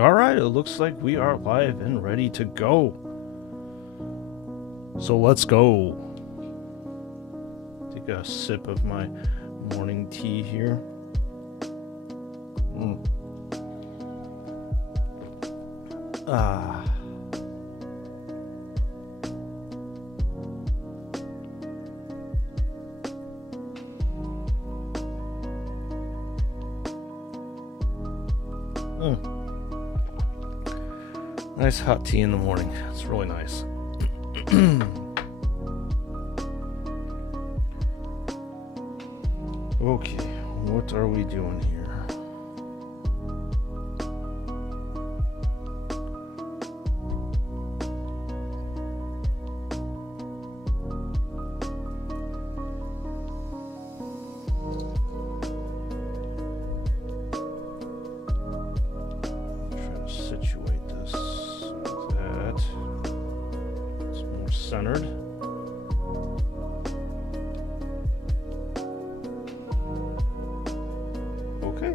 Alright, it looks like we are live and ready to go. So let's go. Take a sip of my morning tea here. Nice hot tea in the morning. It's really nice. Okay, what are we doing here? Try to situate this so that it's more centered. Okay.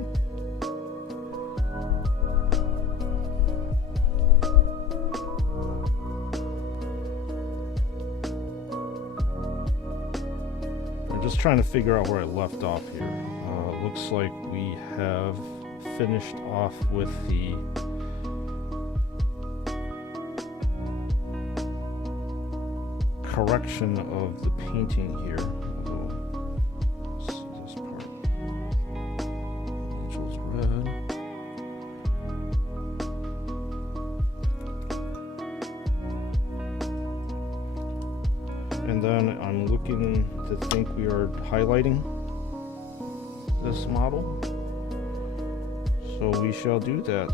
I'm just trying to figure out where I left off here. Looks like we have finished off with the correction of the painting here. Let's see this part. Angel's red. And then I'm looking to think we are highlighting this model. So we shall do that.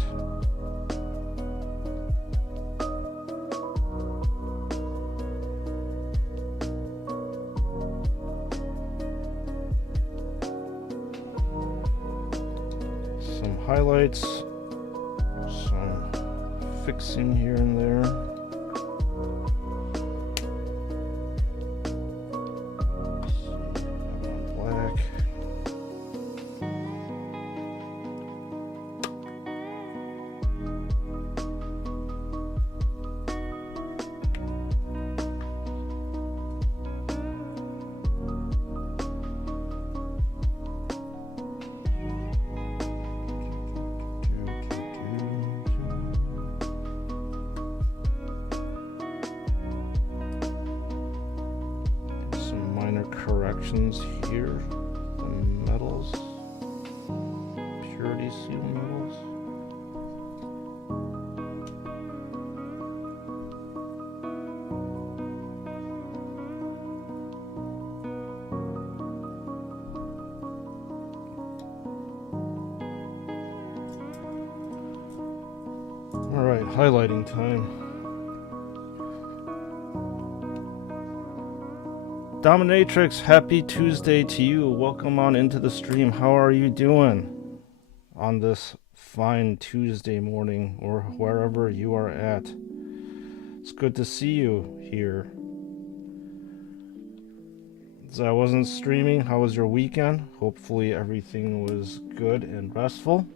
Some highlights, some fixing here and there. Corrections here, the metals, purity seal metals. All right, highlighting time. Dominatrix, happy Tuesday to you. Welcome on into the stream. How are you doing on this fine Tuesday morning or wherever you are at? It's good to see you here. So I wasn't streaming. How was your weekend? Hopefully everything was good and restful.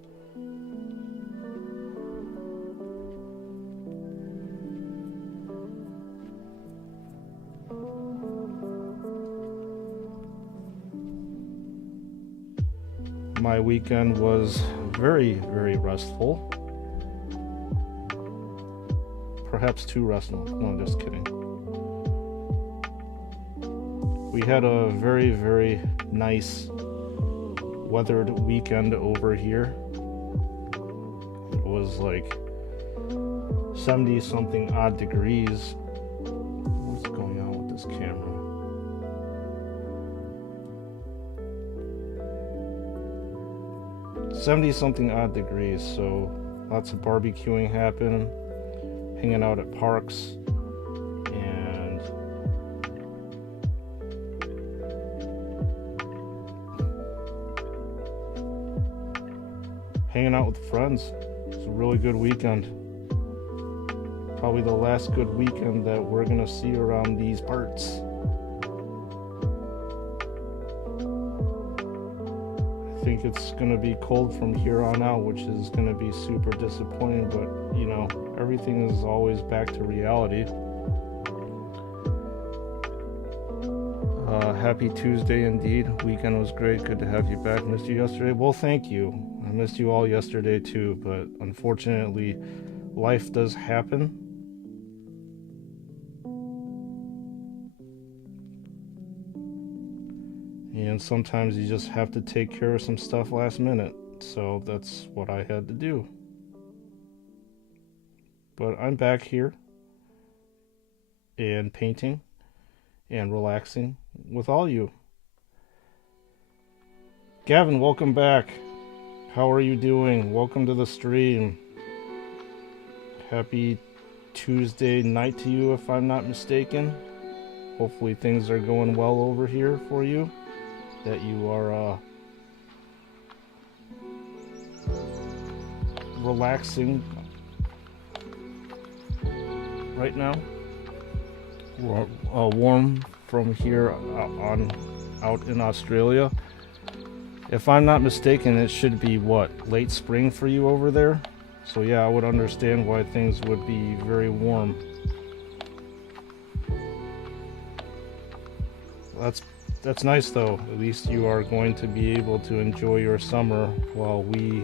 My weekend was very, very restful. Perhaps too restful. No, I'm just kidding. We had a very, very nice weathered weekend over here. It was like 70 something odd degrees. What's going on with this camera? 70 something odd degrees, so lots of barbecuing happened, hanging out at parks, and hanging out with friends. It's a really good weekend. Probably the last good weekend that we're gonna see around these parts. I think it's going to be cold from here on out, which is going to be super disappointing, but you know, everything is always back to reality. Happy Tuesday indeed. Weekend was great. Good to have you back. Missed you yesterday. Well, thank you. I missed you all yesterday too, but unfortunately life does happen. And sometimes you just have to take care of some stuff last minute. So that's what I had to do. But I'm back here and painting and relaxing with all you. Gavin, welcome back. How are you doing? Welcome to the stream. Happy Tuesday night to you, if I'm not mistaken. Hopefully things are going well over here for you. That you are relaxing right now. Warm from here on out in Australia. If I'm not mistaken, it should be what, late spring for you over there? So yeah, I would understand why things would be very warm. That's nice though. At least you are going to be able to enjoy your summer while we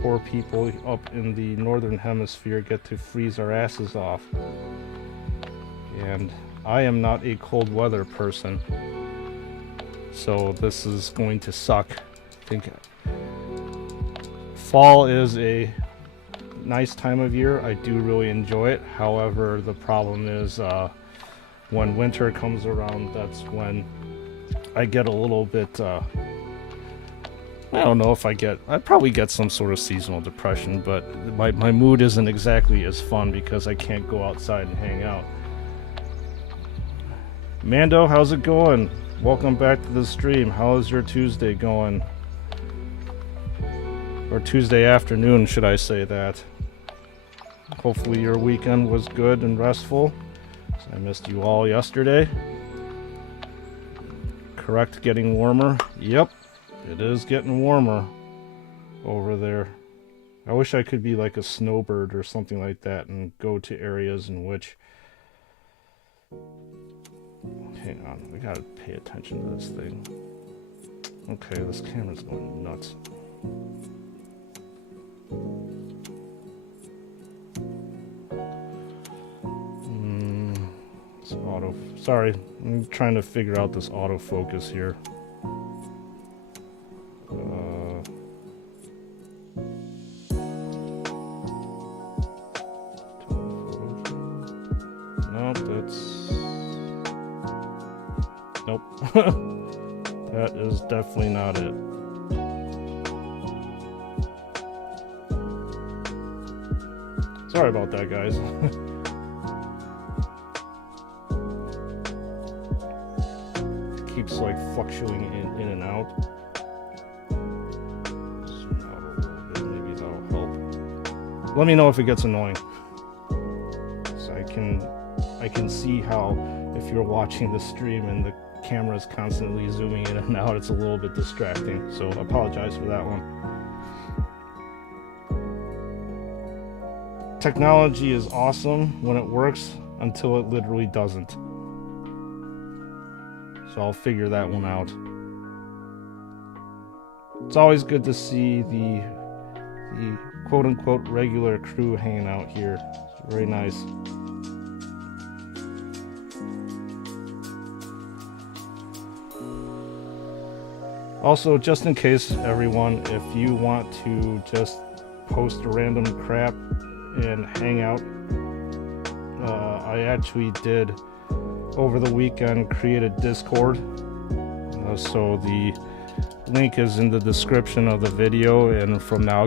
poor people up in the northern hemisphere get to freeze our asses off. And I am not a cold weather person, so this is going to suck. I think fall is a nice time of year. I do really enjoy it. However, the problem is when winter comes around, that's when I get a little bit, I don't know if I probably get some sort of seasonal depression, but my mood isn't exactly as fun because I can't go outside and hang out. Mando, how's it going? Welcome back to the stream. How is your Tuesday going? Or Tuesday afternoon, should I say that. Hopefully your weekend was good and restful. So I missed you all yesterday. Correct, getting warmer. Yep, it is getting warmer over there. I wish I could be like a snowbird or something like that and go to areas in which... Hang on, I gotta pay attention to this thing. Okay, this camera's going nuts. It's auto. Sorry, I'm trying to figure out this autofocus here. Nope, that's... Nope. That is definitely not it. Sorry about that, guys. Keeps like fluctuating in and out. Zoom out a little bit, maybe that'll help. Let me know if it gets annoying. So I can see how if you're watching the stream and the camera is constantly zooming in and out, it's a little bit distracting. So I apologize for that one. Technology is awesome when it works until it literally doesn't. So I'll figure that one out. It's always good to see the quote-unquote regular crew hanging out here. It's very nice. Also, just in case, everyone, if you want to just post random crap and hang out, I actually did over the weekend create a Discord. So the link is in the description of the video, and from now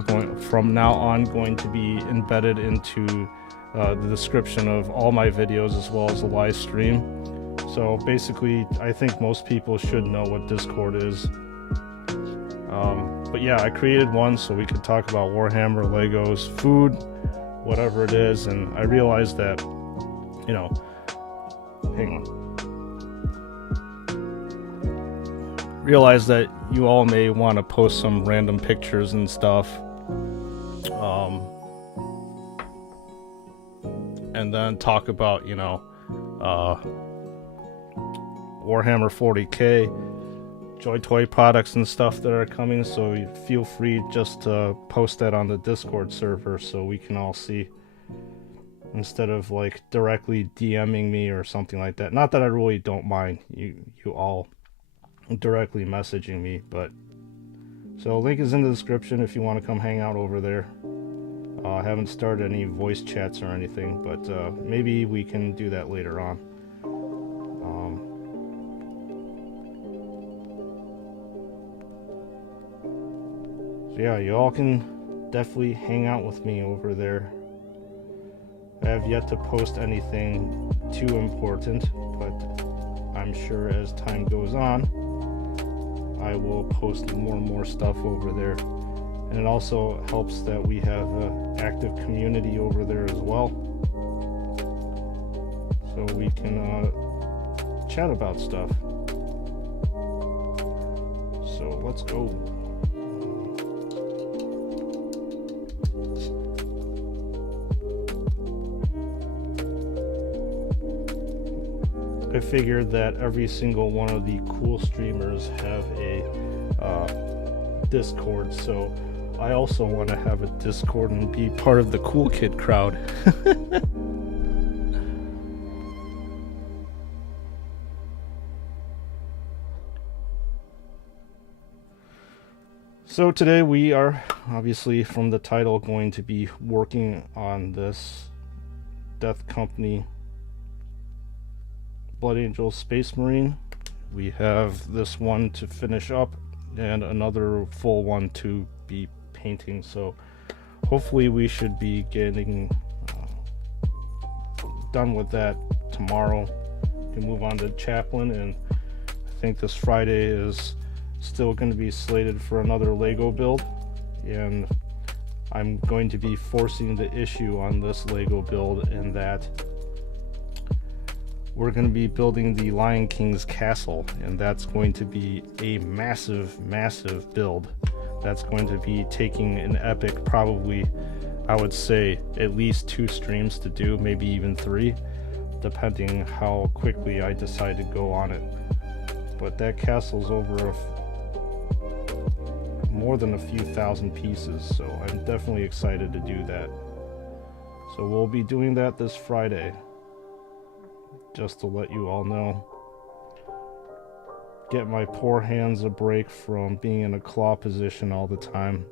on going to be embedded into the description of all my videos as well as the live stream. So basically, I think most people should know what Discord is. But yeah, I created one so we could talk about Warhammer, Legos, food, whatever it is, and I realized that, you know, you all may want to post some random pictures and stuff. And then talk about, you know, Warhammer 40k, Joy Toy products and stuff that are coming, so you feel free just to post that on the Discord server so we can all see, instead of like directly DMing me or something like that. Not that I really don't mind you all directly messaging me, but so link is in the description if you want to come hang out over there. I haven't started any voice chats or anything, but maybe we can do that later on. So yeah, you all can definitely hang out with me over there. I have yet to post anything too important, but I'm sure as time goes on, I will post more and more stuff over there. And it also helps that we have an active community over there as well, so we can chat about stuff. So let's go. I figured that every single one of the cool streamers have a Discord, so I also want to have a Discord and be part of the cool kid crowd. So today we are, obviously from the title, going to be working on this Death Company Blood Angel Space Marine. We have this one to finish up and another full one to be painting, so hopefully we should be getting done with that tomorrow. We can move on to Chaplain, and I think this Friday is still going to be slated for another Lego build, and I'm going to be forcing the issue on this Lego build in that we're going to be building the Lion King's castle, and that's going to be a massive build. That's going to be taking an epic, probably, I would say, at least 2 streams to do, maybe even 3, depending how quickly I decide to go on it. But that castle's over more than a few thousand pieces, so I'm definitely excited to do that. So we'll be doing that this Friday, just to let you all know. Get my poor hands a break from being in a claw position all the time,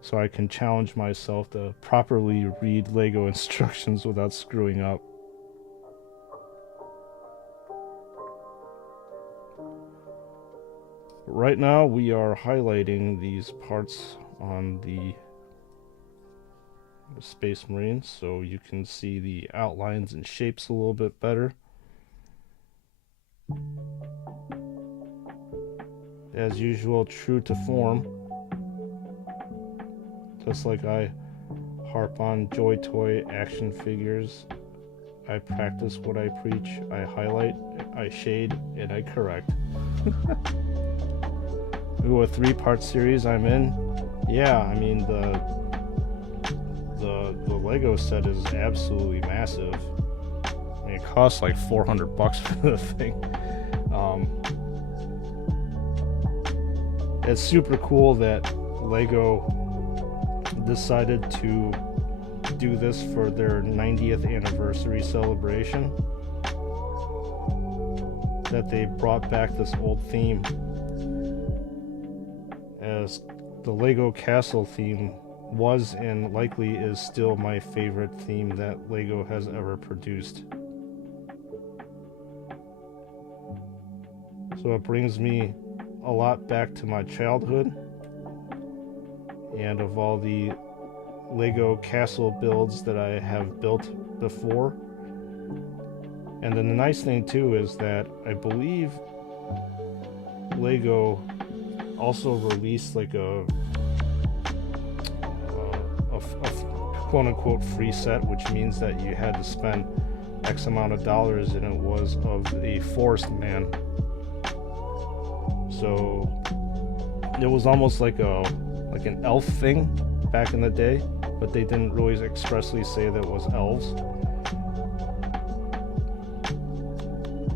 so I can challenge myself to properly read Lego instructions without screwing up. Right now we are highlighting these parts on the Space Marine so you can see the outlines and shapes a little bit better. As usual, true to form, just like I harp on Joy Toy action figures, I practice what I preach, I highlight, I shade, and I correct. Ooh, a 3-part series I'm in? Yeah, I mean the Lego set is absolutely massive. I mean, it costs like $400 for the thing. It's super cool that Lego decided to do this for their 90th anniversary celebration, that they brought back this old theme, as the Lego Castle theme was and likely is still my favorite theme that Lego has ever produced. So it brings me a lot back to my childhood, and of all the Lego castle builds that I have built before. And then the nice thing too is that I believe Lego also released like a quote-unquote free set, which means that you had to spend X amount of dollars, and it was of a forest man. So It was almost like an elf thing back in the day, but they didn't really expressly say that it was elves.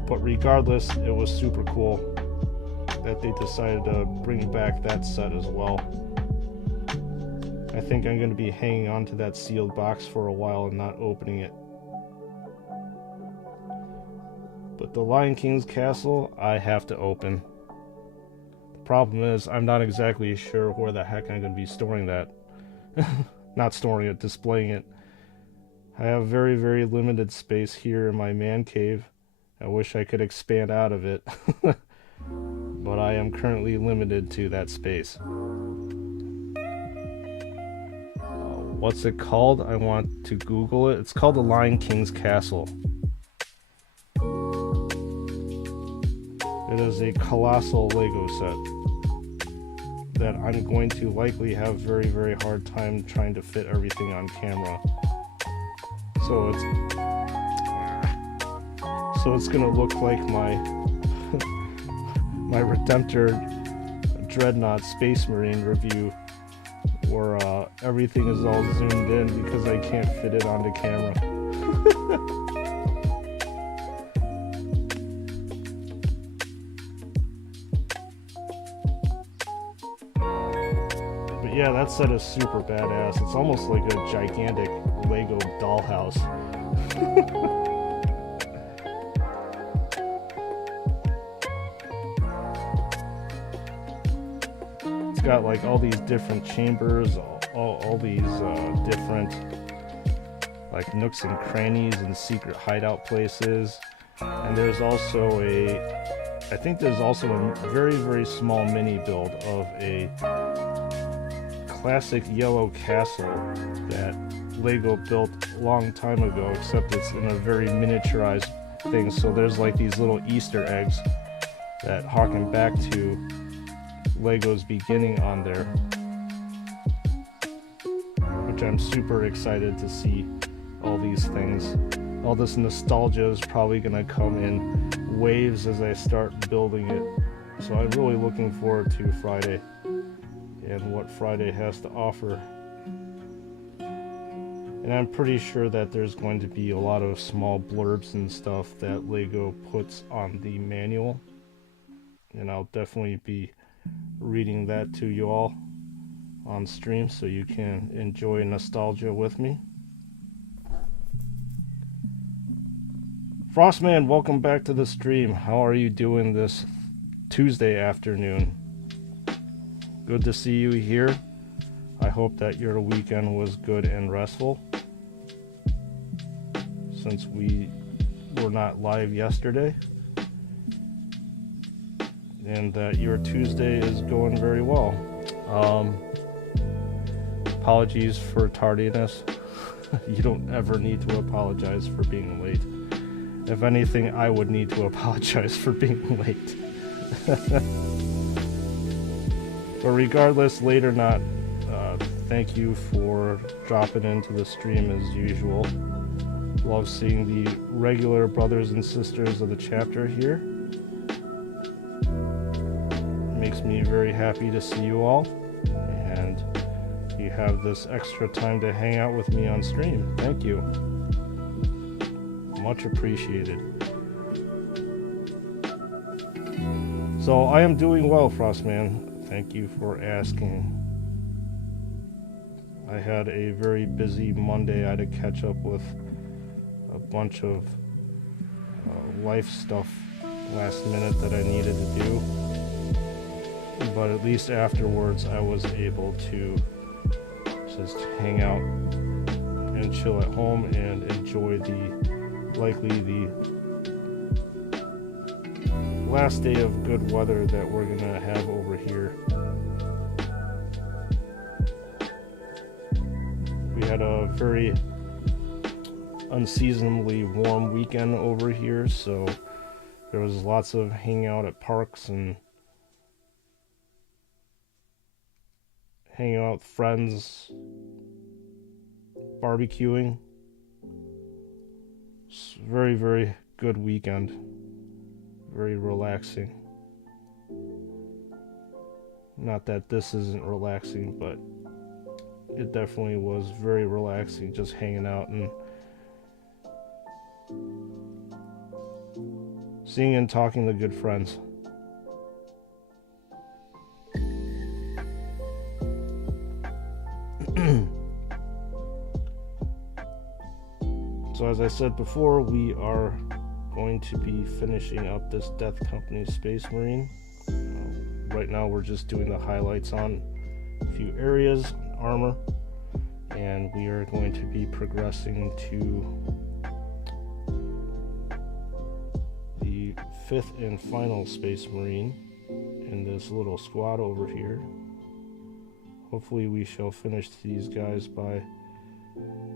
But regardless, it was super cool that they decided to bring back that set as well. I think I'm going to be hanging on to that sealed box for a while and not opening it. But the Lion King's castle, I have to open. The problem is, I'm not exactly sure where the heck I'm going to be storing that. Not storing it, displaying it. I have very, very limited space here in my man cave. I wish I could expand out of it. But I am currently limited to that space. What's it called? I want to Google it. It's called the Lion King's Castle. It is a colossal Lego set that I'm going to likely have very, very hard time trying to fit everything on camera. So it's gonna look like my my Redemptor Dreadnought Space Marine review, where everything is all zoomed in because I can't fit it onto camera. But yeah, that set is super badass. It's almost like a gigantic Lego dollhouse. Got like all these different chambers, all these different like nooks and crannies and secret hideout places. And there's also I think there's also a very, very small mini build of a classic yellow castle that Lego built a long time ago, except it's in a very miniaturized thing. So there's like these little Easter eggs that harken back to Lego's beginning on there, which I'm super excited to see. All these things, all this nostalgia is probably gonna come in waves as I start building it. So I'm really looking forward to Friday and what Friday has to offer. And I'm pretty sure that there's going to be a lot of small blurbs and stuff that Lego puts on the manual, and I'll definitely be reading that to you all on stream so you can enjoy nostalgia with me. Frostman, welcome back to the stream. How are you doing this Tuesday afternoon? Good to see you here. I hope that your weekend was good and restful, since we were not live yesterday. And that your Tuesday is going very well. Apologies for tardiness. You don't ever need to apologize for being late. If anything, I would need to apologize for being late. But regardless, late or not, thank you for dropping into the stream as usual. Love seeing the regular brothers and sisters of the chapter here. Makes me very happy to see you all, and you have this extra time to hang out with me on stream. Thank you. Much appreciated. So I am doing well, Frostman. Thank you for asking. I had a very busy Monday. I had to catch up with a bunch of life stuff last minute that I needed to do. But at least afterwards I was able to just hang out and chill at home and enjoy likely the last day of good weather that we're gonna have over here. We had a very unseasonably warm weekend over here, so there was lots of hanging out at parks and hanging out with friends, barbecuing. It's a very, very good weekend. Very relaxing. Not that this isn't relaxing, but it definitely was very relaxing just hanging out and seeing and talking to good friends. So as I said before, we are going to be finishing up this Death Company Space Marine. Right now we're just doing the highlights on a few areas, armor, and we are going to be progressing to the 5th and final Space Marine in this little squad over here. Hopefully we shall finish these guys by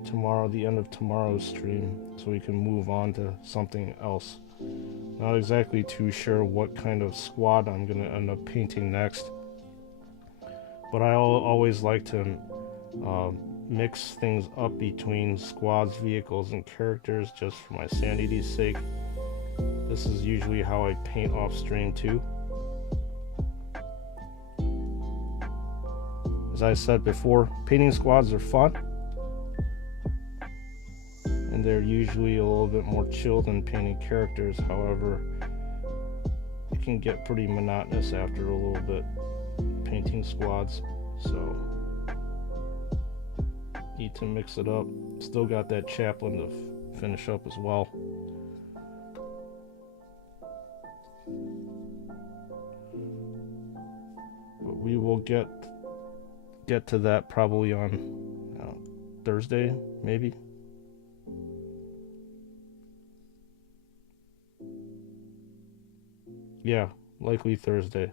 tomorrow, the end of tomorrow's stream, so we can move on to something else. Not exactly too sure what kind of squad I'm going to end up painting next, but I always like to mix things up between squads, vehicles, and characters just for my sanity's sake. This is usually how I paint off stream too. As I said before, painting squads are fun, and they're usually a little bit more chill than painting characters. However, it can get pretty monotonous after a little bit painting squads, so need to mix it up. Still got that chaplain to finish up as well. But we will get to that probably on Thursday, maybe. Yeah, likely Thursday.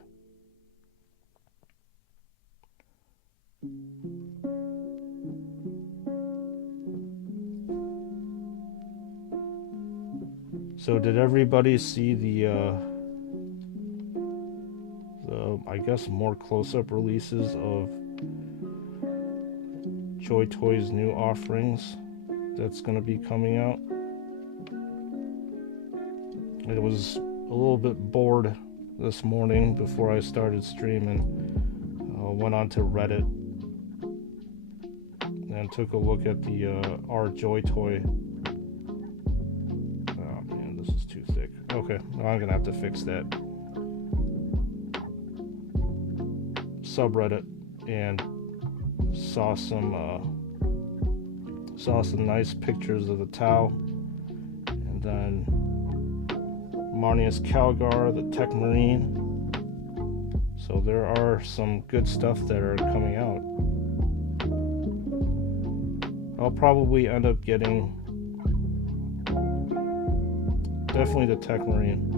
So did everybody see the I guess more close-up releases of Joy Toys' new offerings that's going to be coming out? It was a little bit bored this morning before I started streaming. Went on to Reddit and took a look at the our Joy Toy. Oh man, this is too thick. Okay, I'm gonna have to fix that. Subreddit, and saw some nice pictures of the Tau, and then Marnius Calgar, the Tech Marine. So there are some good stuff that are coming out. I'll probably end up getting definitely the Tech Marine.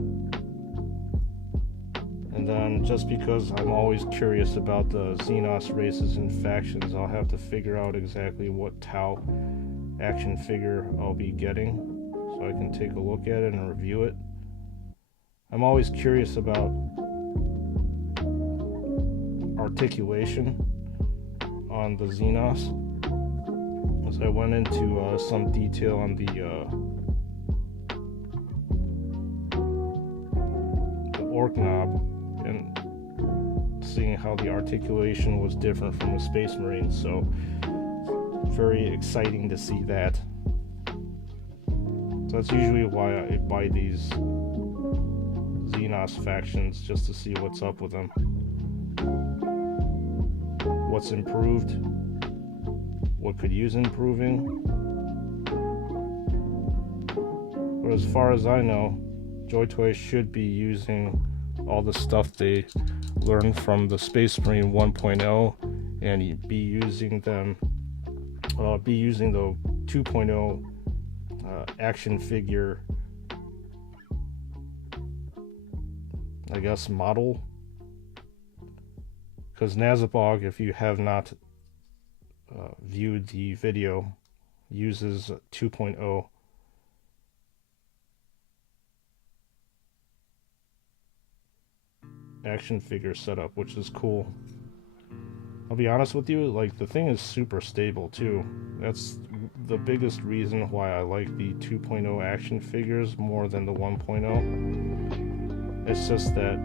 And then just because I'm always curious about the Xenos races and factions, I'll have to figure out exactly what Tau action figure I'll be getting so I can take a look at it and review it. I'm always curious about articulation on the Xenos, as I went into some detail on the Orc Knob and seeing how the articulation was different from the Space Marines, so very exciting to see that. So that's usually why I buy these Xenos factions, just to see what's up with them, what's improved, what could use improving. But as far as I know, Joy Toys should be using all the stuff they learned from the Space Marine 1.0 and be using the 2.0 action figure, I guess, model. Because Nazabog, if you have not viewed the video, uses 2.0 action figure setup, which is cool. I'll be honest with you, like, the thing is super stable too. That's the biggest reason why I like the 2.0 action figures more than the 1.0. It's just that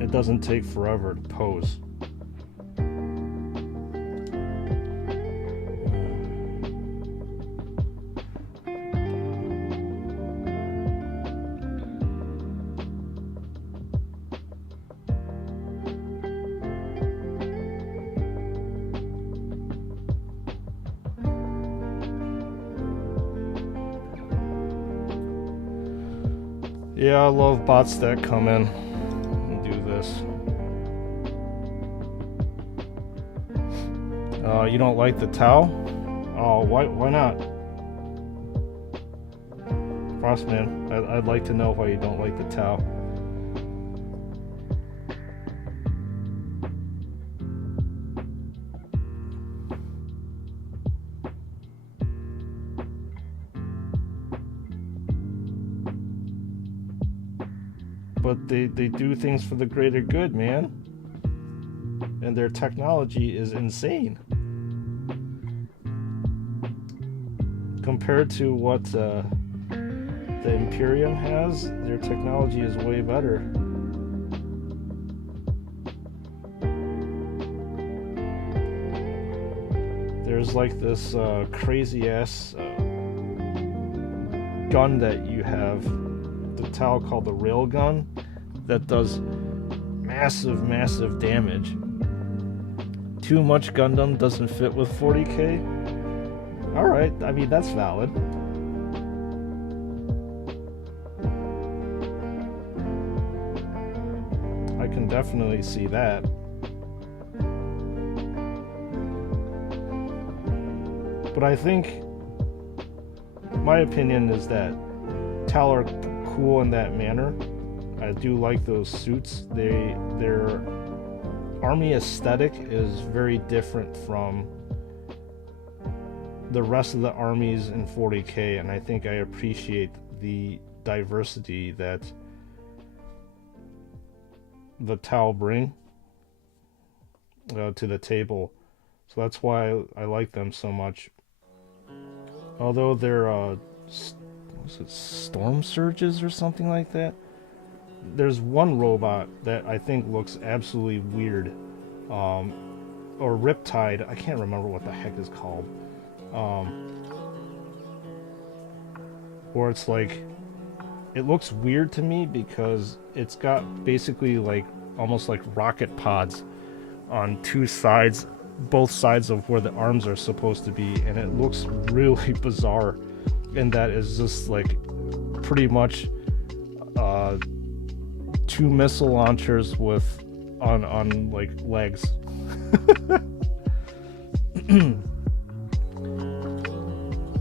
it doesn't take forever to pose. Yeah, I love bots that come in and do this. You don't like the towel? Oh, why not? Frostman, I'd like to know why you don't like the towel. But they do things for the greater good, man. And their technology is insane. Compared to what the Imperium has, their technology is way better. There's like this crazy ass gun that you have, the Tau called the Railgun, that does massive damage. Too much Gundam doesn't fit with 40k. Alright, I mean, that's valid. I can definitely see that. But I think, my opinion is that Tau are cool in that manner. I do like those suits. Their army aesthetic is very different from the rest of the armies in 40k, and I think I appreciate the diversity that the Tau bring to the table. So that's why I like them so much. Although they're was it Storm Surges or something like that? There's one robot that I think looks absolutely weird, or Riptide. I can't remember what the heck it's called. Or it's like, it looks weird to me because it's got basically like almost like rocket pods on two sides, both sides of where the arms are supposed to be, and it looks really bizarre. And that is just like pretty much two missile launchers with on like legs.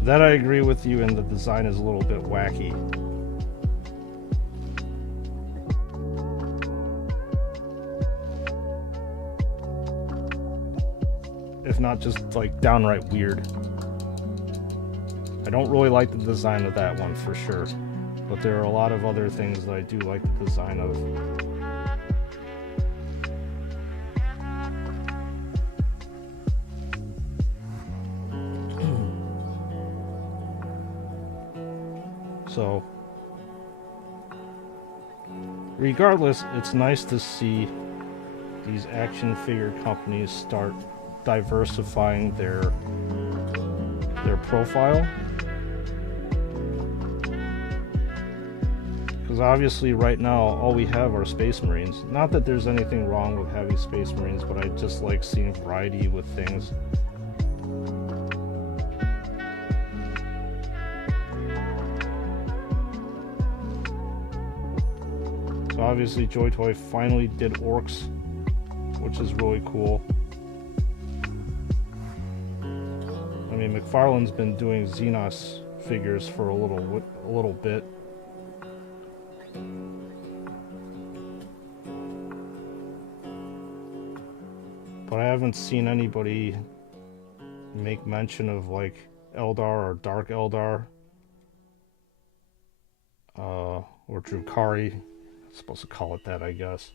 That I agree with you, and the design is a little bit wacky. If not just like downright weird. I don't really like the design of that one for sure, but there are a lot of other things that I do like the design of. So, regardless, it's nice to see these action figure companies start diversifying their profile. Because obviously right now all we have are Space Marines. Not that there's anything wrong with having Space Marines, but I just like seeing variety with things. So obviously Joy Toy finally did Orcs, which is really cool. I mean, McFarlane's been doing Xenos figures for a little bit. But I haven't seen anybody make mention of like Eldar or Dark Eldar, or Drukari. I'm supposed to call it that, I guess.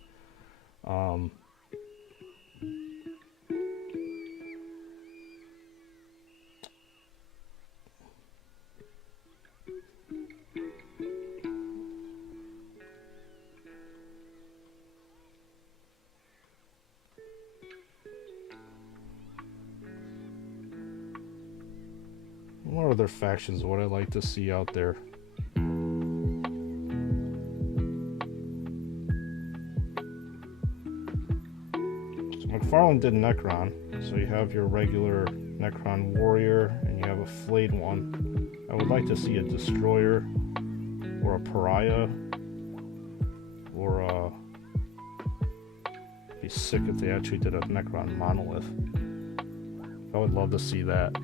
What other factions would I like to see out there? So McFarlane did Necron, so you have your regular Necron warrior, and you have a flayed one. I would like to see a destroyer, or a pariah, or a... It'd be sick if they actually did a Necron monolith. I would love to see that.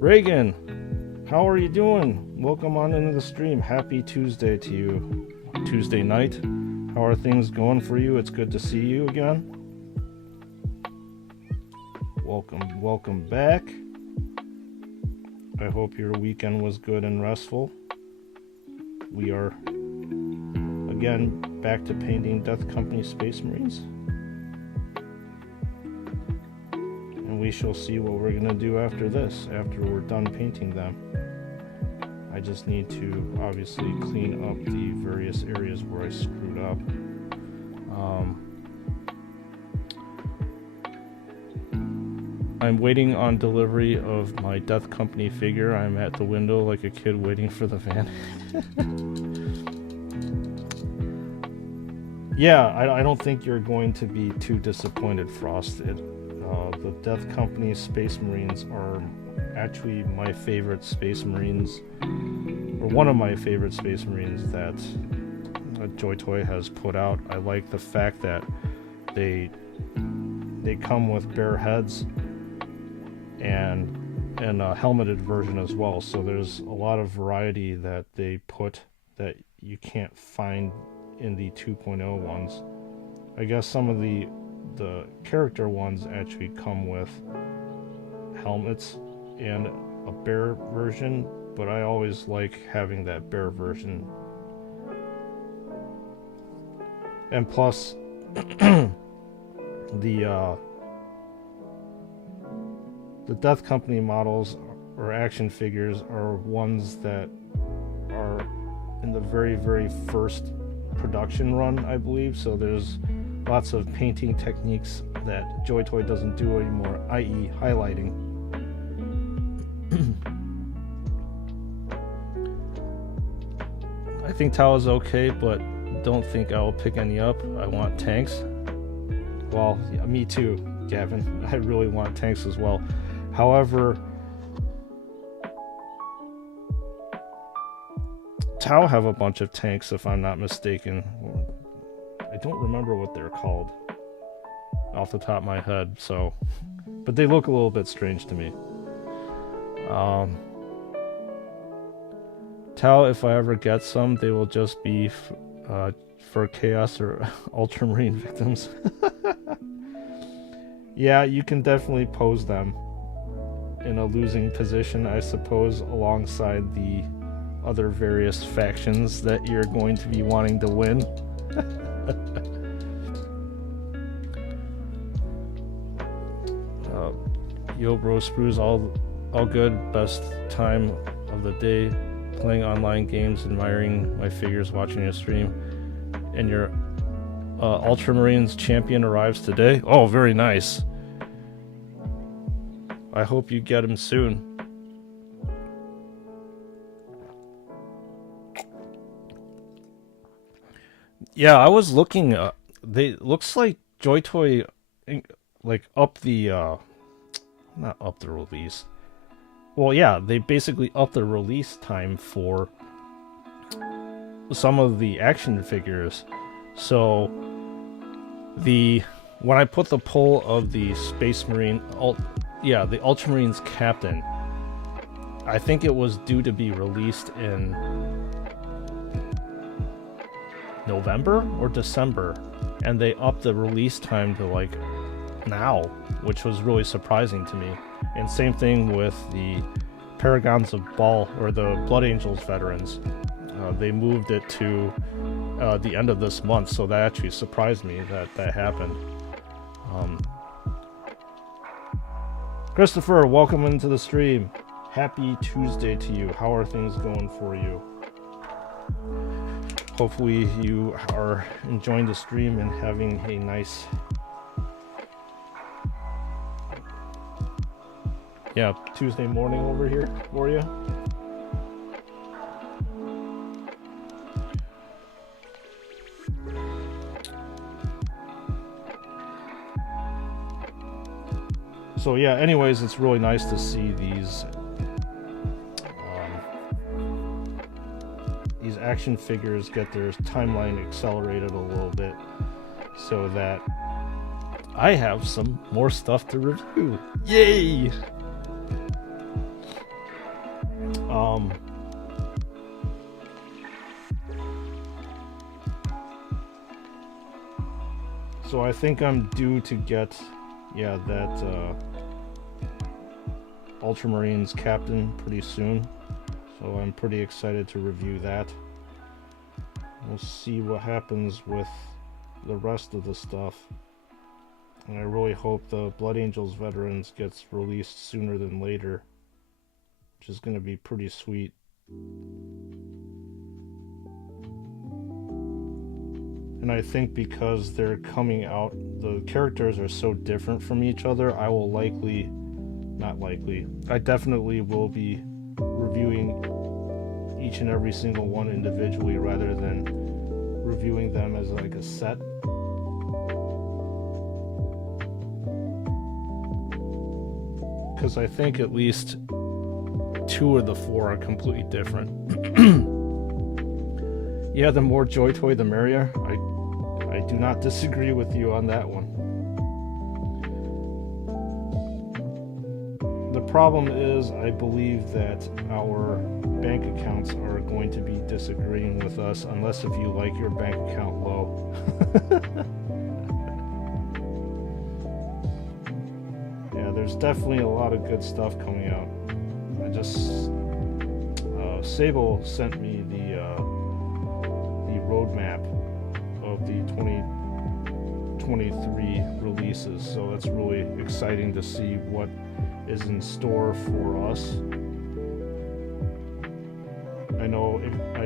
Reagan, how are you doing? Welcome on into the stream. Happy Tuesday to you. Tuesday night. How are things going for you? It's good to see you again. Welcome back. I hope your weekend was good and restful. We are again back to painting Death Company Space Marines. And we shall see what we're going to do after this, after we're done painting them. I just need to obviously clean up the various areas where I screwed up. I'm waiting on delivery of my Death Company figure. I'm at the window like a kid waiting for the van. Yeah, I don't think you're going to be too disappointed, Frosted. The Death Company Space Marines are actually my favorite Space Marines, or one of my favorite Space Marines that Joy Toy has put out. I like the fact that they come with bare heads and a helmeted version as well, so there's a lot of variety that they put that you can't find in the 2.0 ones. I guess some of the character ones actually come with helmets and a bare version, but I always like having that bare version. And plus the Death Company models or action figures are ones that are in the very, very first production run, I believe, so there's lots of painting techniques that Joy Toy doesn't do anymore, i.e. highlighting. I think Tau is okay, but don't think I will pick any up. I want tanks. Well, yeah, me too, Gavin. I really want tanks as well. However, Tau have a bunch of tanks, if I'm not mistaken. I don't remember what they're called off the top of my head, so, but they look a little bit strange to me. Tau, if I ever get some, they will just be for Chaos or Ultramarine victims. Yeah, you can definitely pose them in a losing position, I suppose, alongside the other various factions that you're going to be wanting to win. Yo, bro, Sprues, all good. Best time of the day, playing online games, admiring my figures, watching your stream. And your Ultramarines champion arrives today. Oh, very nice. I hope you get him soon. Yeah, I was looking. Looks like Joy Toy, like up the, not up the release. Well, yeah, they basically upped the release time for some of the action figures. So when I put the poll of the Space Marine, the Ultramarines captain, I think it was due to be released in November or December, and they upped the release time to like now, which was really surprising to me. And same thing with the Paragons of Baal, or the Blood Angels veterans. They moved it to the end of this month, so that actually surprised me that happened. Christopher, welcome into the stream. Happy Tuesday to you. How are things going for you? hopefully you are enjoying the stream and having a nice, Tuesday morning over here for you. So yeah, anyways, it's really nice to see these action figures get their timeline accelerated a little bit so that I have some more stuff to review. Yay! So I think I'm due to get, that Ultramarines Captain pretty soon. So I'm pretty excited to review that. We'll see what happens with the rest of the stuff. And I really hope the Blood Angels Veterans gets released sooner than later, which is going to be pretty sweet. And I think because they're coming out, the characters are so different from each other, I definitely will be reviewing each and every single one individually rather than reviewing them as like a set. Because I think at least 2 of the 4 are completely different. Yeah, the more Joy Toy the merrier. I do not disagree with you on that one. The problem is, I believe that our bank accounts are going to be disagreeing with us, unless if you like your bank account low. Yeah, there's definitely a lot of good stuff coming out. Sable sent me the roadmap of the 2023 releases, so that's really exciting to see what is in store for us. I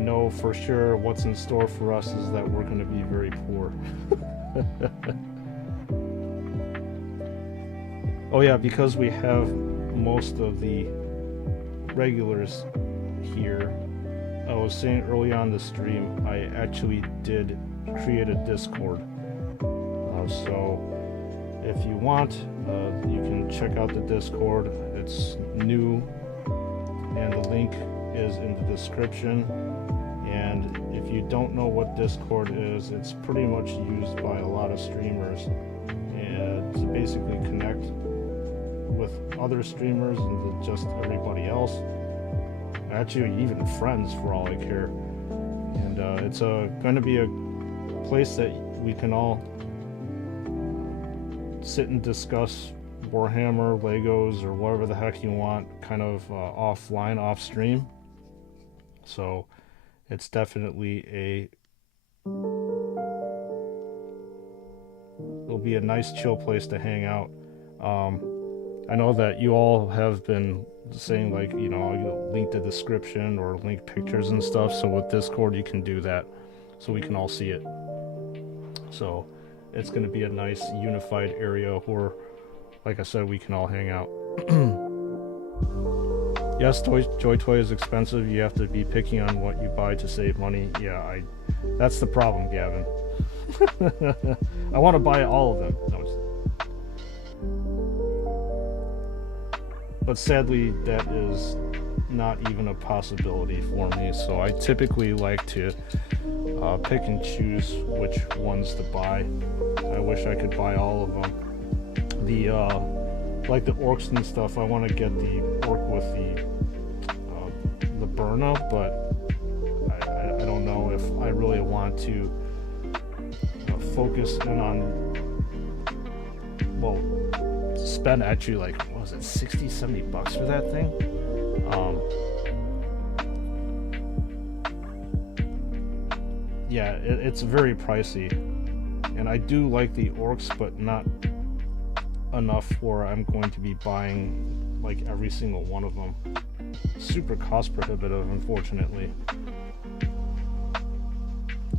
know for sure what's in store for us is that we're going to be very poor. Oh yeah, because we have most of the regulars here. I was saying early on the stream, I actually did create a Discord. So if you want, you can check out the Discord. It's new, and the link is in the description. And if you don't know what Discord is, it's pretty much used by a lot of streamers, and to basically connect with other streamers and just everybody else. Actually, even friends, for all I care. And it's going to be a place that we can all sit and discuss Warhammer, Legos, or whatever the heck you want, kind of offline, off stream. So it's definitely it'll be a nice chill place to hang out. I know that you all have been saying, like, I'll link the description or link pictures and stuff, so with Discord you can do that so we can all see it. So it's going to be a nice unified area where, like I said, we can all hang out. Yes, Joy Toy is expensive. You have to be picky on what you buy to save money. Yeah, that's the problem, Gavin. I want to buy all of them. No, but sadly, that is not even a possibility for me. So I typically like to pick and choose which ones to buy. I wish I could buy all of them. Like the orcs and stuff, I want to get the orc with the Burna, but I don't know if I really want to focus in on, spend actually, like, what was it, 60, 70 bucks for that thing? Yeah, it's very pricey, and I do like the orcs, but not enough where I'm going to be buying like every single one of them. Super cost prohibitive, unfortunately.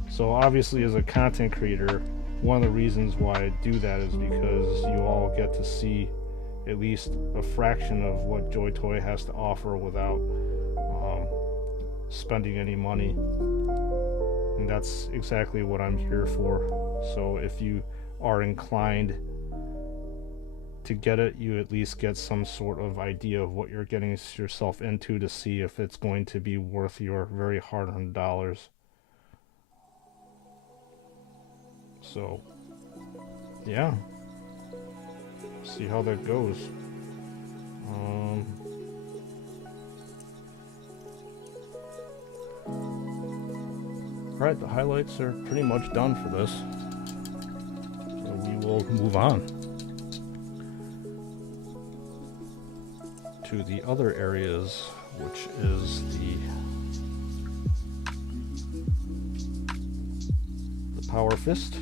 So obviously, as a content creator, one of the reasons why I do that is because you all get to see at least a fraction of what Joy Toy has to offer without spending any money. And that's exactly what I'm here for. So if you are inclined to get it, you at least get some sort of idea of what you're getting yourself into to see if it's going to be worth your very hard-earned dollars. So, yeah. See how that goes. Alright, the highlights are pretty much done for this. So we will move on to the other areas, which is the power fist.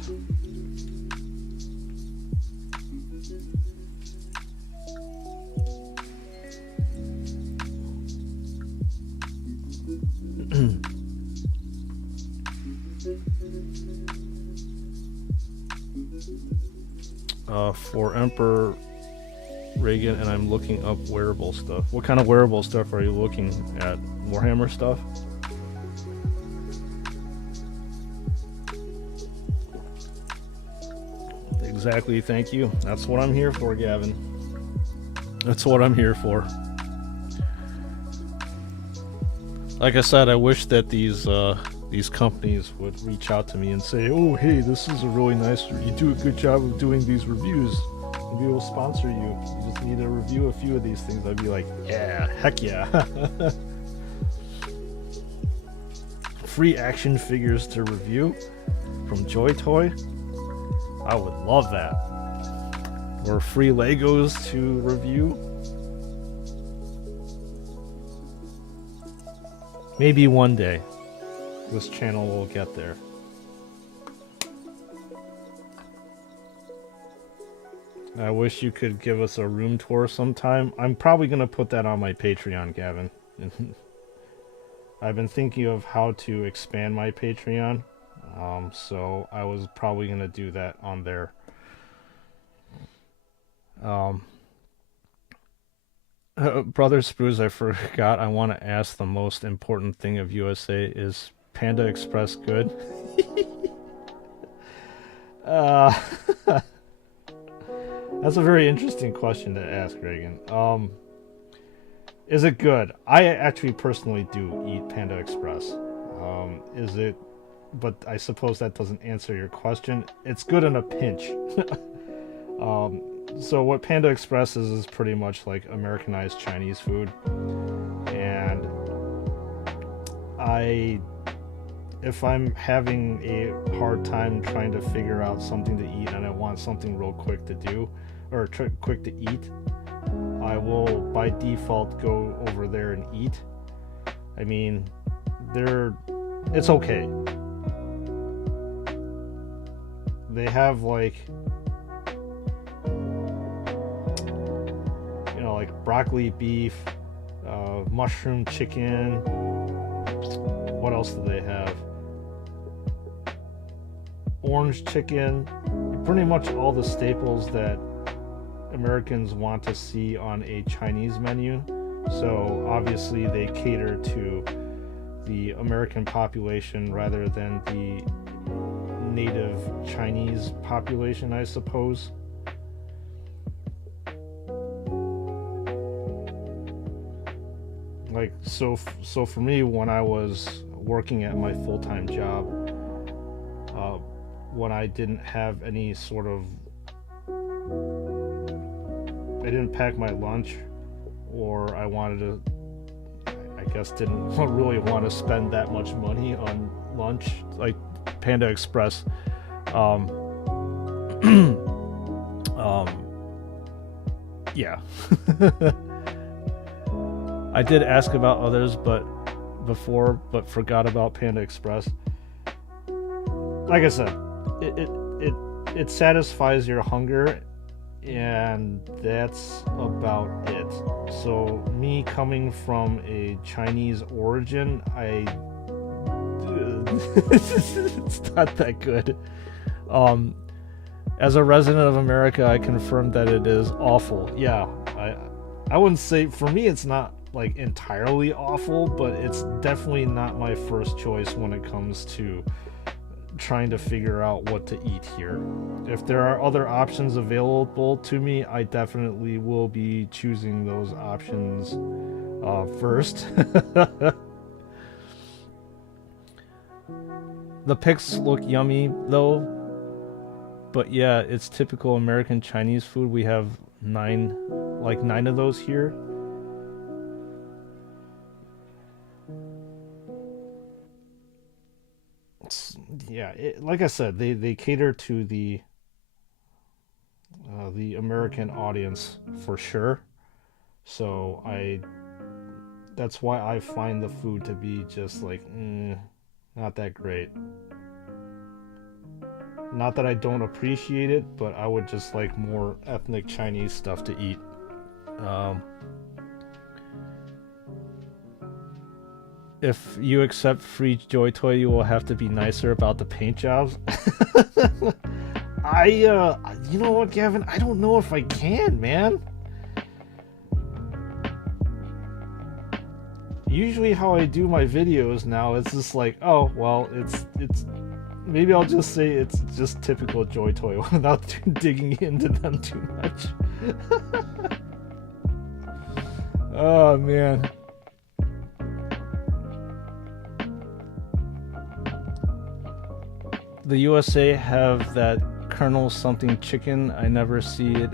For Emperor Reagan, and I'm looking up wearable stuff. What kind of wearable stuff are you looking at? Warhammer stuff? Exactly, thank you. That's what I'm here for, Gavin. That's what I'm here for. Like I said, I wish that these companies would reach out to me and say, oh, hey, this is a really nice, you do a good job of doing these reviews. We will sponsor you. You just need to review a few of these things. I'd be like, yeah, heck yeah. Free action figures to review from Joy Toy. I would love that. Or free Legos to review. Maybe one day this channel will get there. I wish you could give us a room tour sometime. I'm probably going to put that on my Patreon, Gavin. I've been thinking of how to expand my Patreon. So I was probably going to do that on there. Brother Sprues, I forgot. I want to ask the most important thing of USA. Is Panda Express good? That's a very interesting question to ask, Reagan. Is it good? I actually personally do eat Panda Express. Is it? But I suppose that doesn't answer your question. It's good in a pinch. So what Panda Express is pretty much like Americanized Chinese food. And if I'm having a hard time trying to figure out something to eat and I want something real quick to do, or quick to eat, I will by default go over there and eat. I mean, it's okay. They have like broccoli beef, mushroom chicken. What else do they have? Orange chicken. Pretty much all the staples that Americans want to see on a Chinese menu. So obviously they cater to the American population rather than the native Chinese population, I suppose. Like, so for me, when I was working at my full-time job, when I didn't have any sort of, I didn't pack my lunch, or I wanted to, I guess didn't really want to spend that much money on lunch, like Panda Express, yeah. I did ask about others, but forgot about Panda Express. Like I said, it satisfies your hunger, and that's about it. So me coming from a Chinese origin, It's not that good. As a resident of America, I confirm that it is awful. Yeah, I wouldn't say, for me it's not like entirely awful, but it's definitely not my first choice when it comes to trying to figure out what to eat here. If there are other options available to me, I definitely will be choosing those options first. The pics look yummy though, but yeah, it's typical American Chinese food. We have nine of those here. Yeah, like I said, they cater to the American audience for sure. So that's why I find the food to be just like not that great. Not that I don't appreciate it, but I would just like more ethnic Chinese stuff to eat. If you accept free Joy Toy, you will have to be nicer about the paint jobs. You know what, Gavin? I don't know if I can, man. Usually how I do my videos now, it's just like, oh, well, it's maybe I'll just say it's just typical Joy Toy without digging into them too much. Oh, man. The USA have that Colonel something chicken. I never see it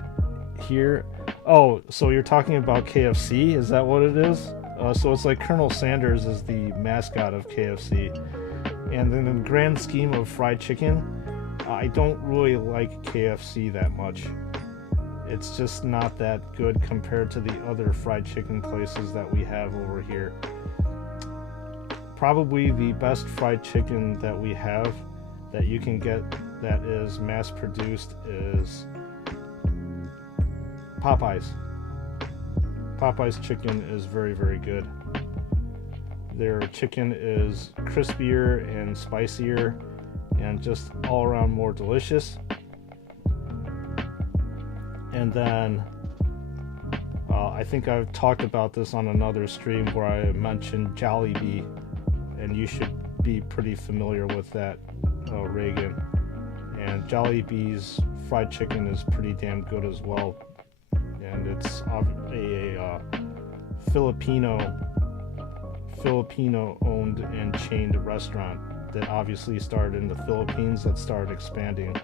here. Oh, so you're talking about KFC? Is that what it is? So it's like Colonel Sanders is the mascot of KFC. And then in the grand scheme of fried chicken, I don't really like KFC that much. It's just not that good compared to the other fried chicken places that we have over here. Probably the best fried chicken that we have that you can get that is mass produced is Popeyes. Popeyes chicken is very, very good. Their chicken is crispier and spicier and just all around more delicious. And then I think I've talked about this on another stream where I mentioned Jollibee, and you should be pretty familiar with that, Reagan. And Jollibee's fried chicken is pretty damn good as well. And it's a Filipino owned and chained restaurant that obviously started in the Philippines that started expanding.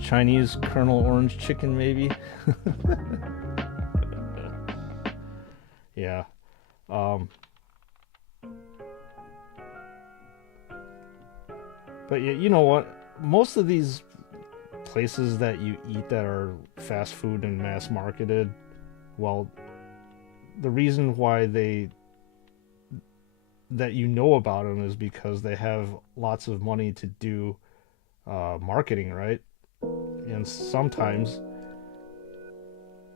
Chinese Colonel Orange chicken, maybe. Yeah. But yeah, you know what? Most of these places that you eat that are fast food and mass marketed, well, the reason why that you know about them is because they have lots of money to do marketing, right? And sometimes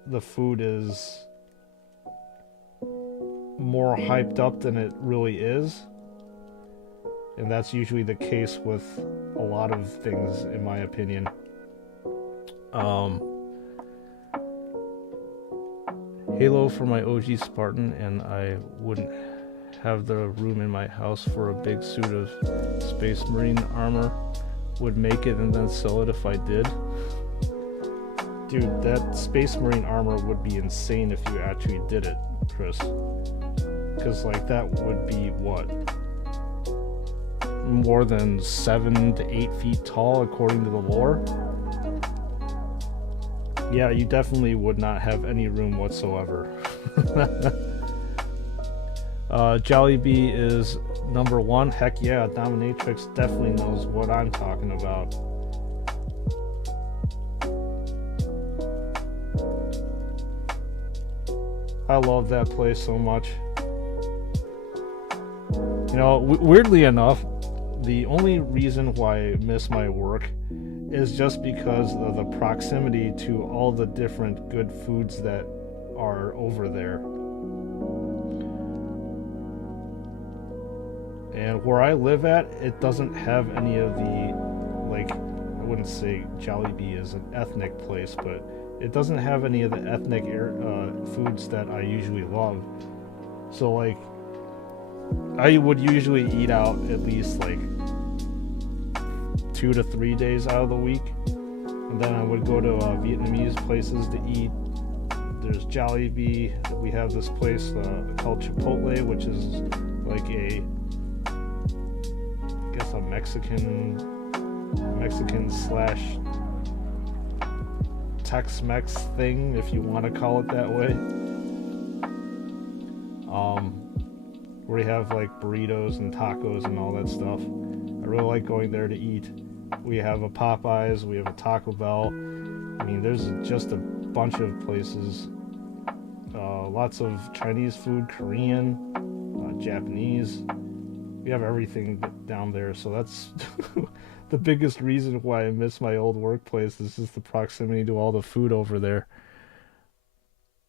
the food is more hyped up than it really is. And that's usually the case with a lot of things, in my opinion. Halo for my OG Spartan, and I wouldn't have the room in my house for a big suit of Space Marine armor. Would make it and then sell it if I did. Dude, that Space Marine armor would be insane if you actually did it, Chris. Because, like, that would be, what? More than 7 to 8 feet tall, according to the lore? Yeah, you definitely would not have any room whatsoever. Jollibee is number 1. Heck yeah, Dominatrix definitely knows what I'm talking about. I love that place so much. You know, weirdly enough, the only reason why I miss my work is just because of the proximity to all the different good foods that are over there. And where I live at, it doesn't have any of the, like, I wouldn't say Jollibee is an ethnic place, but it doesn't have any of the ethnic foods that I usually love. So, like, I would usually eat out at least, like, 2 to 3 days out of the week. And then I would go to Vietnamese places to eat. There's Jollibee. We have this place called Chipotle, which is like a Mexican slash Tex-Mex thing, if you want to call it that way. Where you have like burritos and tacos and all that stuff. I really like going there to eat. We have a Popeyes, we have a Taco Bell. I mean, there's just a bunch of places. Lots of Chinese food, Korean, Japanese. We have everything down there, so that's the biggest reason why I miss my old workplace is just the proximity to all the food over there.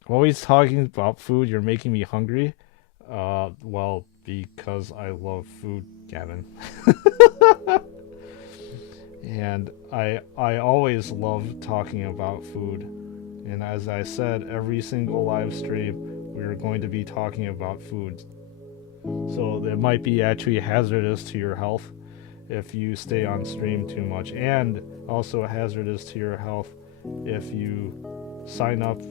Always talking about food, you're making me hungry. Well, because I love food, Gavin. And I always love talking about food. And as I said, every single live stream, we're going to be talking about food. So it might be actually hazardous to your health if you stay on stream too much, and also hazardous to your health if you sign up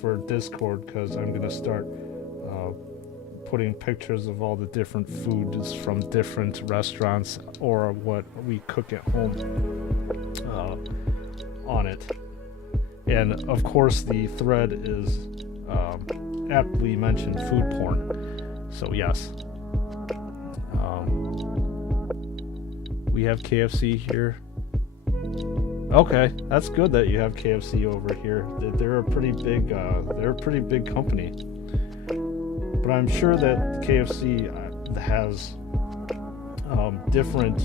for Discord, because I'm going to start putting pictures of all the different foods from different restaurants or what we cook at home on it. And of course the thread is aptly mentioned food porn. So yes. We have KFC here. Okay, that's good that you have KFC over here. They're a pretty big company. But I'm sure that KFC has different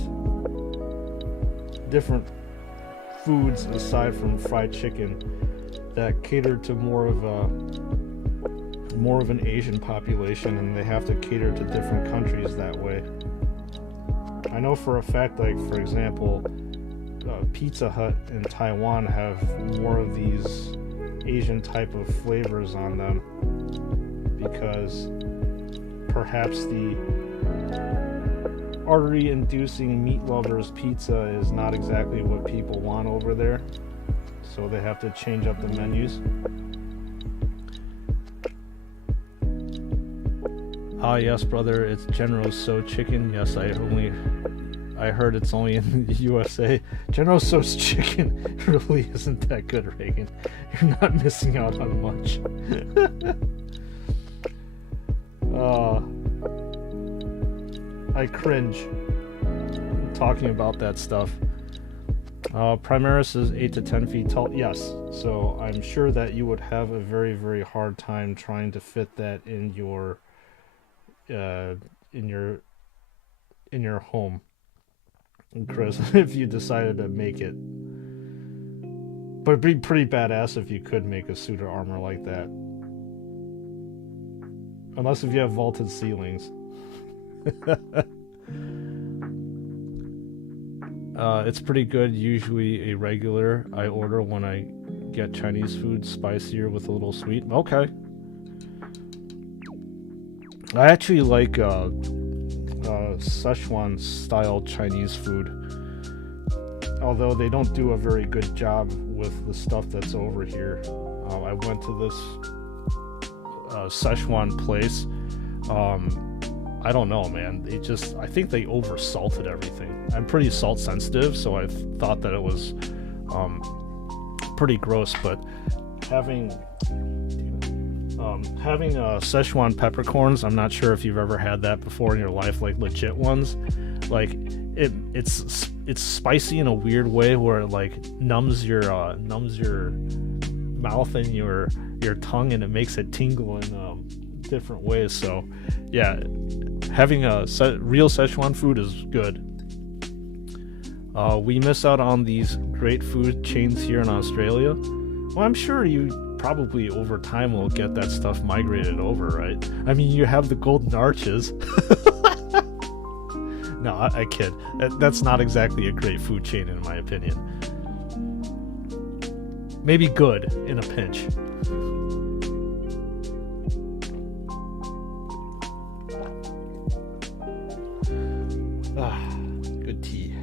foods aside from fried chicken that cater to more of an Asian population, and they have to cater to different countries that way. I know for a fact, like for example, Pizza Hut in Taiwan have more of these Asian type of flavors on them, because perhaps the artery-inducing meat lovers pizza is not exactly what people want over there, so they have to change up the menus. Ah yes, brother, it's General So Chicken. Yes, I heard it's only in the USA. General So's chicken really isn't that good, Reagan. You're not missing out on much. I cringe talking about that stuff. Primaris is 8 to 10 feet tall. Yes, so I'm sure that you would have a very, very hard time trying to fit that in your home, Chris, if you decided to make it. But it'd be pretty badass if you could make a suit of armor like that. Unless if you have vaulted ceilings. It's pretty good, usually a regular. I order when I get Chinese food, spicier with a little sweet. Okay. I actually like Szechuan style Chinese food, although they don't do a very good job with the stuff that's over here. I went to this Szechuan place. I don't know, man. I think they over salted everything. I'm pretty salt sensitive, so I thought that it was pretty gross, but having Szechuan peppercorns, I'm not sure if you've ever had that before in your life, like legit ones. Like it's spicy in a weird way where it like numbs your mouth and your tongue, and it makes it tingle in different ways. So yeah, having a real Szechuan food is good. We miss out on these great food chains here in Australia. Well, I'm sure you probably over time will get that stuff migrated over, right? I mean, you have the Golden Arches. No, I kid. That's not exactly a great food chain in my opinion. Maybe good in a pinch. Good tea.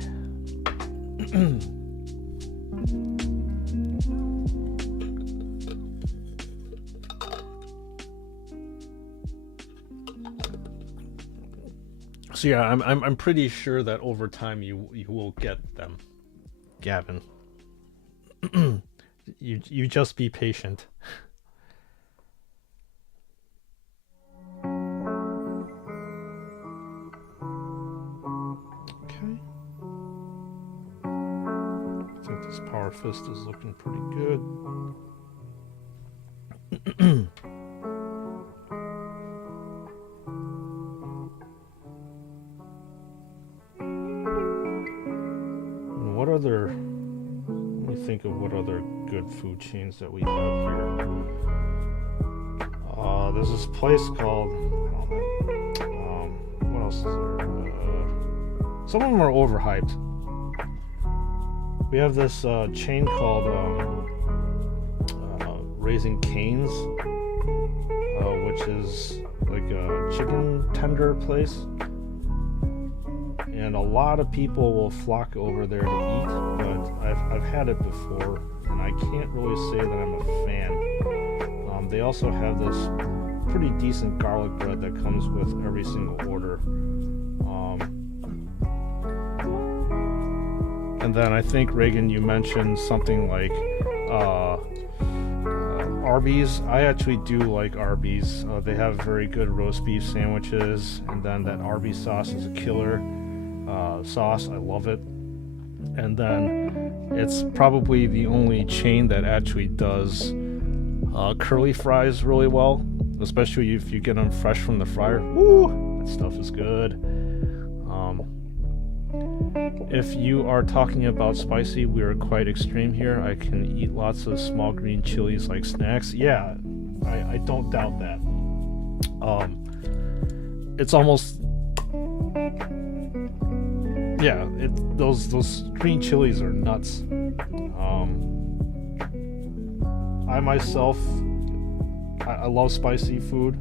So yeah, I'm pretty sure that over time you will get them, Gavin. you just be patient. Okay. I think this power fist is looking pretty good. What other, let me think of what other good food chains that we have here. There's this place called, what else is there? Some of them are overhyped. We have this chain called Raising Cane's, which is like a chicken tender place. And a lot of people will flock over there to eat, but I've had it before, and I can't really say that I'm a fan. They also have this pretty decent garlic bread that comes with every single order. And then I think, Reagan, you mentioned something like Arby's. I actually do like Arby's. They have very good roast beef sandwiches, and then that Arby's sauce is a killer. Sauce, I love it. And then it's probably the only chain that actually does curly fries really well, especially if you get them fresh from the fryer. Woo, that stuff is good. If you are talking about spicy, we are quite extreme here. I can eat lots of small green chilies like snacks. Yeah, I don't doubt that. It's almost, yeah, those green chilies are nuts. I myself, I love spicy food,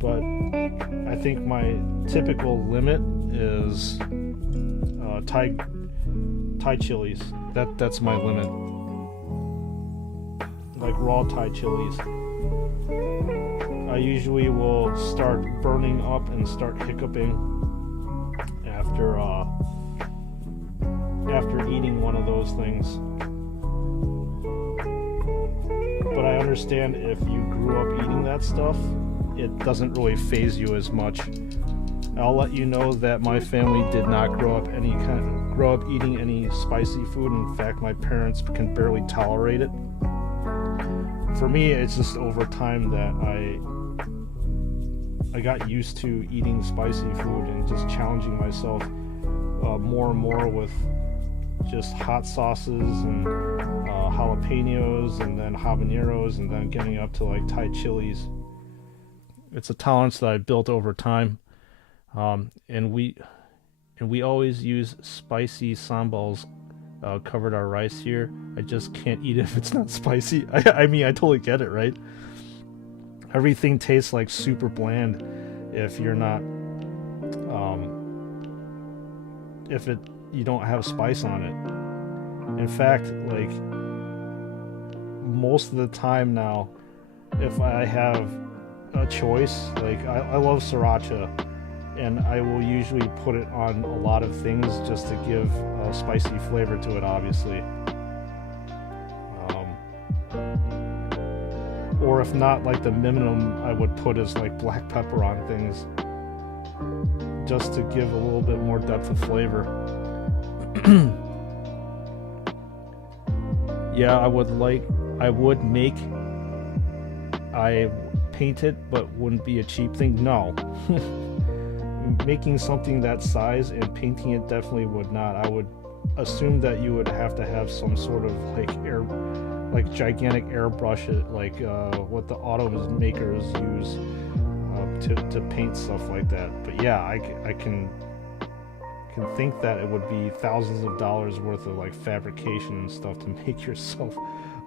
but I think my typical limit is Thai chilies. That's my limit. Like raw Thai chilies. I usually will start burning up and start hiccuping after eating one of those things. But I understand if you grew up eating that stuff, it doesn't really faze you as much. I'll let you know that my family did not grow up eating any spicy food. In fact, my parents can barely tolerate it. For me, it's just over time that I got used to eating spicy food and just challenging myself more and more with just hot sauces and jalapenos and then habaneros and then getting up to like Thai chilies. It's a tolerance that I built over time. And we always use spicy sambals covered our rice here. I just can't eat it if it's not spicy. I mean, I totally get it, right? Everything tastes like super bland if you're not you don't have spice on it. In fact, like most of the time now, if I have a choice, like I love sriracha, and I will usually put it on a lot of things just to give a spicy flavor to it, obviously. Or if not, like the minimum I would put is like black pepper on things, just to give a little bit more depth of flavor. Yeah, I paint it, but wouldn't be a cheap thing. No. Making something that size and painting it definitely would not. I would assume that you would have to have some sort of like gigantic airbrush it, like what the automakers use to paint stuff like that. But yeah, I can can think that it would be thousands of dollars worth of like fabrication and stuff to make yourself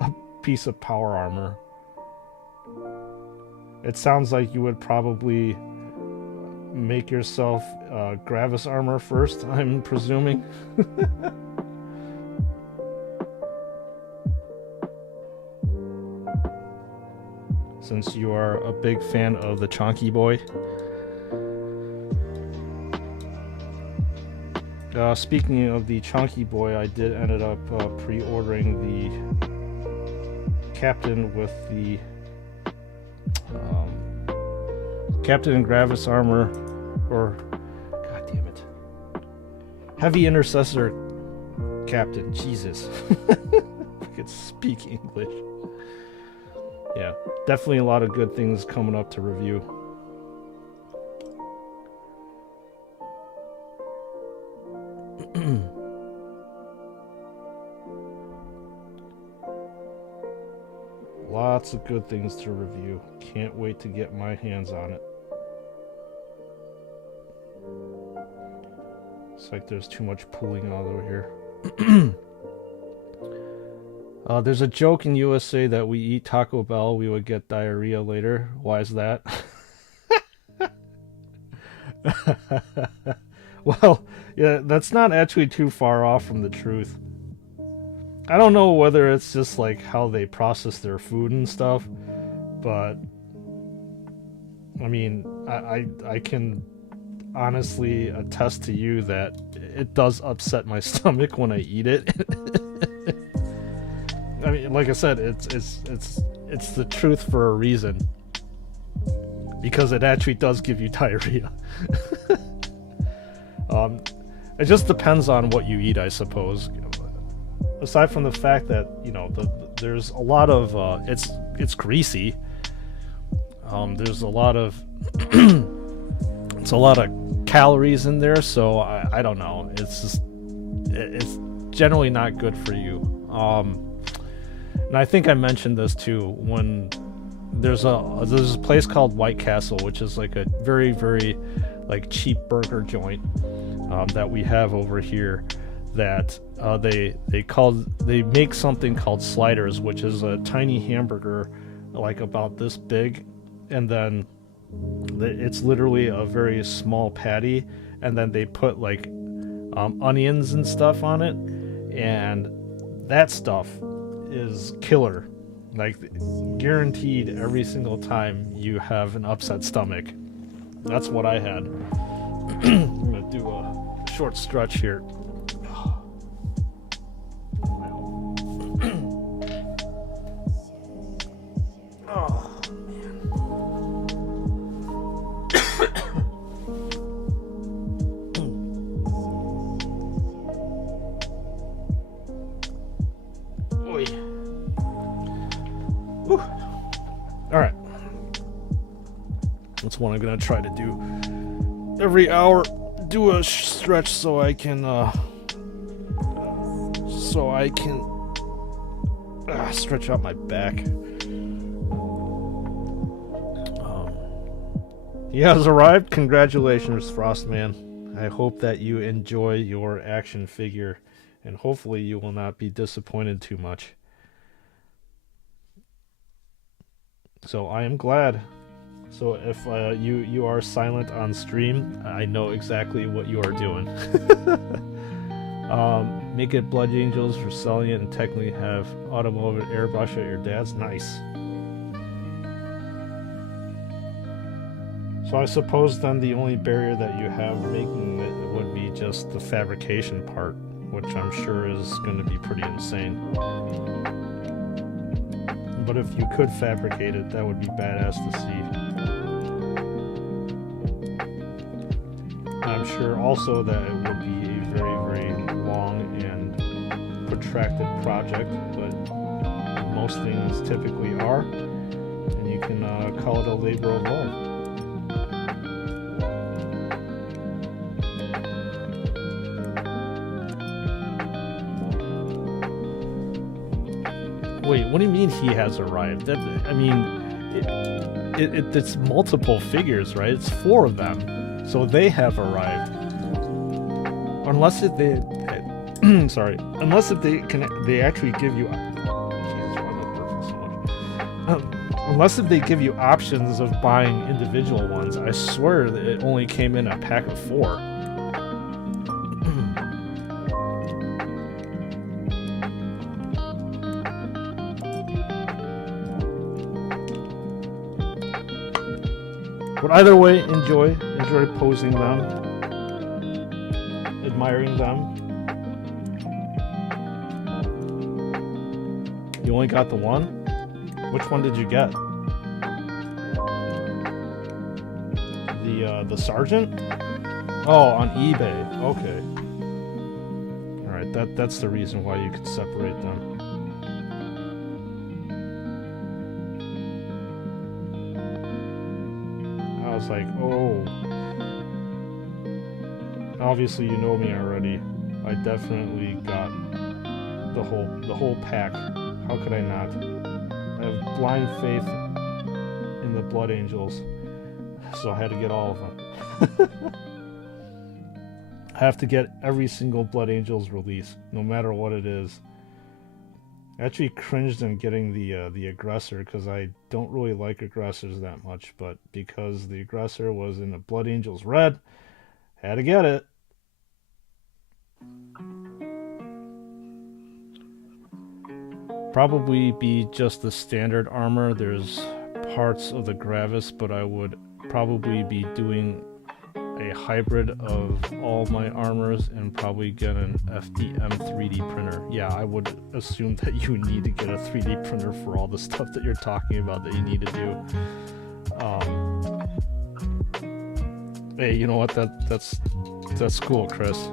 a piece of power armor. It sounds like you would probably make yourself Gravis armor first, I'm presuming. Since you are a big fan of the Chonky Boy. Speaking of the Chonky Boy, I did ended up pre-ordering the Captain with the Captain and Gravis armor, or god damn it, Heavy Intercessor Captain. Jesus, I could speak English. Yeah, definitely a lot of good things coming up to review. Lots of good things to review. Can't wait to get my hands on it. It's like there's too much pooling all over here. There's a joke in USA that we eat Taco Bell, we would get diarrhea later. Why is that? Well, yeah, that's not actually too far off from the truth. I don't know whether it's just like how they process their food and stuff, but I mean, I can honestly attest to you that it does upset my stomach when I eat it. I mean, like I said, it's the truth for a reason, because it actually does give you diarrhea. It just depends on what you eat, I suppose. Aside from the fact that, you know, there's a lot of it's greasy. There's a lot of it's a lot of calories in there, so I don't know. It's generally not good for you. And I think I mentioned this too when there's a place called White Castle, which is like a very, very like cheap burger joint that we have over here. That they make something called sliders, which is a tiny hamburger like about this big, and then it's literally a very small patty, and then they put like onions and stuff on it, and that stuff is killer. Like, guaranteed every single time you have an upset stomach. That's what I had. I'm gonna do a short stretch here. Alright. That's what I'm gonna try to do. Every hour, do a stretch so I can stretch out my back. He has arrived. Congratulations, Frostman. I hope that you enjoy your action figure, and hopefully you will not be disappointed too much. So I am glad. So if you are silent on stream, I know exactly what you are doing. Make it Blood Angels for selling it, and technically have automotive airbrush at your dad's. Nice. So I suppose then the only barrier that you have making it would be just the fabrication part, which I'm sure is going to be pretty insane. But if you could fabricate it, that would be badass to see. I'm sure also that it would be a very, very long and protracted project, but most things typically are, and you can call it a labor of love. Wait, what do you mean he has arrived? That, I mean, it's multiple figures, right? It's 4 of them. So they have arrived. unless if they sorry, unless if they actually give you Jesus, why am I burping so much? Unless if they give you options of buying individual ones. I swear that it only came in a pack of 4. But either way, enjoy posing them, admiring them. You only got the one? Which one did you get? The sergeant? Oh, on eBay. Okay. All right, that's the reason why you could separate them. I was like, oh. Obviously, you know me already. I definitely got the whole pack. How could I not? I have blind faith in the Blood Angels, so I had to get all of them. I have to get every single Blood Angels release, no matter what it is. I actually cringed in getting the aggressor because I don't really like aggressors that much, but because the aggressor was in the Blood Angels red, had to get it. Probably be just the standard armor. There's parts of the Gravis, but I would probably be doing a hybrid of all my armors and probably get an FDM 3D printer. Yeah, I would assume that you need to get a 3D printer for all the stuff that you're talking about that you need to do. Hey, you know what? That's cool, Chris.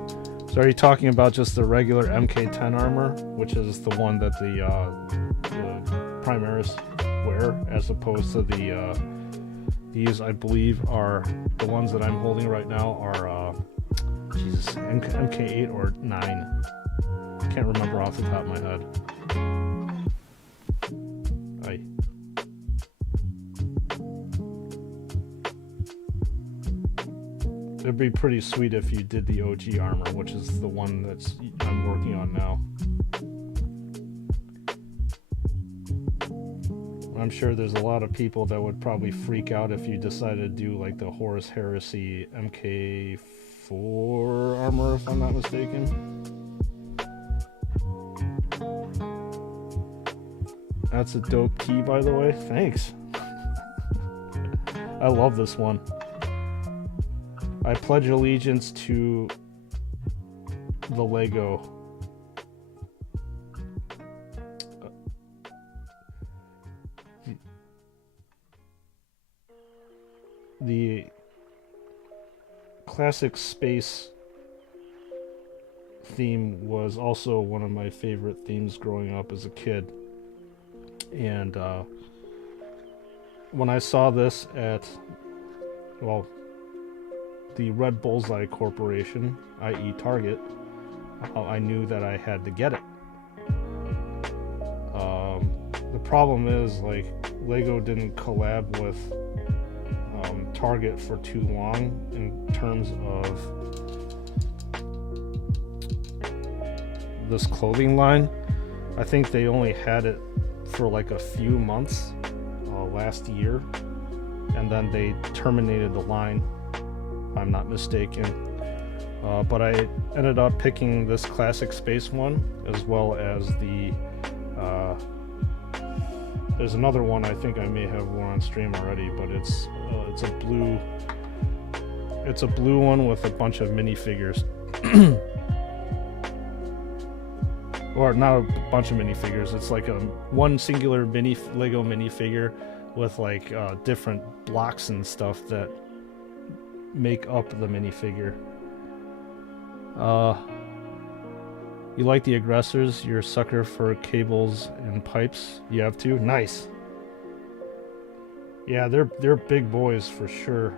So are you talking about just the regular MK10 armor, which is the one that the Primaris wear, as opposed to these, I believe, are the ones that I'm holding right now are Jesus, MK8 or 9. I can't remember off the top of my head. Aye. It'd be pretty sweet if you did the OG armor, which is the one that's I'm working on now. I'm sure there's a lot of people that would probably freak out if you decided to do like the Horus Heresy MK4 armor, if I'm not mistaken. That's a dope tee, by the way. Thanks. I love this one. I pledge allegiance to the Lego. The classic space theme was also one of my favorite themes growing up as a kid. And when I saw this at, well, the Red Bullseye Corporation, i.e. Target, I knew that I had to get it. The problem is, like, Lego didn't collab with Target for too long in terms of this clothing line. I think they only had it for like a few months last year, and then they terminated the line, if I'm not mistaken. But I ended up picking this classic space one, as well as the there's another one I think I may have worn on stream already, but it's a blue one with a bunch of minifigures. Or not a bunch of minifigures, it's like one singular Lego minifigure with like different blocks and stuff that make up the minifigure. You like the aggressors? You're a sucker for cables and pipes? You have to? Nice. Yeah, they're big boys for sure.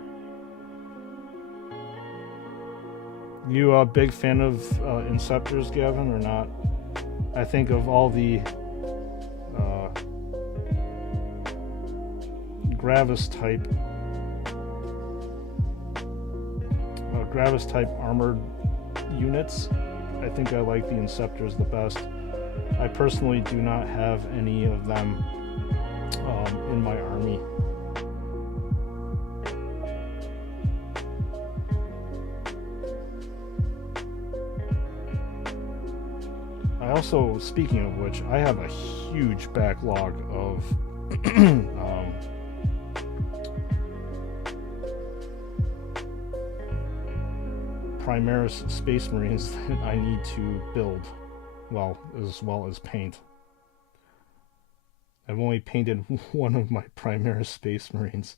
You a big fan of Inceptors, Gavin, or not? I think of all the Gravis type armored units, I think I like the Inceptors the best. I personally do not have any of them in my army. I also, speaking of which, I have a huge backlog of Primaris Space Marines that I need to build, as well as paint. I've only painted one of my Primaris Space Marines.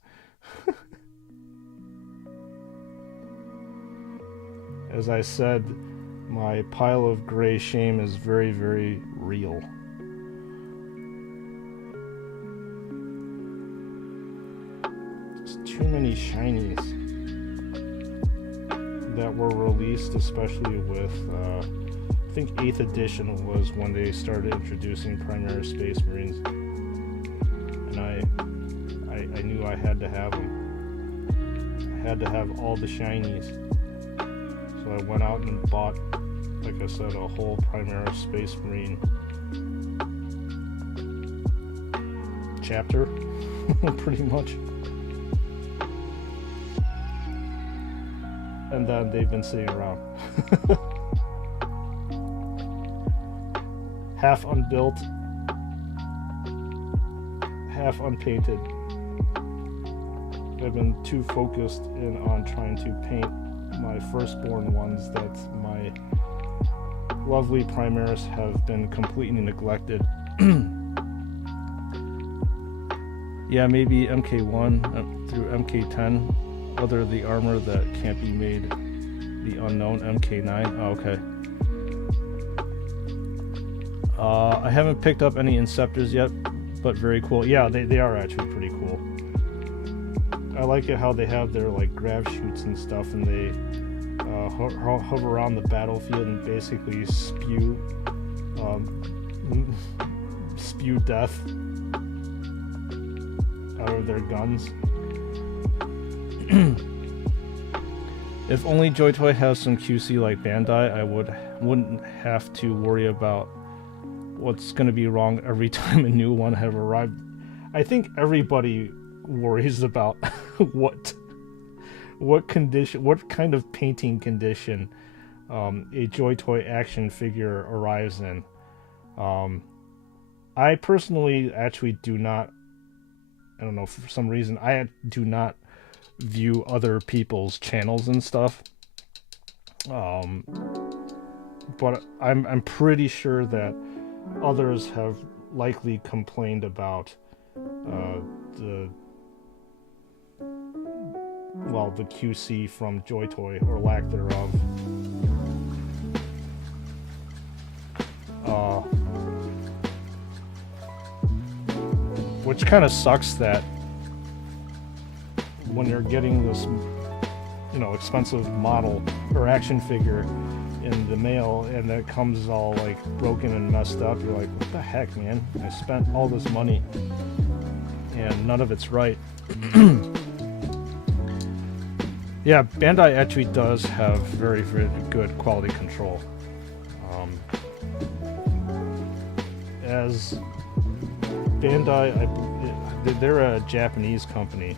As I said, my pile of gray shame is very, very real. There's too many shinies that were released, especially with, I think 8th edition was when they started introducing Primaris Space Marines. And I knew I had to have them. I had to have all the shinies. So I went out and bought, like I said, a whole Primaris Space Marine chapter, pretty much. And then they've been sitting around. Half unbuilt, half unpainted. I've been too focused in on trying to paint my firstborn ones that my lovely Primaris have been completely neglected. Yeah, maybe MK1 through MK10. Other the armor that can't be made, the unknown MK9. Oh, okay. I haven't picked up any Inceptors yet, but very cool. Yeah, they are actually pretty cool. I like it how they have their like grav chutes and stuff, and they hover around the battlefield and basically spew death out of their guns. If only Joy Toy has some QC like Bandai, I wouldn't have to worry about what's going to be wrong every time a new one have arrived. I think everybody worries about what condition, what kind of painting condition a Joy Toy action figure arrives in. I personally actually do not, I don't know, for some reason, I do not view other people's channels and stuff. But I'm pretty sure that others have likely complained about the QC from Joy Toy, or lack thereof. Which kind of sucks that when you're getting this, expensive model or action figure in the mail and that comes all like broken and messed up, you're like, what the heck, man? I spent all this money and none of it's right. Yeah, Bandai actually does have very, very good quality control. As Bandai, they're a Japanese company.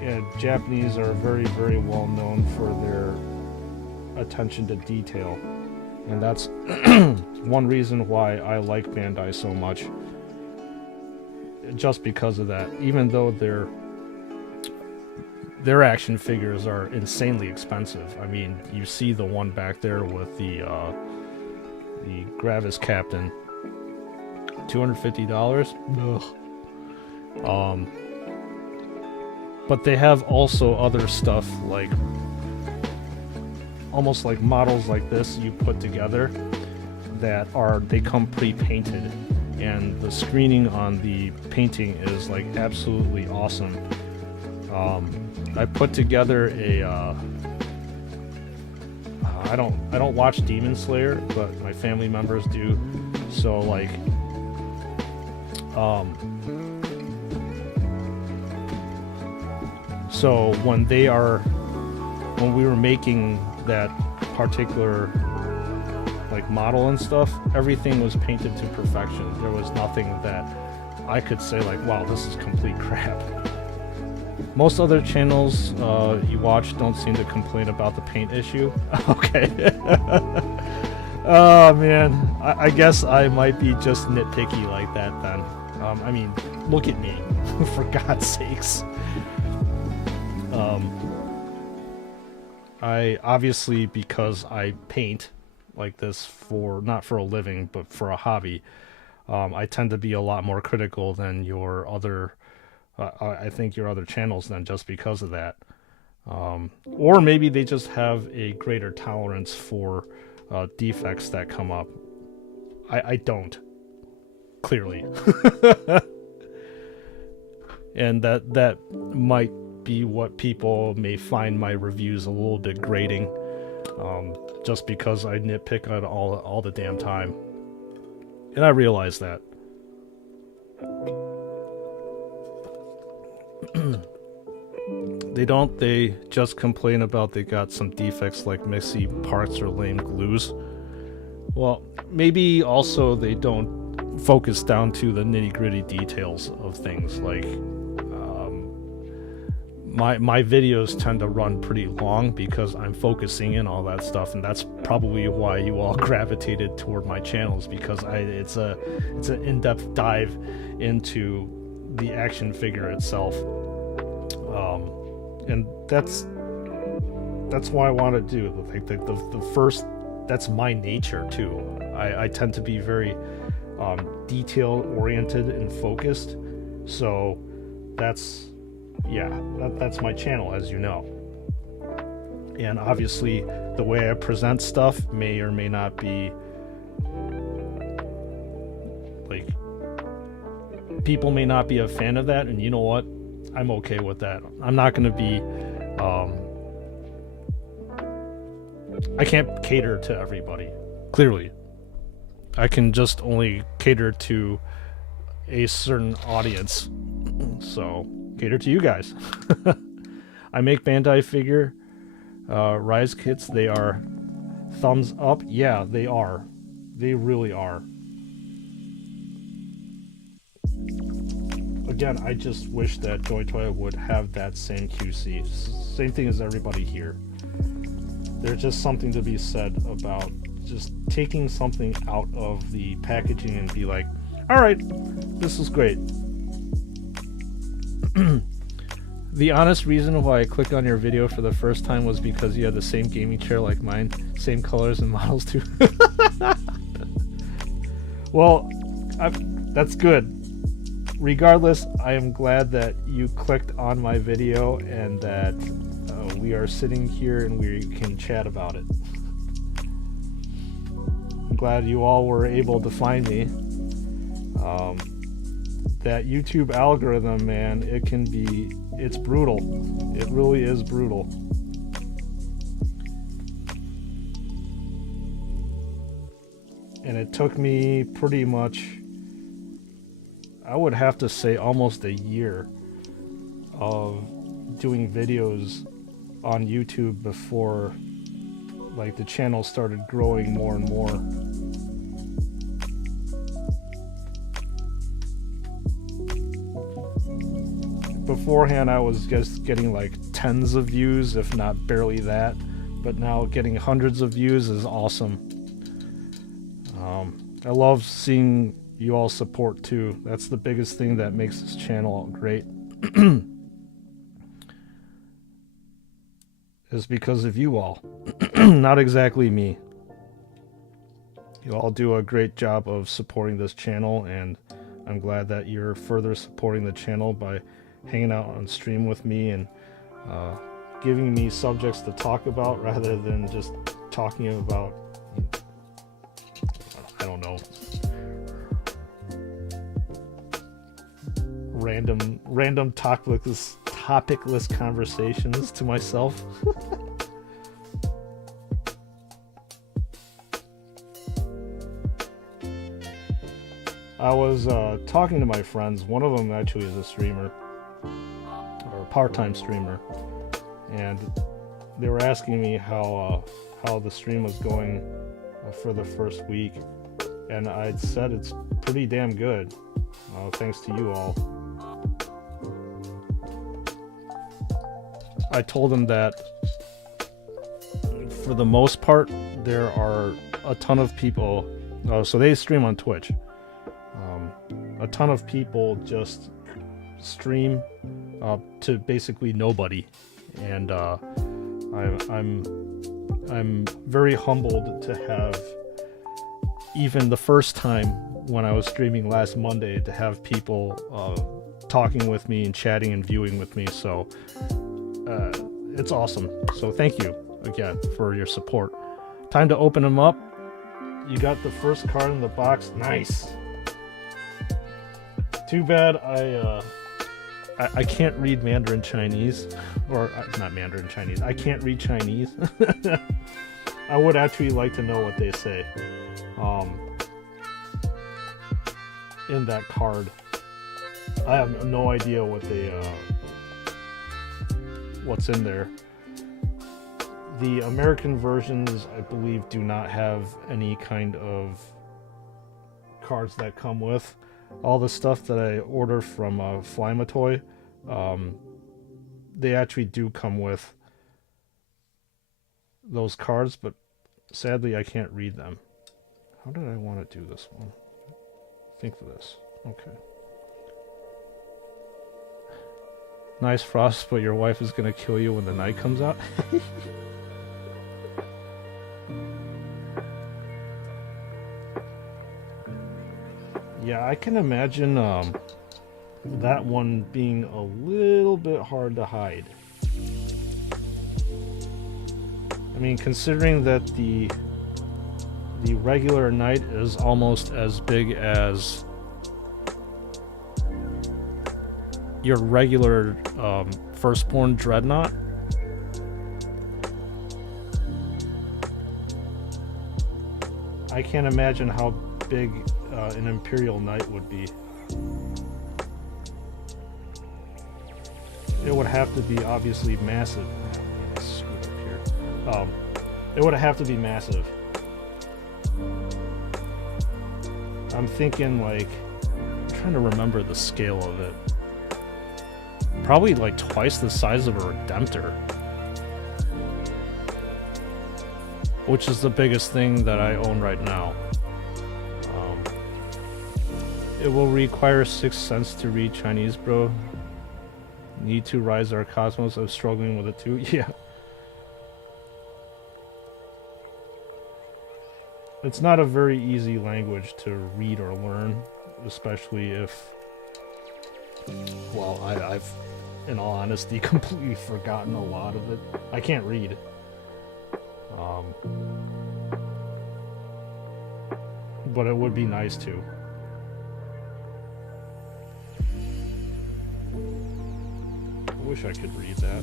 And Japanese are very, very well known for their attention to detail. And that's one reason why I like Bandai so much. Just because of that. Even though their action figures are insanely expensive. I mean, you see the one back there with the Gravis Captain. $250? Ugh. But they have also other stuff, like almost like models like this you put together that they come pre-painted, and the screening on the painting is like absolutely awesome. I put together a I don't watch Demon Slayer, but my family members do, so like so when they are when we were making that particular like model and stuff, everything was painted to perfection. There was nothing that I could say like, wow, this is complete crap. Most other channels you watch don't seem to complain about the paint issue. Okay. Oh man, I guess I might be just nitpicky like that then. I mean, look at me, for God's sakes. I obviously, because I paint like this for, not for a living, but for a hobby, I tend to be a lot more critical than your other, I think your other channels then, just because of that. Or maybe they just have a greater tolerance for defects that come up. I don't, clearly. And that might be what people may find my reviews a little bit grating, just because I nitpick on all the damn time. And I realize that. They just complain about they got some defects like messy parts or lame glues. Well, maybe also they don't focus down to the nitty-gritty details of things. Like, my videos tend to run pretty long because I'm focusing in all that stuff, and that's probably why you all gravitated toward my channels, because it's an in-depth dive into the action figure itself. And that's what I want to do. Like the first, that's my nature too. I tend to be very detail oriented and focused. So that's my channel, as you know. And obviously the way I present stuff may or may not be, like, people may not be a fan of that, and you know what? I'm okay with that. I'm not going to be, I can't cater to everybody, clearly. I can just only cater to a certain audience. So, cater to you guys. I make Bandai figure Rise kits. They are thumbs up. Yeah, they are. They really are. Again, I just wish that Joy Toy would have that same QC. Same thing as everybody here. There's just something to be said about just taking something out of the packaging and be like, alright, this is great. The honest reason why I clicked on your video for the first time was because you had the same gaming chair like mine. Same colors and models too. Well, that's good. Regardless, I am glad that you clicked on my video and that we are sitting here and we can chat about it. I'm glad you all were able to find me. That YouTube algorithm, man, it's brutal. It really is brutal. And it took me pretty much, I would have to say, almost a year of doing videos on YouTube before, like, the channel started growing more and more. Beforehand, I was just getting like tens of views, if not barely that. But now getting hundreds of views is awesome. I love seeing you all support too. That's the biggest thing that makes this channel great. Is because of you all. Not exactly me. You all do a great job of supporting this channel, and I'm glad that you're further supporting the channel by hanging out on stream with me and giving me subjects to talk about rather than just talking about, I don't know, random topicless conversations to myself. I was talking to my friends. One of them actually is a streamer, or a part-time streamer, and they were asking me how the stream was going for the first week, and I'd said it's pretty damn good, thanks to you all. I told them that for the most part there are a ton of people, so they stream on Twitch. A ton of people just stream to basically nobody, and I'm very humbled to have, even the first time when I was streaming last Monday, to have people talking with me and chatting and viewing with me. So it's awesome. So thank you again for your support. Time to open them up. You got the first card in the box. Nice. Too bad I can't read Mandarin Chinese, or not Mandarin Chinese. I can't read Chinese. I would actually like to know what they say in that card. I have no idea what they what's in there. The American versions, I believe, do not have any kind of cards that come with. All the stuff that I order from Flimatoy, they actually do come with those cards, but sadly I can't read them. How did I want to do this one? Think of this. Okay. Nice, Frost, but your wife is gonna kill you when the night comes out. Yeah, I can imagine that one being a little bit hard to hide. I mean, considering that the regular knight is almost as big as your regular firstborn dreadnought. I can't imagine how big an Imperial Knight would be. It would have to be obviously massive. Oh, screwed up here. It would have to be massive. I'm thinking like, I'm trying to remember the scale of it. Probably like twice the size of a Redemptor, which is the biggest thing that I own right now. It will require 6 cents to read Chinese, bro. Need to rise our cosmos. I'm struggling with it too. Yeah. It's not a very easy language to read or learn, especially if, well, I've, in all honesty, completely forgotten a lot of it. I can't read. But it would be nice to. I wish I could read that.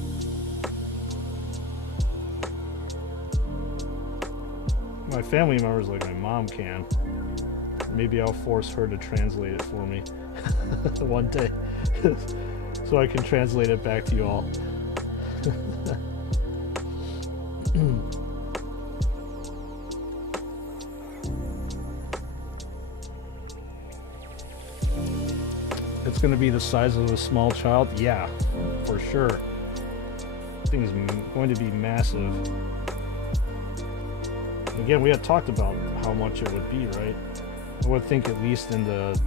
My family members, like my mom, can. Maybe I'll force her to translate it for me one day, so I can translate it back to you all. It's gonna be the size of a small child? Yeah, for sure. Thing's going to be massive. Again, we had talked about how much it would be, right? I would think at least in the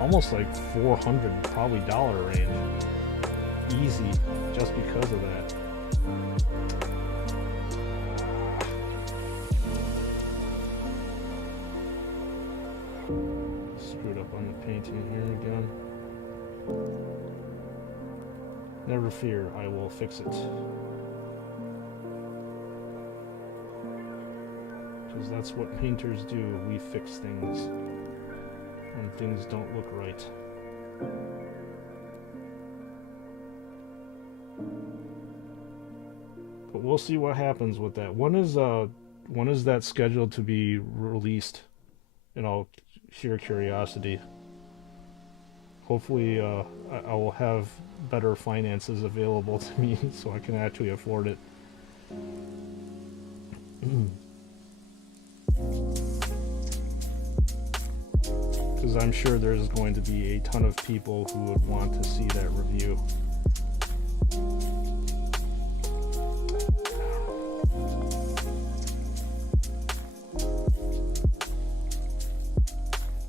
almost like $400 probably dollar range. Easy, just because of that. Screwed up on the painting here again. Never fear, I will fix it. Because that's what painters do. We fix things when things don't look right. But we'll see what happens with that. When is that scheduled to be released? You know, sheer curiosity. Hopefully I will have better finances available to me so I can actually afford it. Because I'm sure there's going to be a ton of people who would want to see that review.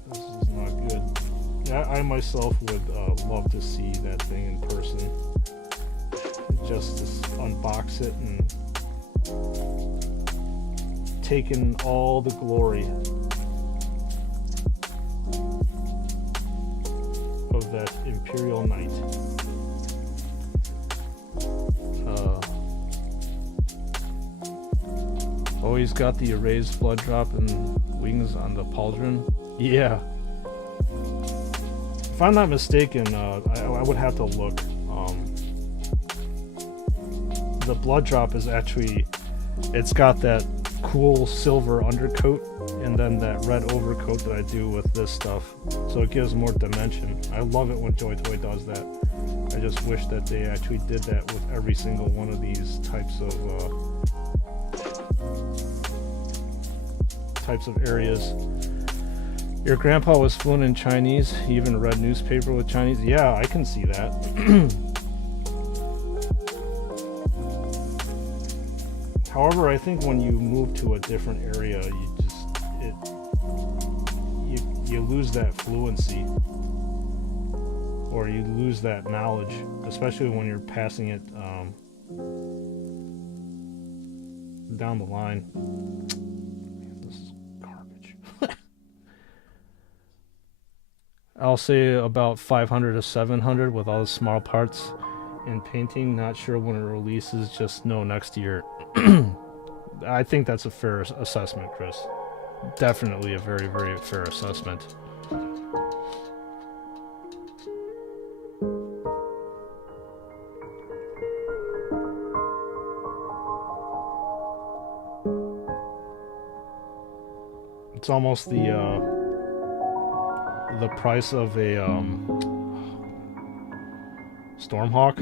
This is not good. I myself would love to see that thing in person. Just to unbox it and take in all the glory of that Imperial Knight. Oh, he's got the erased blood drop and wings on the pauldron. Yeah. If I'm not mistaken, I would have to look. The blood drop is actually, it's got that cool silver undercoat and then that red overcoat that I do with this stuff, so it gives more dimension. I love it when Joy Toy does that. I just wish that they actually did that with every single one of these types of areas. Your grandpa was fluent in Chinese. He even read newspaper with Chinese. Yeah, I can see that. However, I think when you move to a different area, you lose that fluency, or you lose that knowledge, especially when you're passing it down the line. Man, this is garbage. I'll say about 500 to 700 with all the small parts in painting. Not sure when it releases, just know next year. I think that's a fair assessment, Chris. Definitely a very, very fair assessment. It's almost the price of a Stormhawk.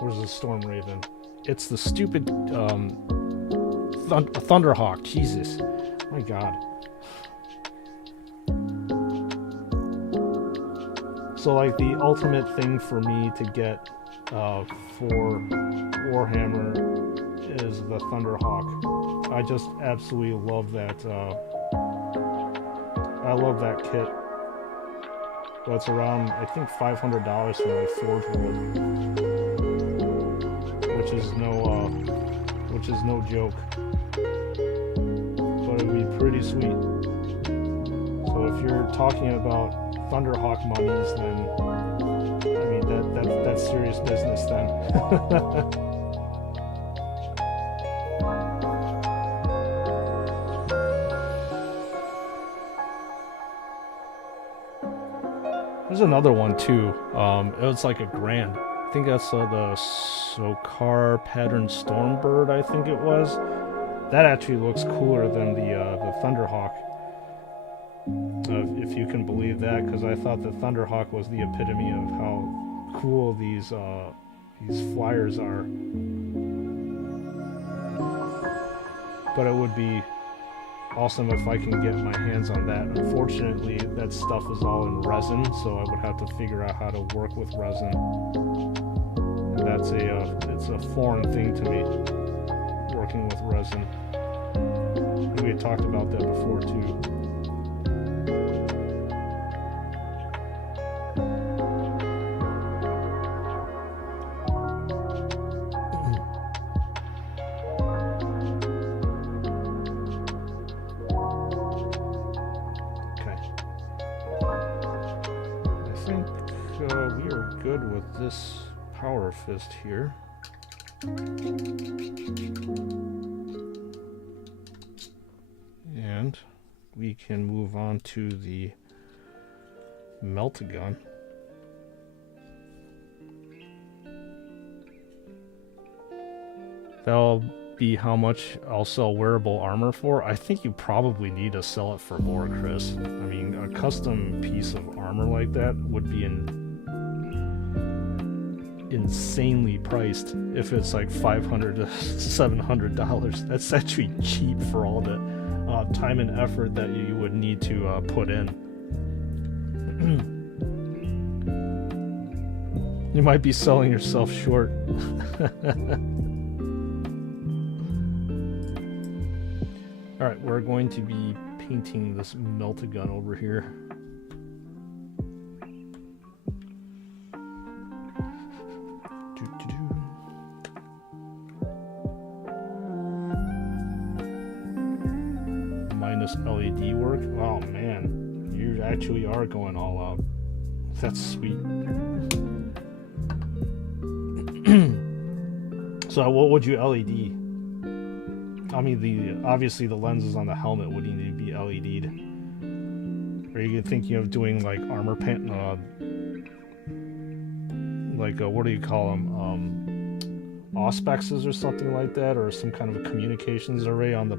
Where's the Storm Raven? It's the stupid Thunderhawk. Jesus, my God. So like the ultimate thing for me to get for Warhammer is the Thunderhawk. I just absolutely love that. I love that kit. But it's around, I think, $500 from like Forge World, which is no joke. But it would be pretty sweet. So if you're talking about Thunderhawk monies, then I mean that's serious business then. There's another one too. It was like $1,000. I think that's the Sokar pattern Stormbird. I think it was. That actually looks cooler than the Thunderhawk. If you can believe that, because I thought the Thunderhawk was the epitome of how cool these flyers are. But it would be awesome if I can get my hands on that. Unfortunately, that stuff is all in resin, so I would have to figure out how to work with resin. And that's it's a foreign thing to me, working with resin. And we had talked about that before too. This Power Fist here. And we can move on to the Melt-A-Gun. That'll be how much I'll sell wearable armor for. I think you probably need to sell it for more, Chris. I mean, a custom piece of armor like that would be insanely priced if it's like $500 to $700. That's actually cheap for all the time and effort that you would need to put in. You might be selling yourself short. Alright, we're going to be painting this melt-a-gun over here. Minus LED work. Oh man, you actually are going all out. That's sweet. So what would you LED? I mean, obviously the lenses on the helmet would need to be LED'd. Are you thinking of doing like armor paint, what do you call them? Auspexes or something like that, or some kind of a communications array on the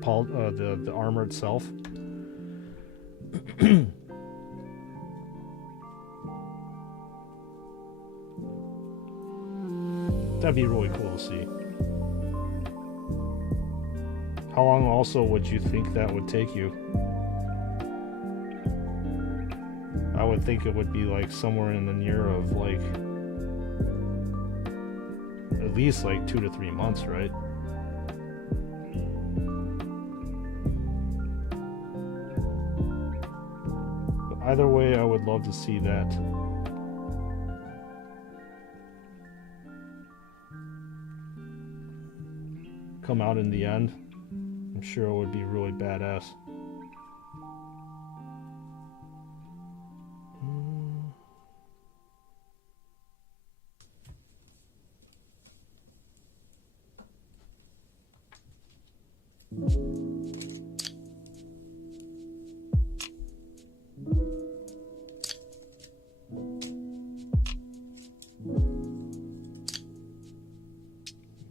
armor itself? That'd be really cool to see. How long also would you think that would take you? I would think it would be like somewhere in the near of like at least like 2 to 3 months, right? But either way, I would love to see that. Come out in the end. I'm sure it would be really badass.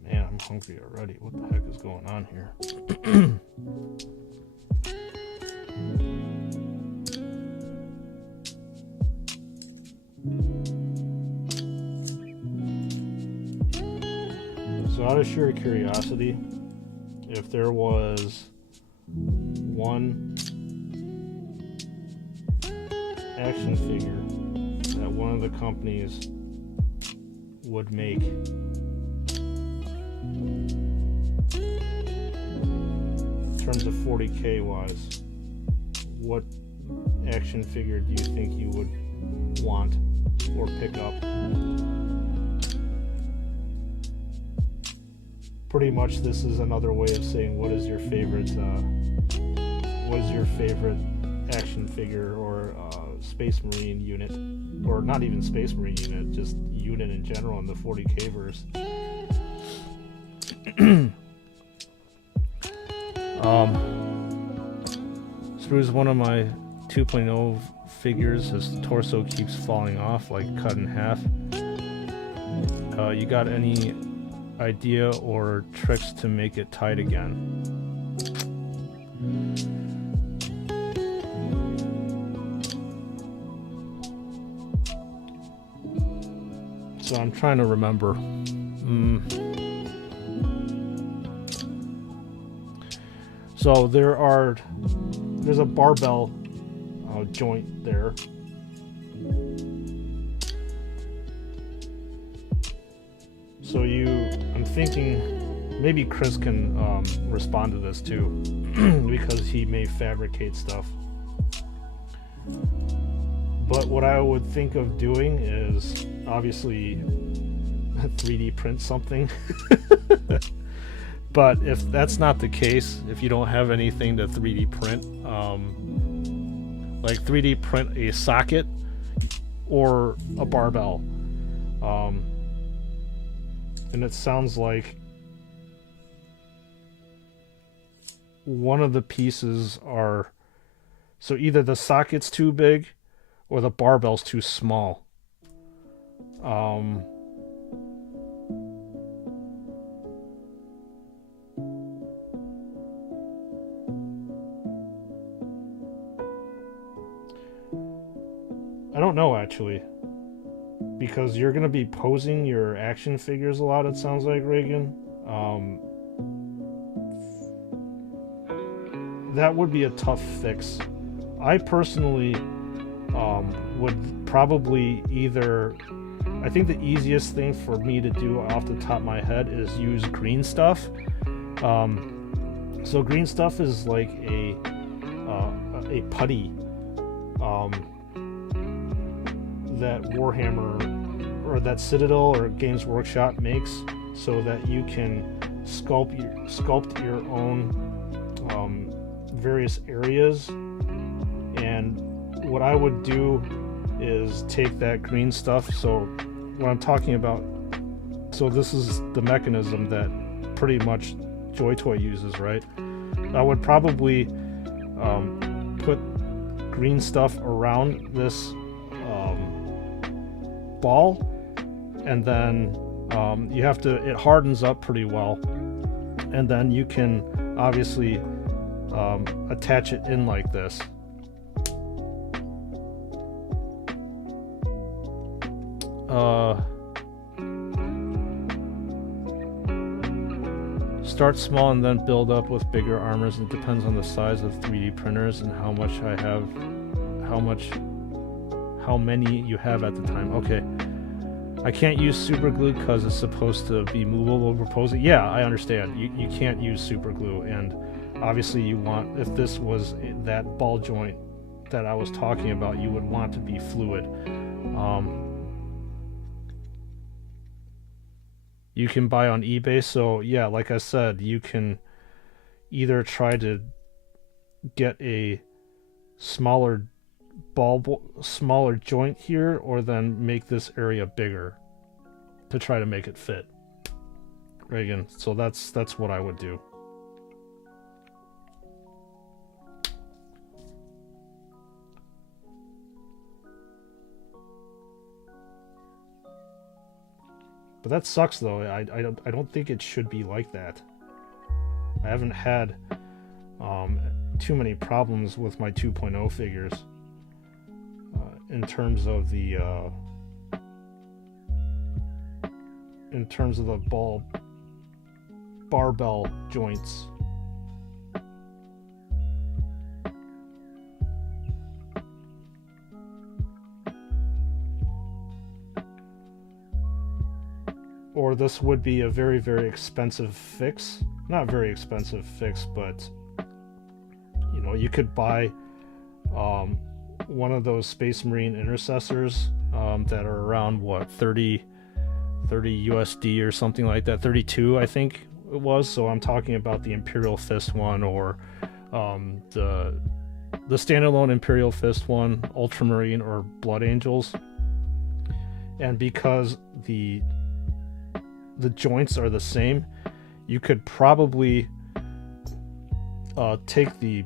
Man, I'm hungry already. What the heck is going on here? So out of sheer curiosity, if there was one action figure that one of the companies would make in terms of 40K wise, what action figure do you think you would want or pick up? Pretty much this is another way of saying what is your favorite action figure or Space Marine unit, or not even Space Marine unit, just unit in general in the 40K verse. Sprues, one of my 2.0 figures, his torso keeps falling off, like cut in half. You got any idea or tricks to make it tight again? So I'm trying to remember. So there's a barbell joint there. So I'm thinking maybe Chris can respond to this too, because he may fabricate stuff. But what I would think of doing is obviously 3D print something. But if that's not the case, if you don't have anything to 3D print, like 3D print a socket or a barbell, and it sounds like one of the pieces are, so either the socket's too big or the barbell's too small. don't know actually, because you're gonna be posing your action figures a lot. It sounds like, Reagan. That would be a tough fix. I personally would probably either. I think the easiest thing for me to do off the top of my head is use green stuff. So green stuff is like a putty that Warhammer or that Citadel or Games Workshop makes, so that you can sculpt your own various areas. And what I would do is take that green stuff. So what I'm talking about, so this is the mechanism that pretty much Joy Toy uses, right? I would probably put green stuff around this ball, and then it hardens up pretty well, and then you can obviously attach it in like this. Start small and then build up with bigger armors. It depends on the size of 3D printers and how many you have at the time. Okay. I can't use super glue because it's supposed to be movable proposing. Yeah, I understand. You can't use super glue, and obviously you want, if this was that ball joint that I was talking about, you would want to be fluid. You can buy on eBay, so yeah, like I said, you can either try to get a smaller joint here, or then make this area bigger to try to make it fit, Reagan. So that's what I would do. But that sucks, though. I don't think it should be like that. I haven't had too many problems with my 2.0 figures in terms of the barbell joints. Or this would be a very, very expensive fix. Not very expensive fix, but you know, you could buy one of those Space Marine intercessors that are around what, 30 USD or something like that. 32, I think it was. So I'm talking about the Imperial Fist one, or the standalone Imperial Fist one, Ultramarine or Blood Angels. And because the joints are the same, you could probably take the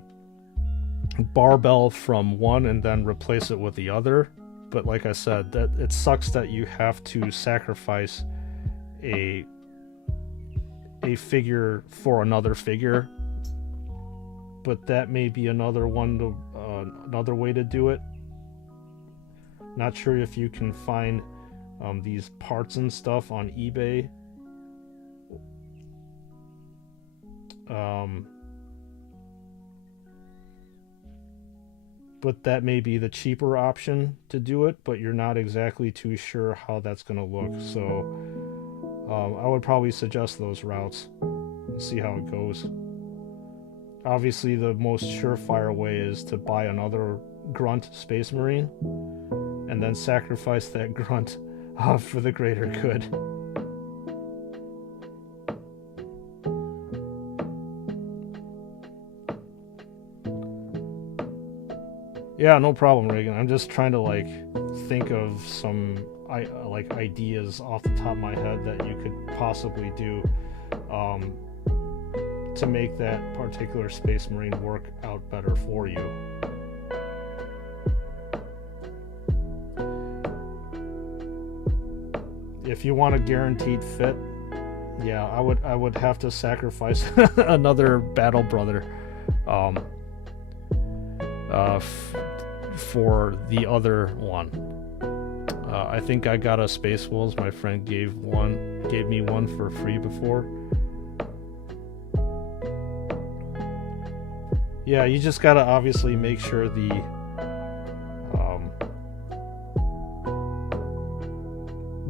barbell from one and then replace it with the other. But like I said, that it sucks that you have to sacrifice a figure for another figure. But that may be another way to do it. Not sure if you can find these parts and stuff on eBay. But that may be the cheaper option to do it, but you're not exactly too sure how that's going to look. So I would probably suggest those routes and see how it goes. Obviously, the most surefire way is to buy another grunt Space Marine and then sacrifice that grunt for the greater good. Yeah, no problem, Reagan. I'm just trying to think of some ideas off the top of my head that you could possibly do to make that particular Space Marine work out better for you. If you want a guaranteed fit, yeah, I would have to sacrifice another Battle Brother for the other one. I think I got a Space Wolves. My friend gave me one for free before. Yeah, you just gotta obviously make sure the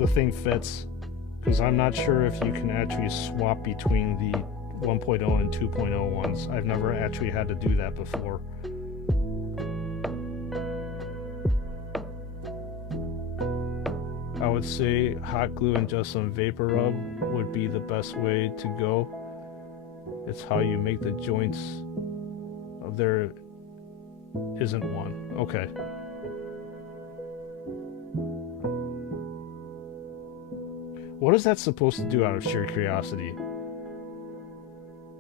thing fits, because I'm not sure if you can actually swap between the 1.0 and 2.0 ones. I've never actually had to do that before. I would say hot glue and just some vapor rub would be the best way to go. It's how you make the joints of there isn't one. Okay. What is that supposed to do out of sheer curiosity?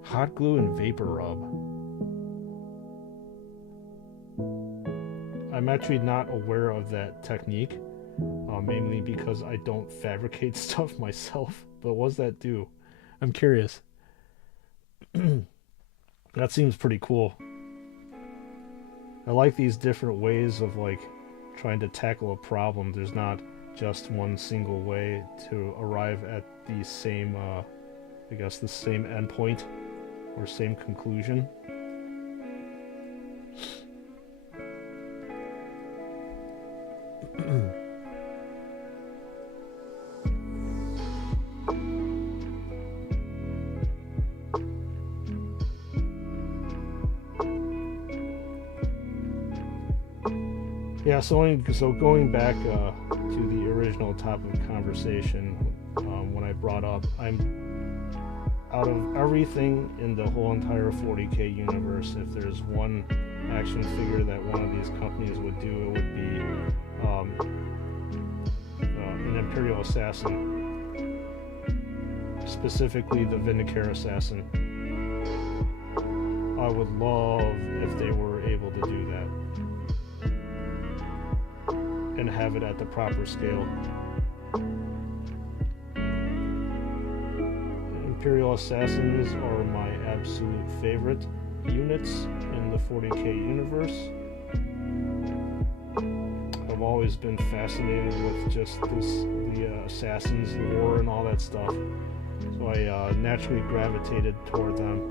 Hot glue and vapor rub. I'm actually not aware of that technique, mainly because I don't fabricate stuff myself. But what does that do? I'm curious. That seems pretty cool. I like these different ways of like trying to tackle a problem. There's not just one single way to arrive at the same, I guess, the same endpoint or same conclusion. Yeah, so going back to the original topic of conversation, when I brought up, I'm out of everything in the whole entire 40K universe, if there's one action figure that one of these companies would do, it would be an Imperial Assassin, specifically the Vindicare Assassin. I would love if they were able to do that and have it at the proper scale. Imperial Assassins are my absolute favorite units in the 40K universe. I've always been fascinated with just the Assassins lore and all that stuff, so I naturally gravitated toward them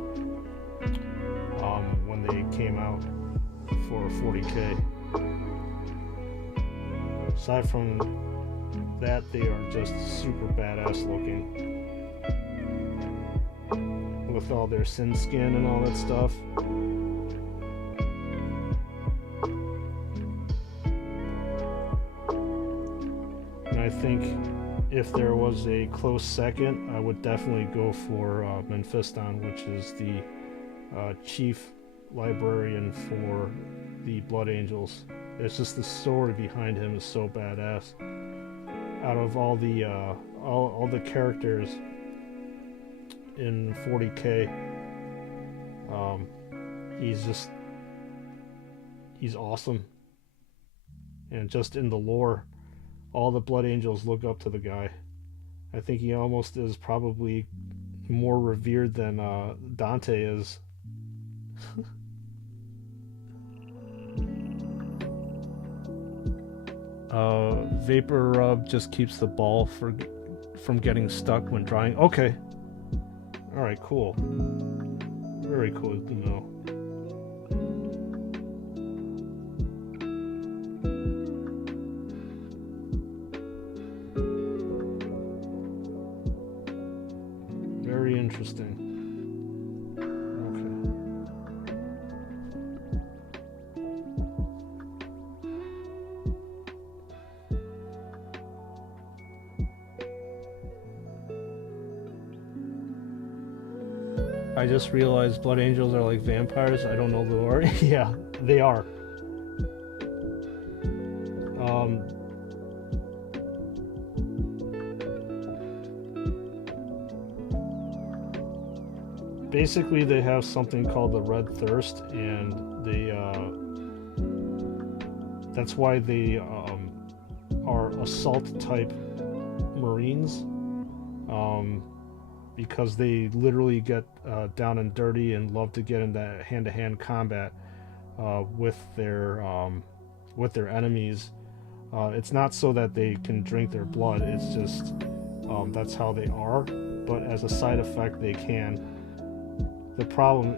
when they came out for 40K. Aside from that, they are just super badass looking, with all their sin skin and all that stuff. And I think if there was a close second, I would definitely go for Mephiston, which is the chief librarian for the Blood Angels. It's just the story behind him is so badass. Out of all the characters in 40K, he's awesome. And just in the lore, all the Blood Angels look up to the guy. I think he almost is probably more revered than Dante is. Vapor rub just keeps the ball from getting stuck when drying. Okay. Alright, cool. Very cool to know. Very interesting. I just realized Blood Angels are like vampires. I don't know the lore. Yeah, they are. Basically, they have something called the Red Thirst, and they that's why they are assault type Marines. Because they literally get down and dirty and love to get in that hand-to-hand combat with their enemies. It's not so that they can drink their blood. It's just that's how they are. But as a side effect, they can. The problem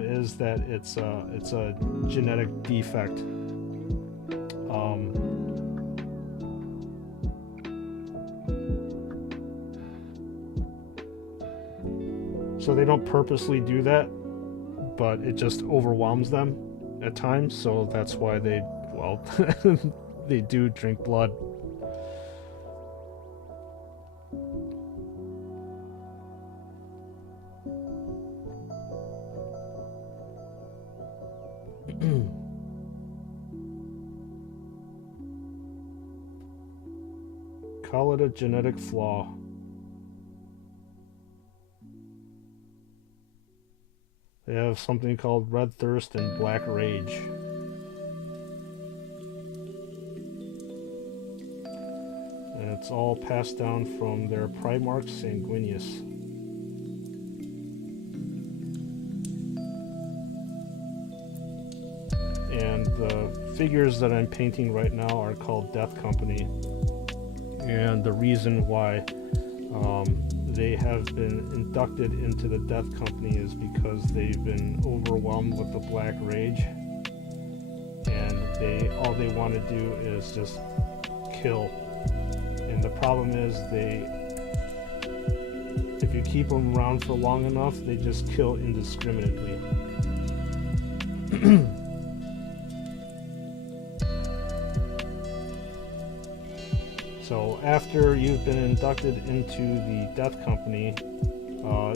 is that it's a genetic defect. So they don't purposely do that, but it just overwhelms them at times. So that's why they, well, they do drink blood. Call it a genetic flaw. They have something called red thirst and black rage. And it's all passed down from their Primarch Sanguinius. And the figures that I'm painting right now are called Death Company. And the reason why they have been inducted into the Death Company is because they've been overwhelmed with the Black Rage, and all they want to do is just kill. And the problem is if you keep them around for long enough, they just kill indiscriminately. So after you've been inducted into the Death Company,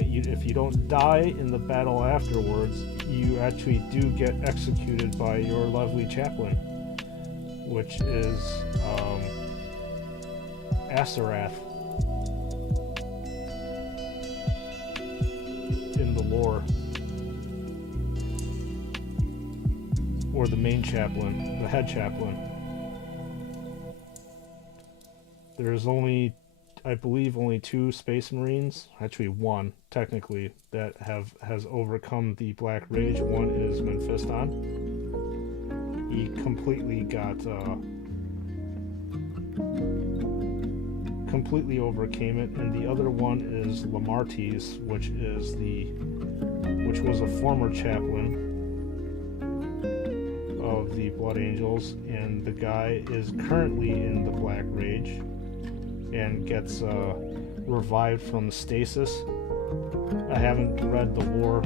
if you don't die in the battle afterwards, you actually do get executed by your lovely chaplain, which is Asarath in the lore, or the main chaplain, the head chaplain. There's only, I believe, only 2 Space Marines, actually 1 technically, that has overcome the Black Rage. One is Mephiston. He completely overcame it, and the other one is Lamartes, which was a former chaplain of the Blood Angels, and the guy is currently in the Black Rage and gets revived from stasis. I haven't read the lore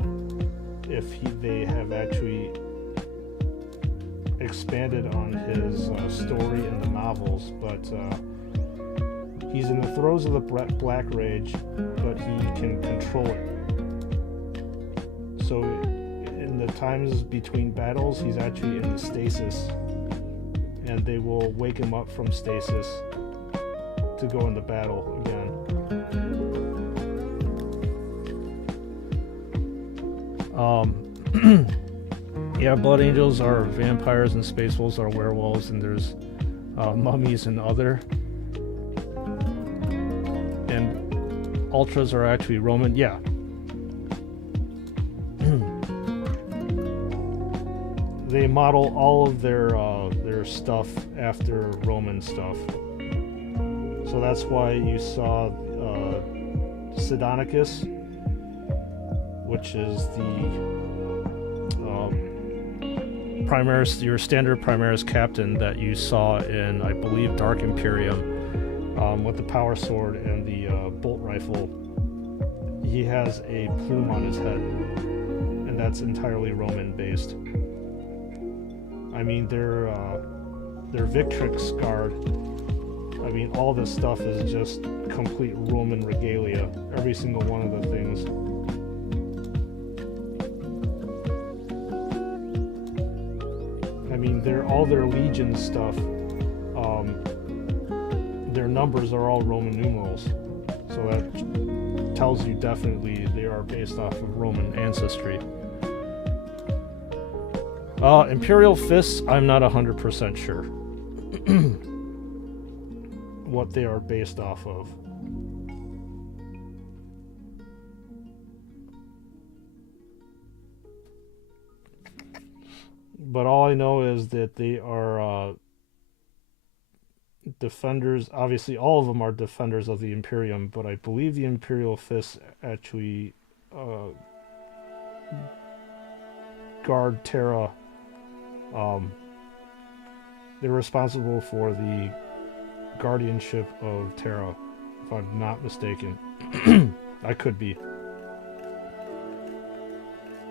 if they have actually expanded on his story in the novels, but he's in the throes of the Black Rage, but he can control it. So in the times between battles, he's actually in the stasis, and they will wake him up from stasis to go into battle again. Yeah, Blood Angels are vampires and Space Wolves are werewolves, and there's mummies and other. And Ultras are actually Roman. Yeah. They model all of their stuff after Roman stuff. So that's why you saw Sidonicus, which is the Primaris, your standard Primaris captain that you saw in, I believe, Dark Imperium, with the power sword and the bolt rifle. He has a plume on his head, and that's entirely Roman based. I mean, their Victrix guard, I mean, all this stuff is just complete Roman regalia. Every single one of the things. I mean, all their Legion stuff, their numbers are all Roman numerals. So that tells you definitely they are based off of Roman ancestry. Imperial Fists, I'm not 100% sure what they are based off of. But all I know is that they are defenders. Obviously, all of them are defenders of the Imperium, but I believe the Imperial Fists actually guard Terra. They're responsible for the guardianship of Terra, if I'm not mistaken. I could be.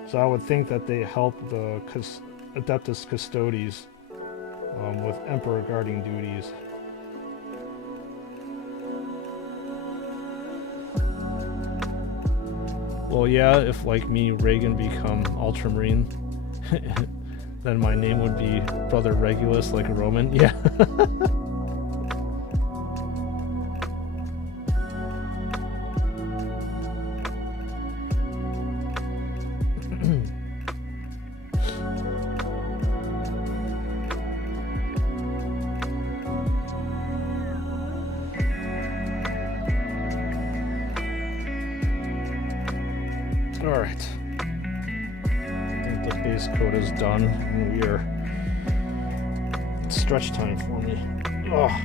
So I would think that they help the Adeptus Custodes with Emperor guarding duties. Well, yeah, if like me, Reagan become Ultramarine, then my name would be Brother Regulus, like a Roman. Yeah. Alright. I think the base coat is done, and we are... It's stretch time for me. Oh.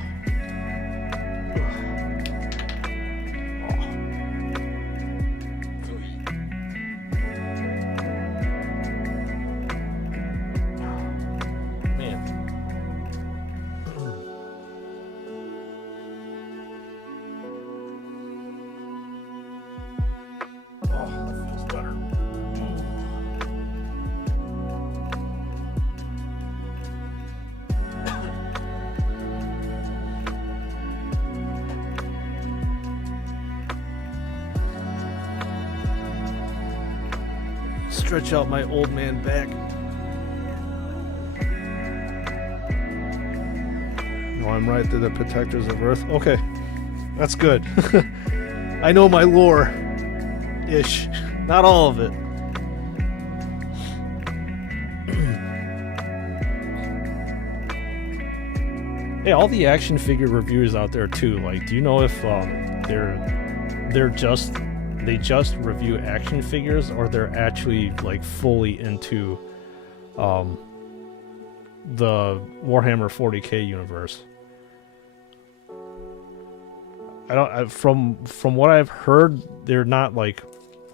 Stretch out my old man back. No, I'm right. They're the protectors of Earth. Okay, that's good. I know my lore. Ish. Not all of it. Hey, all the action figure reviewers out there too. Like, do you know if they just review action figures, or they're actually like fully into the Warhammer 40k universe? From what I've heard, they're not like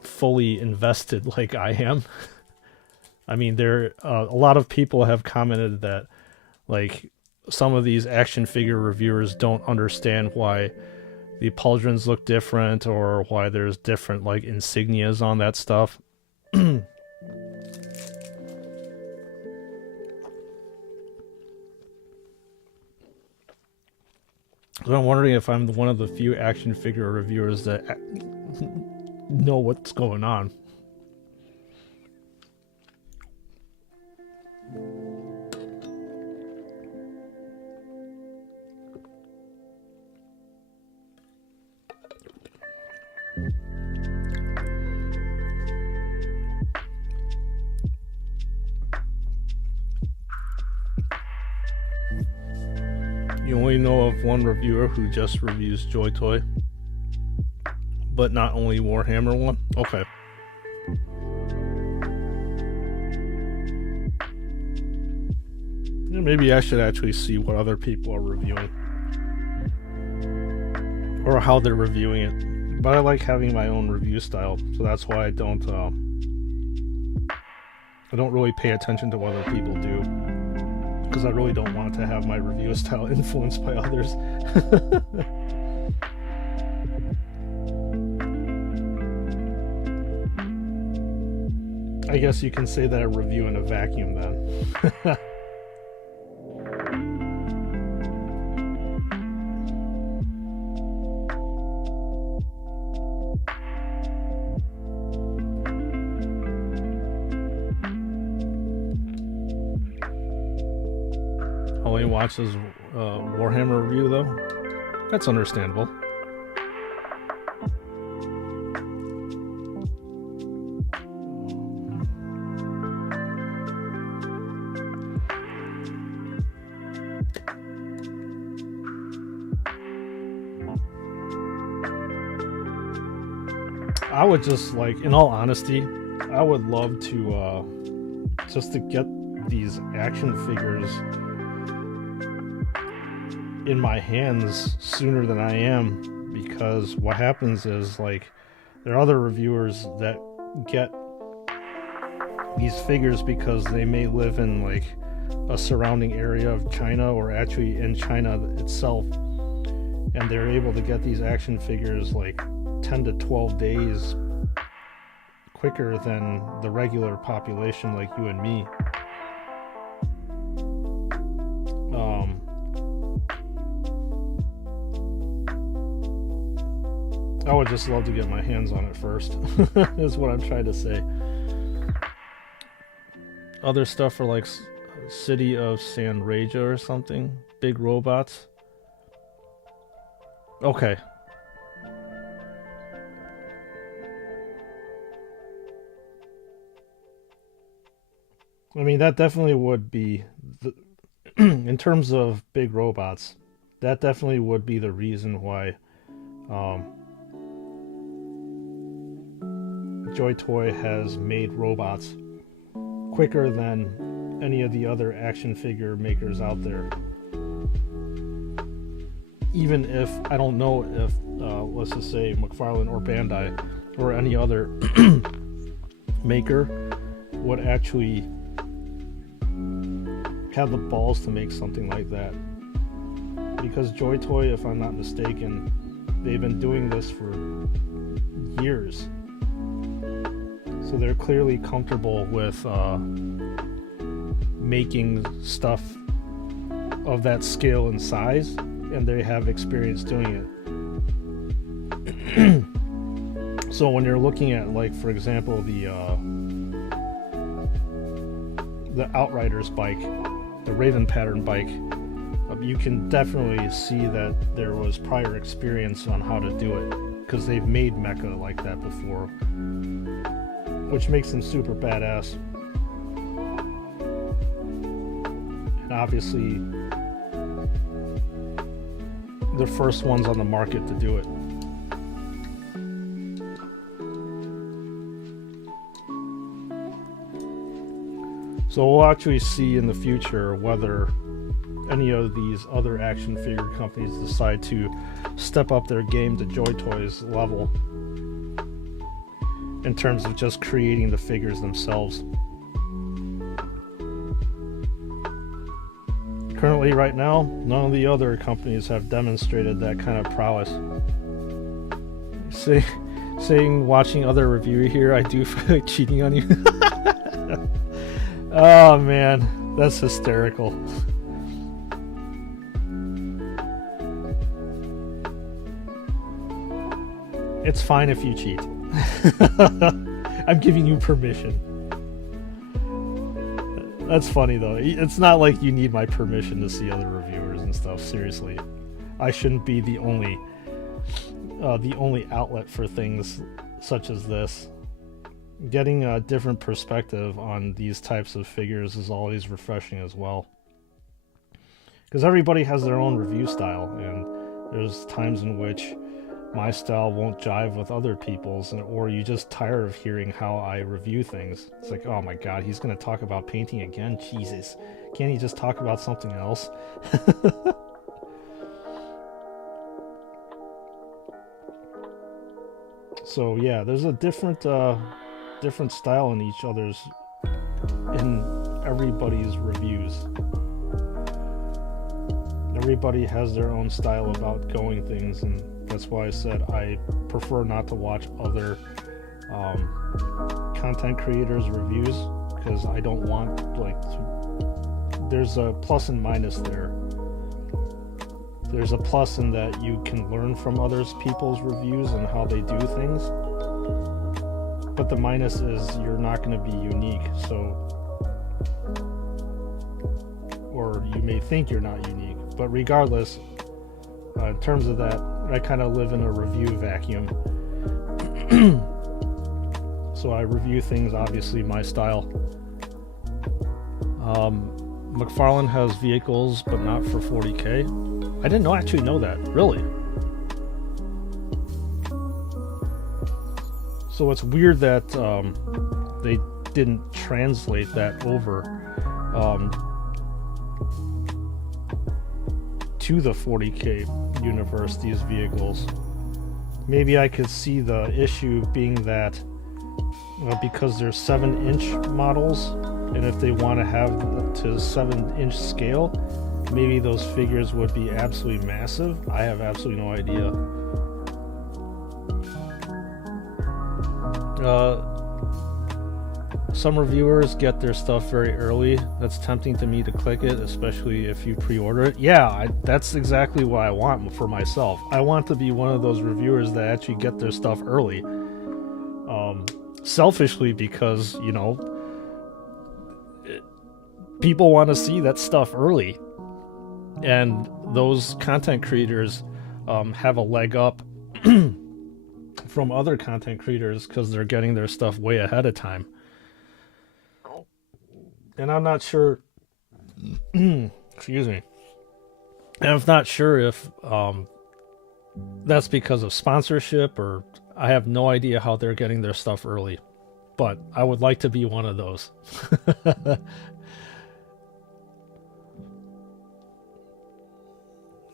fully invested like I am. I mean, a lot of people have commented that like some of these action figure reviewers don't understand why the pauldrons look different, or why there's different like insignias on that stuff. So I'm wondering if I'm one of the few action figure reviewers that know what's going on. You only know of one reviewer who just reviews Joy Toy, but not only Warhammer one? Okay. Yeah, maybe I should actually see what other people are reviewing, or how they're reviewing it. But I like having my own review style, so that's why I don't really pay attention to what other people do, because I really don't want to have my review style influenced by others. I guess you can say that I review in a vacuum then. Only watches Warhammer review though. That's understandable. I would just like, in all honesty, I would love to just to get these action figures in my hands sooner than I am, because what happens is, like, there are other reviewers that get these figures because they may live in like a surrounding area of China, or actually in China itself, and they're able to get these action figures like 10 to 12 days quicker than the regular population like you and me. I would just love to get my hands on it first, is what I'm trying to say. Other stuff for like City of San Reja or something. Big robots. Okay. I mean, that definitely would be, in terms of big robots, that definitely would be the reason why Joy Toy has made robots quicker than any of the other action figure makers out there. Even if, I don't know if, let's just say McFarlane or Bandai or any other maker would actually have the balls to make something like that. Because Joy Toy, if I'm not mistaken, they've been doing this for years. So they're clearly comfortable with making stuff of that scale and size, and they have experience doing it. So when you're looking at, like, for example, the Outriders bike, the Raven pattern bike, you can definitely see that there was prior experience on how to do it, because they've made mecha like that before, which makes them super badass. And obviously, the first ones on the market to do it. So we'll actually see in the future whether any of these other action figure companies decide to step up their game to Joy Toy's level in terms of just creating the figures themselves. Currently, right now, none of the other companies have demonstrated that kind of prowess. Watching other reviewer here, I do feel like cheating on you. Oh man, that's hysterical. It's fine if you cheat. I'm giving you permission. That's funny though. It's not like you need my permission to see other reviewers and stuff. Seriously, I shouldn't be the only outlet for things such as this. Getting a different perspective on these types of figures is always refreshing as well, because everybody has their own review style, and there's times in which my style won't jive with other people's, or you just tired of hearing how I review things. It's like, oh my god, he's going to talk about painting again? Jesus. Can't he just talk about something else? So yeah, there's a different style in everybody's reviews. Everybody has their own style about going things, and that's why I said I prefer not to watch other content creators' reviews, because I don't want, like, there's a plus and minus there. There's a plus in that you can learn from others people's reviews and how they do things, but the minus is you're not going to be unique. So, or you may think you're not unique, but regardless, in terms of that, I kind of live in a review vacuum. So I review things, obviously, my style. McFarlane has vehicles, but not for 40K. I didn't actually know that. Really? So it's weird that they didn't translate that over to the 40K universe, these vehicles. Maybe I could see the issue being that because they're 7-inch models, and if they want to have to 7-inch scale, maybe those figures would be absolutely massive. I have absolutely no idea. Some reviewers get their stuff very early. That's tempting to me to click it, especially if you pre-order it. Yeah, that's exactly what I want for myself. I want to be one of those reviewers that actually get their stuff early. Selfishly, because, you know, people want to see that stuff early. And those content creators have a leg up from other content creators because they're getting their stuff way ahead of time. And I'm not sure, excuse me, and I'm not sure if that's because of sponsorship, or I have no idea how they're getting their stuff early. But I would like to be one of those.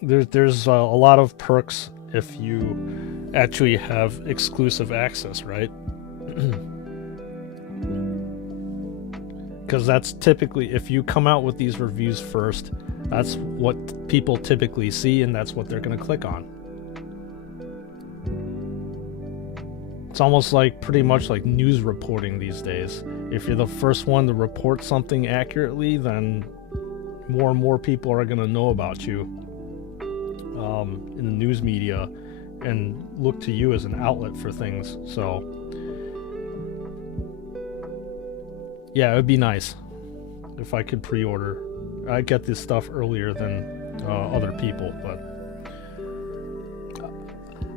There's a lot of perks if you actually have exclusive access, right? Because that's typically, if you come out with these reviews first, that's what people typically see, and that's what they're going to click on. It's almost like pretty much like news reporting these days. If you're the first one to report something accurately, then more and more people are going to know about you in the news media and look to you as an outlet for things. So yeah, it would be nice if I could pre-order. I get this stuff earlier than other people, but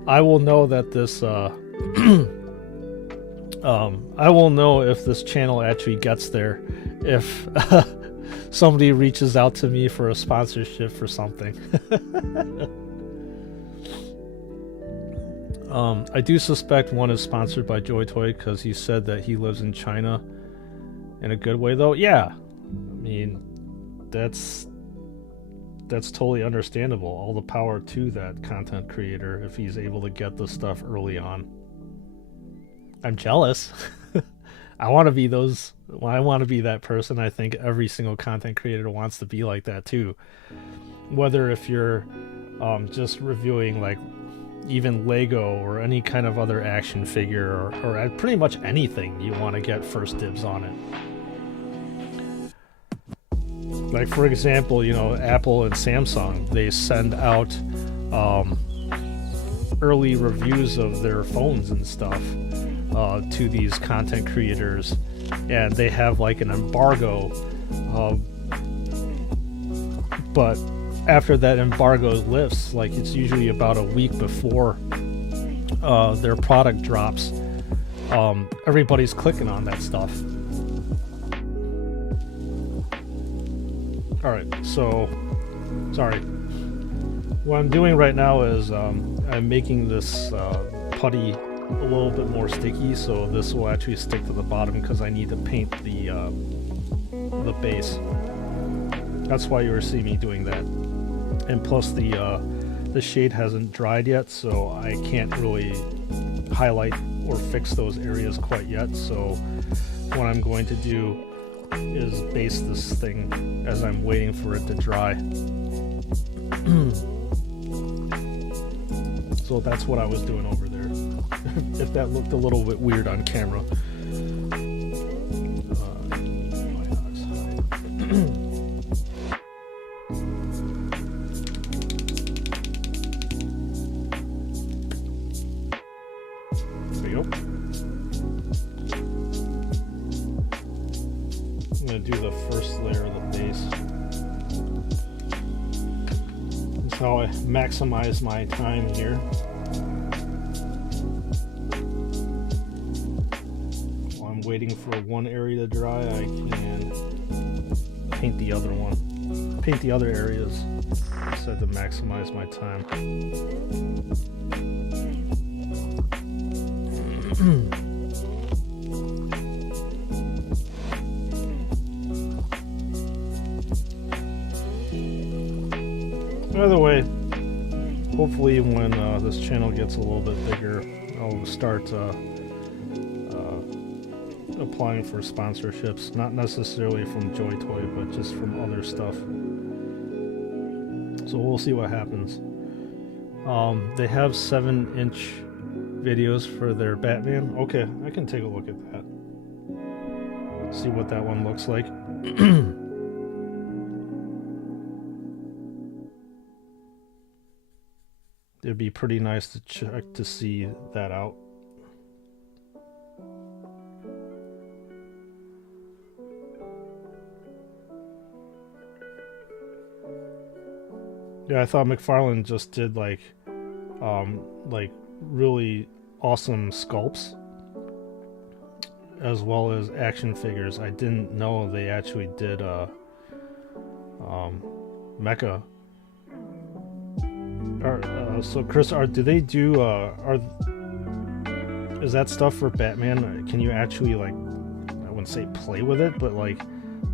I will know that this I will know if this channel actually gets there if somebody reaches out to me for a sponsorship for something. I do suspect one is sponsored by JoyToy because he said that he lives in China. In a good way, though. Yeah, I mean, that's totally understandable. All the power to that content creator if he's able to get the stuff early on. I'm jealous. I want to be those. Well, I want to be that person. I think every single content creator wants to be like that too. Whether if you're just reviewing like even Lego or any kind of other action figure, or pretty much anything, you want to get first dibs on it. Like, for example, you know, Apple and Samsung, they send out early reviews of their phones and stuff to these content creators, and they have like an embargo, but after that embargo lifts, like it's usually about a week before their product drops, everybody's clicking on that stuff. Alright, so sorry. What I'm doing right now is I'm making this putty a little bit more sticky, so this will actually stick to the bottom because I need to paint the base. That's why you were seeing me doing that. And plus the shade hasn't dried yet, so I can't really highlight or fix those areas quite yet. So what I'm going to do is base this thing as I'm waiting for it to dry. So that's what I was doing over there. If that looked a little bit weird on camera. How I maximize my time here. While I'm waiting for one area to dry, I can paint the other one. Paint the other areas. So to maximize my time. By the way, hopefully when this channel gets a little bit bigger, I'll start applying for sponsorships, not necessarily from Joy Toy, but just from other stuff. So we'll see what happens. They have 7-inch videos for their Batman. Okay, I can take a look at that. See what that one looks like. It'd be pretty nice to check to see that out. Yeah, I thought McFarlane just did like really awesome sculpts as well as action figures. I didn't know they actually did mecha. So Chris, do they do is that stuff for Batman? Can you actually, like, I wouldn't say play with it, but like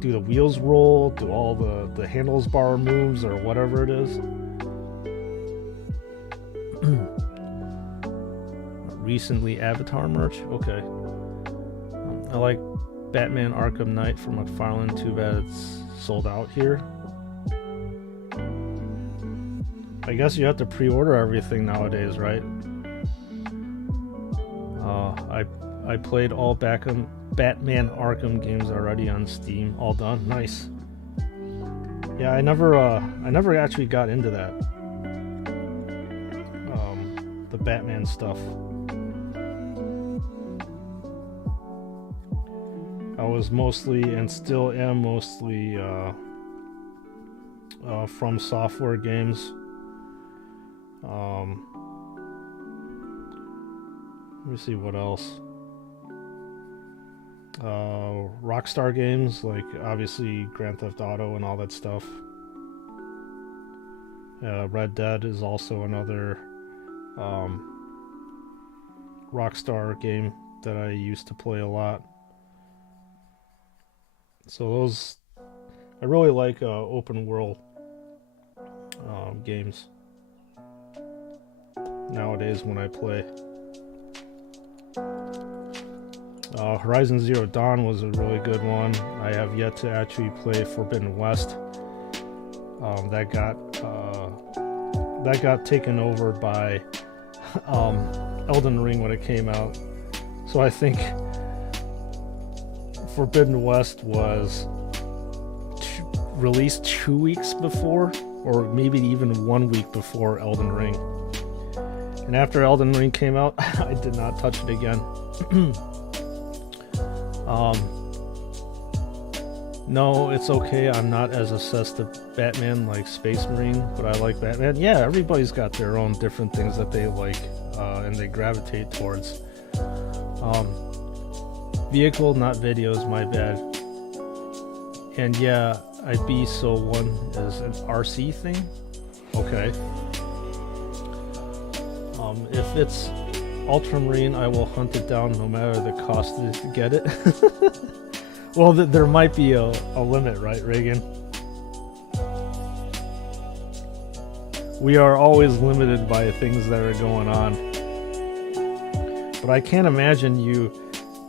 do the wheels roll, do all the handles bar moves or whatever it is? Recently Avatar merch? Okay. I like Batman Arkham Knight from McFarlane. Too bad it's sold out here. I guess you have to pre-order everything nowadays, right? I played all Batman Arkham games already on Steam. All done. Nice. Yeah, I never actually got into that. The Batman stuff. I was mostly, and still am mostly, From Software games. Let me see what else. Rockstar games, like obviously Grand Theft Auto and all that stuff. Red Dead is also another Rockstar game that I used to play a lot. So those, I really like open world games nowadays when I play. Horizon Zero Dawn was a really good one. I have yet to actually play Forbidden West. That got taken over by Elden Ring when it came out. So I think Forbidden West was released 2 weeks before, or maybe even 1 week before Elden Ring. And after Elden Ring came out, I did not touch it again. No, it's okay. I'm not as obsessed to Batman like Space Marine, but I like Batman. Yeah, everybody's got their own different things that they like and they gravitate towards. Vehicle, not videos, my bad. And yeah, I'd be so one is an RC thing. Okay. If it's Ultramarine, I will hunt it down no matter the cost to get it. Well, there might be a limit, right, Reagan? We are always limited by things that are going on. But I can't imagine you...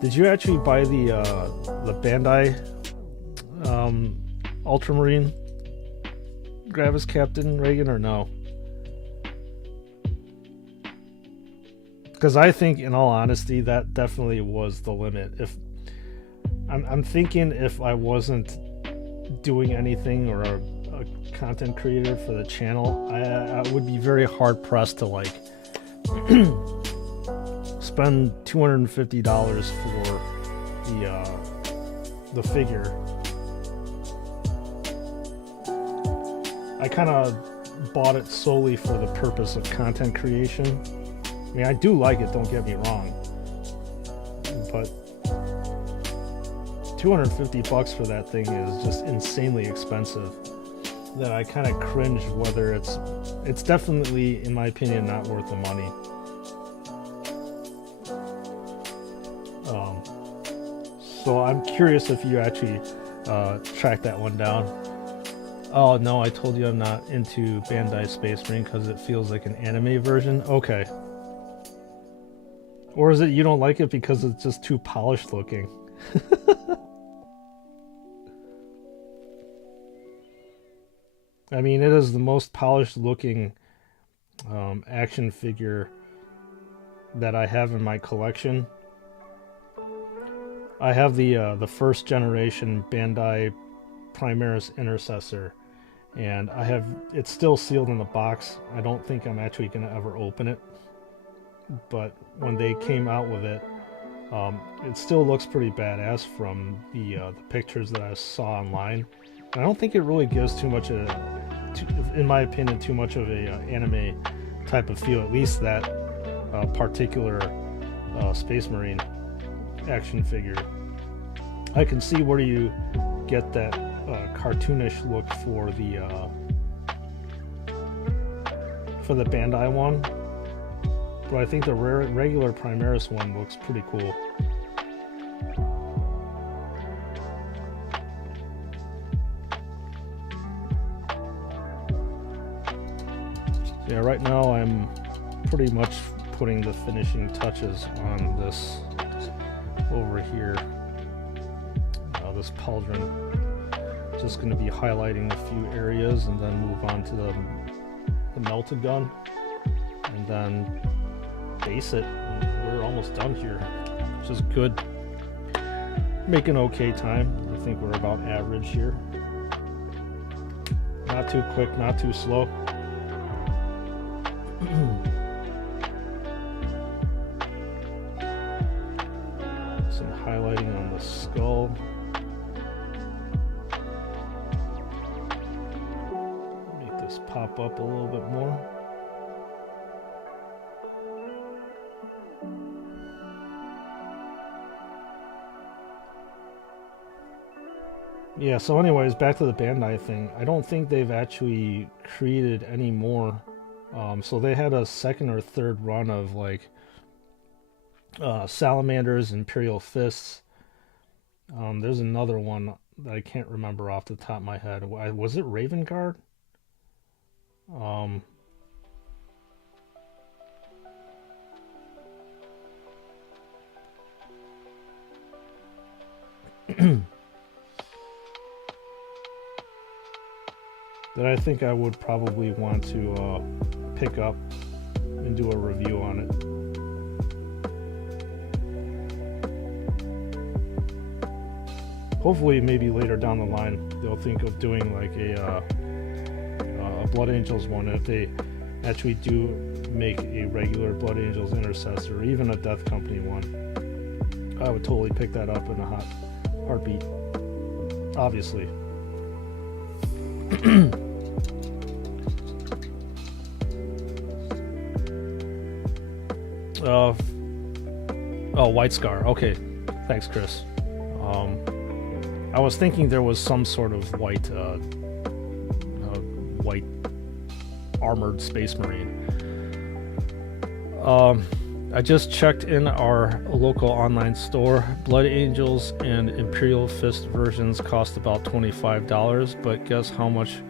Did you actually buy the Bandai Ultramarine Gravis Captain, Reagan, or no? Because I think, in all honesty, that definitely was the limit. If I'm thinking if I wasn't doing anything or a content creator for the channel, I would be very hard pressed to like spend $250 for the figure. I kind of bought it solely for the purpose of content creation. I mean, I do like it, don't get me wrong, but $250 for that thing is just insanely expensive. That I kind of cringe whether it's definitely, in my opinion, not worth the money. So I'm curious if you actually track that one down. Oh no, I told you I'm not into Bandai Space Marine because it feels like an anime version. Okay. Or is it you don't like it because it's just too polished looking? I mean, it is the most polished looking action figure that I have in my collection. I have the first generation Bandai Primaris Intercessor, and I have it's still sealed in the box. I don't think I'm actually gonna ever open it, but when they came out with it, it still looks pretty badass from the pictures that I saw online. And I don't think it really gives too much in my opinion, too much of a anime type of feel. At least that particular Space Marine action figure. I can see where you get that cartoonish look for the Bandai one, but I think the regular Primaris one looks pretty cool. Yeah, right now I'm pretty much putting the finishing touches on this over here. This pauldron. Just going to be highlighting a few areas and then move on to the melted gun and then base it. And we're almost done here, which is good. Making okay time. I think we're about average here. Not too quick, not too slow. Some highlighting on the skull. Make this pop up a little bit more. Yeah, so anyways, back to the Bandai thing. I don't think they've actually created any more. So they had a second or third run of like Salamanders, Imperial Fists. There's another one that I can't remember off the top of my head. Was it Raven Guard? That I think I would probably want to pick up and do a review on it. Hopefully, maybe later down the line, they'll think of doing like a Blood Angels one. If they actually do make a regular Blood Angels Intercessor, or even a Death Company one, I would totally pick that up in a heartbeat. Obviously. Oh, White Scar. Okay, thanks, Chris. I was thinking there was some sort of white armored Space Marine. I just checked in our local online store. Blood Angels and Imperial Fist versions cost about $25, but guess how much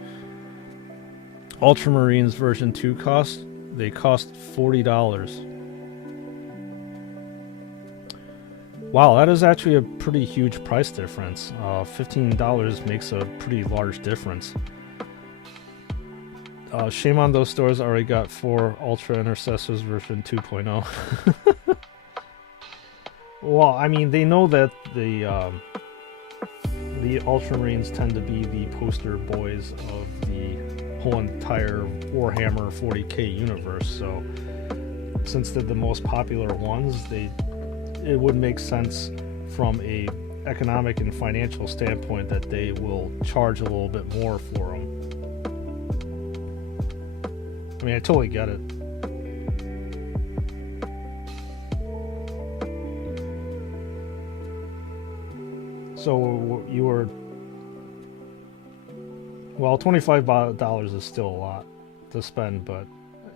Ultramarines version 2 cost? They cost $40. Wow, that is actually a pretty huge price difference. $15 makes a pretty large difference. Shame on those stores, already got 4 Ultra Intercessors version 2.0. Well, I mean, they know that the Ultramarines tend to be the poster boys of the whole entire Warhammer 40k universe, so since they're the most popular ones, it would make sense from a economic and financial standpoint that they will charge a little bit more for them. I mean, I totally get it. So you were... Well, $25 is still a lot to spend, but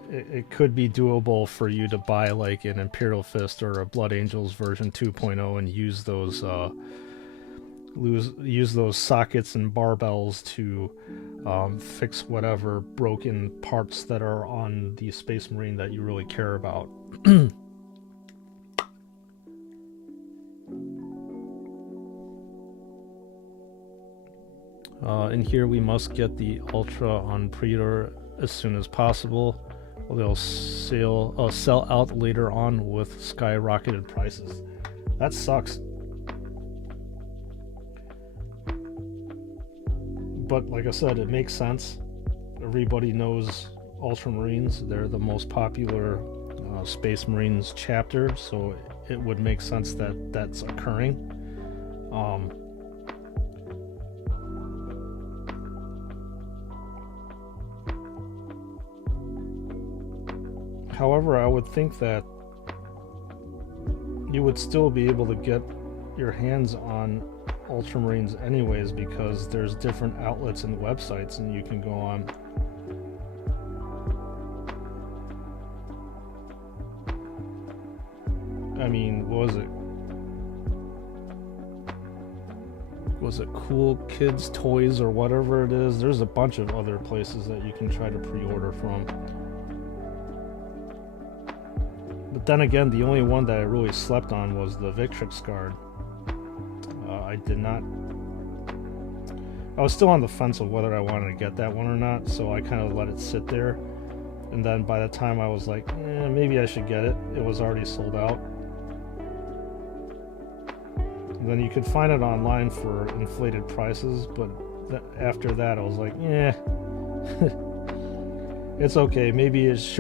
it could be doable for you to buy like an Imperial Fist or a Blood Angels version 2.0 and use those use those sockets and barbells to fix whatever broken parts that are on the Space Marine that you really care about. In here we must get the Ultra on pre-order as soon as possible. They'll sell out later on with skyrocketed prices. That sucks. But like I said, it makes sense. Everybody knows Ultramarines. They're the most popular Space Marines chapter, so it would make sense that that's occurring. However, I would think that you would still be able to get your hands on Ultramarines anyways, because there's different outlets and websites and you can go on. I mean, what was it? Was it Cool Kids Toys or whatever it is? There's a bunch of other places that you can try to pre-order from. But then again, the only one that I really slept on was the Victrix Guard. I was still on the fence of whether I wanted to get that one or not, so I kind of let it sit there. And then by the time I was like, maybe I should get it, it was already sold out. And then you could find it online for inflated prices, but after that I was like, it's okay. Maybe it's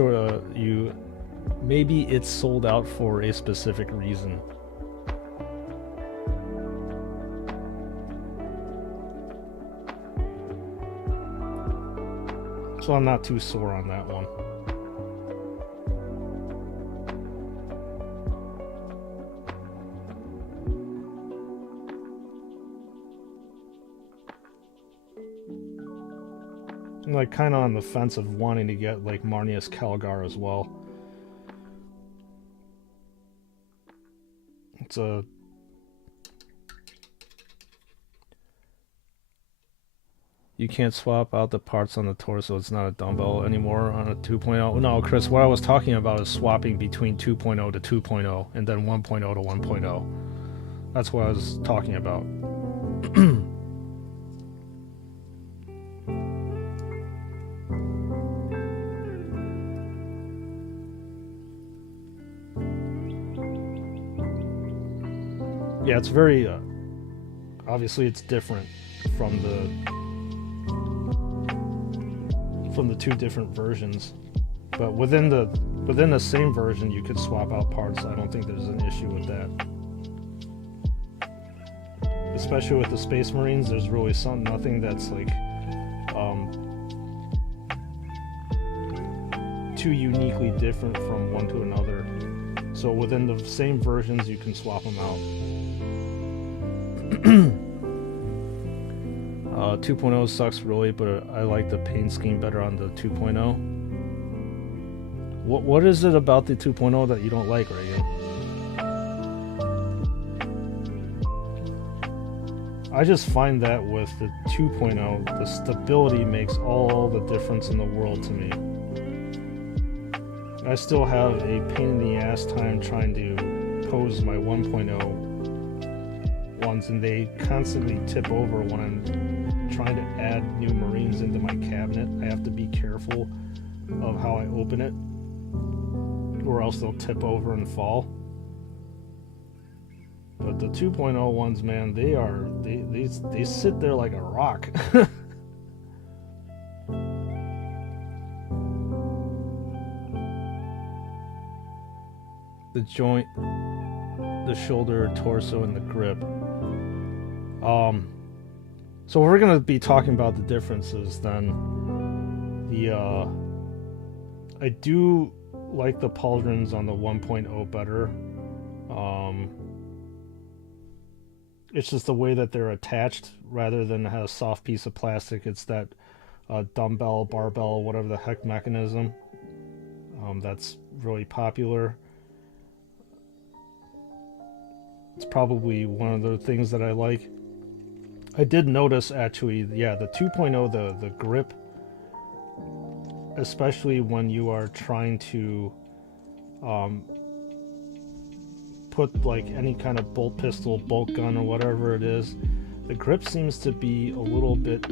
maybe it's sold out for a specific reason. So I'm not too sore on that one. I'm like kind of on the fence of wanting to get like Marneus Calgar as well. It's a You can't swap out the parts on the torso. It's not a dumbbell anymore on a 2.0. No, Chris, what I was talking about is swapping between 2.0 to 2.0 and then 1.0 to 1.0. That's what I was talking about. Yeah, it's very obviously it's different from the two different versions, but within the same version you could swap out parts. I don't think there's an issue with that, especially with the Space Marines. There's really nothing that's like too uniquely different from one to another, so within the same versions you can swap them out. 2.0 sucks really, but I like the paint scheme better on the 2.0. What is it about the 2.0 that you don't like, Reagan? I just find that with the 2.0, the stability makes all the difference in the world to me. I still have a pain in the ass time trying to pose my 1.0 ones, and they constantly tip over when I'm trying to add new Marines into my cabinet. I have to be careful of how I open it, or else they'll tip over and fall. But the 2.0 ones, man, they sit there like a rock. The joint, the shoulder, torso, and the grip. So we're going to be talking about the differences then. I do like the pauldrons on the 1.0 better. It's just the way that they're attached rather than have a soft piece of plastic. It's that dumbbell, barbell, whatever the heck mechanism. That's really popular. It's probably one of the things that I like. I did notice actually, yeah, the 2.0, the grip, especially when you are trying to put like any kind of bolt pistol, bolt gun, or whatever it is, the grip seems to be a little bit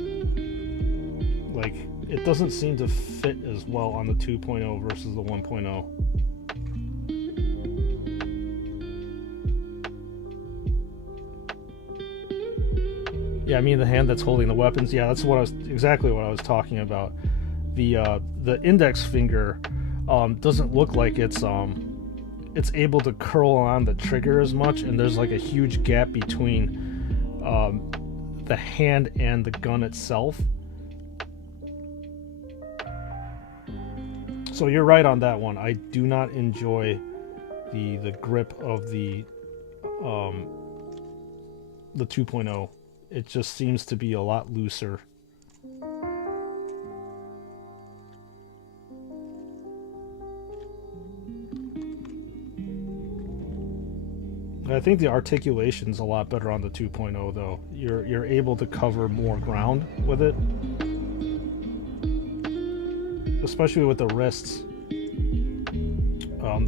like it doesn't seem to fit as well on the 2.0 versus the 1.0. Yeah, I mean the hand that's holding the weapons. Yeah, that's exactly what I was talking about. The index finger doesn't look like it's able to curl on the trigger as much, and there's like a huge gap between the hand and the gun itself. So you're right on that one. I do not enjoy the grip of the 2.0. It just seems to be a lot looser. I think the articulation's a lot better on the 2.0 though. You're able to cover more ground with it. Especially with the wrists.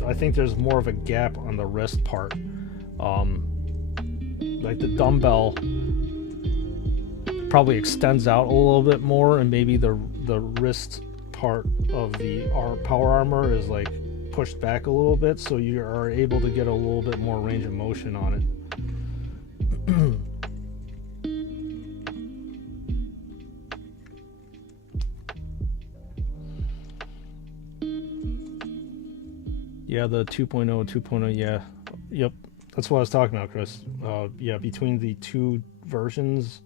I think there's more of a gap on the wrist part. Like the dumbbell probably extends out a little bit more, and maybe the wrist part of the power armor is like pushed back a little bit, so you are able to get a little bit more range of motion on it. Yeah, the 2.0, yeah. Yep. That's what I was talking about, Chris. Yeah, between the two versions,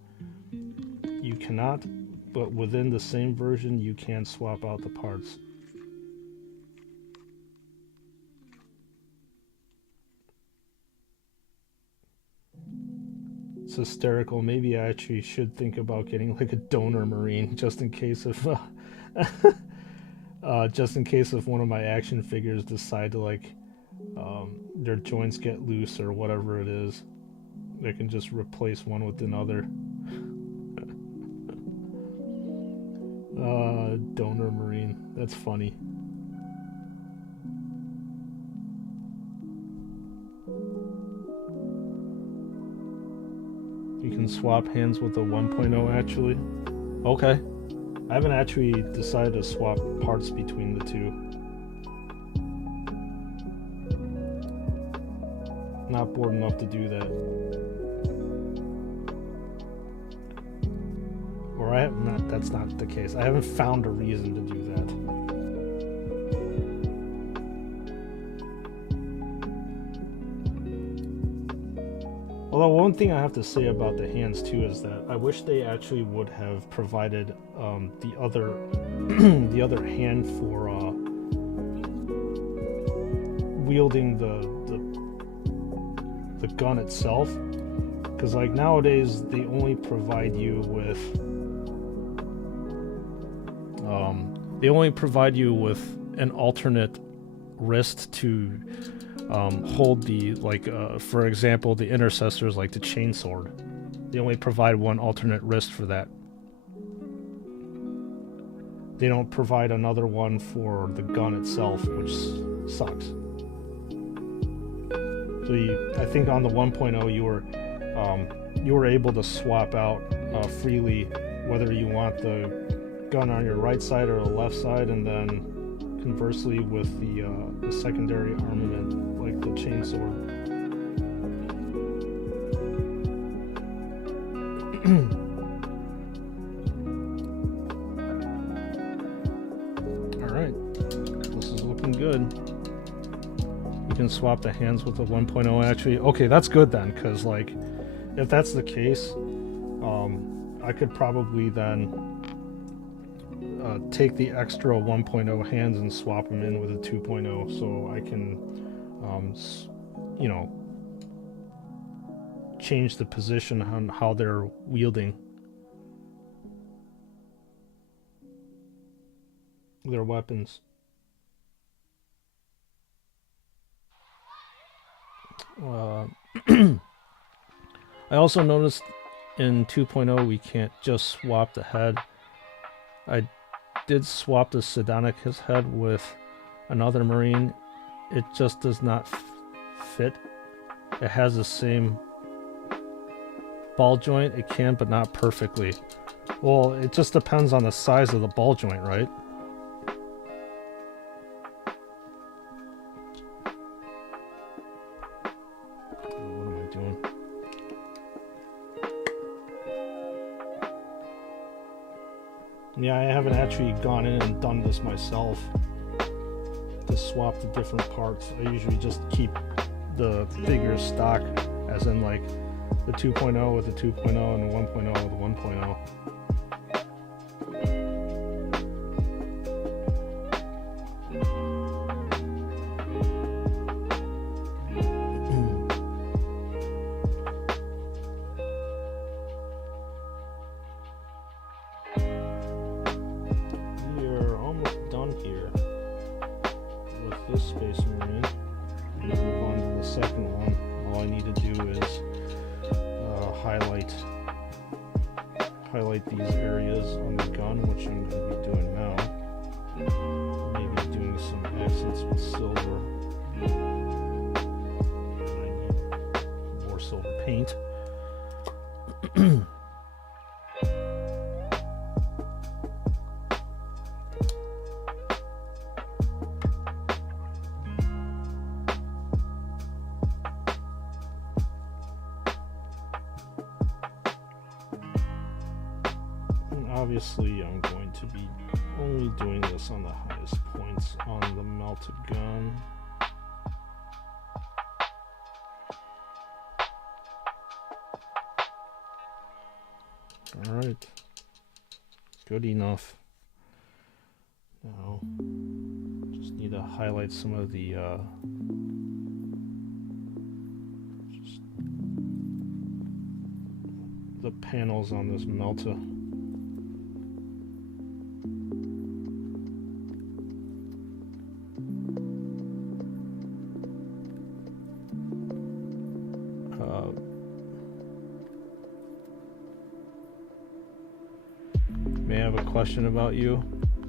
you cannot, but within the same version, you can swap out the parts. It's hysterical. Maybe I actually should think about getting like a donor marine just in case if just in case if one of my action figures decide to like their joints get loose or whatever it is. They can just replace one with another. Donor marine. That's funny. You can swap hands with the 1.0 actually. Okay. I haven't actually decided to swap parts between the two. Not bored enough to do that. Or I have not, that's not the case. I haven't found a reason to do that. Although one thing I have to say about the hands too is that I wish they actually would have provided the other the other hand for wielding the gun itself, because like nowadays they only provide you with an alternate wrist to hold the, like, for example, the intercessors, like the chainsword. They only provide one alternate wrist for that. They don't provide another one for the gun itself, which sucks. So I think on the 1.0 you were able to swap out freely whether you want the gun on your right side or the left side, and then conversely with the secondary armament, like the chainsword. Alright, this is looking good. You can swap the hands with the 1.0 actually. Okay, that's good then, because like, if that's the case, I could probably then take the extra 1.0 hands and swap them in with a 2.0, so I can, you know, change the position on how they're wielding their weapons. I also noticed in 2.0 we can't just swap the head. I did swap the Sedonicus head with another Marine. It just does not fit. It has the same ball joint. It can, but not perfectly. Well, it just depends on the size of the ball joint, right? What am I doing? Yeah, I haven't actually gone in and done this myself to swap the different parts. I usually just keep the figures stock, as in like the 2.0 with the 2.0 and the 1.0 with the 1.0. Highlight these areas on the gun, which I'm going to be doing now. Maybe doing some accents with silver. I need more silver paint. Obviously, I'm going to be only doing this on the highest points on the melted gun. Alright. Good enough. Now, just need to highlight some of the just the panels on this melta. May I have a question about you?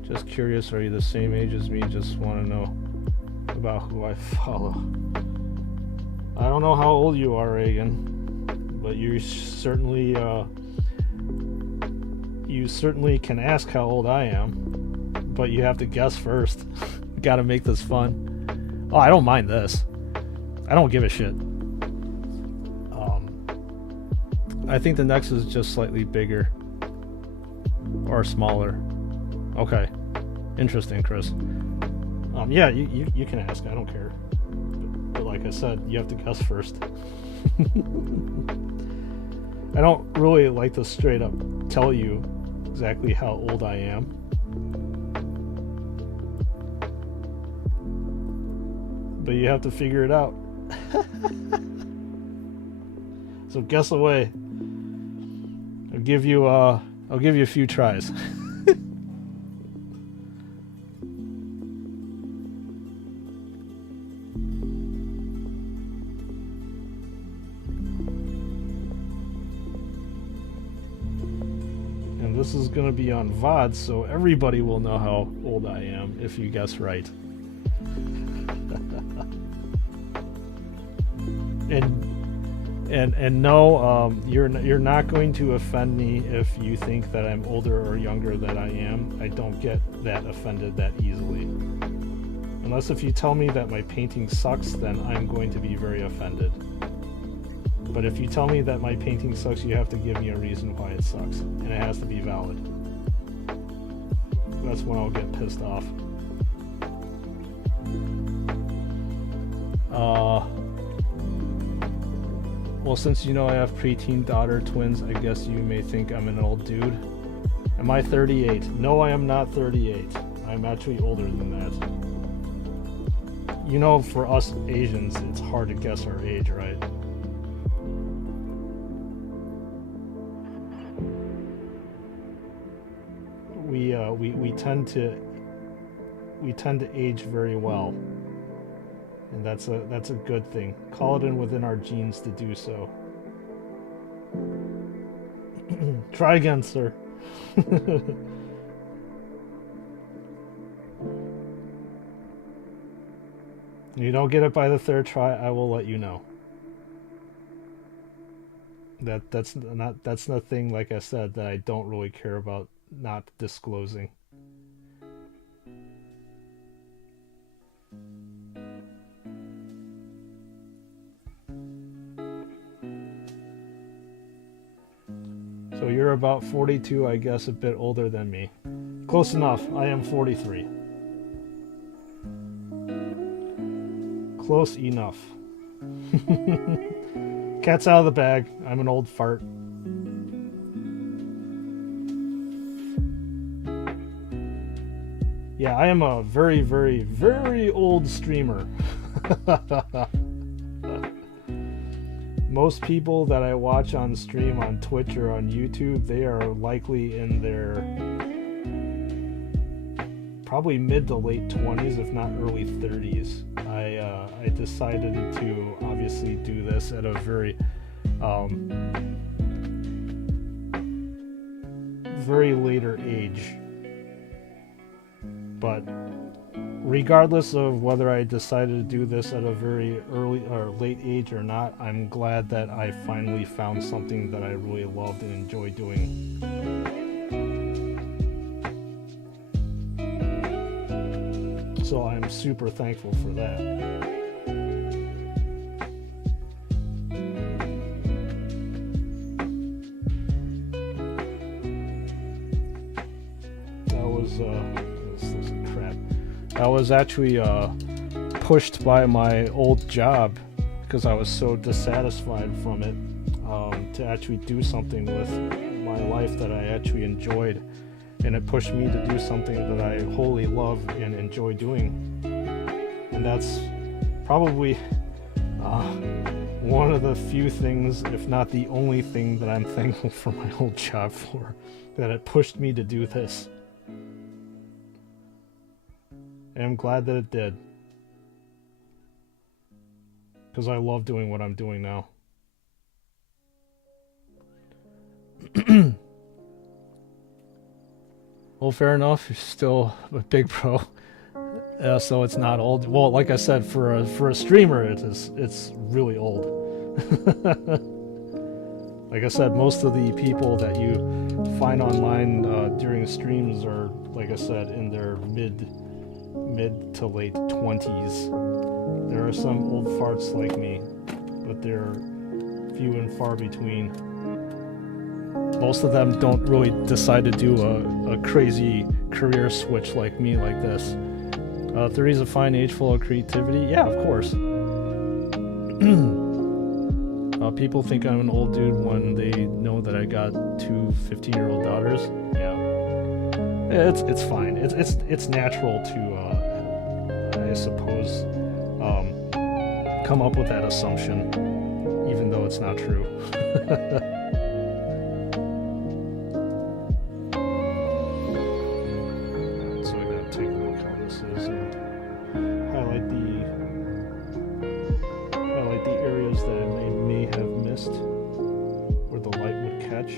Just curious, are you the same age as me? Just want to know about who I follow. I don't know how old you are, Reagan, but you certainly can ask how old I am, but you have to guess first. Got to make this fun. Oh, I don't mind this. I don't give a shit. I think the next is just slightly bigger or smaller. Okay, interesting, Chris. Yeah, you can ask. I don't care. But like I said, you have to guess first. I don't really like to straight up tell you exactly how old I am. But you have to figure it out. So guess away. I'll give you a few tries. And this is going to be on VOD, so everybody will know how old I am if you guess right. And no, you're not going to offend me if you think that I'm older or younger than I am. I don't get that offended that easily. Unless if you tell me that my painting sucks, then I'm going to be very offended. But if you tell me that my painting sucks, you have to give me a reason why it sucks. And it has to be valid. That's when I'll get pissed off. Well, since you know I have preteen daughter twins, I guess you may think I'm an old dude. Am I 38? No, I am not 38. I'm actually older than that. You know, for us Asians, it's hard to guess our age, right? We tend to age very well. And that's a good thing. Call it in within our genes to do so. Try again, sir. You don't get it by the third try, I will let you know. That's nothing, like I said, that I don't really care about not disclosing. So you're about 42, I guess, a bit older than me. Close enough. I am 43. Close enough. Cat's out of the bag. I'm an old fart. Yeah, I am a very, very, very old streamer. Most people that I watch on stream on Twitch or on YouTube, they are likely in their probably mid to late 20s, if not early 30s. I decided to obviously do this at a very very later age. But regardless of whether I decided to do this at a very early or late age or not, I'm glad that I finally found something that I really loved and enjoyed doing. So I'm super thankful for that. I was actually pushed by my old job because I was so dissatisfied from it to actually do something with my life that I actually enjoyed, and it pushed me to do something that I wholly love and enjoy doing. And that's probably one of the few things, if not the only thing, that I'm thankful for my old job for, that it pushed me to do this. And I'm glad that it did, because I love doing what I'm doing now. Well, fair enough. You're still a big pro, so it's not old. Well, like I said, for a streamer, it's really old. Like I said, most of the people that you find online during streams are, like I said, in their mid to late 20s. There are some old farts like me, but they're few and far between. Most of them don't really decide to do a crazy career switch like me, like this. 30 is a fine age full of creativity. Yeah, of course. People think I'm an old dude when they know that I got two 15-year-old daughters. Yeah. It's fine. It's natural to I suppose come up with that assumption, even though it's not true. So I gotta take a look how this is and highlight the areas that I may have missed where the light would catch.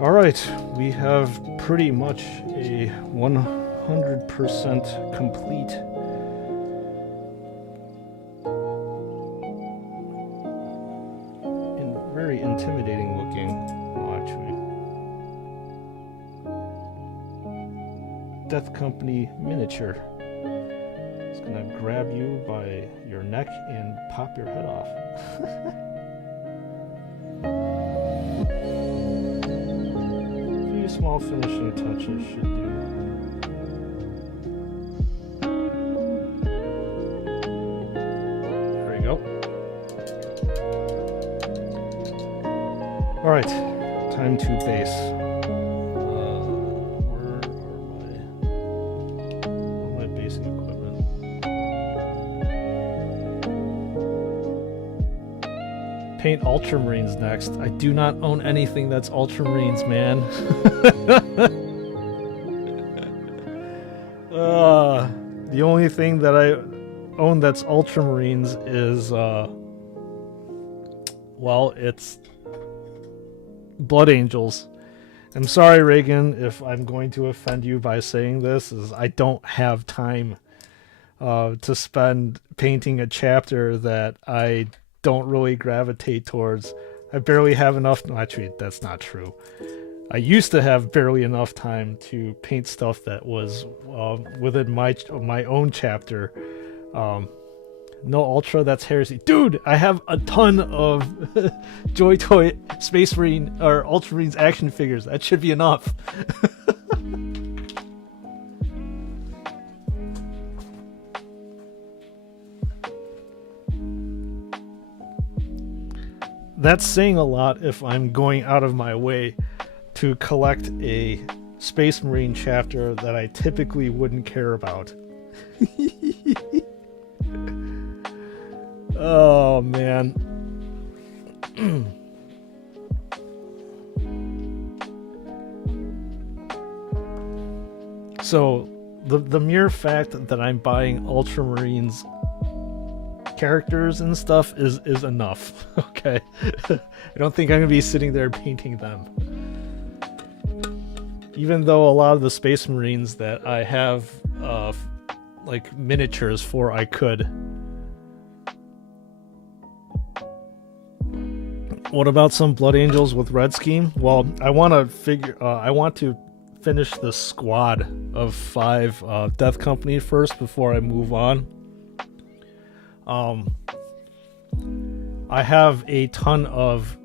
Alright, we have pretty much a 100% complete and very intimidating looking, well, actually, Death Company miniature. It's gonna grab you by your neck and pop your head off. Small finishing touches should do. There you go. Alright, time to base. Where are my basing equipment? paint Ultramarines next. I do not own anything that's Ultramarines, man. The only thing that I own that's Ultramarines is, well, it's Blood Angels. I'm sorry, Reagan, if I'm going to offend you by saying this, is I don't have time to spend painting a chapter that I don't really gravitate towards. I barely have enough. No, actually, that's not true. I used to have barely enough time to paint stuff that was within my own chapter. No Ultra, that's heresy. Dude, I have a ton of Joy Toy Space Marine or Ultramarines action figures. That should be enough. That's saying a lot if I'm going out of my way to collect a Space Marine chapter that I typically wouldn't care about. Oh, man. So, the mere fact that I'm buying Ultramarines characters and stuff is enough. Okay. I don't think I'm gonna be sitting there painting them. Even though a lot of the Space Marines that I have like miniatures for, I could. What about some Blood Angels with Red Scheme? Well, I want to finish the squad of 5 Death Company first before I move on. I have a ton of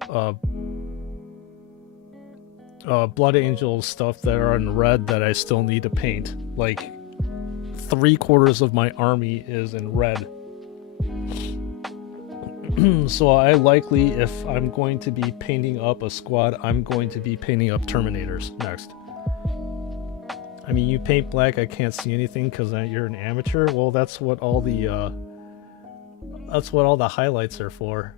Blood Angel stuff that are in red that I still need to paint. Like 3/4 of my army is in red. So I likely, if I'm going to be painting up a squad, I'm going to be painting up Terminators next. I mean, you paint black, I can't see anything because you're an amateur. Well, that's what all the highlights are for.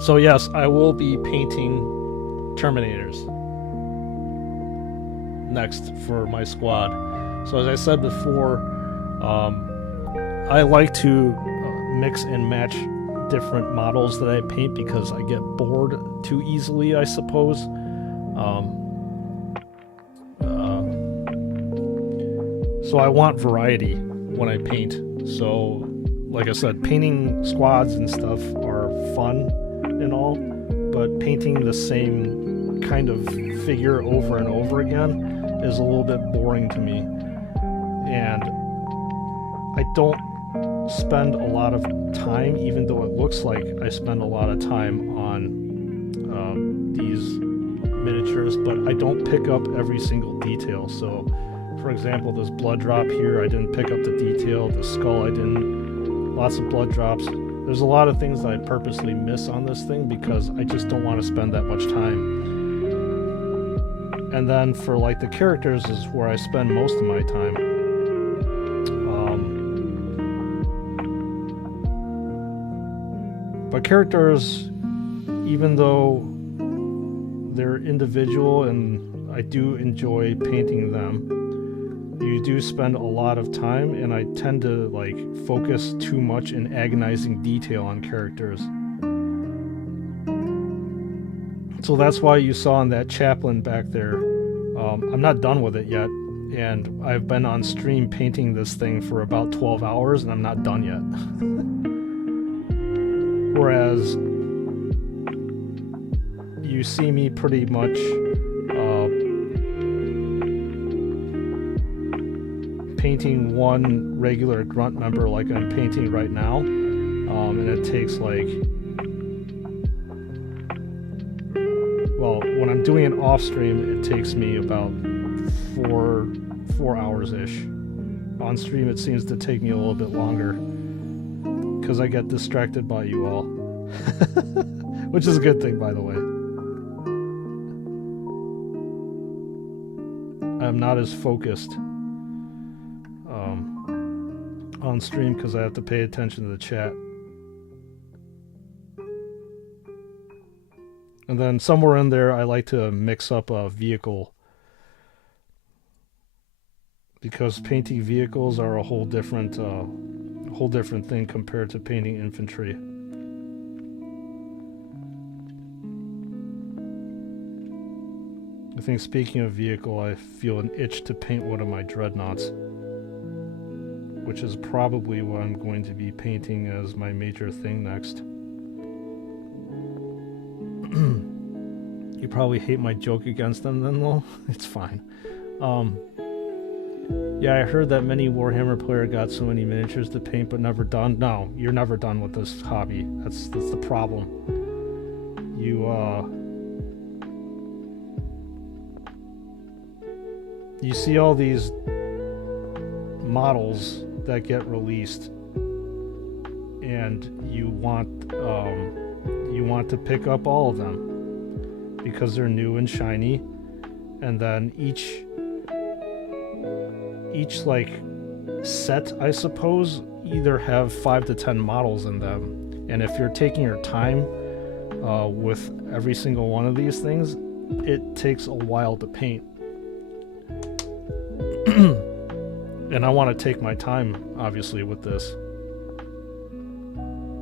So yes, I will be painting Terminators next for my squad. So as I said before, I like to mix and match different models that I paint because I get bored too easily, I suppose. So I want variety when I paint. So like I said, painting squads and stuff are fun and all, but painting the same kind of figure over and over again is a little bit boring to me. And I don't spend a lot of time, even though it looks like I spend a lot of time on these miniatures, but I don't pick up every single detail. So for example, this blood drop here, I didn't pick up the detail. The skull, I didn't. Lots of blood drops. There's a lot of things that I purposely miss on this thing because I just don't want to spend that much time. And then for like the characters is where I spend most of my time. But characters, even though they're individual and I do enjoy painting them, you do spend a lot of time, and I tend to like focus too much in agonizing detail on characters. So that's why you saw in that chaplain back there, I'm not done with it yet, and I've been on stream painting this thing for about 12 hours and I'm not done yet. Whereas you see me pretty much painting one regular grunt member like I'm painting right now, and it takes like, well, when I'm doing it off stream it takes me about 4 hours-ish. On stream it seems to take me a little bit longer because I get distracted by you all. Which is a good thing, by the way. I'm not as focused on stream because I have to pay attention to the chat. And then somewhere in there, I like to mix up a vehicle, because painting vehicles are a whole different thing compared to painting infantry. I think, speaking of vehicle, I feel an itch to paint one of my dreadnoughts, which is probably what I'm going to be painting as my major thing next. You probably hate my joke against them then, though. It's fine. Yeah, I heard that many Warhammer player got so many miniatures to paint but never done. No, you're never done with this hobby. That's the problem. You see all these models that get released, and you want to pick up all of them because they're new and shiny, and then each like set, I suppose, either have 5 to 10 models in them, and if you're taking your time with every single one of these things, it takes a while to paint. And I want to take my time, obviously, with this,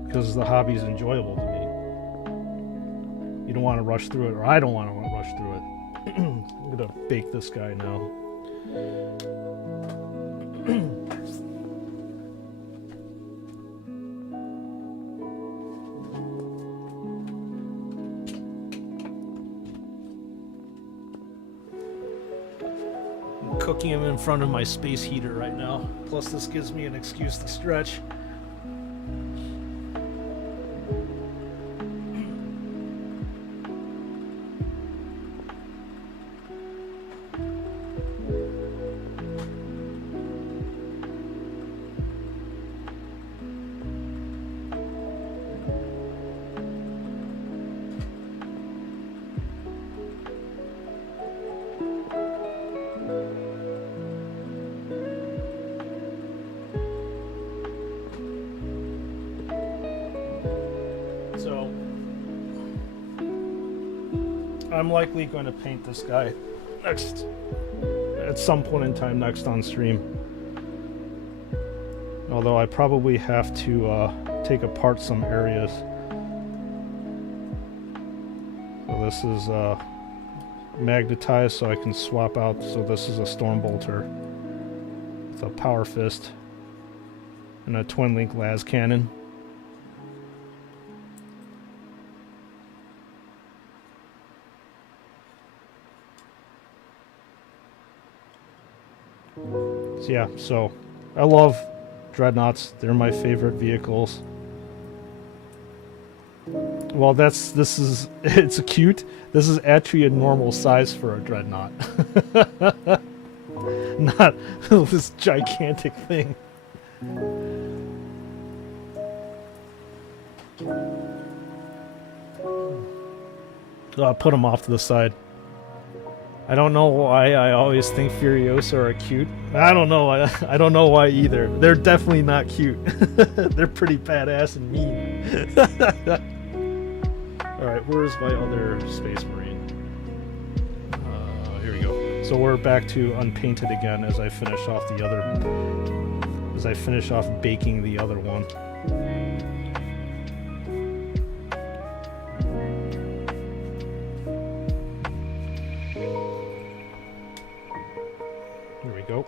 because the hobby is enjoyable to me. You don't want to rush through it, or I don't want to rush through it. I'm gonna bake this guy now. I'm cooking him in front of my space heater right now. Plus, this gives me an excuse to stretch. I'm likely going to paint this guy next, at some point in time next on stream. Although I probably have to take apart some areas. So this is magnetized, so I can swap out. So this is a storm bolter with a power fist and a twin link las cannon. Yeah, so I love dreadnoughts. They're my favorite vehicles. Well, it's cute. This is actually a normal size for a dreadnought. Not this gigantic thing. So I'll put them off to the side. I don't know why I always think Furiosa are cute. I don't know. I don't know why either. They're definitely not cute. They're pretty badass and mean. Alright, where's my other Space Marine? Here we go. So we're back to unpainted again as I finish off the other... as I finish off baking the other one. Go.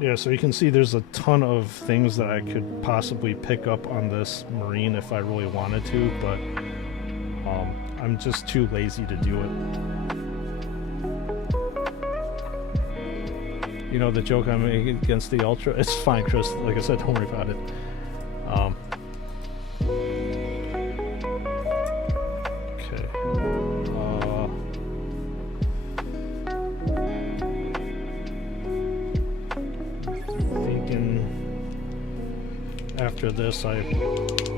Yeah, so you can see there's a ton of things that I could possibly pick up on this Marine if I really wanted to, but I'm just too lazy to do it. You know the joke I'm making against the Ultra? It's fine, Chris. Like I said, don't worry about it.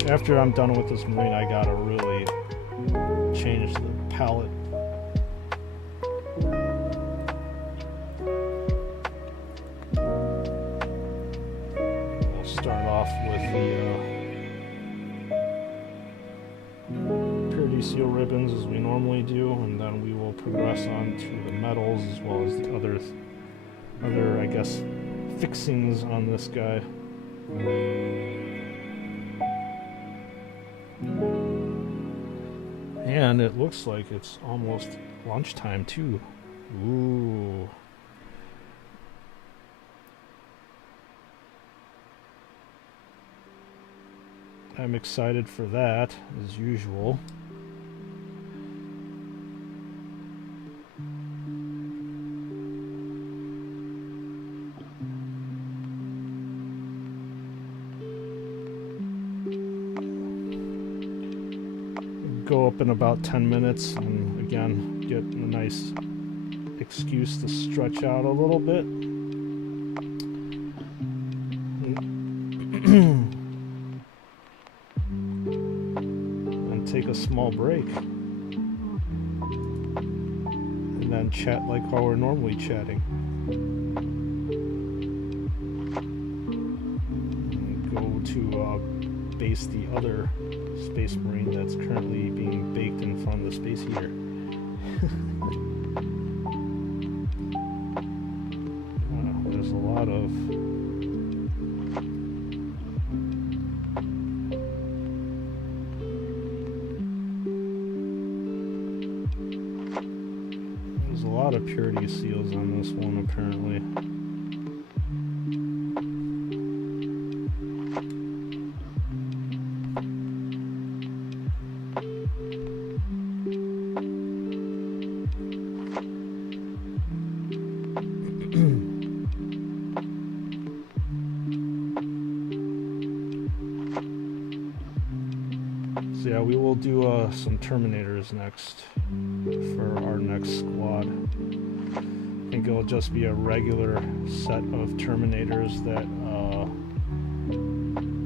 After I'm done with this Marine, I gotta really change the palette. We'll start off with the purity seal ribbons as we normally do, and then we will progress on to the metals as well as the other I guess, fixings on this guy. And it looks like it's almost lunchtime too. Ooh. I'm excited for that, as usual. Go up in about 10 minutes and again get a nice excuse to stretch out a little bit. And take a small break. And then chat like how we're normally chatting. And go to base the other Space Marine that's currently being baked in front of the space heater. There's a lot of purity seals on this one apparently. So yeah, we will do some Terminators next for our next squad. I think it'll just be a regular set of Terminators that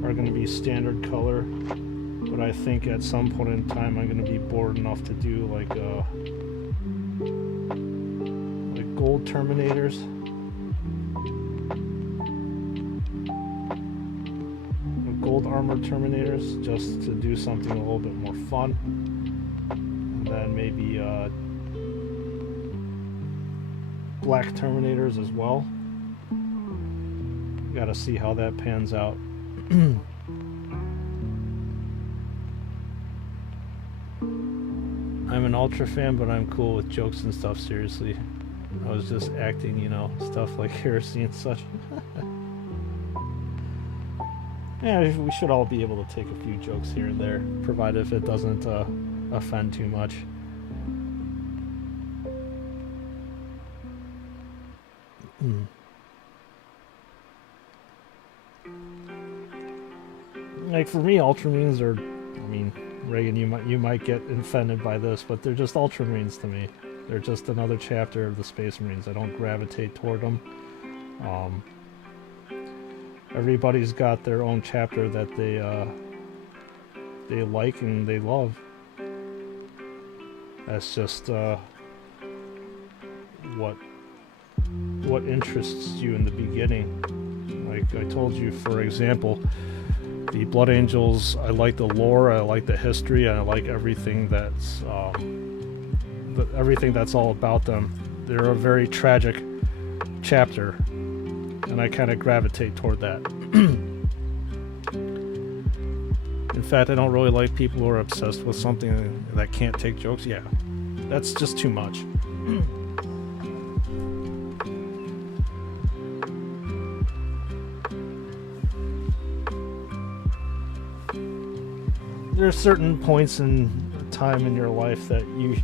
are going to be standard color, but I think at some point in time I'm going to be bored enough to do like gold Terminators. Gold armor Terminators, just to do something a little bit more fun. And then maybe black Terminators as well. Gotta see how that pans out. I'm an Ultra fan, but I'm cool with jokes and stuff, seriously. I was just acting, you know, stuff like heresy and such. Yeah, we should all be able to take a few jokes here and there, provided if it doesn't offend too much. Like for me, Ultramarines are, I mean, Reagan, you might get offended by this, but they're just Ultramarines to me. They're just another chapter of the Space Marines. I don't gravitate toward them. Everybody's got their own chapter that they like and they love. That's just what interests you in the beginning. Like I told you, for example, the Blood Angels, I like the lore, I like the history, and I like everything that's all about them. They're a very tragic chapter, and I kind of gravitate toward that. In fact, I don't really like people who are obsessed with something that can't take jokes. Yeah, that's just too much. There are certain points in time in your life that you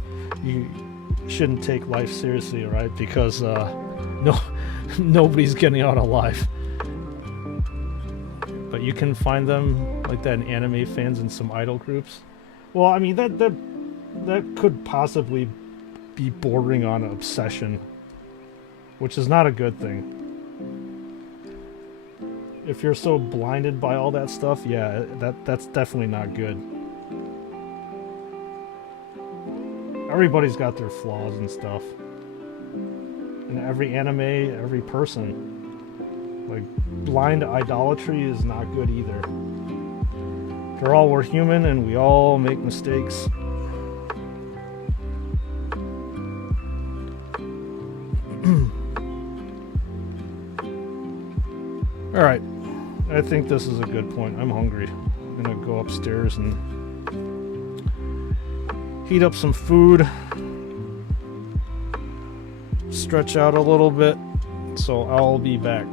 shouldn't take life seriously, right? Because nobody's getting out alive. But you can find them like that in anime fans and some idol groups. Well, I mean that could possibly be bordering on obsession, which is not a good thing. If you're so blinded by all that stuff, yeah, that's definitely not good. everybody's got their flaws and stuff. And every anime, every person. Like, blind idolatry is not good either. After all, we're human and we all make mistakes. Alright, I think this is a good point. I'm hungry. I'm gonna go upstairs and heat up some food, stretch out a little bit, so I'll be back.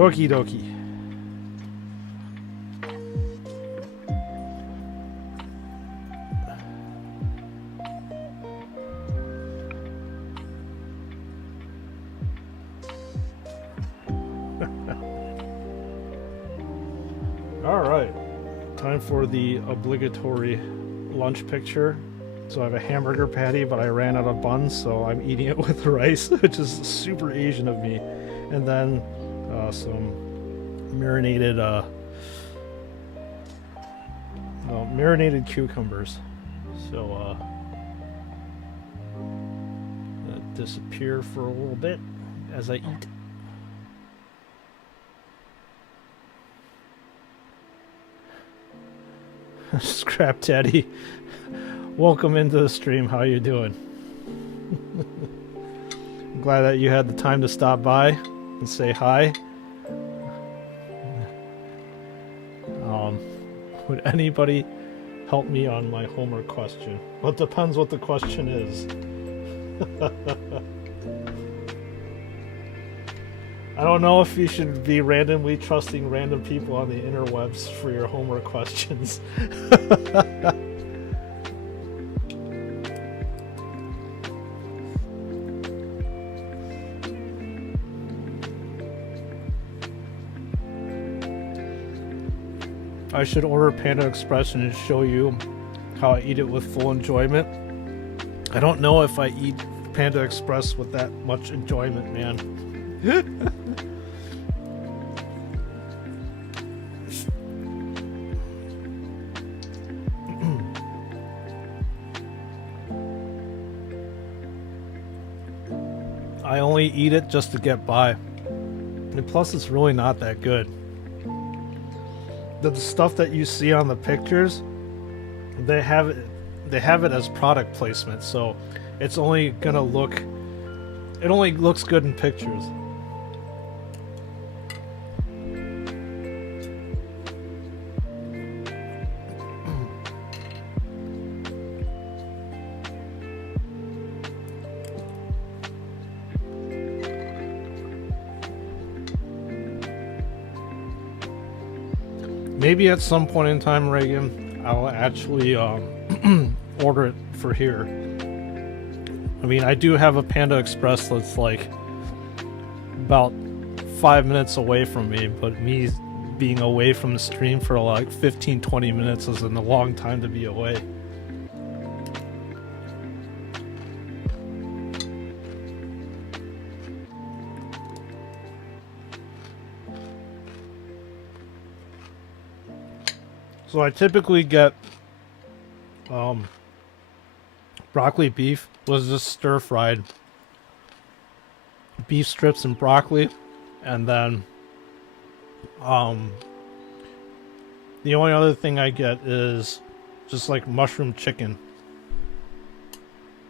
Okie dokie. Alright, time for the obligatory lunch picture. So I have a hamburger patty, but I ran out of buns, so I'm eating it with rice, which is super Asian of me. And then some marinated marinated cucumbers. So disappear for a little bit as I eat. Scrap Teddy, welcome into the stream. How you doing? I'm glad that you had the time to stop by and say hi. Would anybody help me on my homework question? Well, it depends what the question is. I don't know if you should be randomly trusting random people on the interwebs for your homework questions. I should order Panda Express and show you how I eat it with full enjoyment. I don't know if I eat Panda Express with that much enjoyment, man. I only eat it just to get by. And plus it's really not that good. The stuff that you see on the pictures, they have it as product placement, so it's only gonna look, it only looks good in pictures. Maybe at some point in time, Reagan, I'll actually order it for here. I mean, I do have a Panda Express that's like about 5 minutes away from me, but me being away from the stream for like 15-20 minutes isn't a long time to be away. So I typically get broccoli beef, was just stir-fried beef strips and broccoli, and then the only other thing I get is just like mushroom chicken.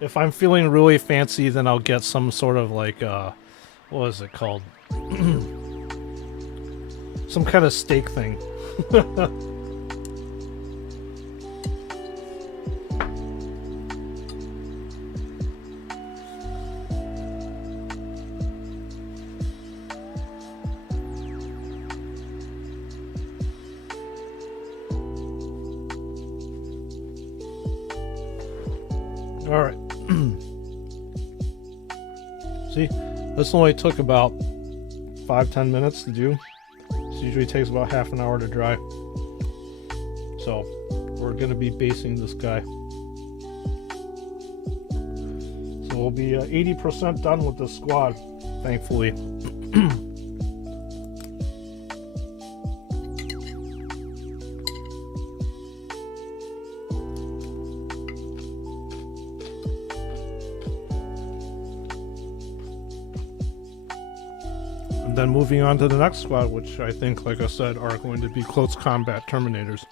If I'm feeling really fancy, then I'll get some sort of like what is it called? Some kind of steak thing. Alright. See, this only took about 5-10 minutes to do. This usually takes about half an hour to dry. So, we're going to be basing this guy. So we'll be 80% done with this squad, thankfully. Then moving on to the next squad, which I think, like I said, are going to be close combat Terminators.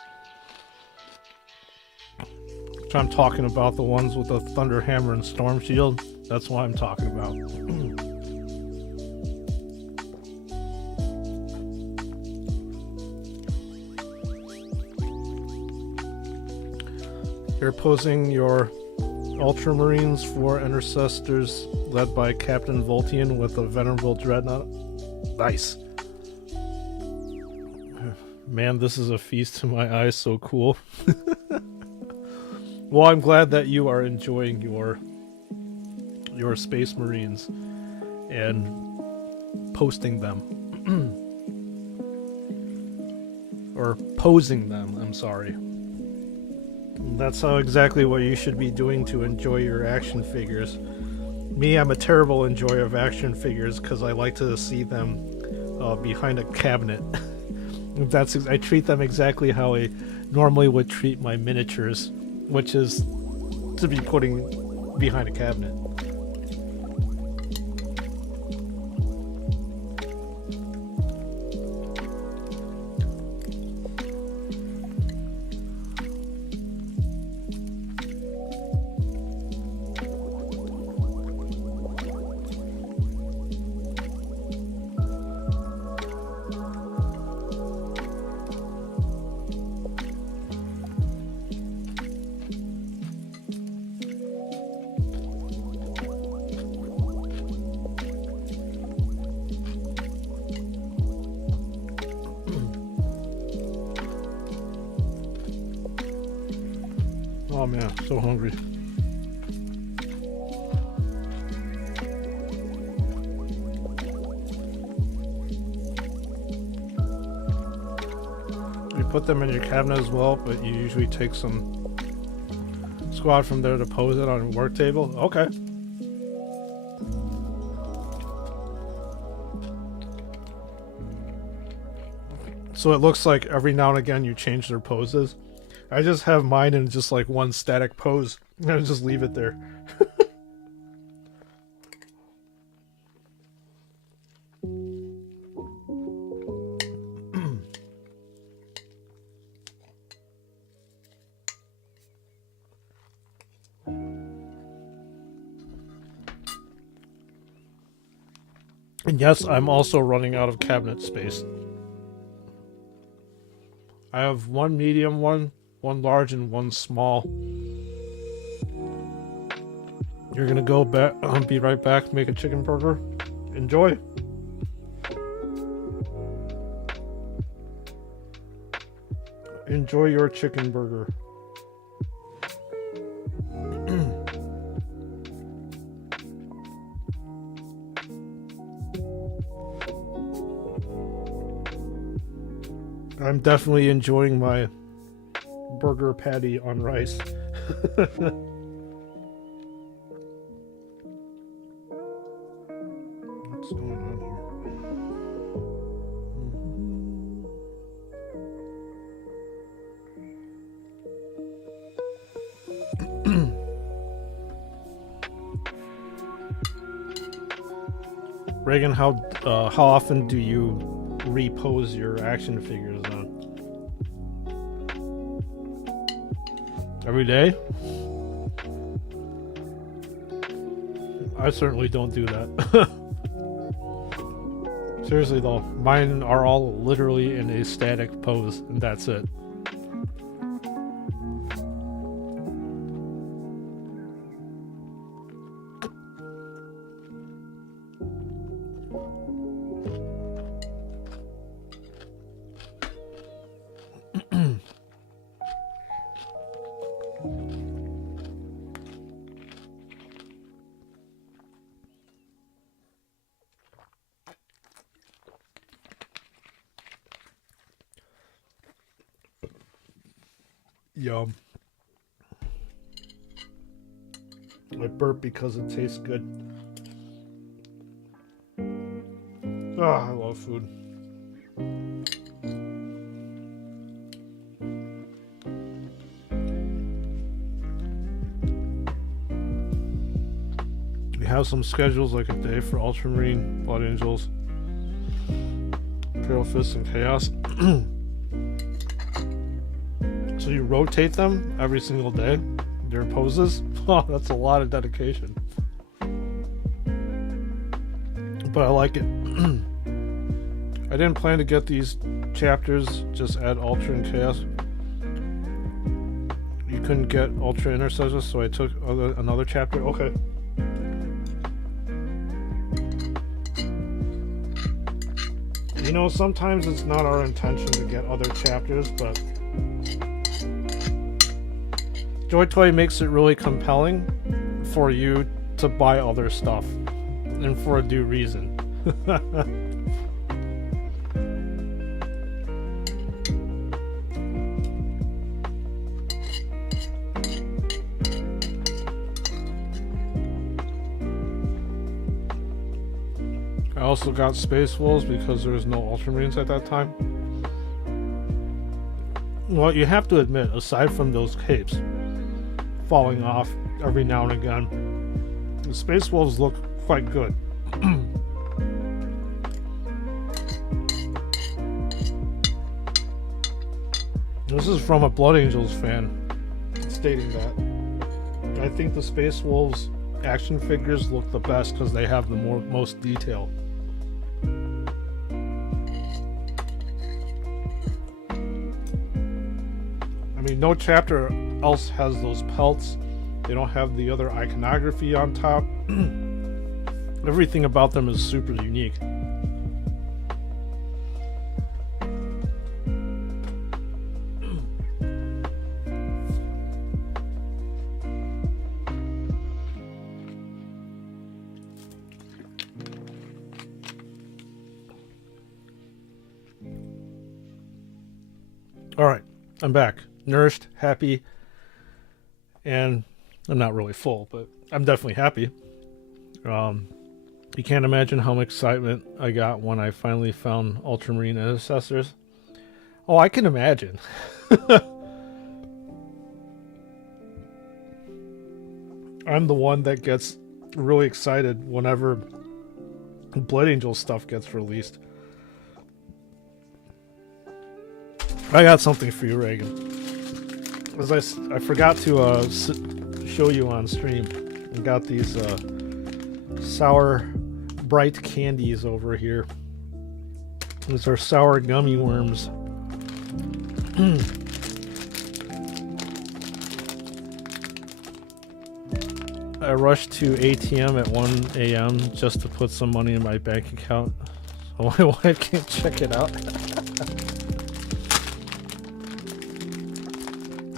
Which I'm talking about the ones with the Thunder Hammer and Storm Shield. That's what I'm talking about. You're posing your Ultramarines for Intercessors led by Captain Voltian with a Venerable Dreadnought. Nice. Man, this is a feast to my eyes. So cool. Well, I'm glad that you are enjoying your Space Marines and posting them. Or posing them, I'm sorry. That's how exactly what you should be doing to enjoy your action figures. Me, I'm a terrible enjoyer of action figures because I like to see them behind a cabinet. I treat them exactly how I normally would treat my miniatures, which is to be putting behind a cabinet. Oh man, so hungry. You put them in your cabinet as well, but you usually take some squad from there to pose it on a work table. Okay. So it looks like every now and again you change their poses. I just have mine in just like one static pose, and I just leave it there. And yes, I'm also running out of cabinet space. I have one medium one large, and one small. You're gonna go back. I'll be right back. Make a chicken burger. Enjoy. Enjoy your chicken burger. I'm definitely enjoying my burger patty on rice. What's going on here? Reagan, how often do you repose your action figures on? Every day? I certainly don't do that. Seriously though, mine are all literally in a static pose, and that's it. Yum. I burp because it tastes good. Ah, I love food. We have some schedules like a day for Ultramarine, Blood Angels, Imperial Fist, and Chaos. So you rotate them every single day, their poses? Oh, that's a lot of dedication. But I like it. I didn't plan to get these chapters, just add Ultra and Chaos. You couldn't get Ultra Intercessor, so I took another chapter. Okay. You know, sometimes it's not our intention to get other chapters, but Joy Toy makes it really compelling for you to buy other stuff, and for a due reason. I also got Space Wolves because there was no Ultramarines at that time. Well, you have to admit, aside from those capes falling off every now and again, the Space Wolves look quite good. This is from a Blood Angels fan stating that. I think the Space Wolves action figures look the best because they have the most detail. I mean, no chapter else has those pelts. They don't have the other iconography on top. Everything about them is super unique. All right, I'm back. Nourished, happy, and I'm not really full, but I'm definitely happy. You can't imagine how much excitement I got when I finally found Ultramarine Intercessors. Oh, I can imagine. I'm the one that gets really excited whenever Blood Angel stuff gets released. I got something for you, Reagan. As I forgot to show you on stream. I got these sour bright candies over here. These are sour gummy worms. I rushed to ATM at 1 a.m. just to put some money in my bank account so my wife can't check it out.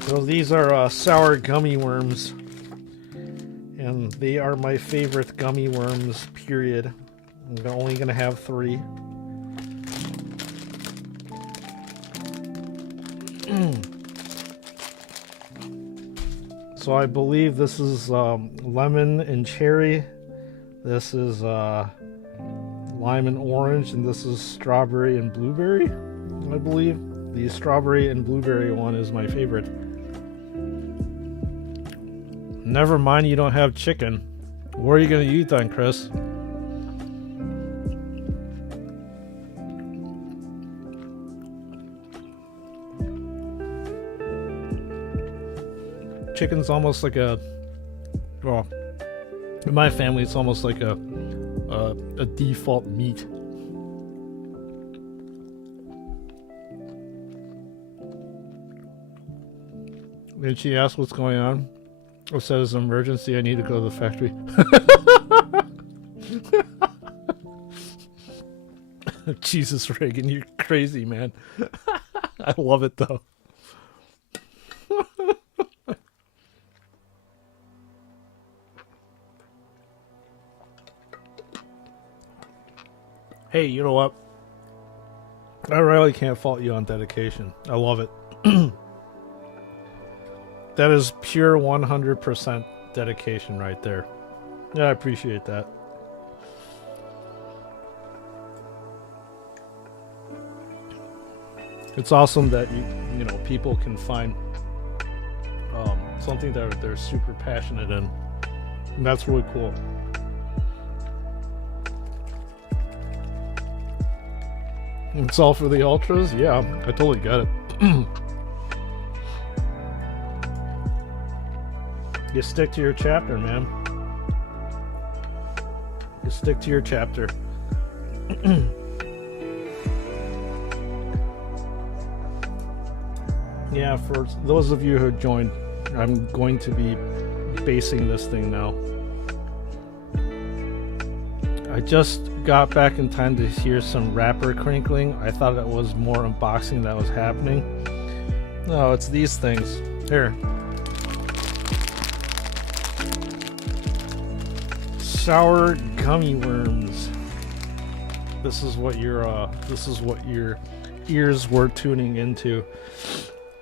So these are sour gummy worms, and they are my favorite gummy worms, period. I'm only going to have 3. So I believe this is lemon and cherry, this is lime and orange, and this is strawberry and blueberry, I believe. The strawberry and blueberry one is my favorite. Never mind, you don't have chicken. What are you going to eat then, Chris? Chicken's almost like a, well, in my family it's almost like a default meat. Then she asked what's going on. It says emergency, I need to go to the factory. Jesus, Reagan, you're crazy, man. I love it though. Hey, you know what? I really can't fault you on dedication. I love it. That is pure 100% dedication right there. Yeah, I appreciate that. It's awesome that you know, people can find something that they're super passionate in, and that's really cool. It's all for the ultras? Yeah, I totally get it. You stick to your chapter, man. You stick to your chapter. Yeah, for those of you who joined, I'm going to be basing this thing now. I just got back in time to hear some wrapper crinkling. I thought it was more unboxing that was happening. No, it's these things. Here. Sour gummy worms. This is what your ears were tuning into.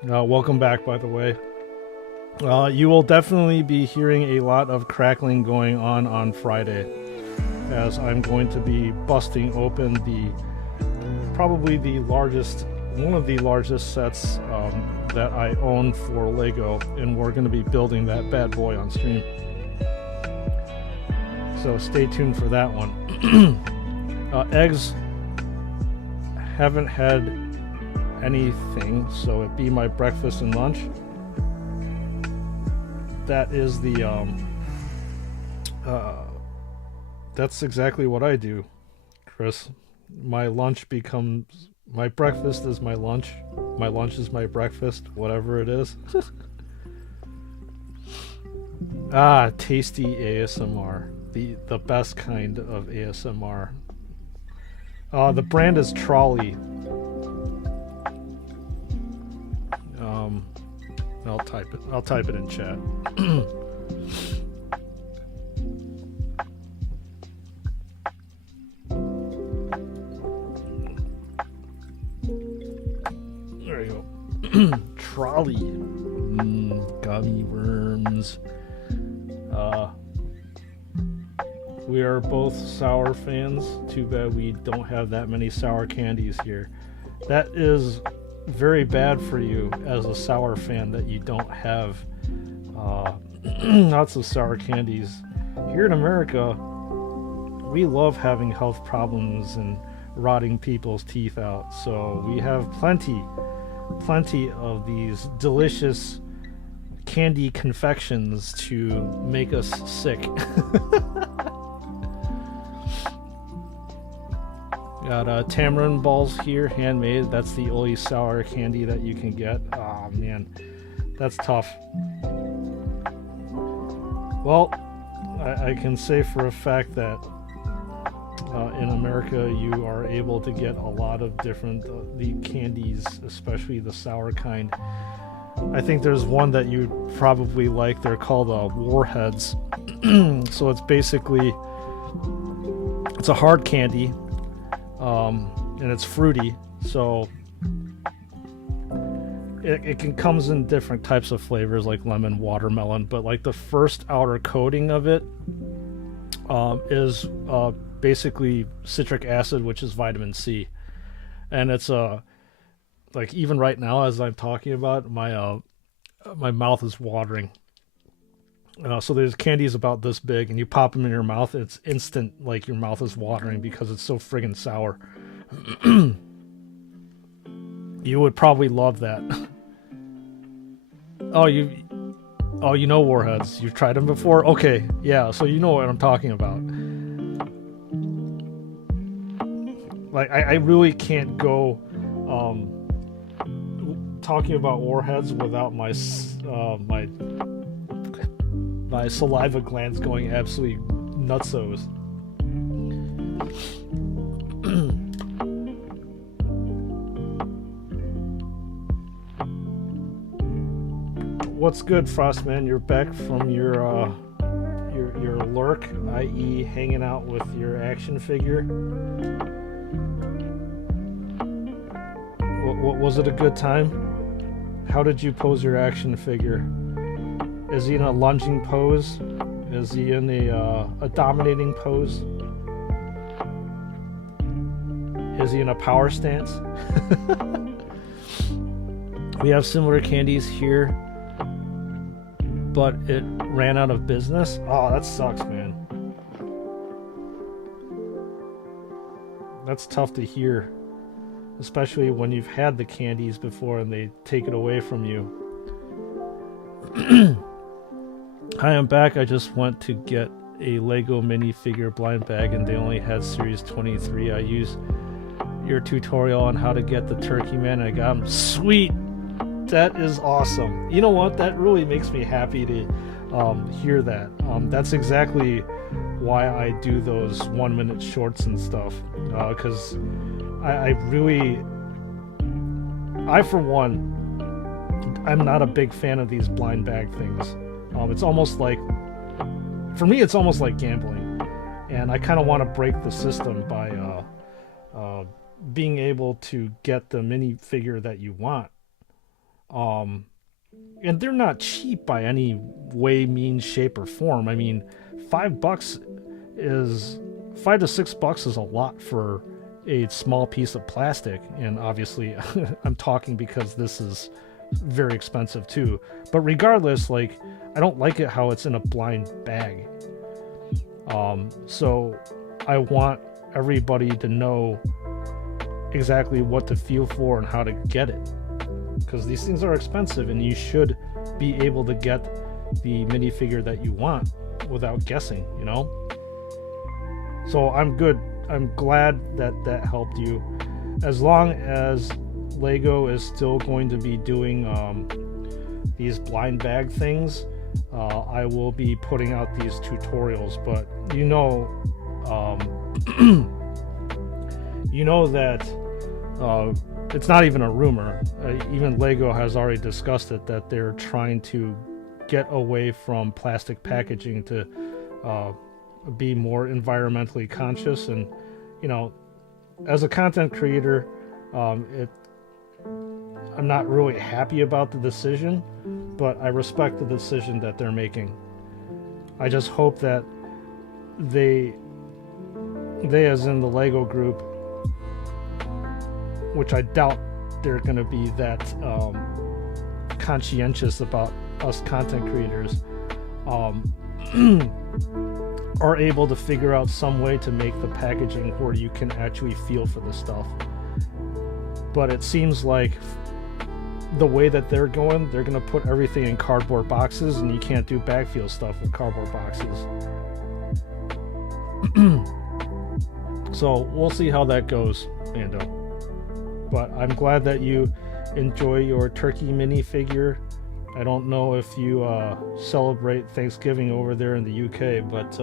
Welcome back, by the way. You will definitely be hearing a lot of crackling going on Friday, as I'm going to be busting open probably one of the largest sets that I own for Lego, and we're going to be building that bad boy on stream. So stay tuned for that one. Eggs, haven't had anything, so it'd be my breakfast and lunch. That is that's exactly what I do, Chris. My breakfast is my lunch. My lunch is my breakfast, whatever it is. Tasty ASMR. The best kind of ASMR. The brand is Trolley. I'll type it in chat. There you go. Trolley. Gummy worms. We are both sour fans. Too bad we don't have that many sour candies here. That is very bad for you as a sour fan that you don't have lots of sour candies. Here in America, we love having health problems and rotting people's teeth out. So we have plenty of these delicious candy confections to make us sick. Got tamarind balls here, handmade. That's the only sour candy that you can get. Oh man, that's tough. Well, I can say for a fact that in America you are able to get a lot of different the candies, especially the sour kind. I think there's one that you'd probably like. They're called Warheads. So it's basically, it's a hard candy. And it's fruity, so it comes in different types of flavors like lemon, watermelon, but like the first outer coating of it is basically citric acid, which is vitamin C, and it's like even right now as I'm talking about, my mouth is watering. So there's candies about this big, and you pop them in your mouth, it's instant, like your mouth is watering because it's so friggin' sour. You would probably love that. Oh, you know Warheads. You've tried them before? Okay, yeah, so you know what I'm talking about. Like, I really can't go talking about Warheads without my saliva glands going absolutely nutsos. What's good, Frostman? You're back from your lurk, i.e. hanging out with your action figure. What was it a good time? How did you pose your action figure? Is he in a lunging pose? Is he in a dominating pose? Is he in a power stance? We have similar candies here, but it ran out of business. Oh, that sucks, man. That's tough to hear, especially when you've had the candies before and they take it away from you. Hi, I'm back. I just went to get a Lego minifigure blind bag and they only had Series 23. I used your tutorial on how to get the Turkey Man and I got him. Sweet! That is awesome. You know what? That really makes me happy to hear that. That's exactly why I do those 1-minute shorts and stuff, because I for one, I'm not a big fan of these blind bag things. It's almost like, for me, it's almost like gambling, and I kind of want to break the system by being able to get the minifigure that you want. And they're not cheap by any way, means, shape, or form. I mean, $5 to $6 is a lot for a small piece of plastic, and obviously I'm talking because this is very expensive too. But regardless, like, I don't like it how it's in a blind bag. So I want everybody to know exactly what to feel for and how to get it, because these things are expensive and you should be able to get the minifigure that you want without guessing, you know? So I'm good. I'm glad that that helped you. As long as Lego is still going to be doing these blind bag things, I will be putting out these tutorials. But you know that it's not even a rumor. Even Lego has already discussed it, that they're trying to get away from plastic packaging to be more environmentally conscious. And you know, as a content creator, I'm not really happy about the decision, but I respect the decision that they're making. I just hope that they as in the Lego group, which I doubt they're going to be that conscientious about us content creators, are able to figure out some way to make the packaging where you can actually feel for the stuff. But it seems like the way that they're going to put everything in cardboard boxes, and you can't do bag feel stuff with cardboard boxes. So we'll see how that goes, Mando. But I'm glad that you enjoy your turkey minifigure. I don't know if you celebrate Thanksgiving over there in the UK, but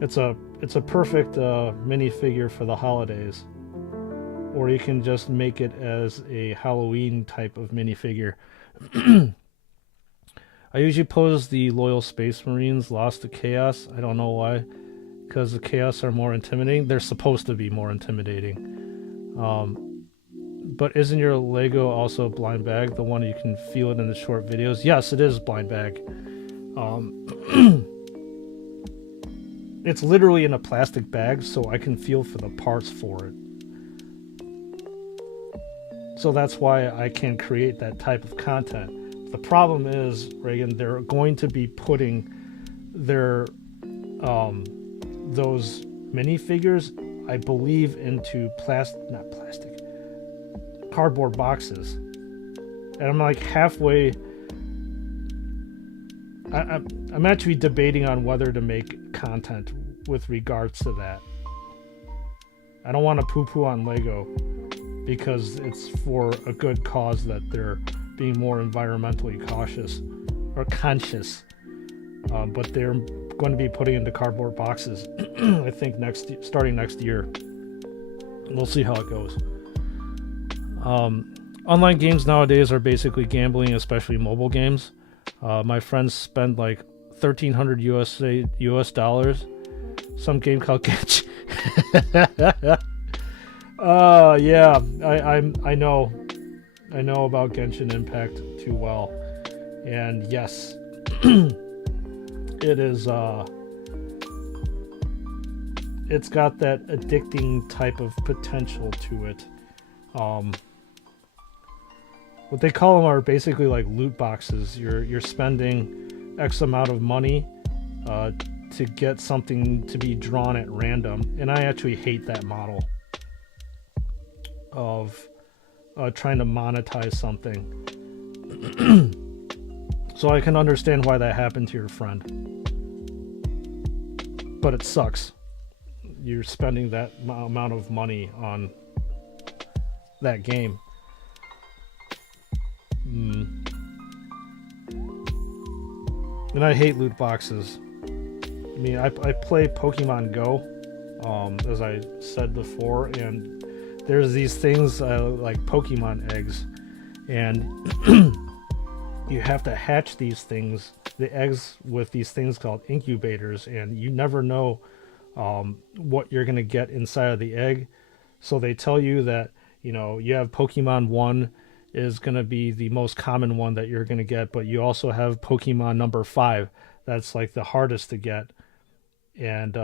it's a perfect minifigure for the holidays. Or you can just make it as a Halloween type of minifigure. I usually pose the Loyal Space Marines Lost to Chaos. I don't know why. Because the Chaos are more intimidating. They're supposed to be more intimidating. But isn't your Lego also blind bag? The one you can feel it in the short videos? Yes, it is blind bag. It's literally in a plastic bag, so I can feel for the parts for it. So that's why I can create that type of content. The problem is, Reagan, they're going to be putting their those minifigures, I believe, into cardboard boxes. And I'm like halfway. I'm actually debating on whether to make content with regards to that. I don't want to poo-poo on Lego, because it's for a good cause that they're being more environmentally cautious or conscious. But they're going to be putting into cardboard boxes, I think starting next year. We'll see how it goes. Online games nowadays are basically gambling, especially mobile games. My friends spend like $1,300 US dollars. Some game called Genshin. Yeah, I know about Genshin Impact too well, and yes, it is. It's got that addicting type of potential to it. What they call them are basically like loot boxes. You're spending X amount of money to get something to be drawn at random, and I actually hate that model of trying to monetize something. So I can understand why that happened to your friend, but it sucks. You're spending that amount of money on that game. And I hate loot boxes. mean, I play Pokemon Go, as I said before, and there's these things like Pokemon eggs, and you have to hatch these things, the eggs, with these things called incubators, and you never know what you're going to get inside of the egg. So they tell you that, you know, you have Pokemon 1 is going to be the most common one that you're going to get, but you also have Pokemon number 5 that's like the hardest to get. And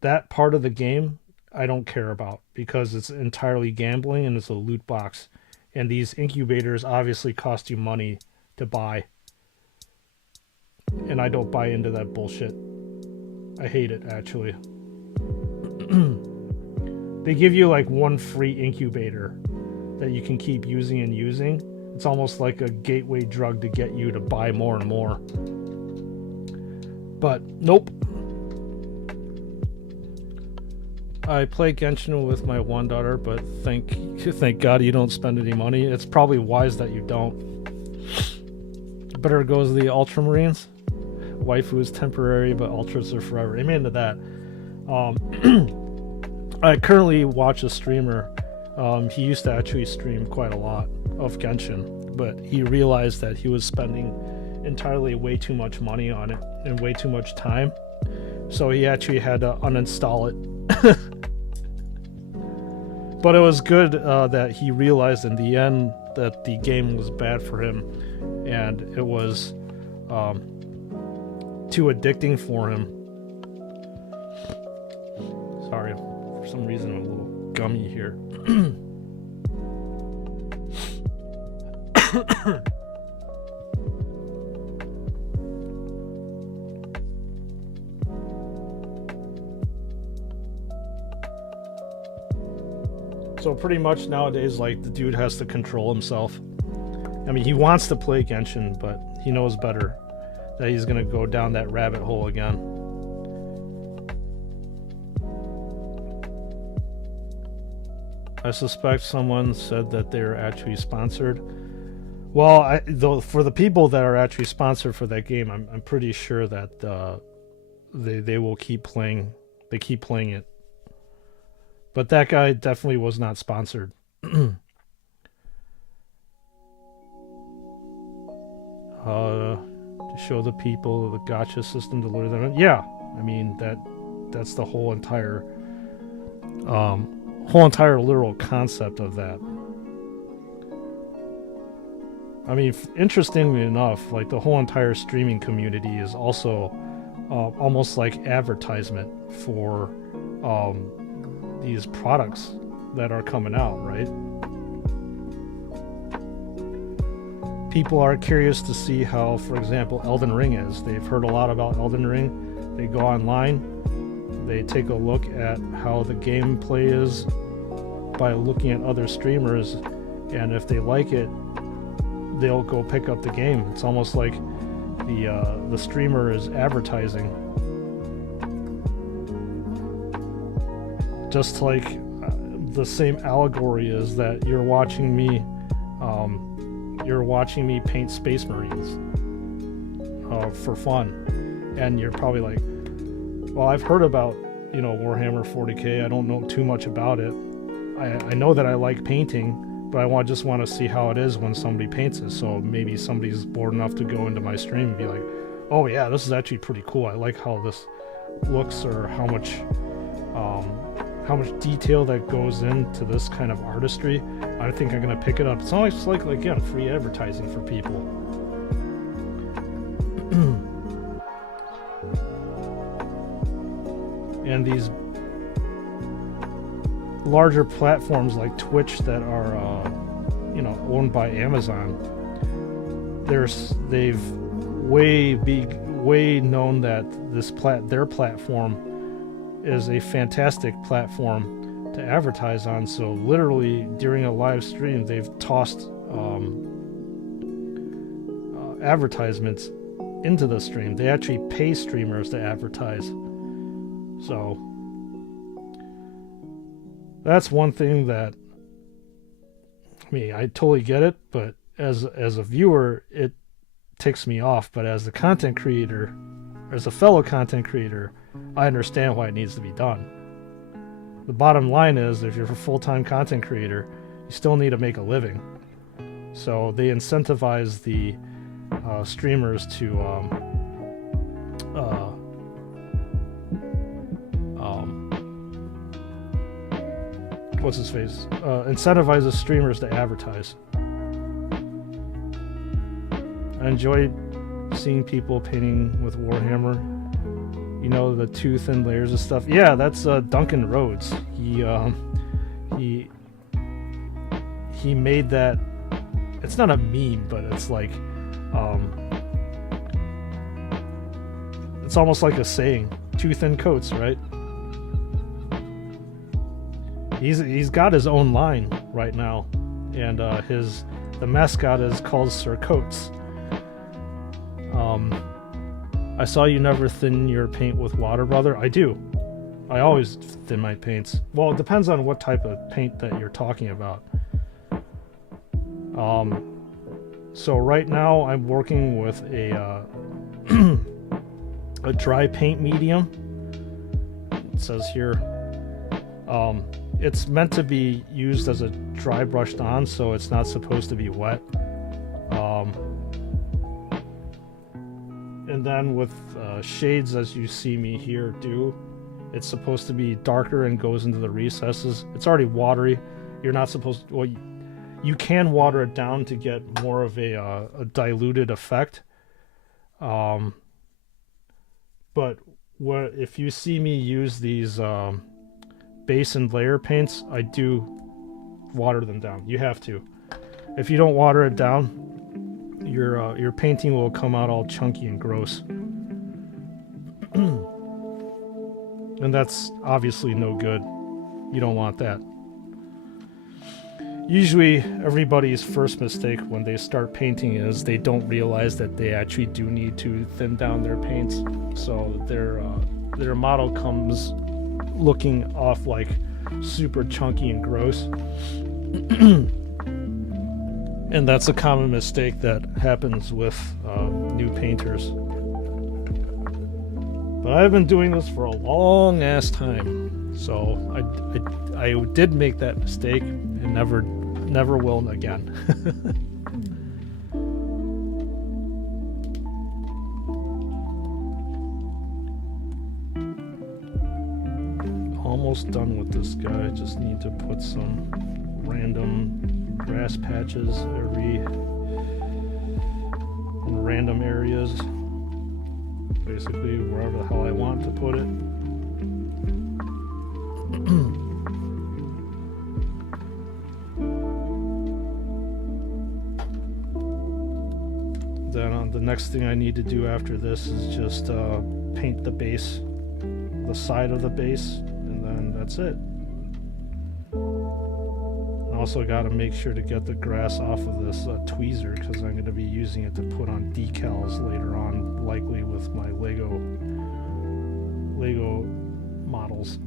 that part of the game I don't care about, because it's entirely gambling and it's a loot box. And these incubators obviously cost you money to buy. And I don't buy into that bullshit. I hate it, actually. They give you like one free incubator that you can keep using and using. It's almost like a gateway drug to get you to buy more and more. But nope. I play Genshin with my one daughter, but thank God you don't spend any money. It's probably wise that you don't. Better goes the Ultramarines. Waifu is temporary, but Ultras are forever. Amen to that. I currently watch a streamer. He used to actually stream quite a lot of Genshin, but he realized that he was spending entirely way too much money on it and way too much time. So he actually had to uninstall it. But it was good that he realized in the end that the game was bad for him, and it was too addicting for him. Sorry, for some reason I'm a little gummy here. So pretty much nowadays, like, the dude has to control himself. I mean, he wants to play Genshin, but he knows better that he's gonna go down that rabbit hole again. I suspect someone said that they're actually sponsored. Well, though, for the people that are actually sponsored for that game, I'm pretty sure that they will keep playing. They keep playing it. But that guy definitely was not sponsored. To show the people the gacha system to lure them in. Yeah, I mean that's the whole entire literal concept of that. I mean, interestingly enough, like, the whole entire streaming community is also almost like advertisement for these products that are coming out, right? People are curious to see how, for example, Elden Ring is. They've heard a lot about Elden Ring. They go online, they take a look at how the gameplay is by looking at other streamers, and if they like it, they'll go pick up the game. It's almost like the streamer is advertising. Just like the same allegory is that you're watching me paint Space Marines for fun, and you're probably like, well, I've heard about, you know, Warhammer 40k. I don't know too much about it. I know that I like painting, but I just want to see how it is when somebody paints it. So maybe somebody's bored enough to go into my stream and be like, oh yeah, this is actually pretty cool. I like how this looks, or how much detail that goes into this kind of artistry. I think I'm gonna pick it up. It's almost like, again, free advertising for people. And these larger platforms like Twitch that are owned by Amazon, they've way known that their platform is a fantastic platform to advertise on. So literally during a live stream, they've tossed advertisements into the stream. They actually pay streamers to advertise. So that's one thing that, I mean, I totally get it, but as a viewer, it ticks me off. But as the content creator, as a fellow content creator, I understand why it needs to be done. The bottom line is, if you're a full-time content creator, you still need to make a living. So they incentivize the streamers to what's his face? Incentivizes streamers to advertise. I enjoy seeing people painting with Warhammer. You know, the two thin layers of stuff. Yeah, that's Duncan Rhodes. He made that. It's not a meme, but it's like it's almost like a saying. Two thin coats, right? He's got his own line right now, and the mascot is called Sir Coates. I saw you never thin your paint with water, brother. I do. I always thin my paints. Well, it depends on what type of paint that you're talking about. So right now I'm working with a a dry paint medium. It says here. It's meant to be used as a dry brushed on, so it's not supposed to be wet. And then with shades, as you see me here do, it's supposed to be darker and goes into the recesses. It's already watery. You're not supposed to, well, you can water it down to get more of a diluted effect. But if you see me use these base and layer paints, I do water them down. You have to. If you don't water it down, your painting will come out all chunky and gross. And that's obviously no good. You don't want that. Usually everybody's first mistake when they start painting is they don't realize that they actually do need to thin down their paints. So their model comes looking off like super chunky and gross. And that's a common mistake that happens with new painters. But I've been doing this for a long ass time, so I did make that mistake and never will again. Almost done with this guy. Just need to put some random grass patches in random areas, basically wherever the hell I want to put it. Then the next thing I need to do after this is just paint the base, the side of the base, and then that's it. Also got to make sure to get the grass off of this tweezer, because I'm going to be using it to put on decals later on, likely with my Lego models.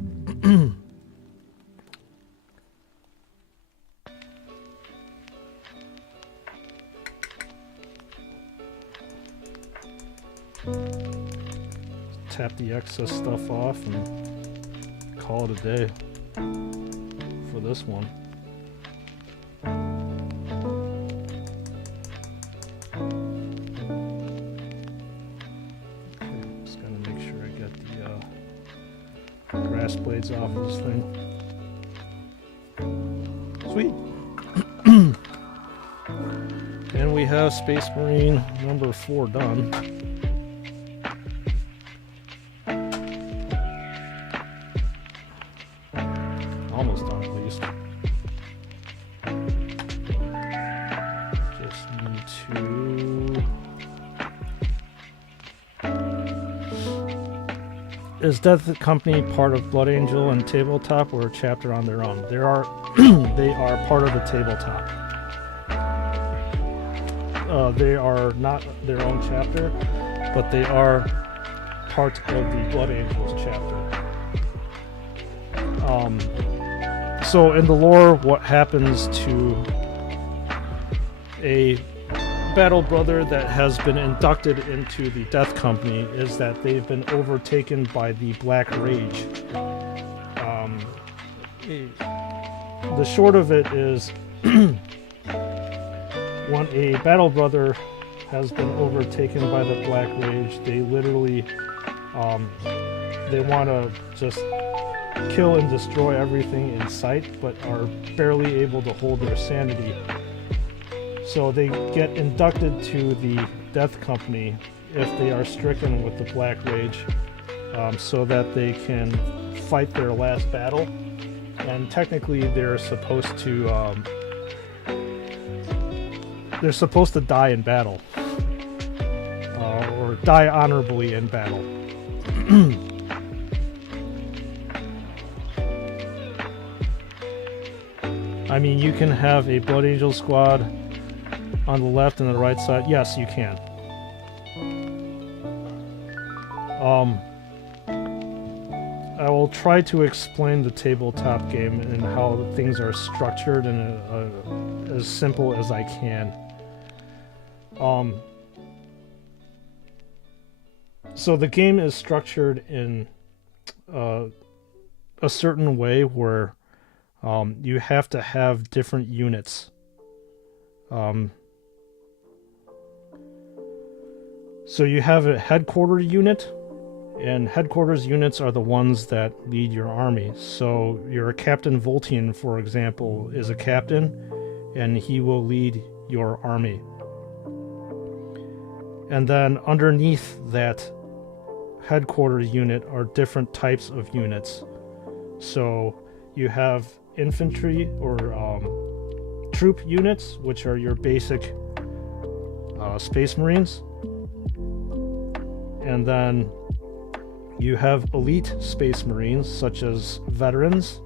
Tap the excess stuff off and call it a day for this one. Blades off of this thing. Sweet. And we have Space Marine number 4 done. Almost done, at least. Just need to... Is Death Company part of Blood Angel and Tabletop, or a chapter on their own? They are part of the Tabletop. They are not their own chapter, but they are part of the Blood Angels chapter. So in the lore, what happens to a battle brother that has been inducted into the Death Company is that they've been overtaken by the Black Rage. The short of it is when a battle brother has been overtaken by the Black Rage, they literally they want to just kill and destroy everything in sight, but are barely able to hold their sanity. So they get inducted to the Death Company if they are stricken with the Black Rage, so that they can fight their last battle. And technically they're supposed to die in battle, or die honorably in battle. I mean, you can have a Blood Angel squad on the left and the right side. Yes, you can. I will try to explain the tabletop game and how things are structured in as simple as I can. So the game is structured in a certain way where you have to have different units. So you have a headquarters unit, and headquarters units are the ones that lead your army. So your Captain Voltian, for example, is a captain, and he will lead your army. And then underneath that headquarters unit are different types of units. So you have infantry or troop units, which are your basic Space Marines. And then you have elite Space Marines, such as veterans.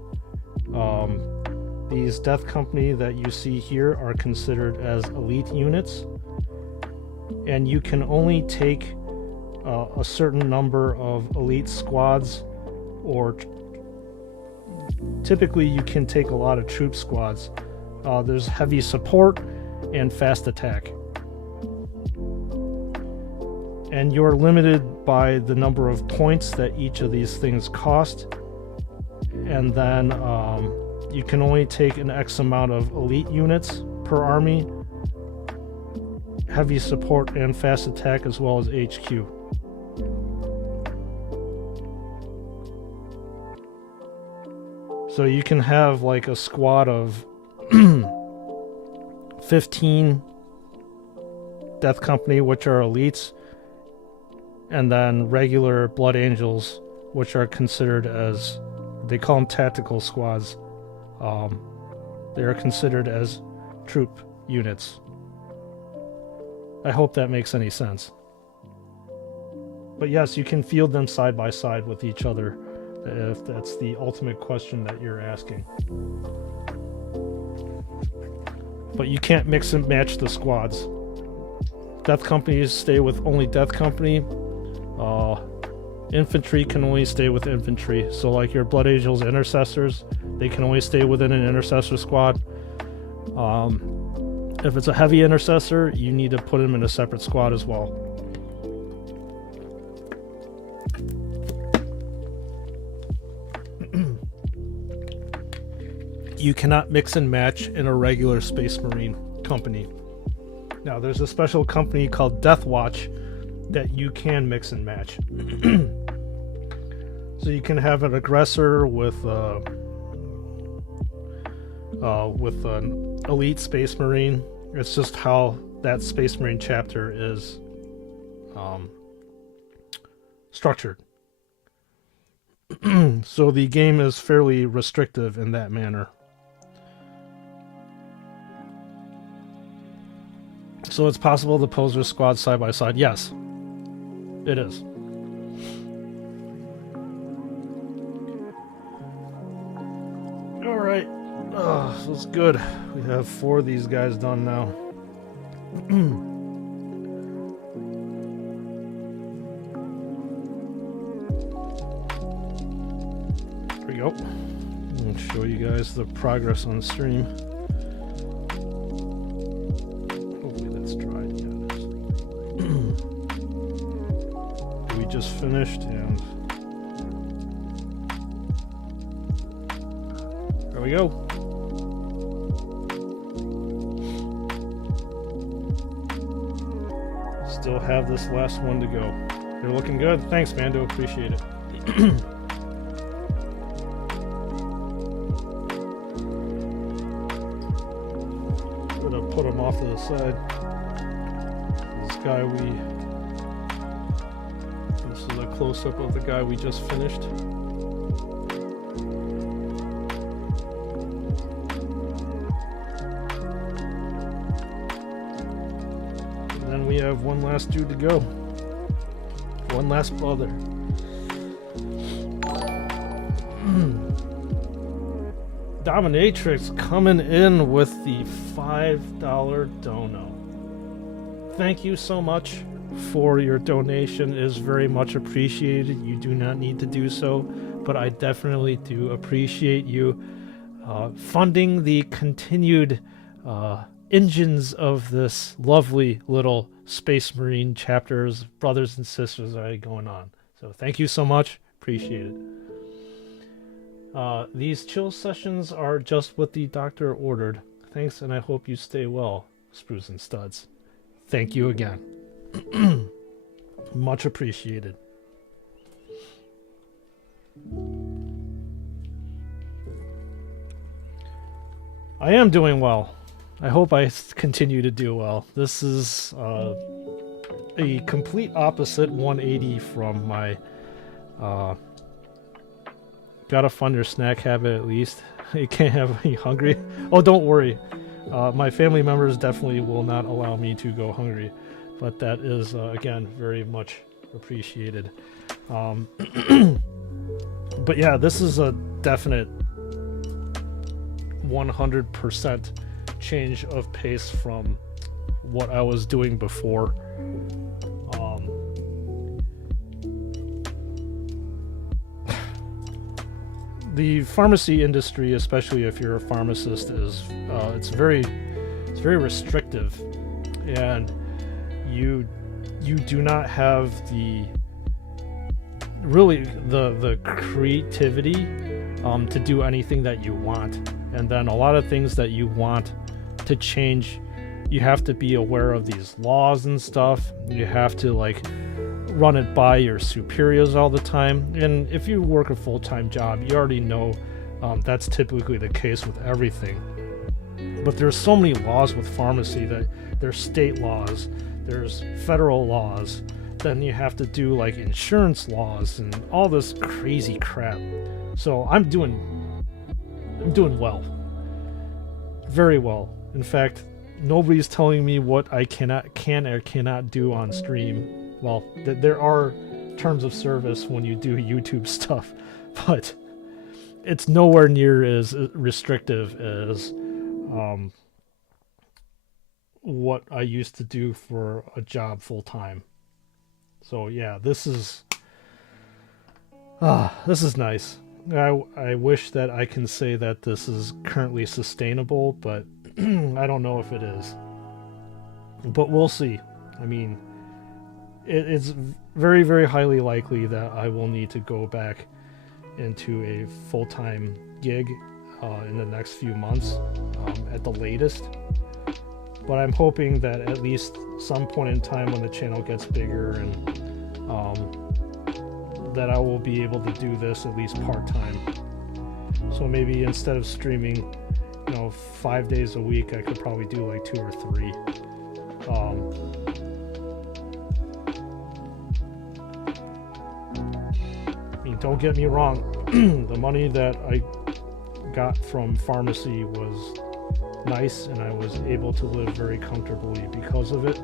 These Death Company that you see here are considered as elite units. And you can only take a certain number of elite squads, or typically you can take a lot of troop squads. There's heavy support and fast attack. And you're limited by the number of points that each of these things cost. And then you can only take an X amount of elite units per army, heavy support and fast attack, as well as HQ. So you can have like a squad of 15 Death Company, which are elites, and then regular Blood Angels, which are considered as, they call them tactical squads. They are considered as troop units. I hope that makes any sense. But yes, you can field them side by side with each other, if that's the ultimate question that you're asking. But you can't mix and match the squads. Death Companies stay with only Death Company. Infantry can only stay with infantry. So like your Blood Angels Intercessors, they can only stay within an Intercessor squad. If it's a heavy Intercessor, you need to put them in a separate squad as well. You cannot mix and match in a regular Space Marine company. Now, there's a special company called Death Watch that you can mix and match. So you can have an aggressor with an elite Space Marine. It's just how that Space Marine chapter is structured. So the game is fairly restrictive in that manner. So it's possible to pose your squad side by side. Yes, it is. Alright. Oh, so it's good. We have 4 of these guys done now. There we go. I'll show you guys the progress on the stream. Hopefully that's dried. Yeah. finished, and there we go. Still have this last one to go. They're looking good. Thanks, Mando. Appreciate it. Gonna put him off to the side. This guy this is a close-up of the guy we just finished. And then we have one last dude to go. One last brother. Dominatrix coming in with the $5 dono. Thank you so much for your donation. It is very much appreciated. You do not need to do so, but I definitely do appreciate you funding the continued engines of this lovely little Space Marine chapters, brothers and sisters that are going on. So thank you so much. Appreciate it. These chill sessions are just what the doctor ordered. Thanks, and I hope you stay well, Sprues and Studs. Thank you again. Much appreciated. I am doing well. I hope I continue to do well. This is a complete opposite 180 from my gotta fund your snack habit at least. You can't have me hungry. Oh, don't worry. My family members definitely will not allow me to go hungry, but that is again very much appreciated. But yeah, this is a definite 100% change of pace from what I was doing before. The pharmacy industry, especially if you're a pharmacist, is it's very restrictive, and you do not have the creativity to do anything that you want. And then a lot of things that you want to change, you have to be aware of these laws and stuff. You have to like run it by your superiors all the time. And if you work a full-time job, you already know that's typically the case with everything. But there's so many laws with pharmacy that there's state laws, there's federal laws, then you have to do like insurance laws and all this crazy crap. So I'm doing well. Very well. In fact, nobody's telling me what I can or cannot do on stream. Well, there are terms of service when you do YouTube stuff, but it's nowhere near as restrictive as what I used to do for a job full time. So yeah, this is nice. I wish that I can say that this is currently sustainable, but I don't know if it is. But we'll see. I mean, it's very, very highly likely that I will need to go back into a full-time gig in the next few months at the latest. But I'm hoping that at least some point in time when the channel gets bigger and that I will be able to do this at least part-time. So maybe instead of streaming 5 days a week, I could probably do like 2 or 3. I mean, don't get me wrong, the money that I got from pharmacy was nice, and I was able to live very comfortably because of it.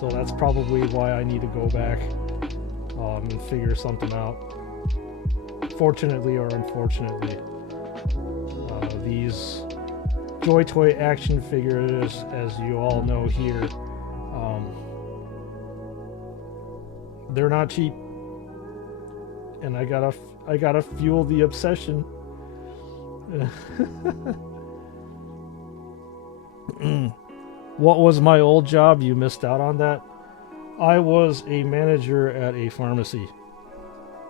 So that's probably why I need to go back and figure something out. Fortunately or unfortunately, these Joy Toy action figures, as you all know here, they're not cheap, and I gotta fuel the obsession. What was my old job? You missed out on that. I was a manager at a pharmacy.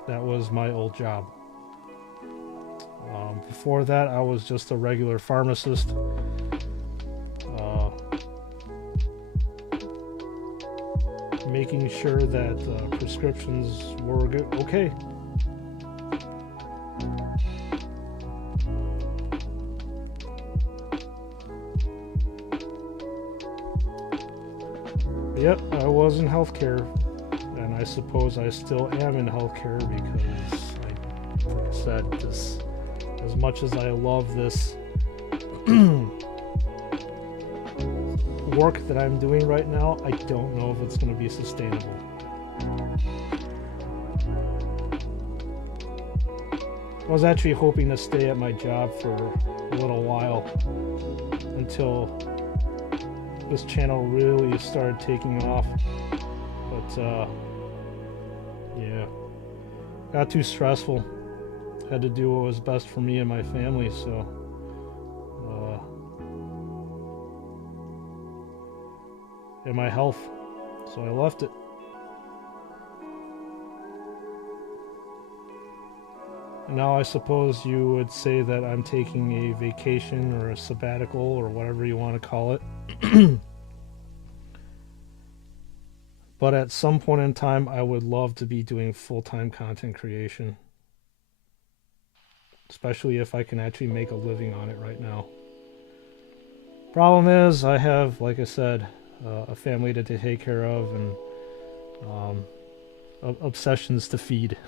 That was my old job. Before that, I was just a regular pharmacist. Making sure that prescriptions were good. Okay. Yep, I was in healthcare, and I suppose I still am in healthcare because, like I said, this, as much as I love this work that I'm doing right now, I don't know if it's going to be sustainable. I was actually hoping to stay at my job for a little while until this channel really started taking off, but yeah, got too stressful. Had to do what was best for me and my family, so and my health, so I left it. And now I suppose you would say that I'm taking a vacation or a sabbatical or whatever you want to call it. But at some point in time, I would love to be doing full-time content creation, especially if I can actually make a living on it right now. Problem is, I have, like I said, a family to take care of and obsessions to feed.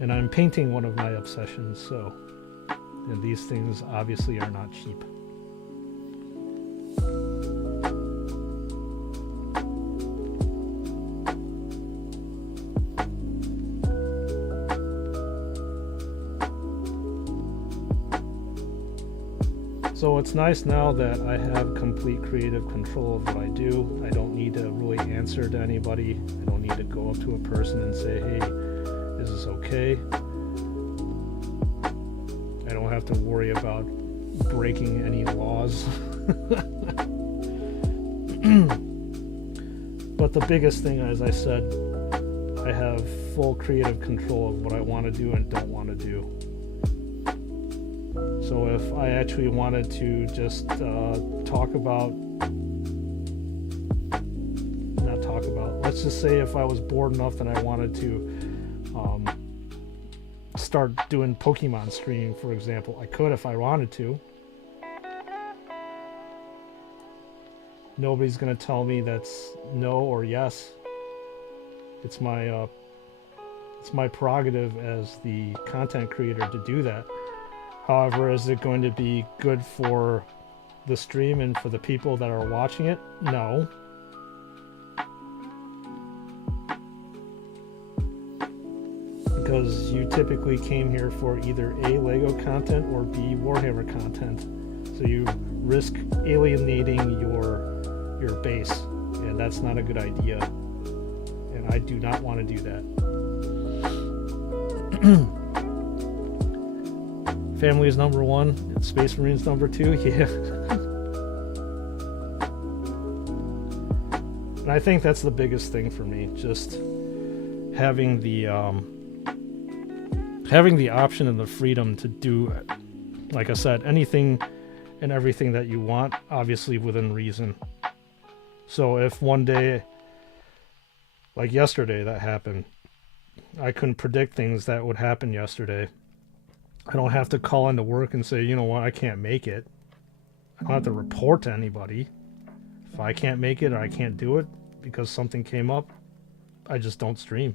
And I'm painting one of my obsessions, so, and these things obviously are not cheap. So it's nice now that I have complete creative control of what I do. I don't need to really answer to anybody. I don't need to go up to a person and say, hey, is this okay? I don't have to worry about breaking any laws. But the biggest thing, as I said, I have full creative control of what I want to do and don't want to do. So if I actually wanted to just let's just say if I was bored enough that I wanted to start doing Pokemon streaming, for example, I could if I wanted to. Nobody's gonna tell me that's no or yes. It's my prerogative as the content creator to do that. However, is it going to be good for the stream and for the people that are watching it? No. Because you typically came here for either A, Lego content, or B, Warhammer content. So you risk alienating your base, and that's not a good idea. And I do not want to do that. Family is number one, and Space Marines number two, yeah. And I think that's the biggest thing for me, just having the option and the freedom to do, like I said, anything and everything that you want, obviously within reason. So if one day, like yesterday, that happened, I couldn't predict things that would happen yesterday. I don't have to call into work and say, you know what, I can't make it. I don't have to report to anybody. If I can't make it or I can't do it because something came up, I just don't stream.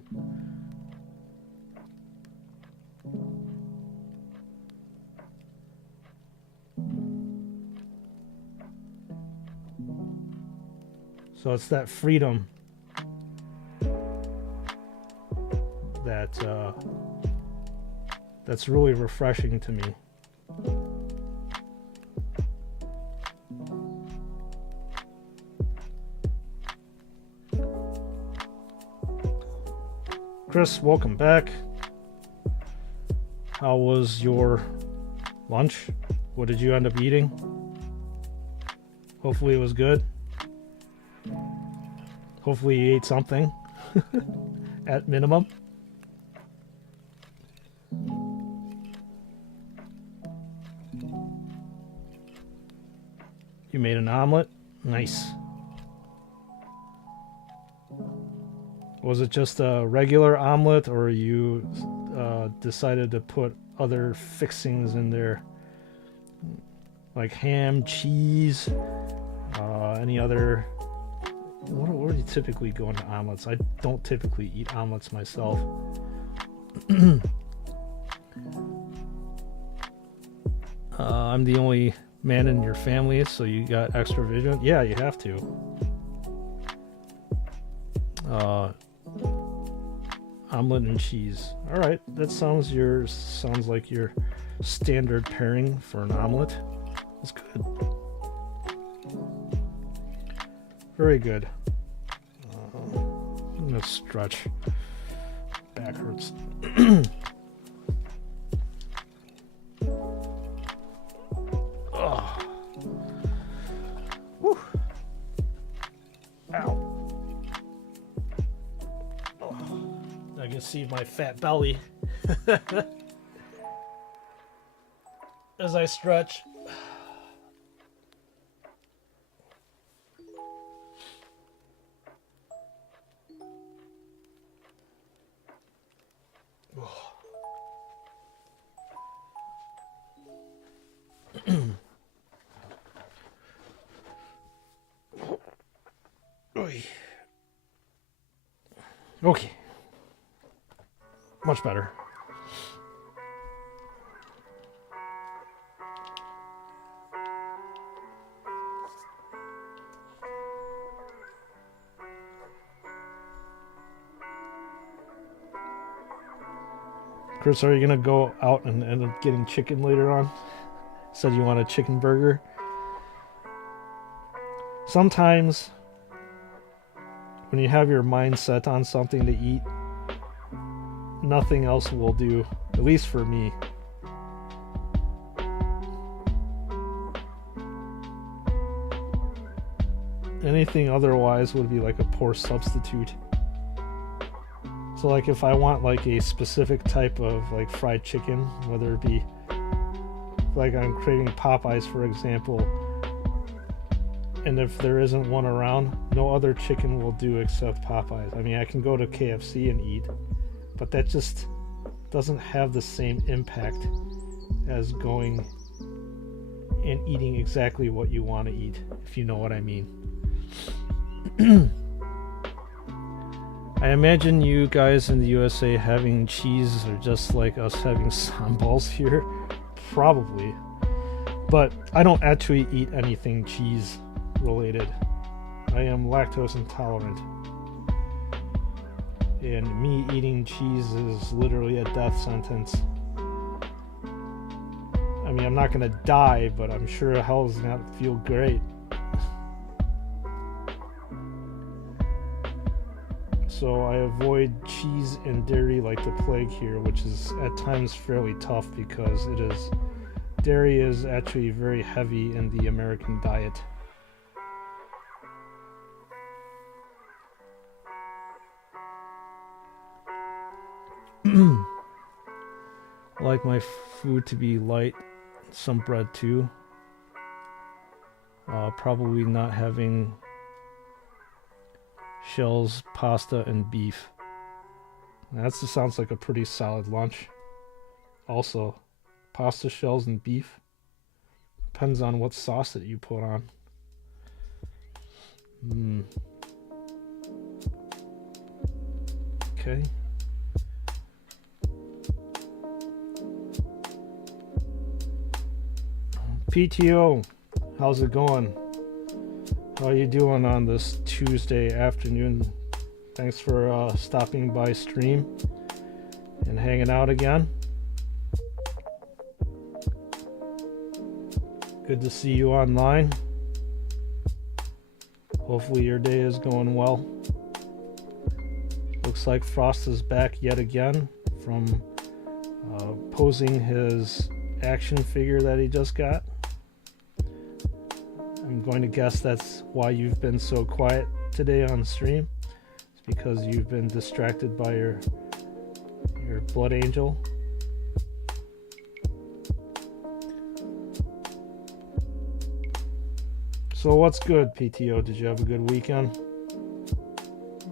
So it's that freedom that that's really refreshing to me. Chris, welcome back. How was your lunch? What did you end up eating? Hopefully it was good. Hopefully you ate something at minimum. You made an omelet? Nice. Was it just a regular omelet, or you decided to put other fixings in there? Like ham, cheese, any other... Where do you typically go into omelets? I don't typically eat omelets myself. I'm the only man in your family, so you got extra vision. Yeah, you have to. Omelet and cheese. All right, that sounds like your standard pairing for an omelet. That's good. Very good. I'm gonna stretch. Back hurts. Oh. Woo. Ow. Oh. I can see my fat belly as I stretch. Okay. Much better. Chris, are you gonna go out and end up getting chicken later on? Said you want a chicken burger. Sometimes when you have your mind set on something to eat, nothing else will do, at least for me. Anything otherwise would be like a poor substitute. So like if I want like a specific type of like fried chicken, whether it be like I'm craving Popeyes, for example, and if there isn't one around, no other chicken will do except Popeyes. I mean, I can go to KFC and eat, but that just doesn't have the same impact as going and eating exactly what you want to eat, if you know what I mean. I imagine you guys in the USA having cheese are just like us having samballs here. Probably. But I don't actually eat anything cheese related. I am lactose intolerant. And me eating cheese is literally a death sentence. I mean, I'm not gonna die, but I'm sure hell does not feel great. So I avoid cheese and dairy like the plague here, which is at times fairly tough because dairy is actually very heavy in the American diet. I like my food to be light, some bread too. Probably not having shells, pasta, and beef. That sounds like a pretty solid lunch. Also, pasta, shells, and beef. Depends on what sauce that you put on. Okay. PTO, how's it going? How are you doing on this Tuesday afternoon? Thanks for stopping by stream and hanging out again. Good to see you online. Hopefully your day is going well. Looks like Frost is back yet again from posing his action figure that he just got. I'm going to guess that's why you've been so quiet today on stream. It's because you've been distracted by your blood angel. So what's good, PTO? Did you have a good weekend?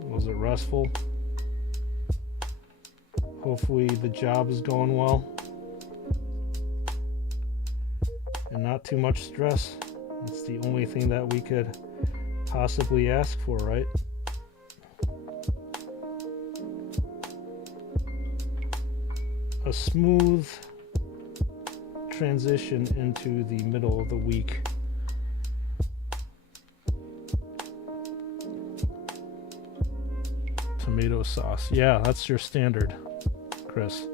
Was it restful? Hopefully the job is going well. And not too much stress. That's the only thing that we could possibly ask for, right? A smooth transition into the middle of the week. Tomato sauce. Yeah, that's your standard, Chris.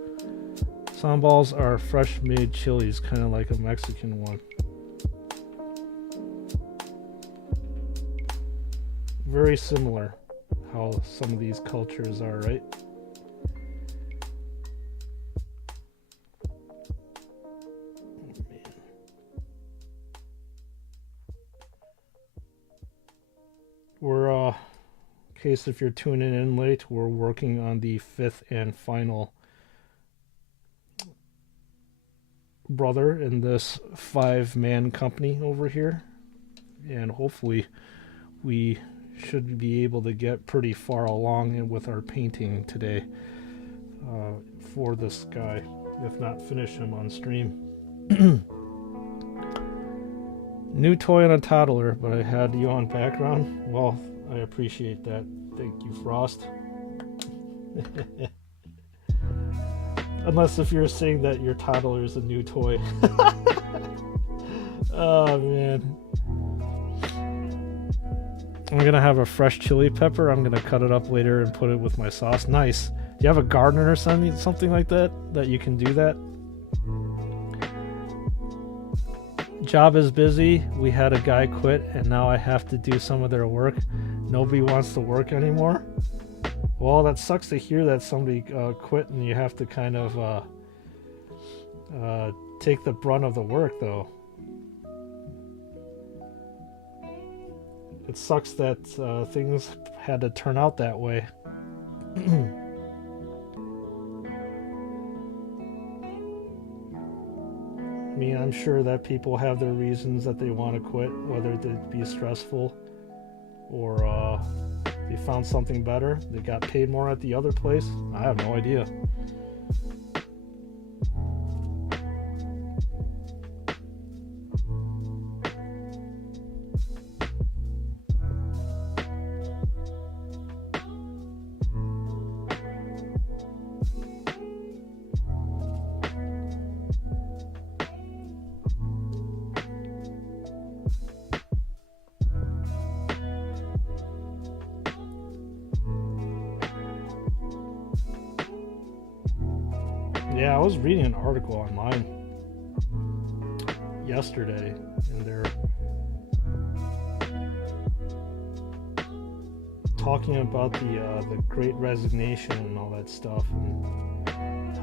Sambals are fresh made chilies, kind of like a Mexican one. Very similar how some of these cultures are, right? We're, in case if you're tuning in late, we're working on the 5th and final brother in this 5-man company over here. And hopefully we should be able to get pretty far along with our painting today for this guy, if not finish him on stream. New toy and a toddler, but I had you on background. Well, I appreciate that. Thank you, Frost. Unless if you're saying that your toddler is a new toy. Oh, man. I'm going to have a fresh chili pepper. I'm going to cut it up later and put it with my sauce. Nice. Do you have a gardener or something like that you can do that? Job is busy. We had a guy quit and now I have to do some of their work. Nobody wants to work anymore. Well, that sucks to hear that somebody quit and you have to kind of take the brunt of the work, though. It sucks that things had to turn out that way. I mean, I'm sure that people have their reasons that they want to quit, whether it be stressful or they found something better, they got paid more at the other place. I have no idea. Yeah, I was reading an article online yesterday, and they're talking about the Great Resignation and all that stuff, and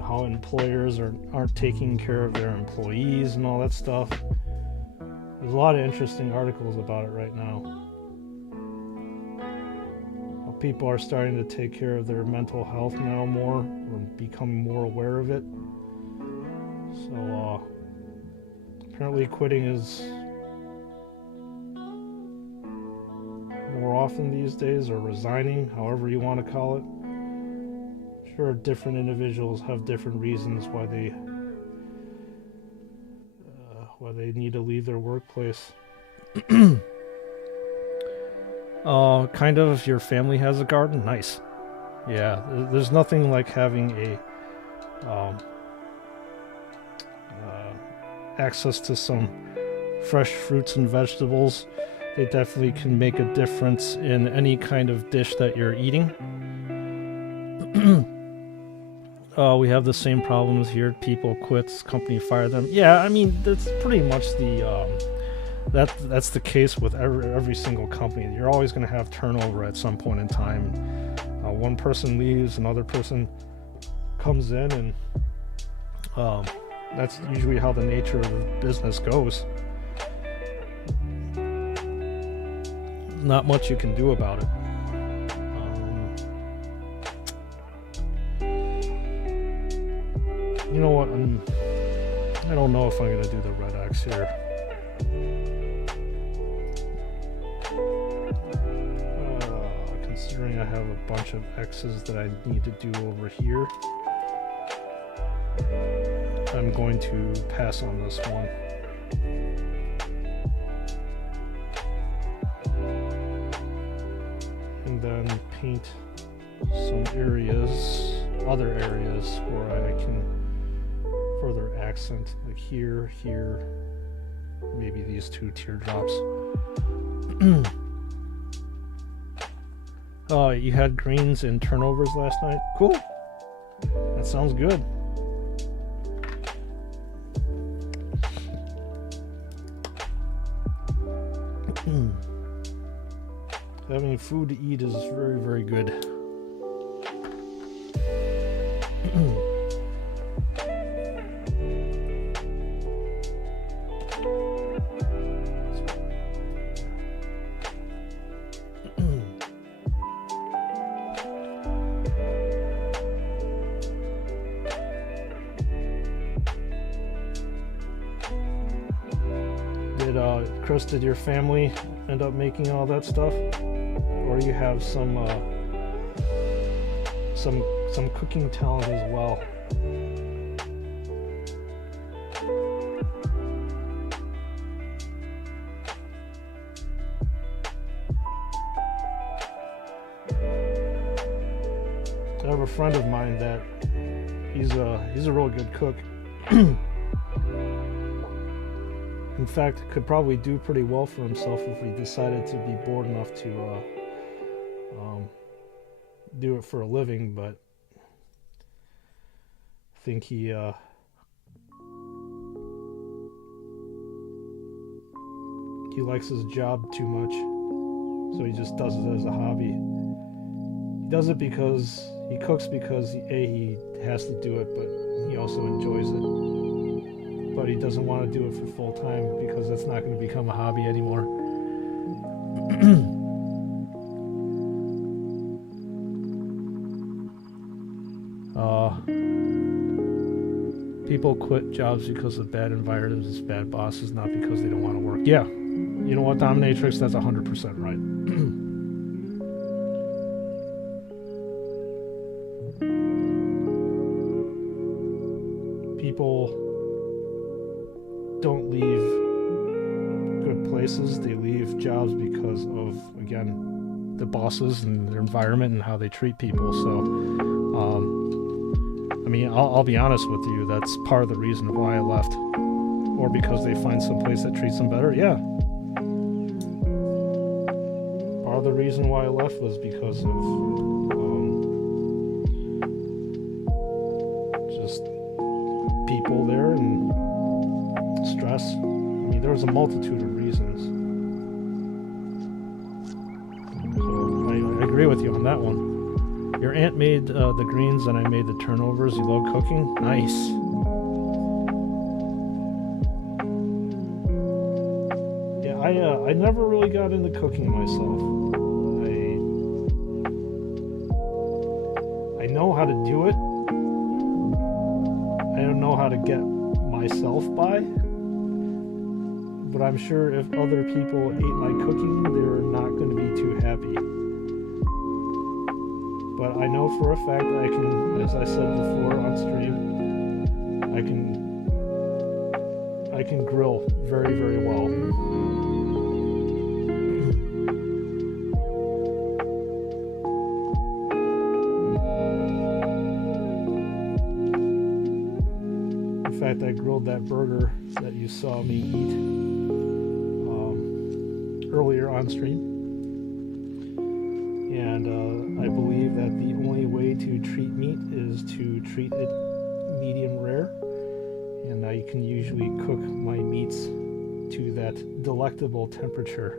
how employers aren't taking care of their employees and all that stuff. There's a lot of interesting articles about it right now. People are starting to take care of their mental health now more, or becoming more aware of it. So apparently quitting is more often these days, or resigning, however you want to call it. Sure, different individuals have different reasons why they need to leave their workplace. Kind of, your family has a garden? Nice. Yeah, there's nothing like having a access to some fresh fruits and vegetables. They definitely can make a difference in any kind of dish that you're eating. We have the same problems here. People quit, company fire them. Yeah, I mean, that's pretty much that's the case with every single company. You're always going to have turnover at some point in time. One person leaves, another person comes in, and That's usually how the nature of the business goes. Not much you can do about it. You know what? I don't know if I'm gonna do the red X here. Considering I have a bunch of X's that I need to do over here, I'm going to pass on this one. And then paint some areas, other areas where I can further accent, like here, here, maybe these two teardrops. You had greens and turnovers last night? Cool. That sounds good. Having food to eat is very, very good. Chris, did your family end up making all that stuff, or you have some cooking talent as well? I have a friend of mine that he's a real good cook. In fact, could probably do pretty well for himself if he decided to be bored enough to do it for a living, but I think he likes his job too much, so he just does it as a hobby. He does it because he cooks because he has to do it, but he also enjoys it. But he doesn't want to do it for full time because that's not going to become a hobby anymore. People quit jobs because of bad environments, bad bosses, not because they don't want to work. Yeah, you know what, Dominatrix? That's 100% right. People don't leave good places. They leave jobs because of, again, the bosses and their environment and how they treat people. So, I mean, I'll be honest with you, that's part of the reason why I left. Or because they find some place that treats them better. Yeah. Part of the reason why I left was because of just people there and stress. I mean, there was a multitude of reasons. So I agree with you on that one. Your aunt made the greens and I made the turnovers. You love cooking? Nice. Yeah, I never really got into cooking myself. I know how to do it. I don't know how to get myself by. But I'm sure if other people ate my cooking, they're not going to be too happy. But I know for a fact I can, as I said before on stream, I can grill very, very well. In fact, I grilled that burger that you saw me eat earlier on stream, and I believe that the only way to treat meat is to treat it medium rare, and I can usually cook my meats to that delectable temperature.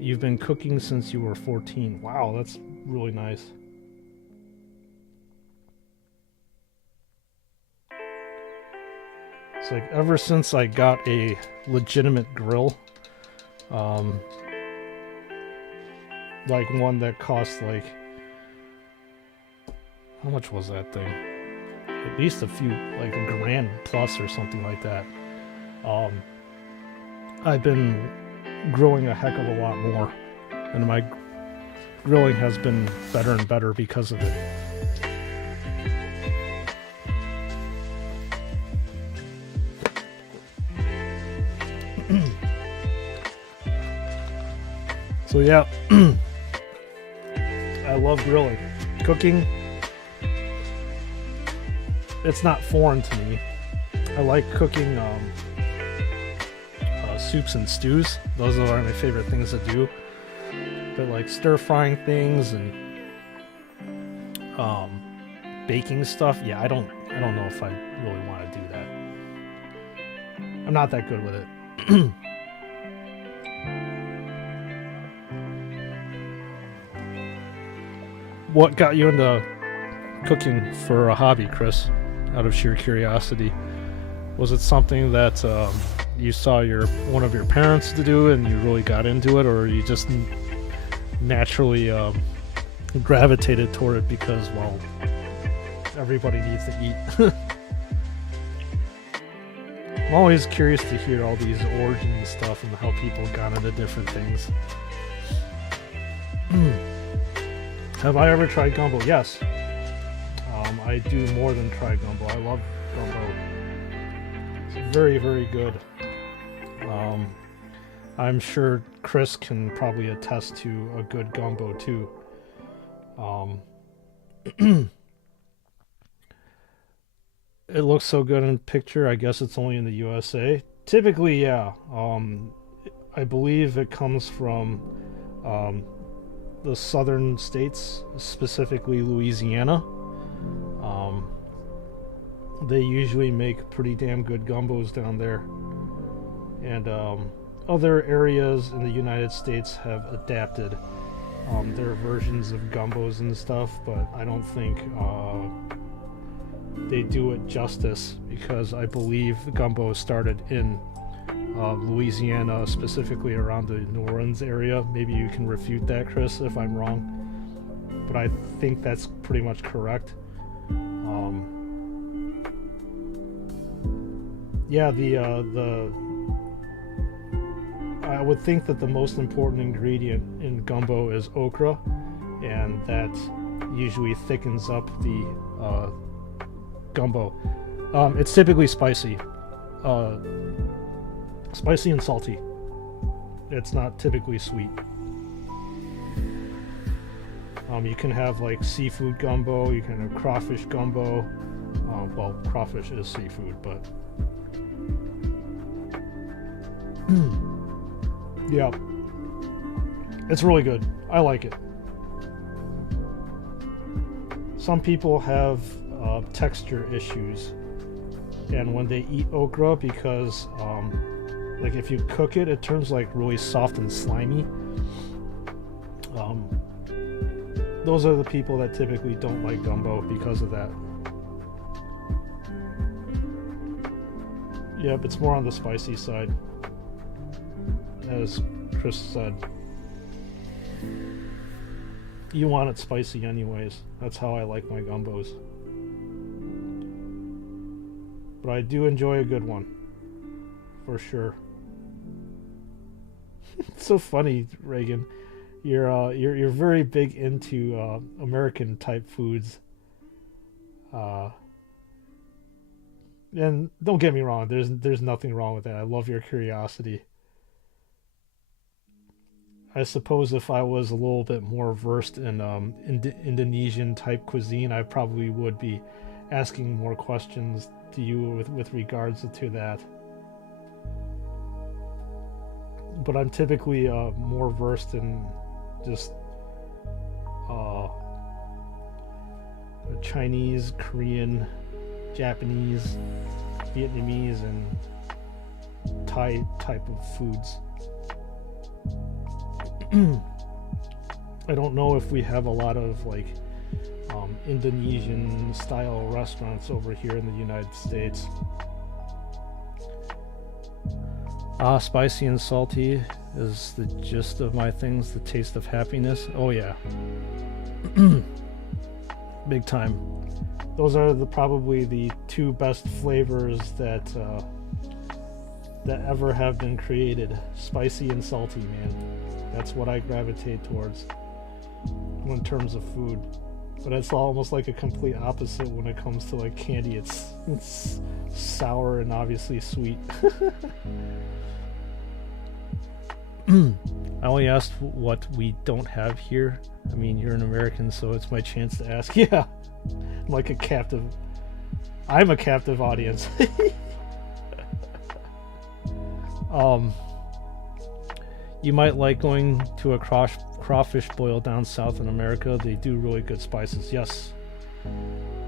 You've been cooking since you were 14. Wow, that's really nice. like ever since I got a legitimate grill, like one that cost like, how much was that thing? At least a few, like a grand plus or something like that. I've been grilling a heck of a lot more, and my grilling has been better and better because of it. So yeah, I love grilling. Cooking, it's not foreign to me. I like cooking soups and stews. Those are my favorite things to do. But like stir frying things and baking stuff, yeah, I don't know if I really want to do that. I'm not that good with it. What got you into cooking for a hobby, Chris? Out of sheer curiosity, was it something that you saw one of your parents to do and you really got into it, or you just naturally gravitated toward it because, well, everybody needs to eat? I'm always curious to hear all these origin stuff and how people got into different things. Have I ever tried gumbo? Yes. I do more than try gumbo. I love gumbo. It's very, very good. I'm sure Chris can probably attest to a good gumbo too. It looks so good in picture. I guess it's only in the USA. Typically, yeah. I believe it comes from the southern states, specifically Louisiana. They usually make pretty damn good gumbos down there. And other areas in the United States have adapted their versions of gumbos and stuff, but I don't think they do it justice, because I believe the gumbo started in Louisiana, specifically around the New Orleans area. Maybe you can refute that, Chris, if I'm wrong, but I think that's pretty much correct. Yeah, I would think that the most important ingredient in gumbo is okra, and that usually thickens up the gumbo. It's typically spicy. Spicy and salty. It's not typically sweet. You can have like seafood gumbo, you can have crawfish gumbo. Well, crawfish is seafood, but yeah, it's really good. I like it. Some people have texture issues, and when they eat okra, because like if you cook it, it turns like really soft and slimy. Those are the people that typically don't like gumbo because of that. Yep, it's more on the spicy side, as Chris said. You want it spicy anyways. That's how I like my gumbos. But I do enjoy a good one, for sure. It's so funny, Reagan. You're very big into American type foods. And don't get me wrong, there's nothing wrong with that. I love your curiosity. I suppose if I was a little bit more versed in Indonesian type cuisine, I probably would be asking more questions to you with regards to that. But I'm typically more versed in just Chinese, Korean, Japanese, Vietnamese, and Thai type of foods. I don't know if we have a lot of like Indonesian style restaurants over here in the United States. Spicy and salty is the gist of my things, the taste of happiness. Oh yeah. Big time. Those are probably the two best flavors that ever have been created. Spicy and salty, man. That's what I gravitate towards in terms of food. But it's almost like a complete opposite when it comes to like candy. It's sour and obviously sweet. I only asked what we don't have here. I mean, you're an American, so it's my chance to ask. Yeah, like a captive. I'm a captive audience. You might like going to a crawfish boil down south in America. They do really good spices. Yes,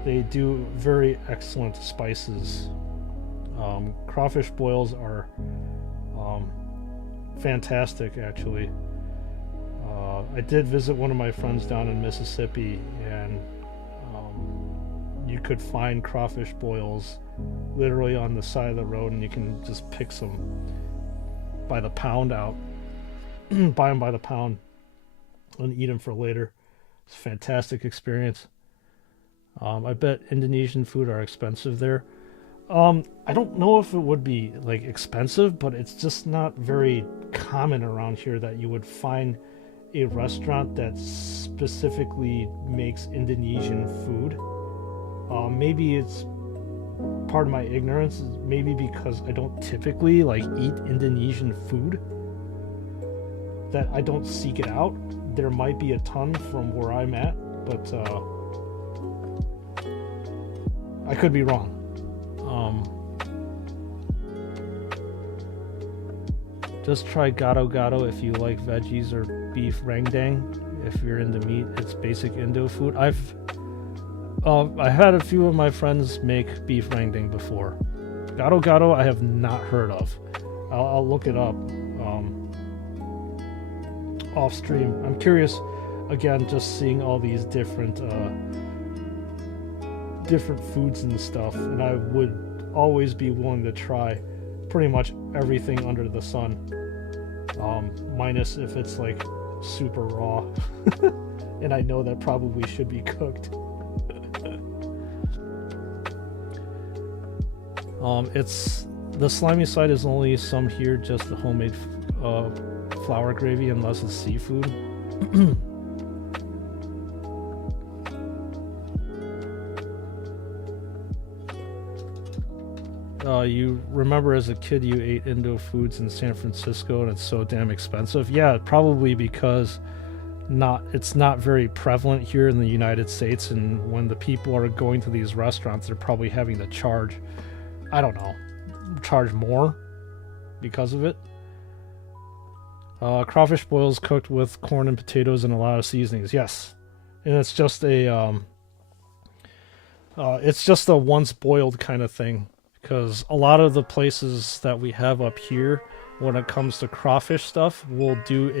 they do very excellent spices. Crawfish boils are fantastic, actually. I did visit one of my friends down in Mississippi, and you could find crawfish boils literally on the side of the road, and you can just pick some by the pound out. Buy them by the pound and eat them for later. It's a fantastic experience. I bet Indonesian food are expensive there. I don't know if it would be like expensive, but it's just not very common around here that you would find a restaurant that specifically makes Indonesian food. Maybe it's part of my ignorance, maybe because I don't typically like eat Indonesian food, that I don't seek it out. There might be a ton from where I'm at, but I could be wrong. Just try gado gado if you like veggies, or beef rendang if you're into meat. It's basic Indo food. I've had a few of my friends make beef rendang before. Gado gado I have not heard of. I'll look it up off stream. I'm curious, again, just seeing all these different foods and stuff, and I would always be willing to try pretty much everything under the sun, minus if it's like super raw. And I know that probably should be cooked. It's the slimy side is only some here, just the homemade flour gravy, unless it's seafood. You remember as a kid you ate Indo foods in San Francisco and it's so damn expensive? Yeah, probably because it's not very prevalent here in the United States, and when the people are going to these restaurants, they're probably having to charge, I don't know, charge more because of it. Crawfish boils cooked with corn and potatoes and a lot of seasonings. Yes, and it's just a once boiled kind of thing, because a lot of the places that we have up here, when it comes to crawfish stuff, we'll do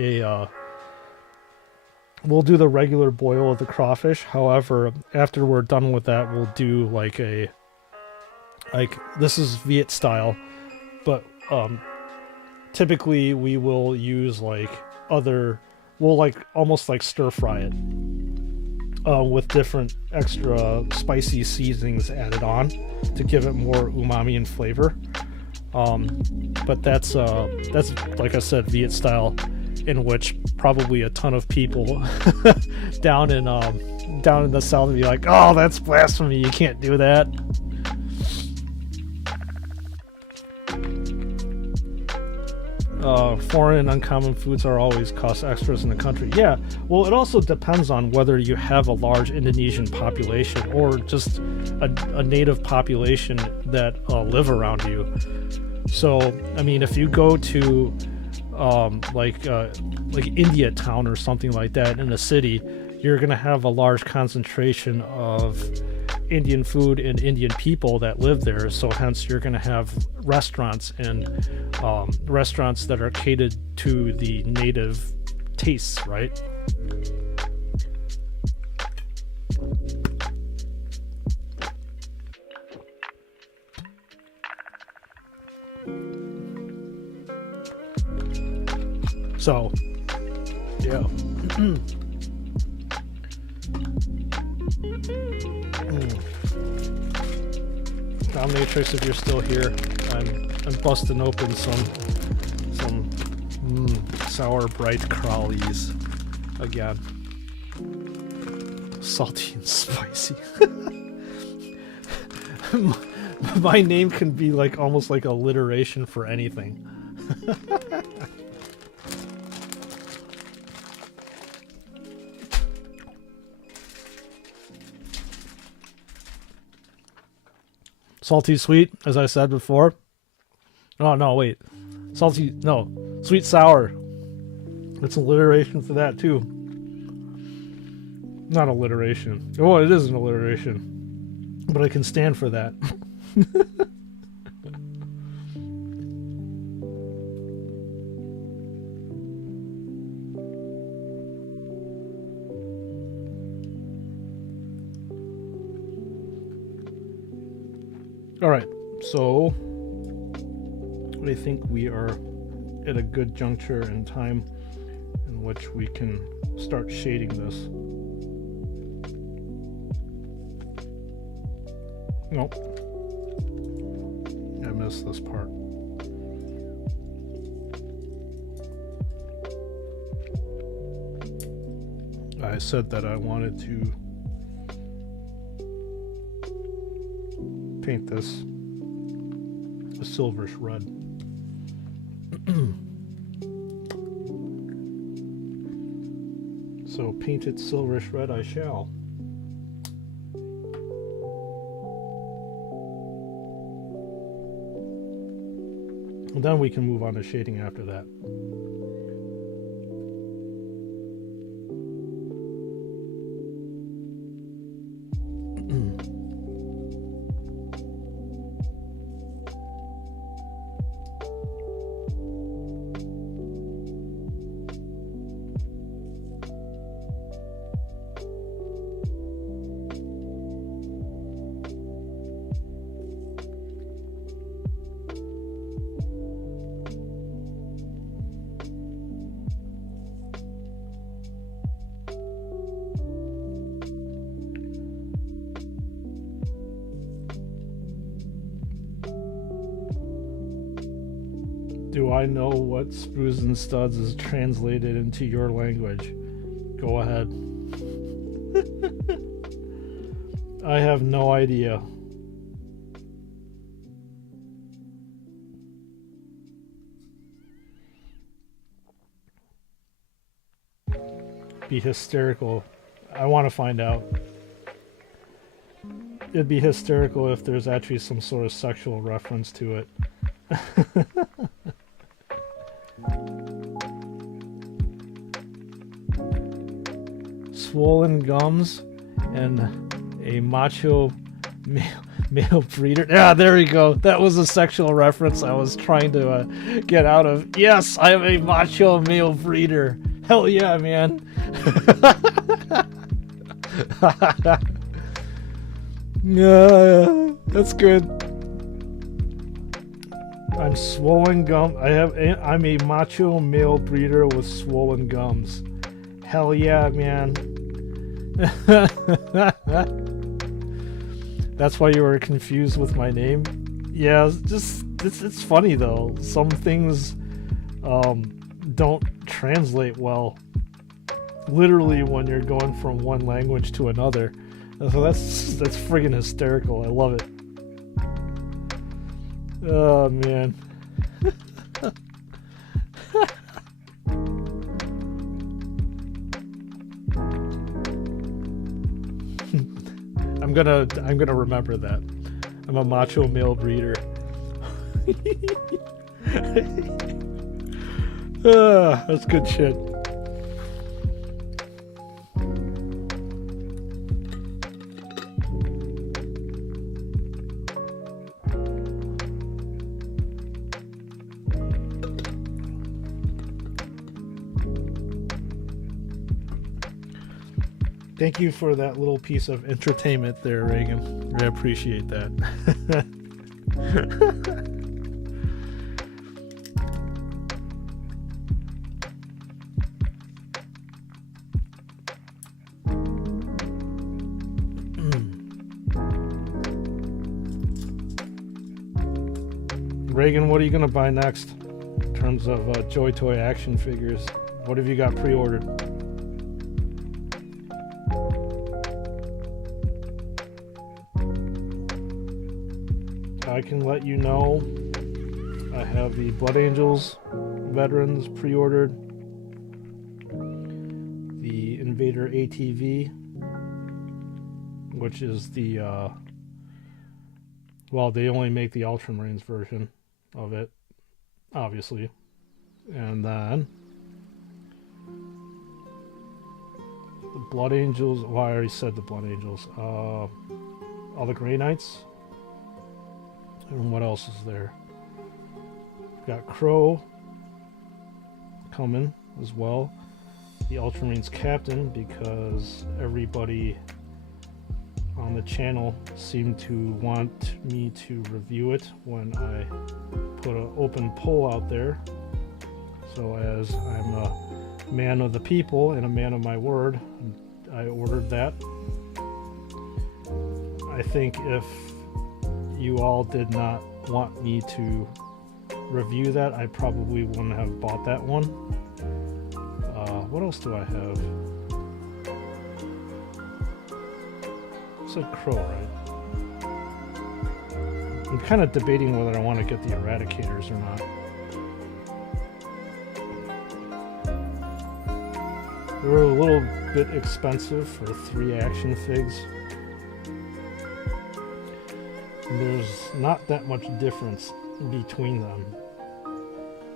the regular boil of the crawfish. However, after we're done with that, we'll do like this is Viet style, but typically we will use we'll almost like stir fry it with different extra spicy seasonings added on to give it more umami and flavor. But that's like I said, Viet style, in which probably a ton of people down in the south would be like, "Oh, that's blasphemy! You can't do that." Foreign and uncommon foods are always cost extras in the country. Yeah, well, it also depends on whether you have a large Indonesian population or just a native population that live around you. So, I mean, if you go to like India town or something like that in a city, you're gonna have a large concentration of Indian food and Indian people that live there, so hence you're going to have restaurants and restaurants that are catered to the native tastes, right? So, yeah. Dominatrix, if you're still here, I'm busting open some sour bright crawlies again. Salty and spicy. My name can be like almost like alliteration for anything. Salty sweet, as I said before. Oh no, wait. Salty, no. Sweet sour. It's alliteration for that too. Not alliteration. Oh, it is an alliteration. But I can stand for that. Alright, so I think we are at a good juncture in time in which we can start shading this. Nope. I missed this part. I said that I wanted to paint this a silverish red. So paint it silverish red I shall. And then we can move on to shading after that. Do I know what Sprues and Studs is translated into your language? Go ahead. I have no idea. Be hysterical. I want to find out. It'd be hysterical if there's actually some sort of sexual reference to it. Swollen gums and a macho male breeder. Yeah, there we go. That was a sexual reference I was trying to get out of. Yes, I am a macho male breeder. Hell yeah, man. Yeah, that's good. I'm swollen gum. I'm a macho male breeder with swollen gums. Hell yeah, man. That's why you were confused with my name. Yeah, it's funny though. Some things don't translate well. Literally when you're going from one language to another. So that's friggin' hysterical. I love it. Oh man. I'm gonna remember that. I'm a macho male breeder. That's good shit. Thank you for that little piece of entertainment there, Reagan. I appreciate that. Reagan, what are you gonna buy next in terms of Joy Toy action figures? What have you got pre-ordered? I can let you know I have the Blood Angels Veterans pre-ordered, the Invader ATV, which is the well, they only make the Ultramarines version of it, obviously. And then the Blood Angels, well, I already said the Blood Angels. All the Grey Knights. And what else is there? Got Crow coming as well. The Ultramarines Captain, because everybody on the channel seemed to want me to review it when I put an open poll out there. So as I'm a man of the people and a man of my word, I ordered that. I think if you all did not want me to review that, I probably wouldn't have bought that one. What else do I have? I said Crow, right? I'm kind of debating whether I want to get the Eradicators or not. They were a little bit expensive for 3 action figs. There's not that much difference between them,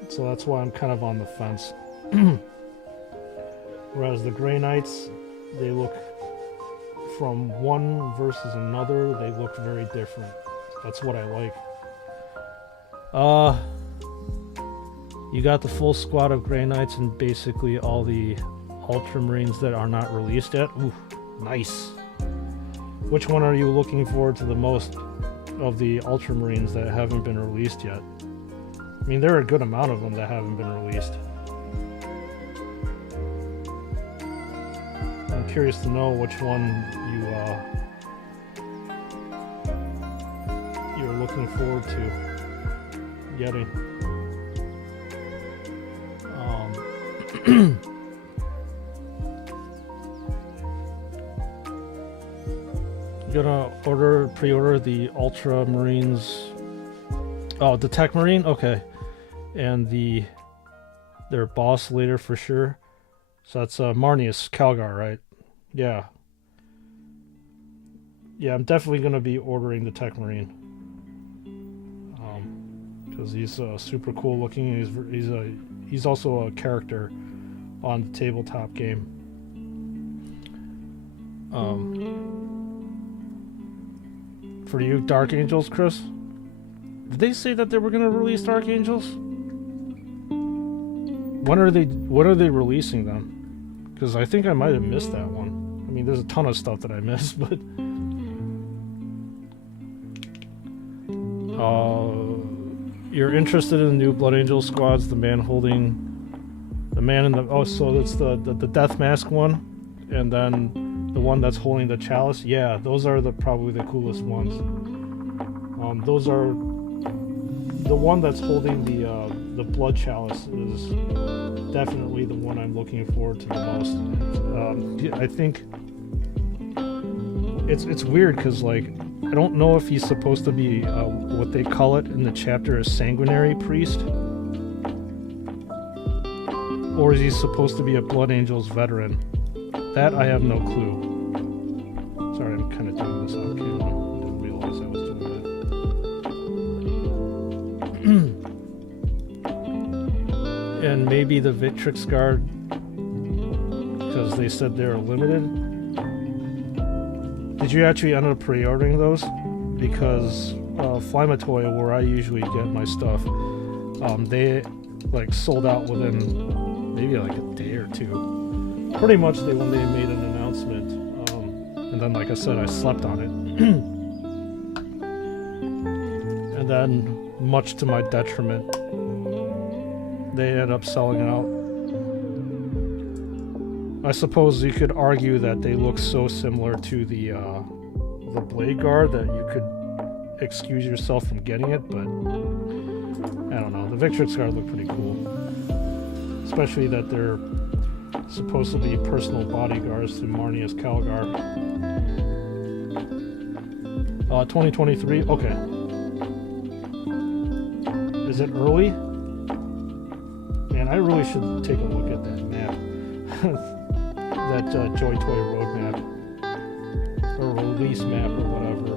so that's why I'm kind of on the fence. Whereas the Grey Knights, they look, from one versus another, they look very different. That's what I like. You got the full squad of Grey Knights and basically all the Ultramarines that are not released yet. Ooh, nice. Which one are you looking forward to the most of the Ultramarines that haven't been released yet? I mean, there are a good amount of them that haven't been released. I'm curious to know which one you're looking forward to getting. Gonna pre-order the Ultramarines. Oh, the Tech Marine, okay, and their boss later for sure. So that's Marnius Calgar, right? Yeah. Yeah, I'm definitely gonna be ordering the Tech Marine. Because he's super cool looking. He's also a character on the tabletop game. For you, Dark Angels, Chris? Did they say that they were gonna release Dark Angels? What are they releasing them? Because I think I might have missed that one. I mean, there's a ton of stuff that I missed, but you're interested in the new Blood Angel squads, the man in the, oh, so that's the Death Mask one, and then the one that's holding the chalice. Yeah, those are probably the coolest ones. Those are the one that's holding the blood chalice is definitely the one I'm looking forward to the most. I think it's weird because, like, I don't know if he's supposed to be what they call it in the chapter a sanguinary priest, or is he supposed to be a Blood Angels veteran? That I have no clue. Sorry, I'm kind of doing this off camera. Didn't realize I was doing that. And maybe the Victrix Guard, because they said they're limited. Did you actually end up pre-ordering those? Because Flimatoy, where I usually get my stuff, they like sold out within maybe like a day or two. Pretty much when they made an announcement, and then, like I said, I slept on it. And then, much to my detriment, they ended up selling out. I suppose you could argue that they look so similar to the Blade Guard that you could excuse yourself from getting it, but I don't know. The Victrix cards look pretty cool. Especially that they're supposed to be personal bodyguards to Marnius Calgar. 2023? Okay. Is it early? Man, I really should take a look at that map. That Joy Toy road map. Or release map or whatever.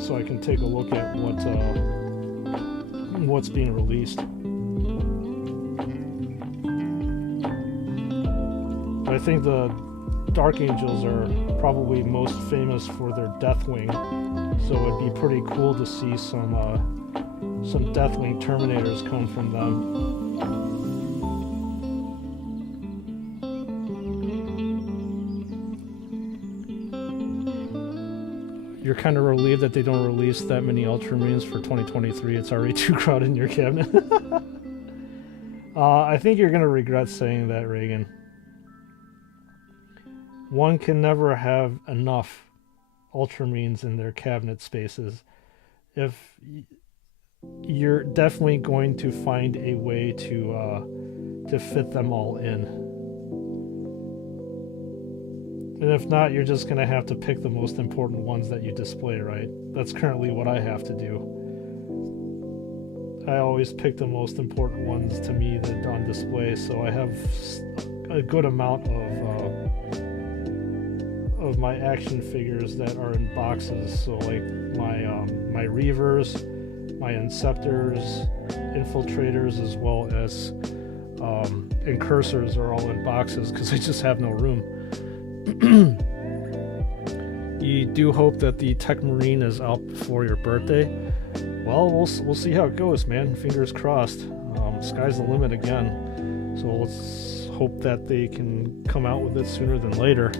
So I can take a look at what's being released. But I think the Dark Angels are probably most famous for their Deathwing, so it'd be pretty cool to see some Deathwing Terminators come from them. You're kind of relieved that they don't release that many Ultramarines for 2023. It's already too crowded in your cabinet. I think you're going to regret saying that, Reagan. One can never have enough Ultramarines in their cabinet spaces. If you're definitely going to find a way to fit them all in. And if not, you're just going to have to pick the most important ones that you display, right? That's currently what I have to do. I always pick the most important ones to me that on display, so I have a good amount of my action figures that are in boxes. So like my Reavers, my Inceptors, Infiltrators, as well as Incursors are all in boxes because I just have no room. You do hope that the Tech Marine is out before your birthday. Well, we'll see how it goes, man. Fingers crossed. Sky's the limit again. So let's hope that they can come out with it sooner than later.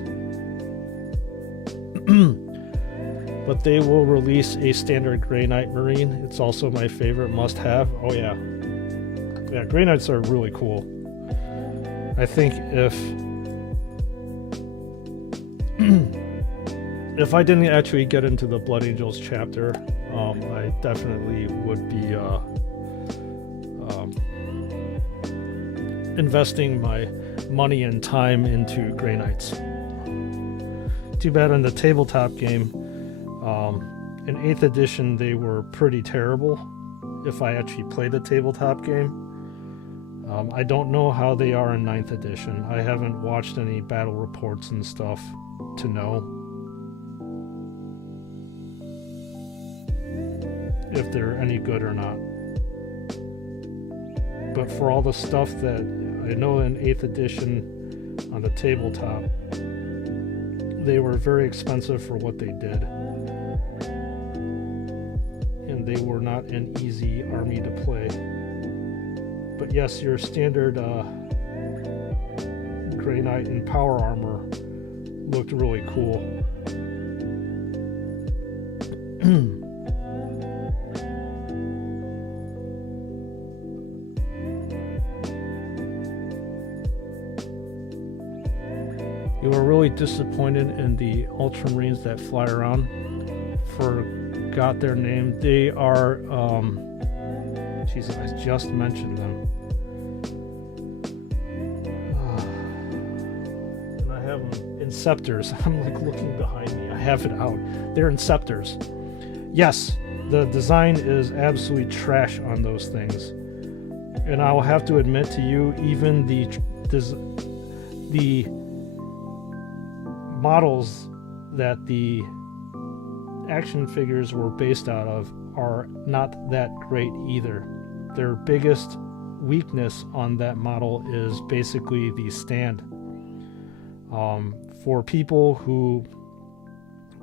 But they will release a standard Grey Knight Marine. It's also my favorite must-have. Oh yeah. Yeah, Grey Knights are really cool. I think if I didn't actually get into the Blood Angels chapter, I definitely would be investing my money and time into Grey Knights. Too bad in the tabletop game, in 8th edition they were pretty terrible if I actually played the tabletop game. I don't know how they are in 9th edition. I haven't watched any battle reports and stuff to know if they're any good or not. But for all the stuff that I know in 8th edition on the tabletop, they were very expensive for what they did. And they were not an easy army to play. But yes, your standard Grey Knight in power armor looked really cool. You were really disappointed in the Ultramarines that fly around. Forgot their name. They are, Jesus, I just mentioned them. And I have them, Inceptors. I'm like looking behind me. I have it out. They're Inceptors. Yes, the design is absolutely trash on those things. And I will have to admit to you, even the models that the action figures were based out of are not that great either. Their biggest weakness on that model is basically the stand. For people who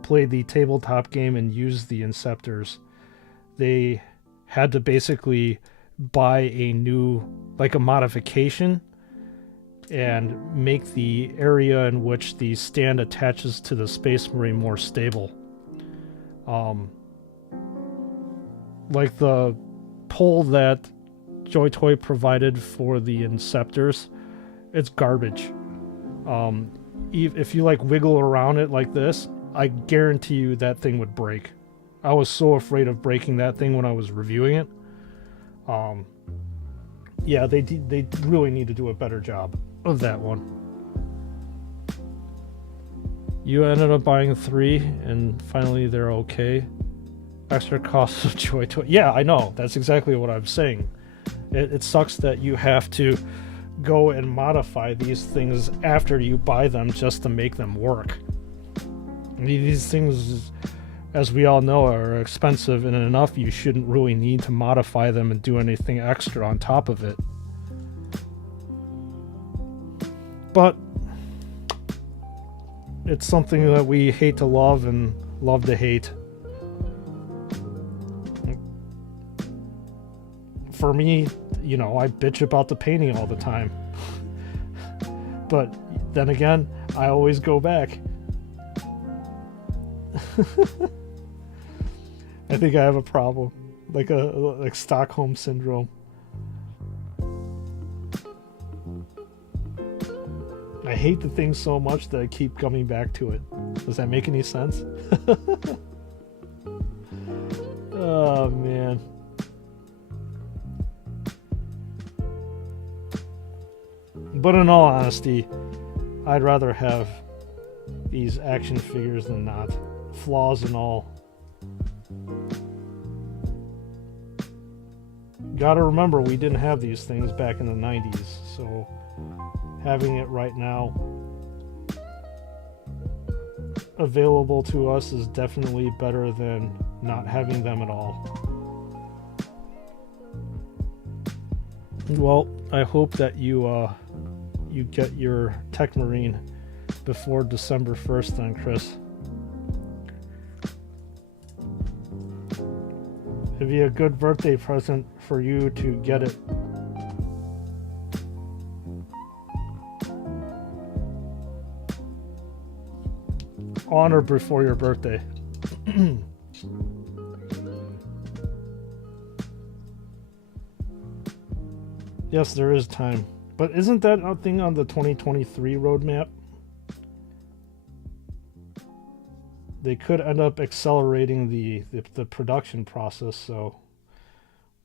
played the tabletop game and used the Inceptors, they had to basically buy a new, like a modification, and make the area in which the stand attaches to the Space Marine more stable. Like the pole that Joy Toy provided for the Inceptors, it's garbage. if you like wiggle around it like this, I guarantee you that thing would break. I was so afraid of breaking that thing when I was reviewing it. Yeah, they really need to do a better job of that one. You ended up buying 3, and finally they're okay. Extra cost of joy to it. Yeah, I know. That's exactly what I'm saying. It sucks that you have to go and modify these things after you buy them just to make them work. I mean, these things, as we all know, are expensive, and enough you shouldn't really need to modify them and do anything extra on top of it. But it's something that we hate to love and love to hate. For me, you know, I bitch about the painting all the time. But then again, I always go back. I think I have a problem, like Stockholm syndrome. I hate the thing so much that I keep coming back to it. Does that make any sense? Oh man. But in all honesty, I'd rather have these action figures than not. Flaws and all. Gotta remember, we didn't have these things back in the 90s, so having it right now available to us is definitely better than not having them at all. Well, I hope that you get your Tech Marine before December 1st then, Chris. It'd be a good birthday present for you to get it. On or before your birthday. Yes, there is time. But isn't that a thing on the 2023 roadmap? They could end up accelerating the production process, so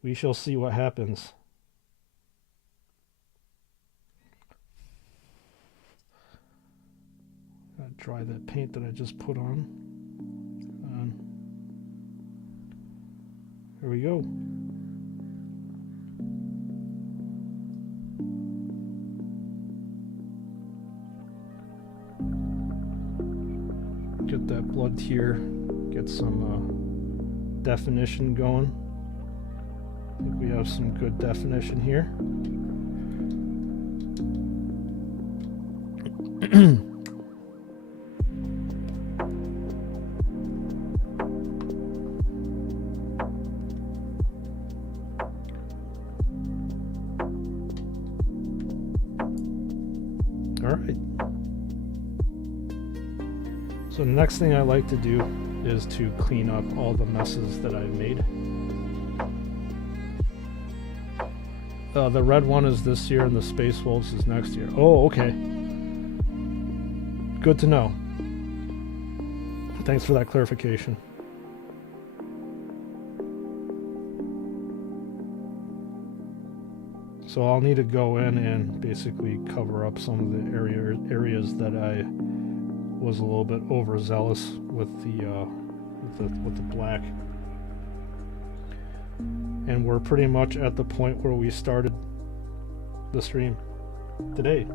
we shall see what happens. I'll dry that paint that I just put on. Here we go. Get that blood tier, get some definition going. I think we have some good definition here. All right. So the next thing I like to do is to clean up all the messes that I've made. The red one is this year and the Space Wolves is next year. Oh, okay. Good to know. Thanks for that clarification. So I'll need to go in and basically cover up some of the areas that I was a little bit overzealous with the black. And we're pretty much at the point where we started the stream today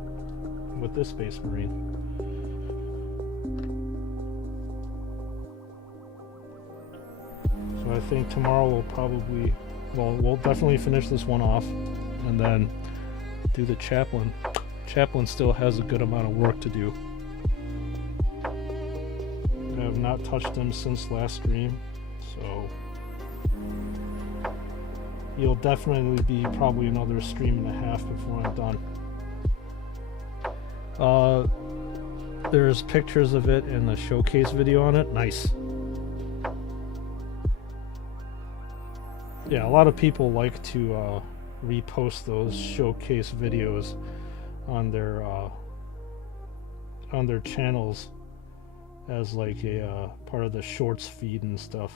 with this Space Marine. So I think tomorrow we'll definitely finish this one off and then do the Chaplain. Chaplain still has a good amount of work to do. I have not touched him since last stream, so he'll definitely be probably another stream and a half before I'm done. There's pictures of it in the showcase video on it. Nice. Yeah, a lot of people like to repost those showcase videos on their on their channels as like a part of the shorts feed and stuff.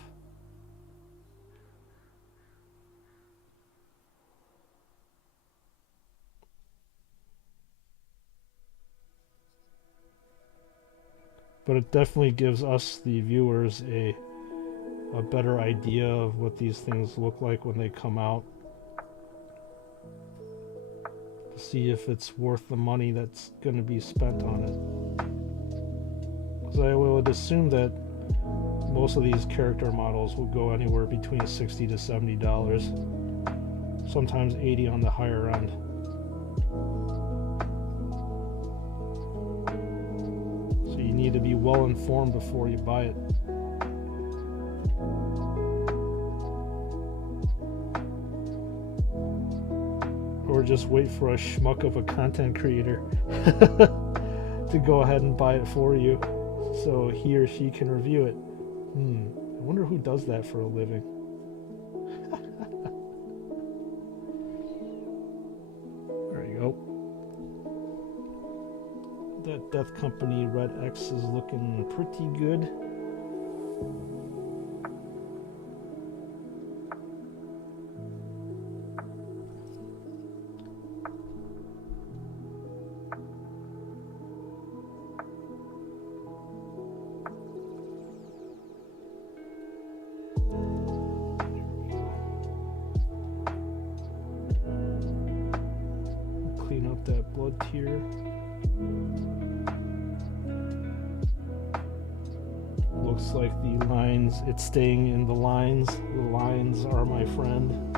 But it definitely gives us, the viewers, a better idea of what these things look like when they come out. To see if it's worth the money that's going to be spent on it. Because I would assume that most of these character models will go anywhere between $60 to $70. Sometimes $80 on the higher end. So you need to be well informed before you buy it. Or just wait for a schmuck of a content creator to go ahead and buy it for you so he or she can review it. I wonder who does that for a living. There you go. That Death Company Red X is looking pretty good. Clean up that blood tier. Looks like the lines, it's staying in the lines. The lines are my friend.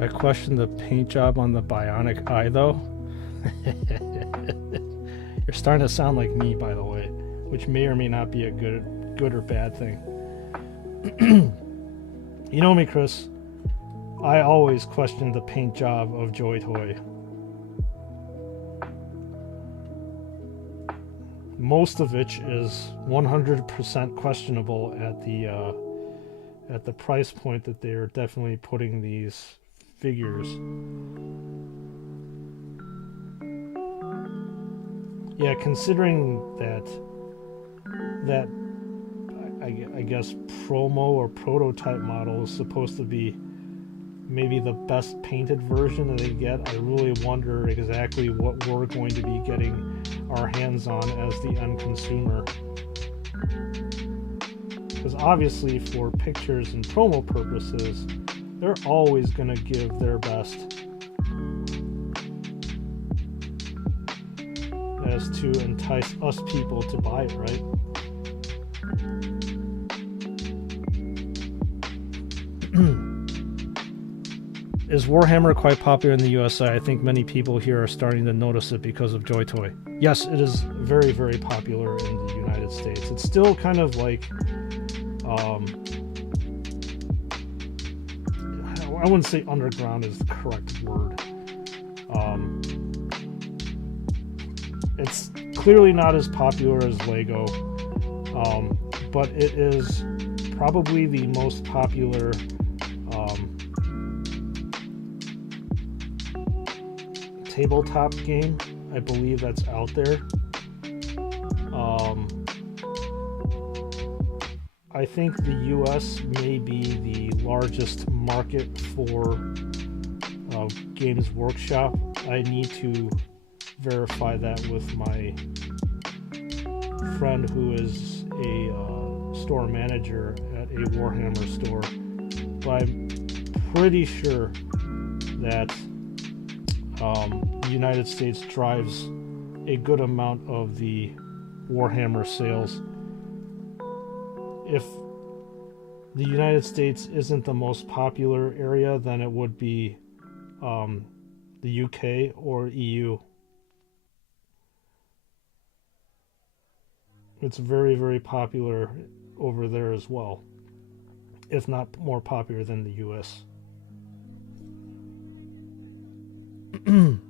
I question the paint job on the bionic eye, though. You're starting to sound like me, by the way, which may or may not be a good or bad thing. You know me, Chris. I always question the paint job of Joy Toy. Most of which is 100% questionable at the price point that they're definitely putting these figures. Yeah, considering that I guess promo or prototype model is supposed to be maybe the best painted version that they get, I really wonder exactly what we're going to be getting our hands on as the end consumer. Because obviously for pictures and promo purposes, they're always going to give their best as to entice us people to buy it, right? Is Warhammer quite popular in the USA? I think many people here are starting to notice it because of Joy Toy. Yes, it is very, very popular in the United States. It's still kind of like I wouldn't say underground is the correct word. It's clearly not as popular as Lego, but it is probably the most popular tabletop game, I believe, that's out there. I think the US may be the largest market for Games Workshop. I need to verify that with my friend who is a store manager at a Warhammer store. But I'm pretty sure that the United States drives a good amount of the Warhammer sales. If the United States isn't the most popular area, then it would be the UK or EU. It's very, very popular over there as well, if not more popular than the US. And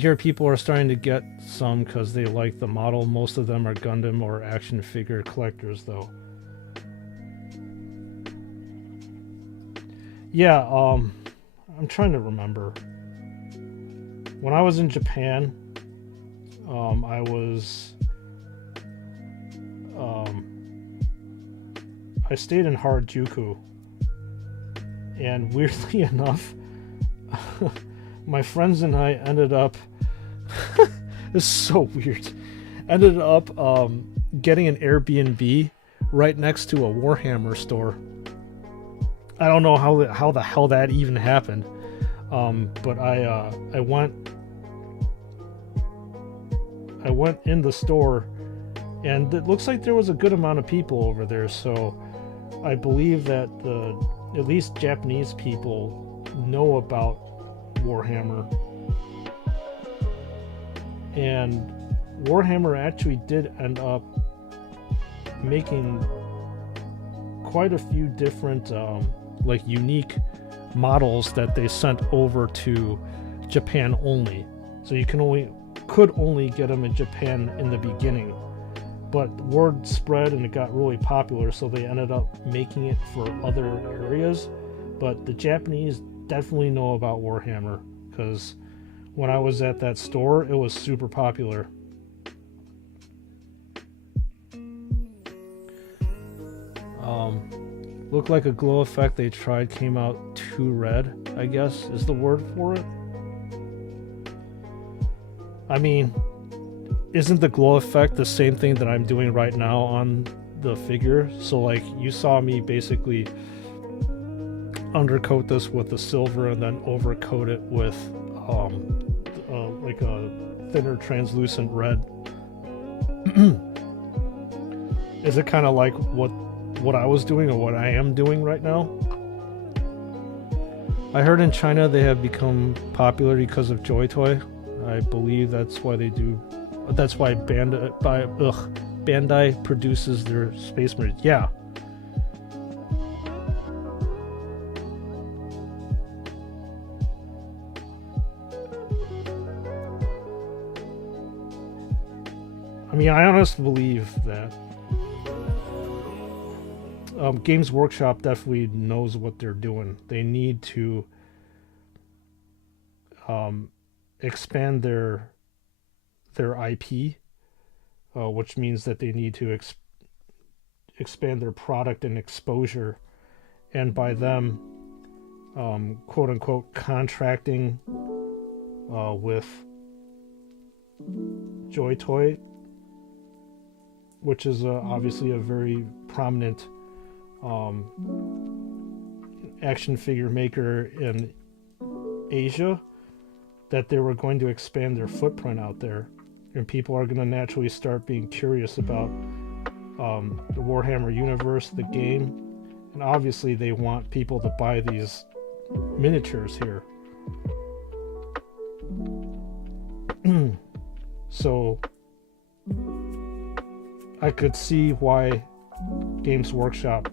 here people are starting to get some because they like the model. Most of them are Gundam or action figure collectors, though. Yeah, I'm trying to remember. When I was in Japan, I stayed in Harajuku, and weirdly enough, my friends and I ended up this is so weird, ended up getting an Airbnb right next to a Warhammer store. I don't know how the hell that even happened, but I went in the store, and it looks like there was a good amount of people over there, so I believe that at least Japanese people know about Warhammer. And Warhammer actually did end up making quite a few different like unique models that they sent over to Japan only. So you could only get them in Japan in the beginning. But word spread and it got really popular, so they ended up making it for other areas. But the Japanese definitely know about Warhammer, because when I was at that store, it was super popular. Looked like a glow effect they tried came out too red, I guess is the word for it. I mean, isn't the glow effect the same thing that I'm doing right now on the figure? So like, you saw me basically undercoat this with the silver and then overcoat it with like a thinner translucent red. Is it kind of like what I was doing or what I am doing right now? I heard in China they have become popular because of Joy Toy. I believe that's why Bandai produces their Space Marines. Yeah. I mean, I honestly believe that Games Workshop definitely knows what they're doing. They need to expand their IP, which means that they need to expand their product and exposure, and by them, quote unquote, contracting with Joy Toy, which is obviously a very prominent action figure maker in Asia, that they were going to expand their footprint out there, and people are going to naturally start being curious about the Warhammer universe, the game, and obviously they want people to buy these miniatures here. So I could see why Games Workshop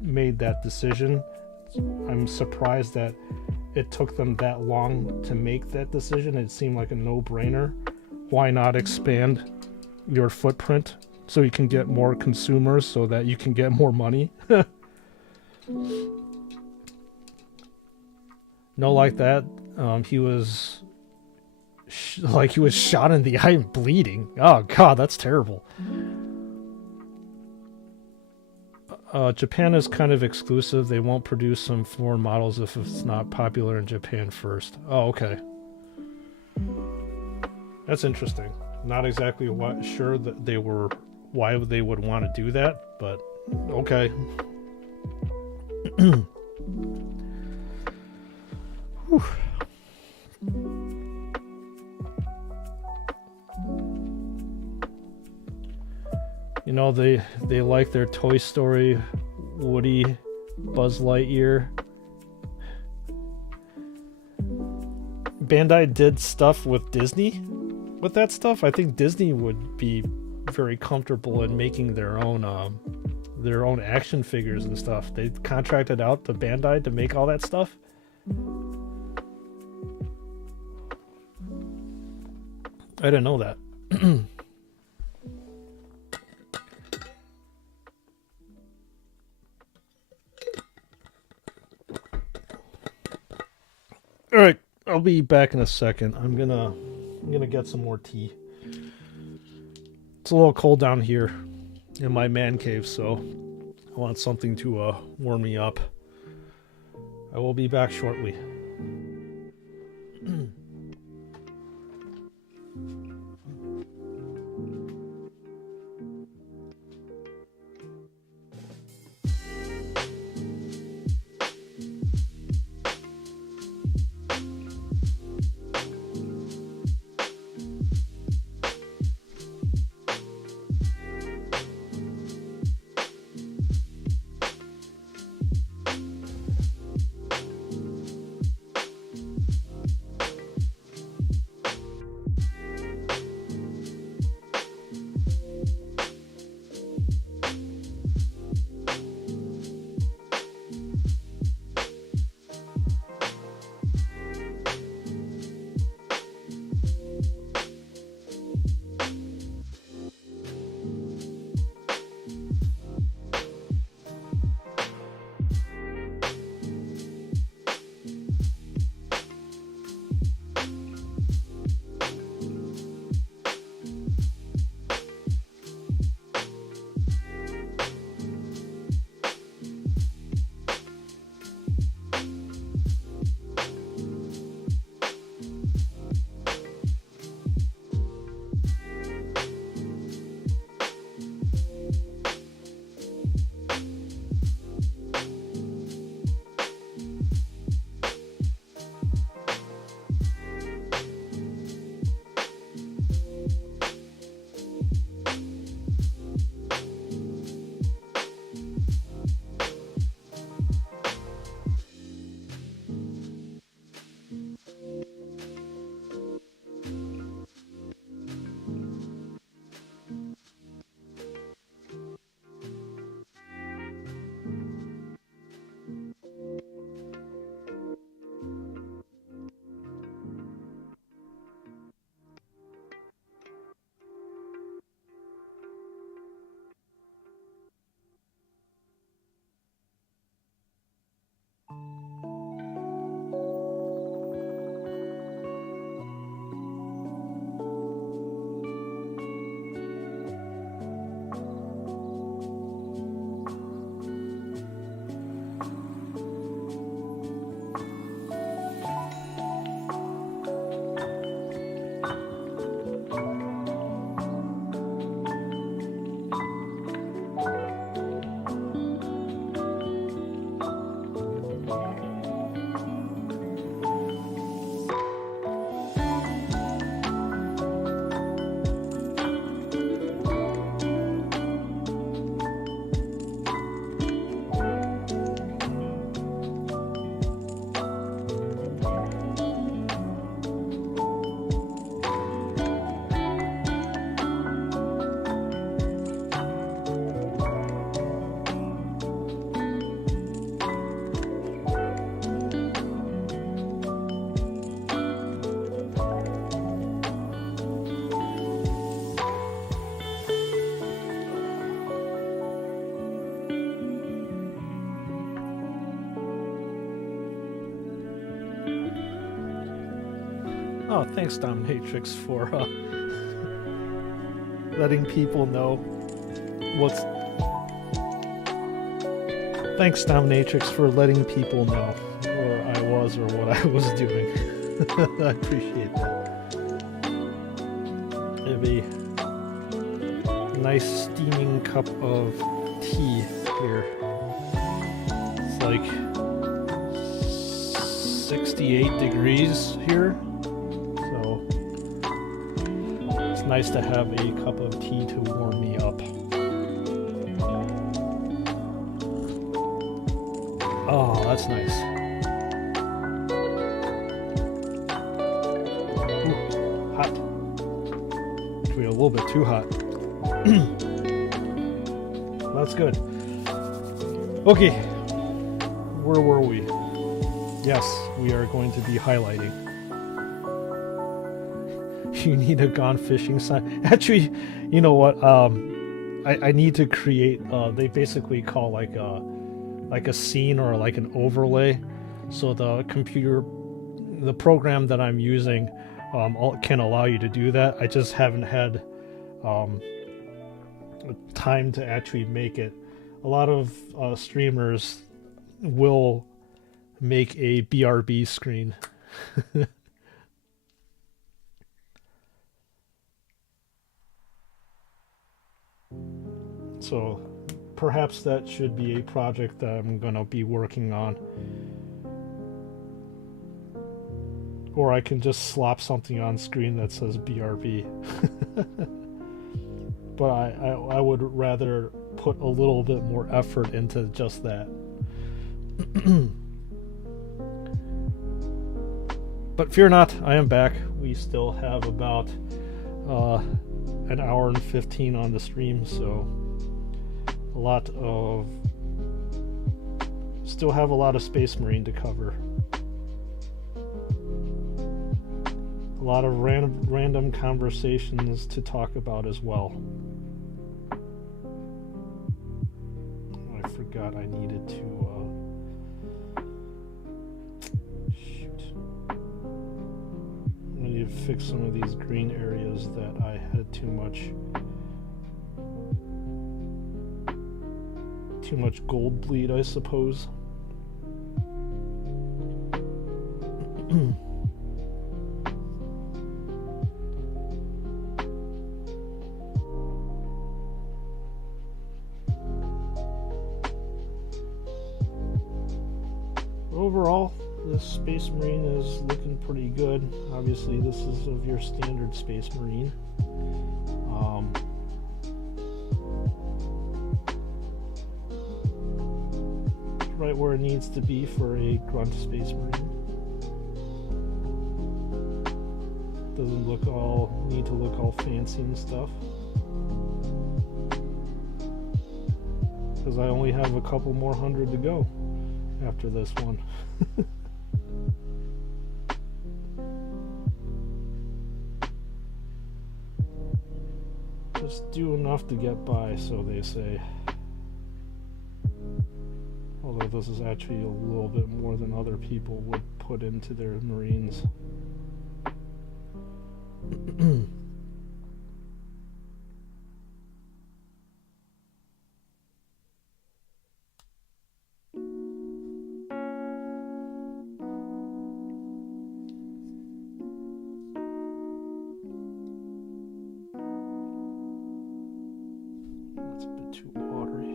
made that decision. I'm surprised that it took them that long to make that decision. It seemed like a no-brainer. Why not expand your footprint so you can get more consumers, so that you can get more money? No, like that. He was shot in the eye and bleeding. Oh god, that's terrible. Japan is kind of exclusive. They won't produce some foreign models if it's not popular in Japan first. Oh, okay. That's interesting. Not exactly sure that why they would want to do that, but okay. Whew. You know, they like their Toy Story Woody, Buzz Lightyear. Bandai did stuff with Disney with that stuff. I think Disney would be very comfortable in making their own action figures and stuff. They contracted out to Bandai to make all that stuff. I didn't know that. All right, I'll be back in a second. I'm gonna get some more tea. It's a little cold down here in my man cave, so I want something to warm me up. I will be back shortly. Oh, thanks, Dominatrix, for letting people know what's. Thanks, Dominatrix, for letting people know where I was or what I was doing. I appreciate that. It'd be a nice steaming cup of tea here. It's like 68 degrees here. Nice to have a cup of tea to warm me up. Oh, that's nice. Ooh, hot. Actually, a little bit too hot. That's good. Okay, where were we? Yes, we are going to be highlighting. You need a gone fishing sign. Actually, you know what? I need to create. They basically call like a scene or like an overlay, so the program that I'm using can allow you to do that. I just haven't had time to actually make it. A lot of streamers will make a BRB screen. So perhaps that should be a project that I'm gonna be working on. Or I can just slap something on screen that says BRB. But I would rather put a little bit more effort into just that. But fear not, I am back. We still have about an hour and 15 on the stream, so still have a lot of Space Marine to cover. A lot of random conversations to talk about as well. I forgot I needed to shoot. I need to fix some of these green areas that I had too much gold bleed, I suppose. Overall, this Space Marine is looking pretty good. Obviously, this is of your standard Space Marine. Right where it needs to be for a grunt Space Marine. Doesn't need to look all fancy and stuff. Because I only have a couple more hundred to go after this one. Just do enough to get by, so they say. Although this is actually a little bit more than other people would put into their Marines. That's a bit too watery.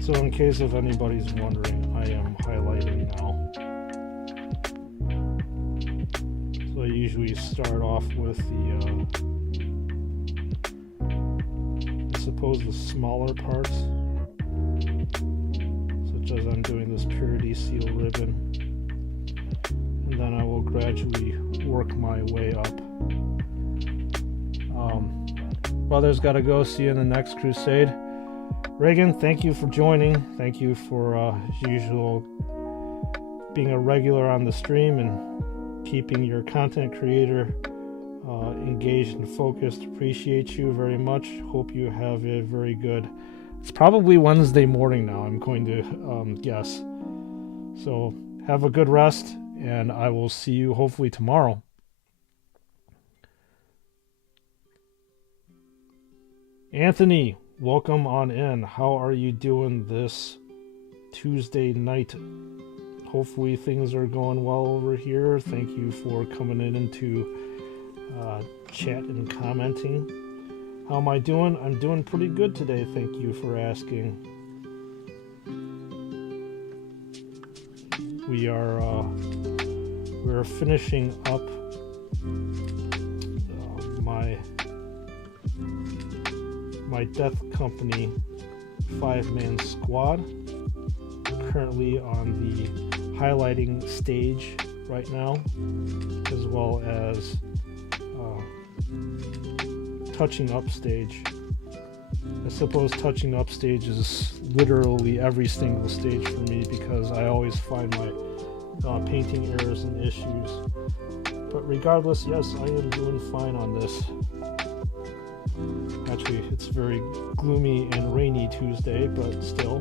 So in case if anybody's wondering, I am highlighting now. So I usually start off with I suppose the smaller parts, such as I'm doing this Purity Seal ribbon, and then I will gradually work my way up. Brother's gotta go. See you in the next crusade. Reagan, thank you for joining. Thank you for, as usual, being a regular on the stream and keeping your content creator engaged and focused. Appreciate you very much. Hope you have a very good... It's probably Wednesday morning now, I'm going to guess. So have a good rest, and I will see you hopefully tomorrow. Anthony, welcome on in. How are you doing this Tuesday night? Hopefully things are going well over here. Thank you for coming into chat and commenting. How am I doing? I'm doing pretty good today. Thank you for asking. We're finishing up my Death Company 5-man squad. Currently on the highlighting stage right now, as well as touching up stage. I suppose touching up stage is literally every single stage for me because I always find my painting errors and issues. But regardless, yes, I am doing fine on this. Actually, it's very gloomy and rainy Tuesday, but still.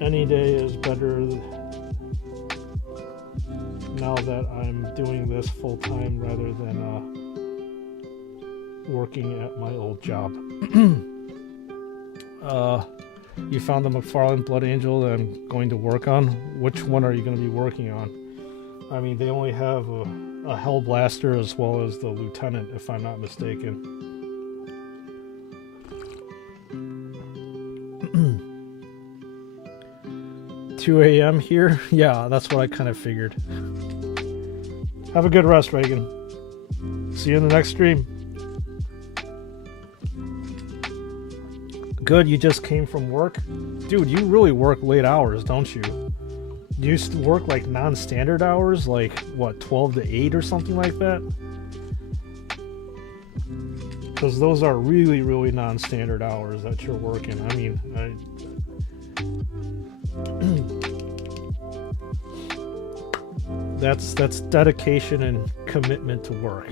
Any day is better now that I'm doing this full time rather than working at my old job. You found the McFarlane Blood Angel that I'm going to work on. Which one are you going to be working on? I mean, they only have a Hellblaster as well as the Lieutenant, if I'm not mistaken. 2 a.m. here? Yeah, that's what I kind of figured. Have a good rest, Reagan. See you in the next stream. Good, you just came from work? Dude, you really work late hours, don't you? You used to work like non-standard hours? Like, what, 12 to 8 or something like that? Because those are really, really non-standard hours that you're working. I mean, that's dedication and commitment to work.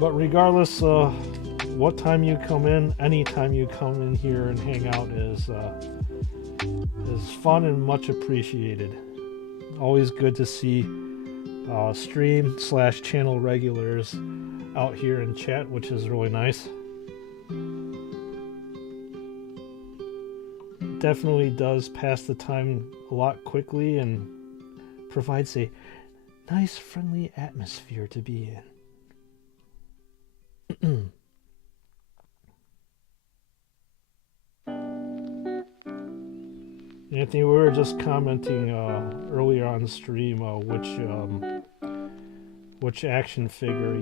But regardless, what time you come in, any time you come in here and hang out is fun and much appreciated. Always good to see stream/channel regulars out here in chat, which is really nice. Definitely does pass the time a lot quickly and provides a nice friendly atmosphere to be in. Anthony, we were just commenting earlier on the stream which action figure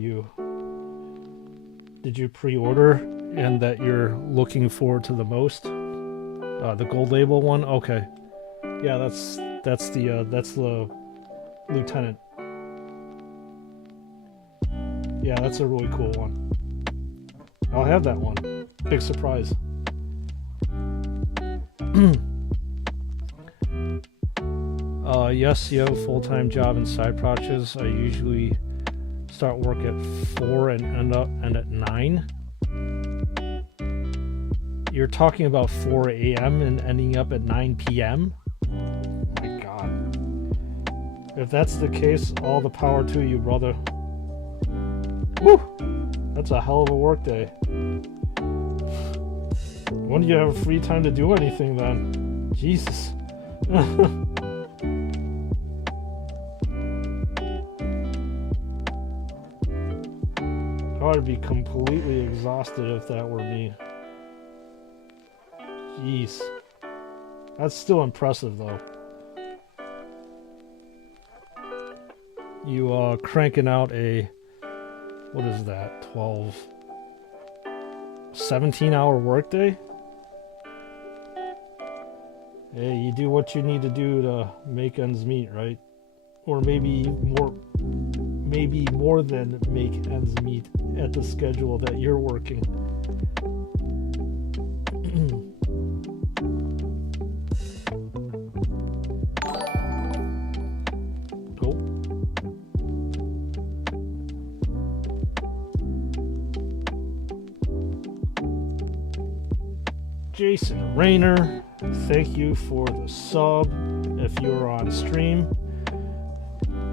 did you pre-order and that you're looking forward to the most? The gold label one? Okay. Yeah, that's the Lieutenant. Yeah, that's a really cool one. I'll have that one. Big surprise. Yes, you have a full-time job and side projects. I usually start work at 4 and end at 9. You're talking about 4 a.m. and ending up at 9 p.m.? Oh my god. If that's the case, all the power to you, brother. Woo! That's a hell of a work day. When do you have free time to do anything then? Jesus. I would be completely exhausted if that were me. Jeez. That's still impressive though. You cranking out a, what is that, 17-hour workday? Hey, you do what you need to do to make ends meet, right? Or maybe more than make ends meet at the schedule that you're working. Cool. Jason Rayner, thank you for the sub. If you're on stream,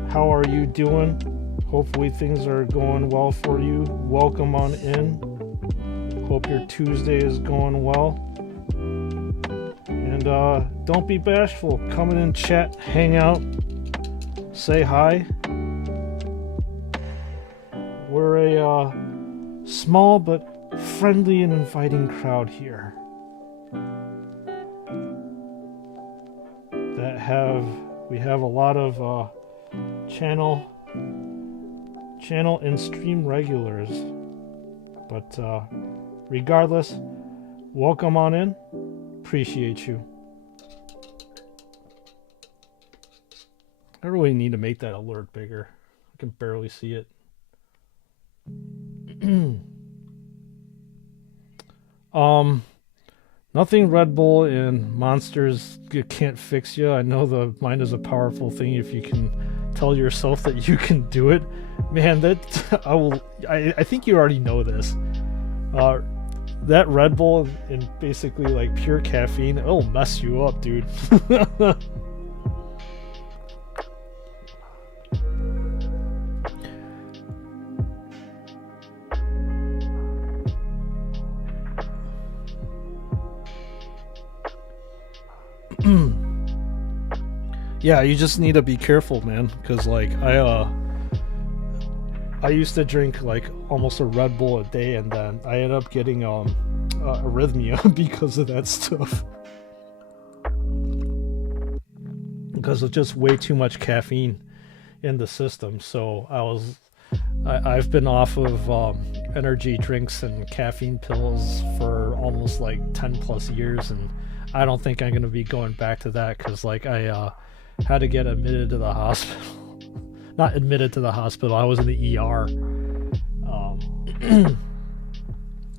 how are you doing? Hopefully things are going well for you. Welcome on in. Hope your Tuesday is going well. And don't be bashful. Come in and chat, hang out, say hi. We're a small but friendly and inviting crowd here that we have a lot of channel and stream regulars, but regardless, welcome on in. Appreciate you. I really need to make that alert bigger. I can barely see it. Nothing Red Bull and Monsters can't fix you. I know the mind is a powerful thing if you can tell yourself that you can do it. Man, that I think you already know this. That Red Bull and basically like pure caffeine, it'll mess you up, dude. Yeah, you just need to be careful, man, because like I used to drink like almost a Red Bull a day, and then I ended up getting arrhythmia because of that stuff, because of just way too much caffeine in the system. So I've been off of energy drinks and caffeine pills for almost like 10 plus years, and I don't think I'm going to be going back to that, because like I had to get admitted to the hospital. Not admitted to the hospital, I was in the ER.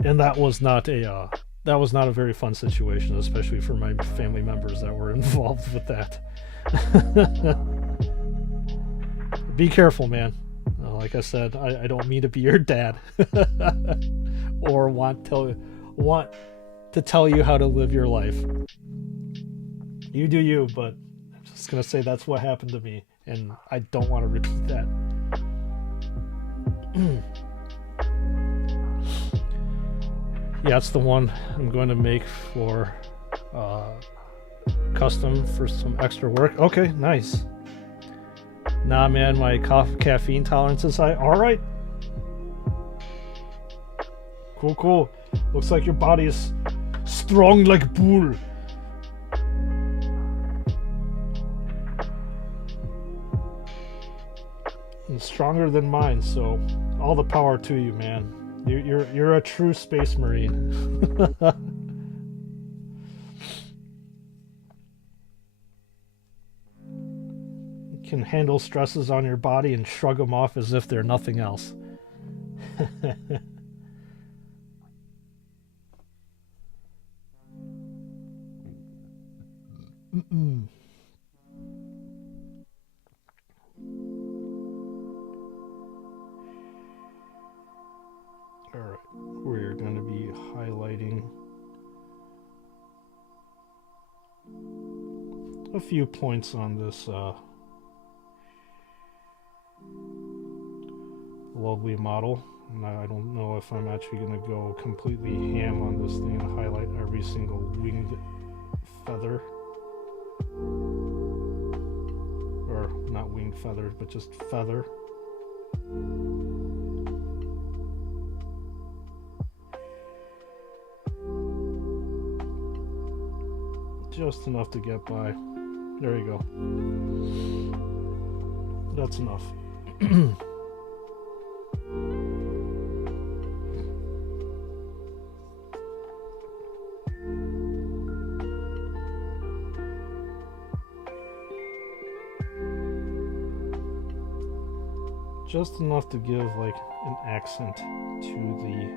And that was not a very fun situation, especially for my family members that were involved with that. Be careful, man. Like I said, I don't mean to be your dad or want to tell you how to live your life. You do you, but I'm just gonna say that's what happened to me, and I don't want to repeat that. Yeah, it's the one I'm going to make for custom for some extra work. Okay, nice. Nah, man, my caffeine tolerance is high. All right. Cool. Looks like your body is strong like bull. And stronger than mine, so all the power to you, man. You're a true space marine. You can handle stresses on your body and shrug them off as if they're nothing else. Alright, we're going to be highlighting a few points on this lovely model. And I don't know if I'm actually going to go completely ham on this thing and highlight every single winged feather. Or not winged feathers, but just feather. Just enough to get by. There you go. That's enough. Just enough to give like an accent to the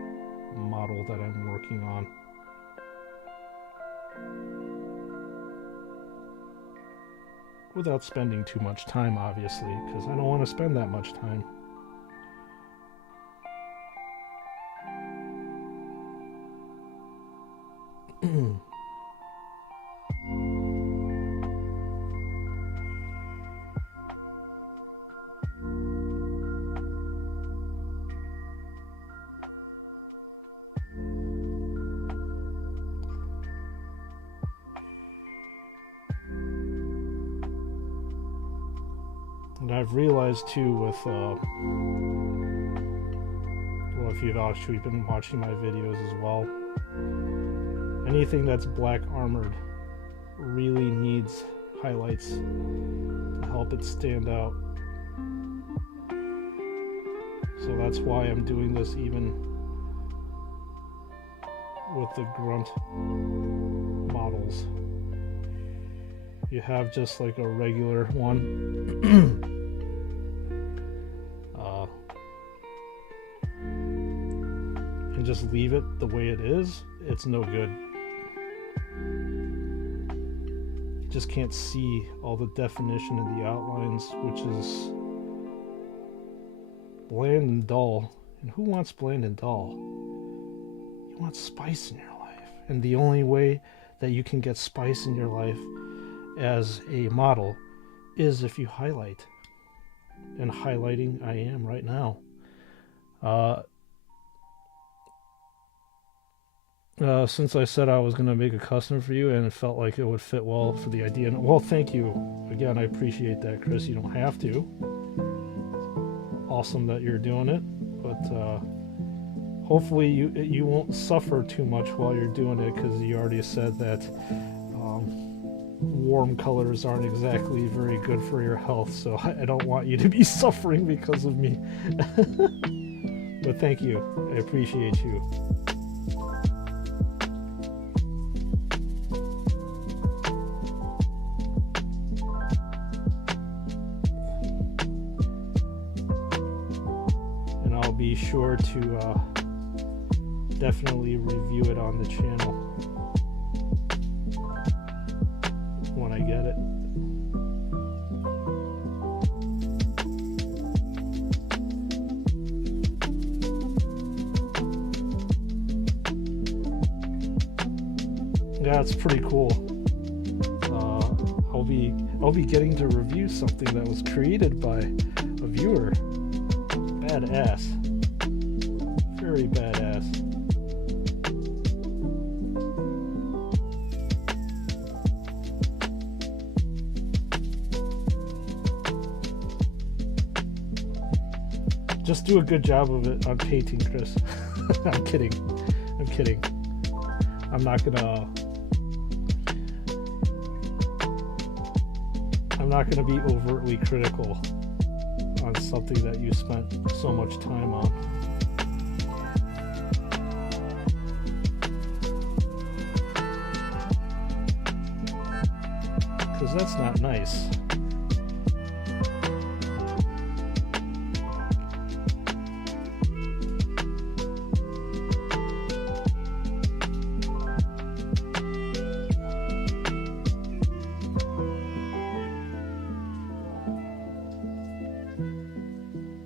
model that I'm working on. Without spending too much time, obviously, because I don't want to spend that much time. And I've realized too with, well, if you've actually been watching my videos as well. Anything that's black armored really needs highlights to help it stand out. So that's why I'm doing this even with the grunt models. You have just like a regular one. And just leave it the way it is, it's no good. You just can't see all the definition of the outlines, which is bland and dull. And who wants bland and dull? You want spice in your life. And the only way that you can get spice in your life as a model is if you highlight. And highlighting I am right now. Since I said I was going to make a custom for you and it felt like it would fit well for the idea. Well, thank you. Again, I appreciate that, Chris. You don't have to. Awesome that you're doing it. But hopefully you won't suffer too much while you're doing it, because you already said that warm colors aren't exactly very good for your health. So I don't want you to be suffering because of me. But thank you. I appreciate you. Be sure to definitely review it on the channel when I get it. Yeah, it's pretty cool. I'll be getting to review something that was created by a viewer. Badass. Very badass. Just do a good job of it on painting, Chris. I'm kidding. I'm kidding. I'm not gonna be overtly critical on something that you spent so much time on. Because that's not nice.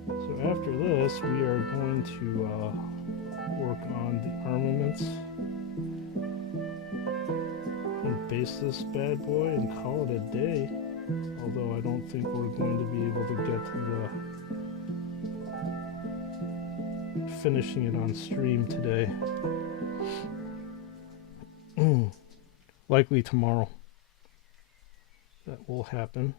So after this, we are going to work on the armaments. Base this bad boy and call it a day, although I don't think we're going to be able to get to the finishing it on stream today. Likely tomorrow that will happen.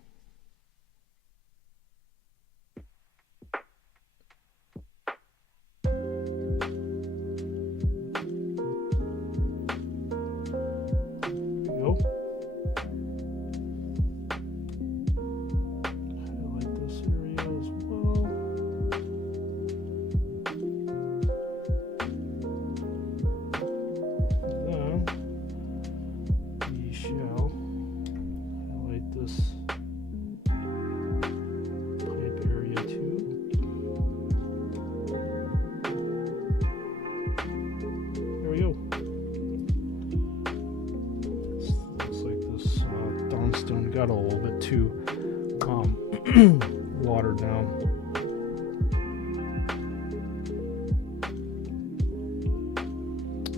Got a little bit too watered down.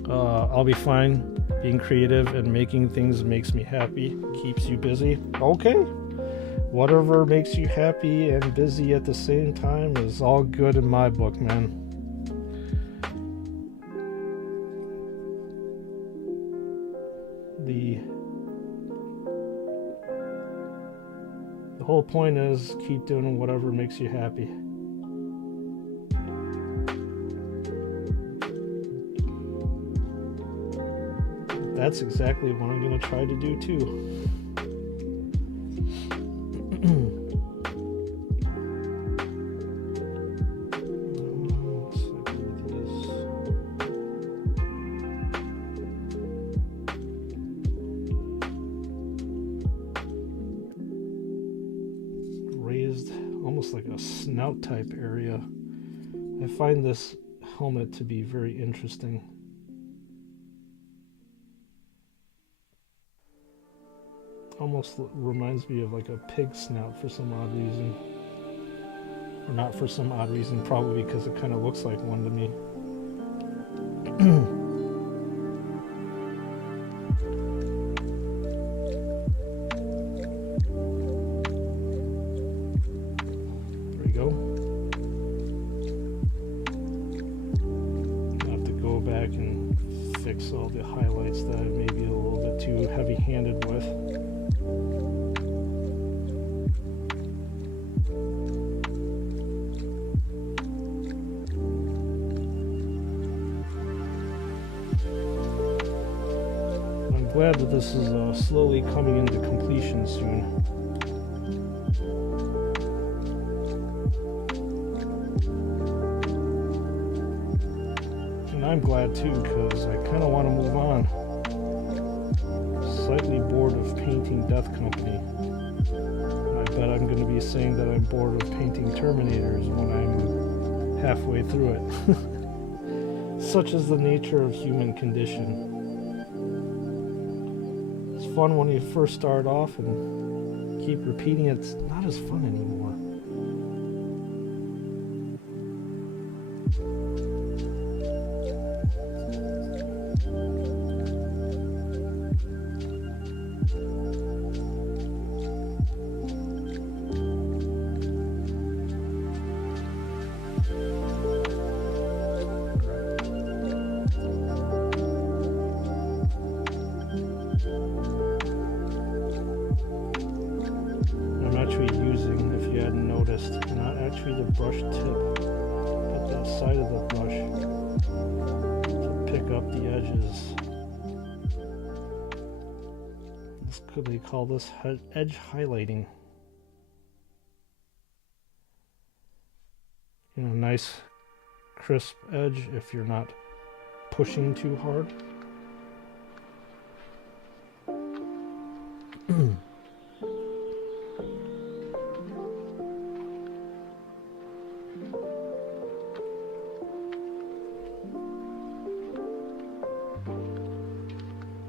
I'll be fine. Being creative and making things makes me happy, keeps you busy. Okay. Whatever makes you happy and busy at the same time is all good in my book, man. The whole point is keep doing whatever makes you happy. that's exactly what I'm going to try to do too. Raised, almost like a snout type area. I find this helmet to be very interesting. Almost reminds me of like a pig snout for some odd reason. Or not for some odd reason, probably because it kind of looks like one to me. There we go. I'll have to go back and fix all the highlights that I may be a little bit too heavy-handed with. Glad that this is slowly coming into completion soon. And I'm glad too, because I kind of want to move on. Slightly bored of painting Death Company. And I bet I'm going to be saying that I'm bored of painting Terminators when I'm halfway through it. Such is the nature of human condition. Fun when you first start off and keep repeating it. It's not as fun anymore. Not actually the brush tip, but the side of the brush to pick up the edges. They call this edge highlighting. You know, nice crisp edge if you're not pushing too hard.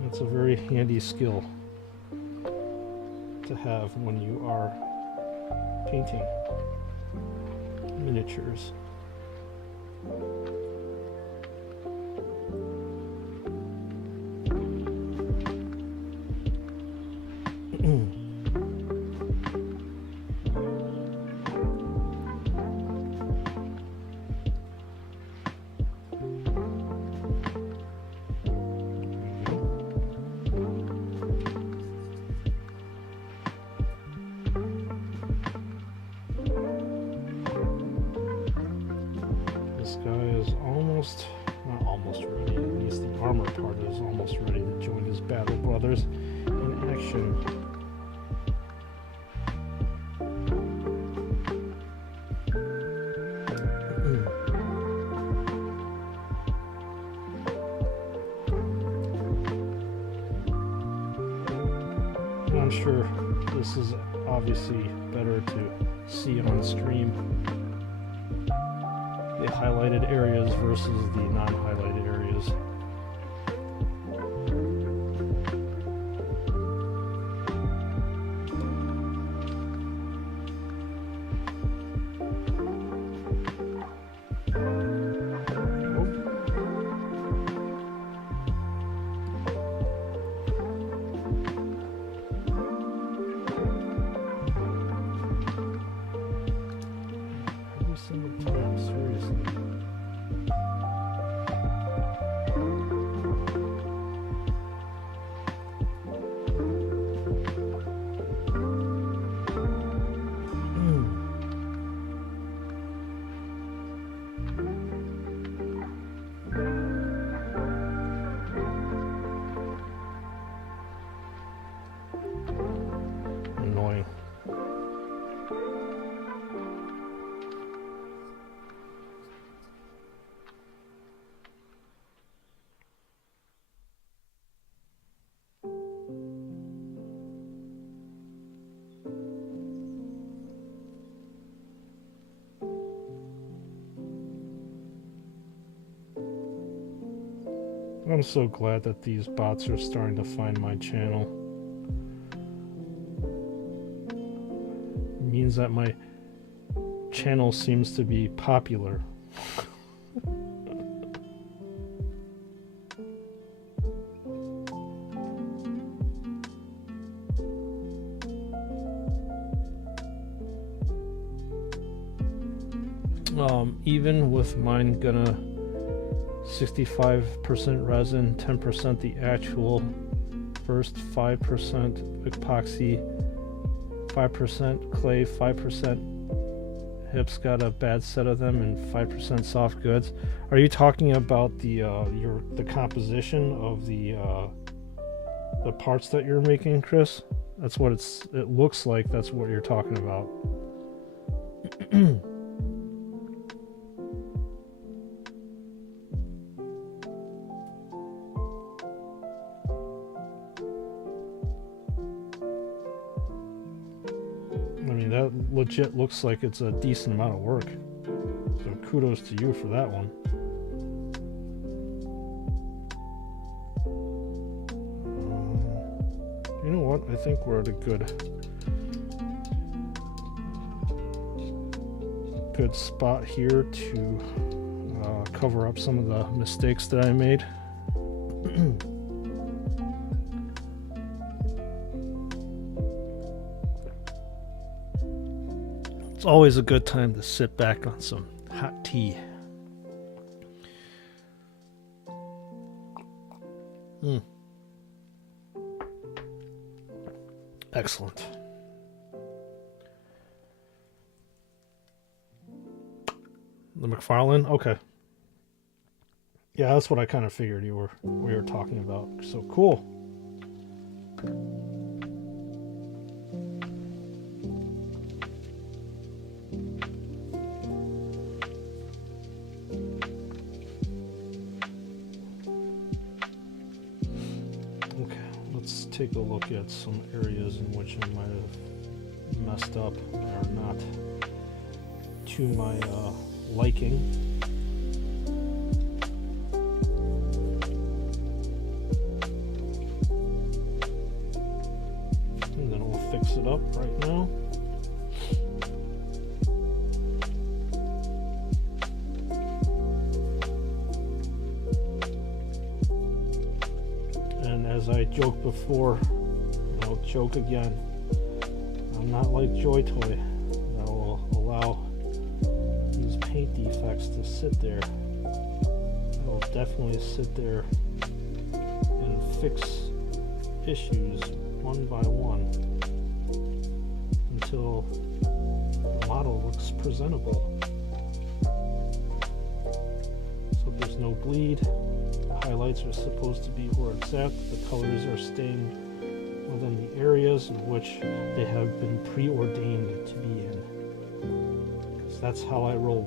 It's a very handy skill to have when you are painting miniatures. Not almost ready, at least the armor part is almost ready to join his battle brothers in action. And I'm sure this is obviously better to see on stream. The highlighted areas versus the non-highlighted areas. Every single time, seriously. I'm so glad that these bots are starting to find my channel. It means that my channel seems to be popular. Even with mine gonna 65% resin, 10% the actual, first 5% epoxy, 5% clay, 5% hips, got a bad set of them, and 5% soft goods. Are you talking about the composition of the parts that you're making, Chris? That's what it looks like. That's what you're talking about. That legit looks like it's a decent amount of work. So kudos to you for that one. You know what? I think we're at a good spot here to cover up some of the mistakes that I made. It's always a good time to sit back on some hot tea. Excellent. The McFarlane? Okay. Yeah, that's what I kind of figured we were talking about. So cool. Take a look at some areas in which I might have messed up or not to my liking. And then we'll fix it up right now. As I joked before, I'll joke again. I'm not like Joy Toy that will allow these paint defects to sit there. I'll definitely sit there and fix issues one by one until the model looks presentable. So there's no bleed. Highlights are supposed to be where it's at. The colors are staying within the areas in which they have been preordained to be in. Because that's how I roll.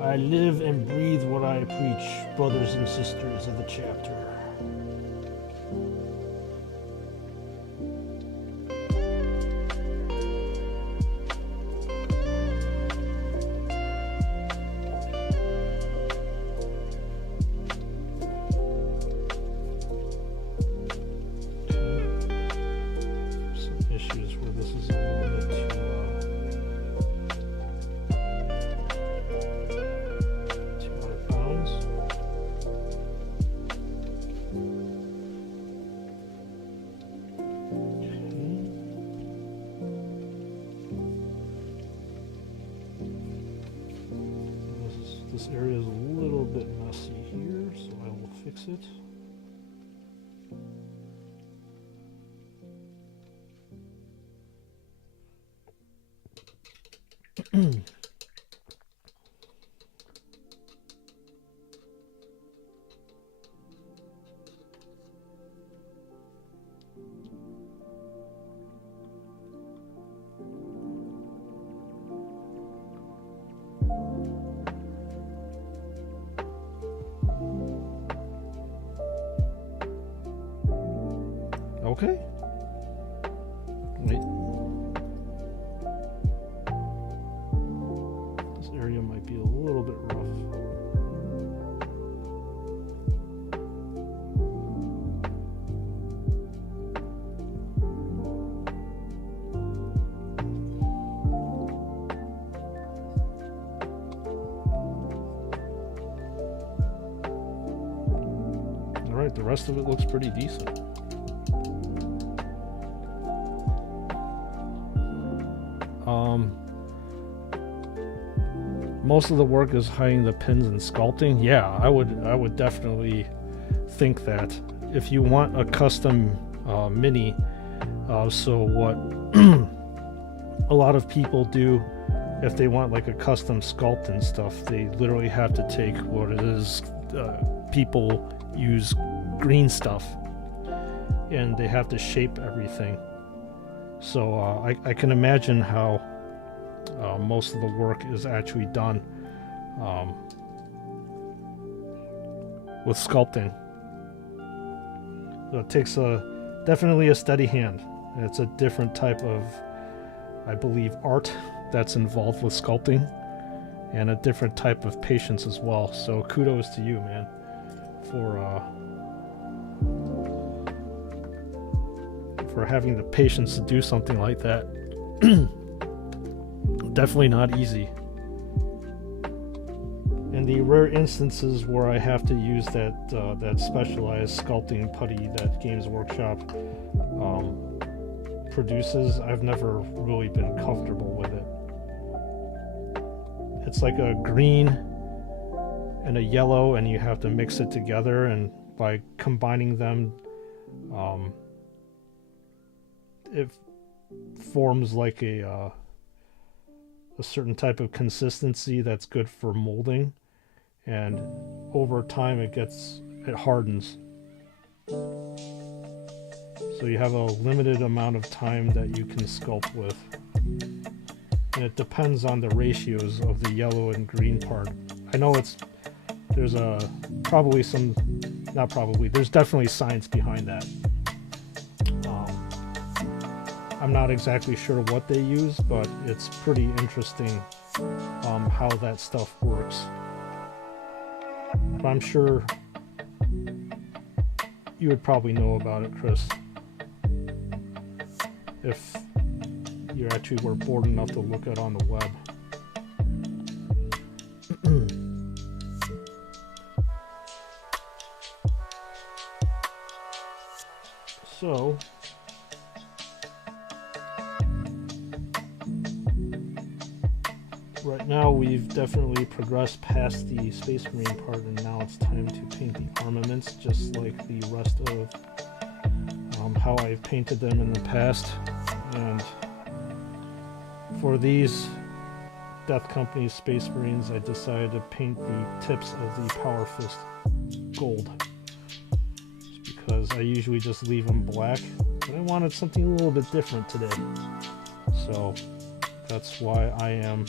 I live and breathe what I preach, brothers and sisters of the chapter. This area is a little bit messy here, so I will fix it. Okay. Wait. rest of it looks pretty decent. Most of the work is hiding the pins and sculpting. Yeah, I would definitely think that if you want a custom mini, so what a lot of people do, if they want like a custom sculpt and stuff, they literally have to take what it is, people use green stuff, and they have to shape everything. So I can imagine how most of the work is actually done with sculpting. So it takes definitely a steady hand. It's a different type of, I believe, art that's involved with sculpting, and a different type of patience as well. So kudos to you, man, for having the patience to do something like that. Definitely not easy. In the rare instances where I have to use that specialized sculpting putty that Games Workshop produces, I've never really been comfortable with it. It's like a green and a yellow, and you have to mix it together, and by combining them, it forms like a certain type of consistency that's good for molding, and over time it hardens. So you have a limited amount of time that you can sculpt with, and it depends on the ratios of the yellow and green part. I know there's definitely science behind that. I'm not exactly sure what they use, but it's pretty interesting how that stuff works. But I'm sure you would probably know about it, Chris, if you actually were bored enough to look it on the web. So right now we've definitely progressed past the Space Marine part, and now it's time to paint the armaments, just like the rest of how I've painted them in the past. And for these Death Company Space Marines, I decided to paint the tips of the Power Fist gold, just because I usually just leave them black, but I wanted something a little bit different today. So that's why I am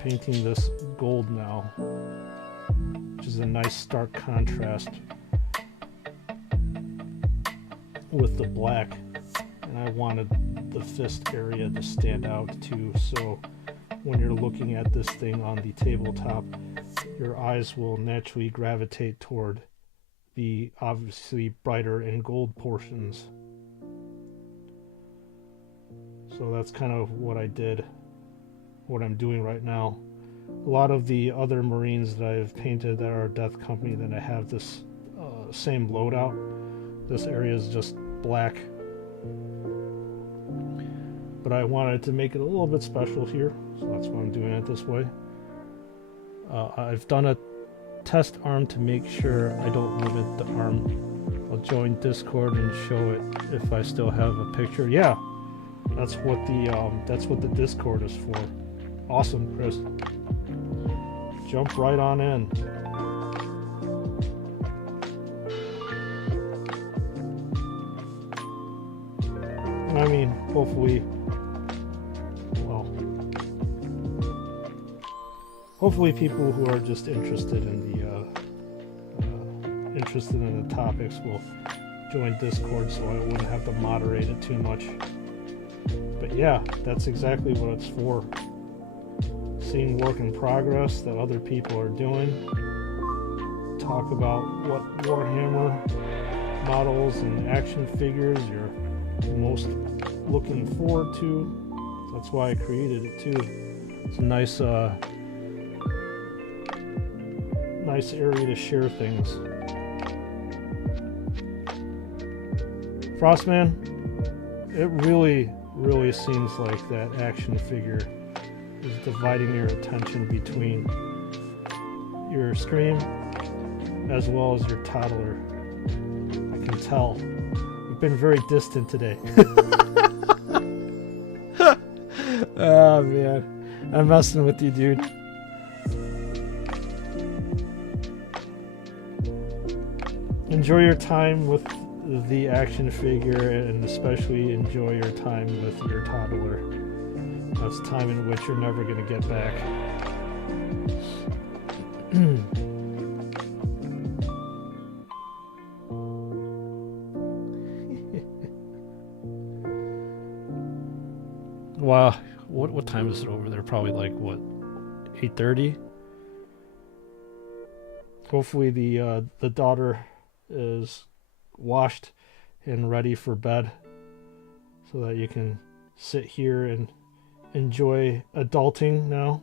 painting this gold now, which is a nice stark contrast with the black. And I wanted the fist area to stand out too, so when you're looking at this thing on the tabletop, your eyes will naturally gravitate toward the obviously brighter and gold portions. So that's kind of what I'm doing right now. A lot of the other Marines that I've painted that are Death Company, that I have this same loadout. This area is just black, but I wanted to make it a little bit special here, so that's why I'm doing it this way. I've done a test arm to make sure I don't limit the arm. I'll join Discord and show it if I still have a picture. Yeah, that's what the Discord is for. Awesome, Chris. Jump right on in. I mean, hopefully people who are just interested in the topics will join Discord, so I wouldn't have to moderate it too much. But yeah, that's exactly what it's for. Seeing work in progress that other people are doing. Talk about what Warhammer models and action figures you're most looking forward to. That's why I created it too. It's a nice area to share things. Frostman, it really seems like that action figure is dividing your attention between your stream as well as your toddler. I can tell. You've been very distant today. Oh man, I'm messing with you, dude. Enjoy your time with the action figure, and especially enjoy your time with your toddler. That's time in which you're never going to get back. Wow, what time is it over there? Probably like what, 8:30? Hopefully the daughter is washed and ready for bed so that you can sit here and enjoy adulting now.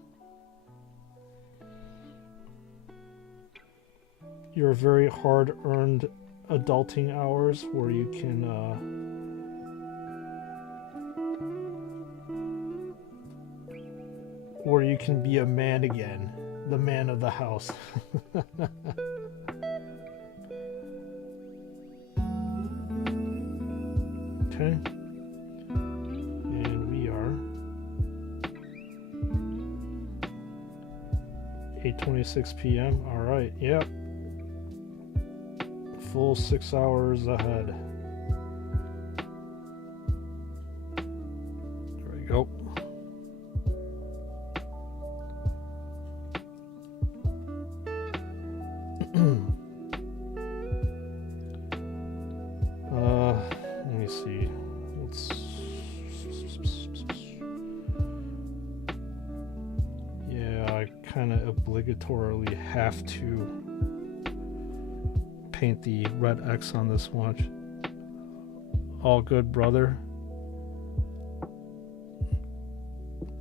Your very hard-earned adulting hours where you can be a man again, the man of the house. Okay. And we are 8:26 p.m. All right. Yep. Full 6 hours ahead. There we go. Let me see. Yeah, I kind of obligatorily have to paint the red X on this watch. All good, brother.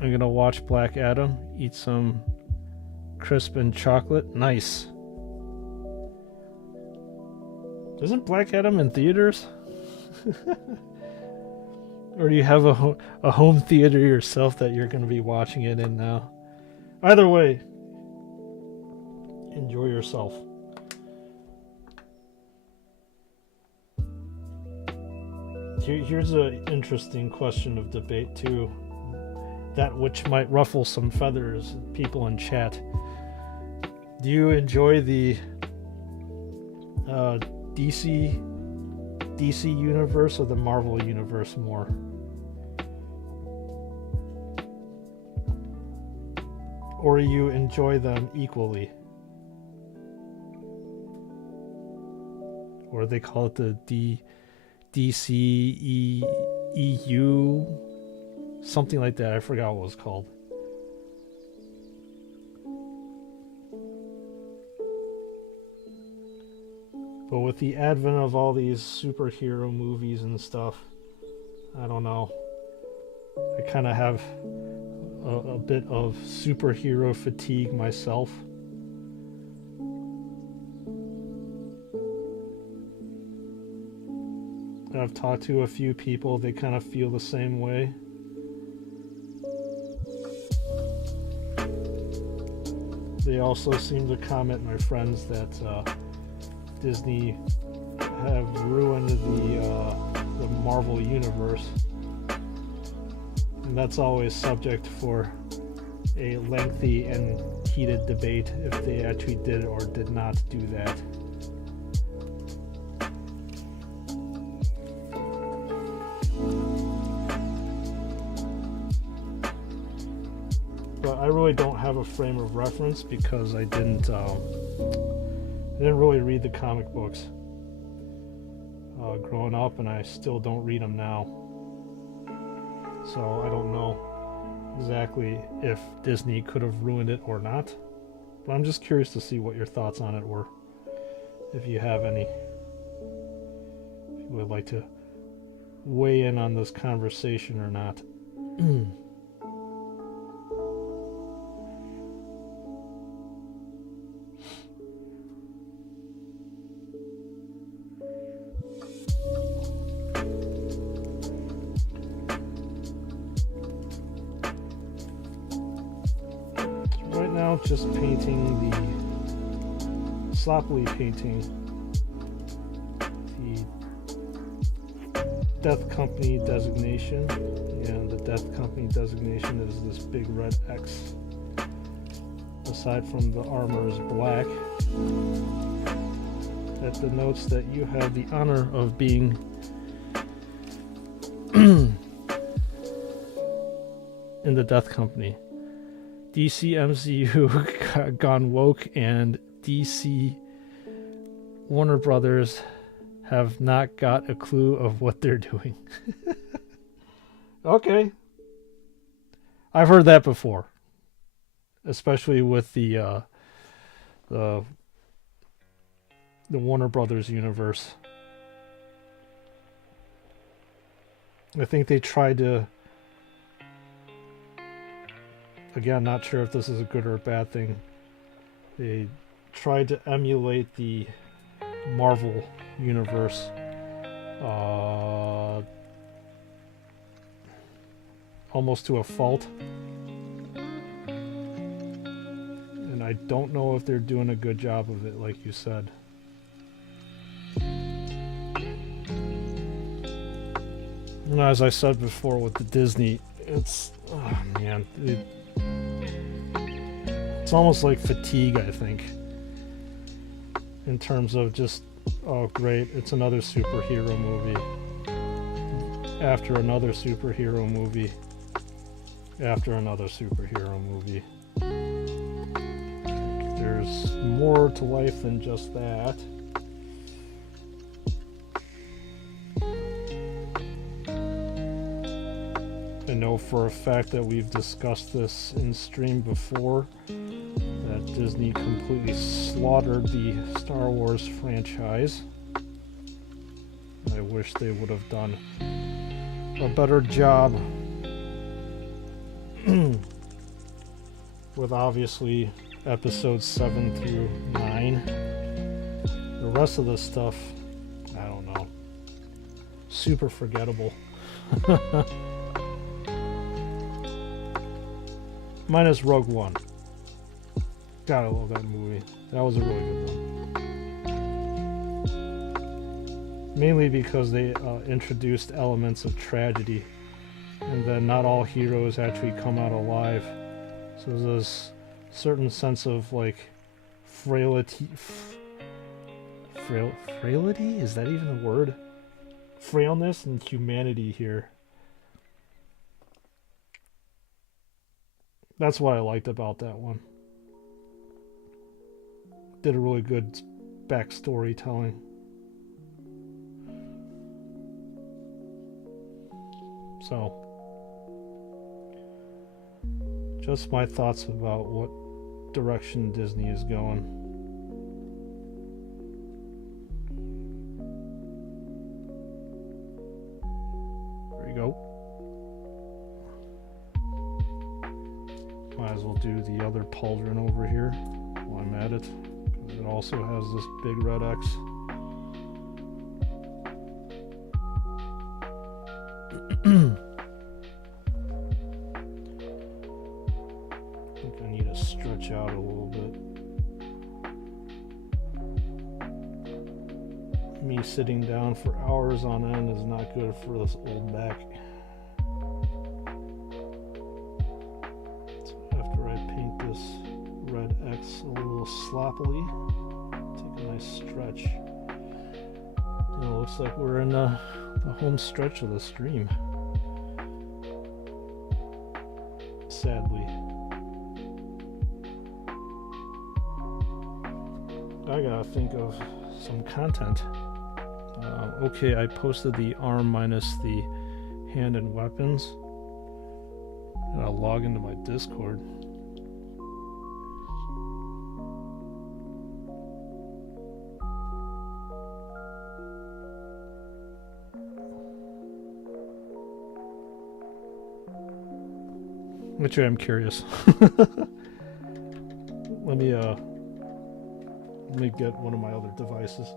I'm gonna watch Black Adam, eat some crisp and chocolate. Nice. Isn't Black Adam in theaters? Or do you have a home theater yourself that you're going to be watching it in now? Either way, enjoy yourself. Here's an interesting question of debate too, that which might ruffle some feathers, people in chat. Do you enjoy the DC universe or the Marvel universe more? Or you enjoy them equally? Or they call it the DCEU, something like that. I forgot what it was called. But with the advent of all these superhero movies and stuff, I don't know. I kind of have a bit of superhero fatigue myself. I've talked to a few people, they kind of feel the same way. They also seem to comment, my friends, that Disney have ruined the Marvel universe, and that's always subject for a lengthy and heated debate if they actually did or did not do that. But I really don't have a frame of reference because I didn't really read the comic books growing up, and I still don't read them now. So I don't know exactly if Disney could have ruined it or not. But I'm just curious to see what your thoughts on it were, if you have any. If you would like to weigh in on this conversation or not. of just painting sloppily painting the Death Company designation, and the Death Company designation is this big red X. Aside from the armor is black, that denotes that you have the honor of being in the Death Company. DC MCU gone woke, and DC Warner Brothers have not got a clue of what they're doing. Okay. I've heard that before. Especially with the Warner Brothers universe. I think they tried to, again, not sure if this is a good or a bad thing, they tried to emulate the Marvel universe almost to a fault. And I don't know if they're doing a good job of it, like you said. And as I said before with the Disney, it's, oh man, it's almost like fatigue, I think, in terms of just, oh great, it's another superhero movie after another superhero movie after another superhero movie. There's more to life than just that. I know for a fact that we've discussed this in stream before, that Disney completely slaughtered the Star Wars franchise. I wish they would have done a better job with obviously episodes 7 through 9. The rest of the stuff, I don't know, super forgettable. Minus Rogue One. Gotta love that movie. That was a really good one. Mainly because they introduced elements of tragedy, and then not all heroes actually come out alive. So there's this certain sense of like frailty. Frailty? Is that even a word? Frailness and humanity here. That's what I liked about that one. Did a really good backstory telling. So, just my thoughts about what direction Disney is going. There you go. Might as well do the other pauldron over here while I'm at it, because it also has this big red X. I think I need to stretch out a little bit. Me sitting down for hours on end is not good for this old back. Red X a little sloppily. Take a nice stretch. And it looks like we're in the home stretch of the stream. Sadly. I gotta think of some content. Okay, I posted the arm minus the hand and weapons. And I'll log into my Discord. Which I'm curious. Let me get one of my other devices.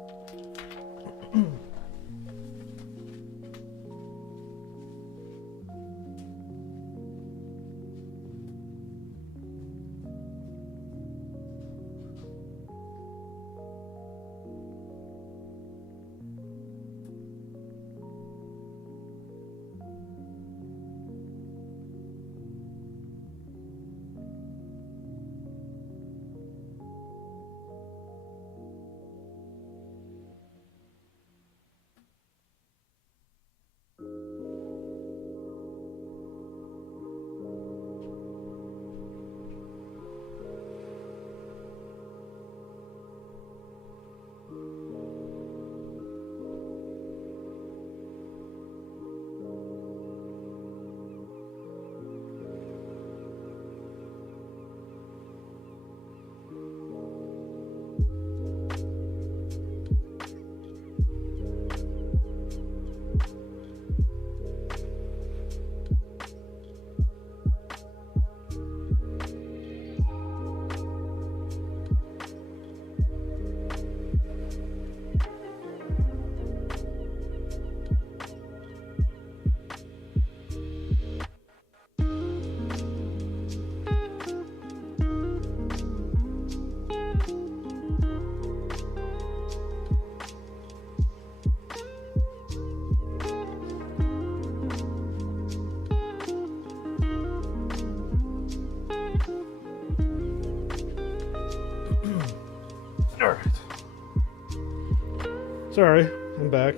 Sorry, I'm back.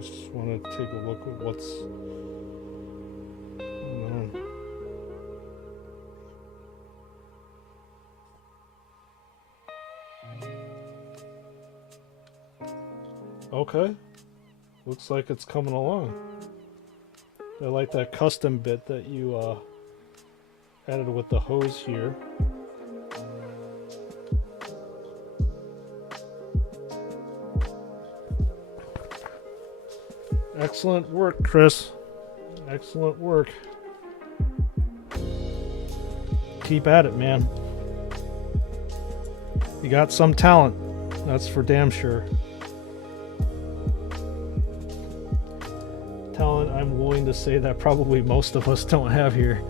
Just want to take a look at what's going on. Okay, looks like it's coming along. I like that custom bit that you added with the hose here. Excellent work, Chris. Excellent work. Keep at it, man. You got some talent. That's for damn sure. Talent I'm willing to say that probably most of us don't have here.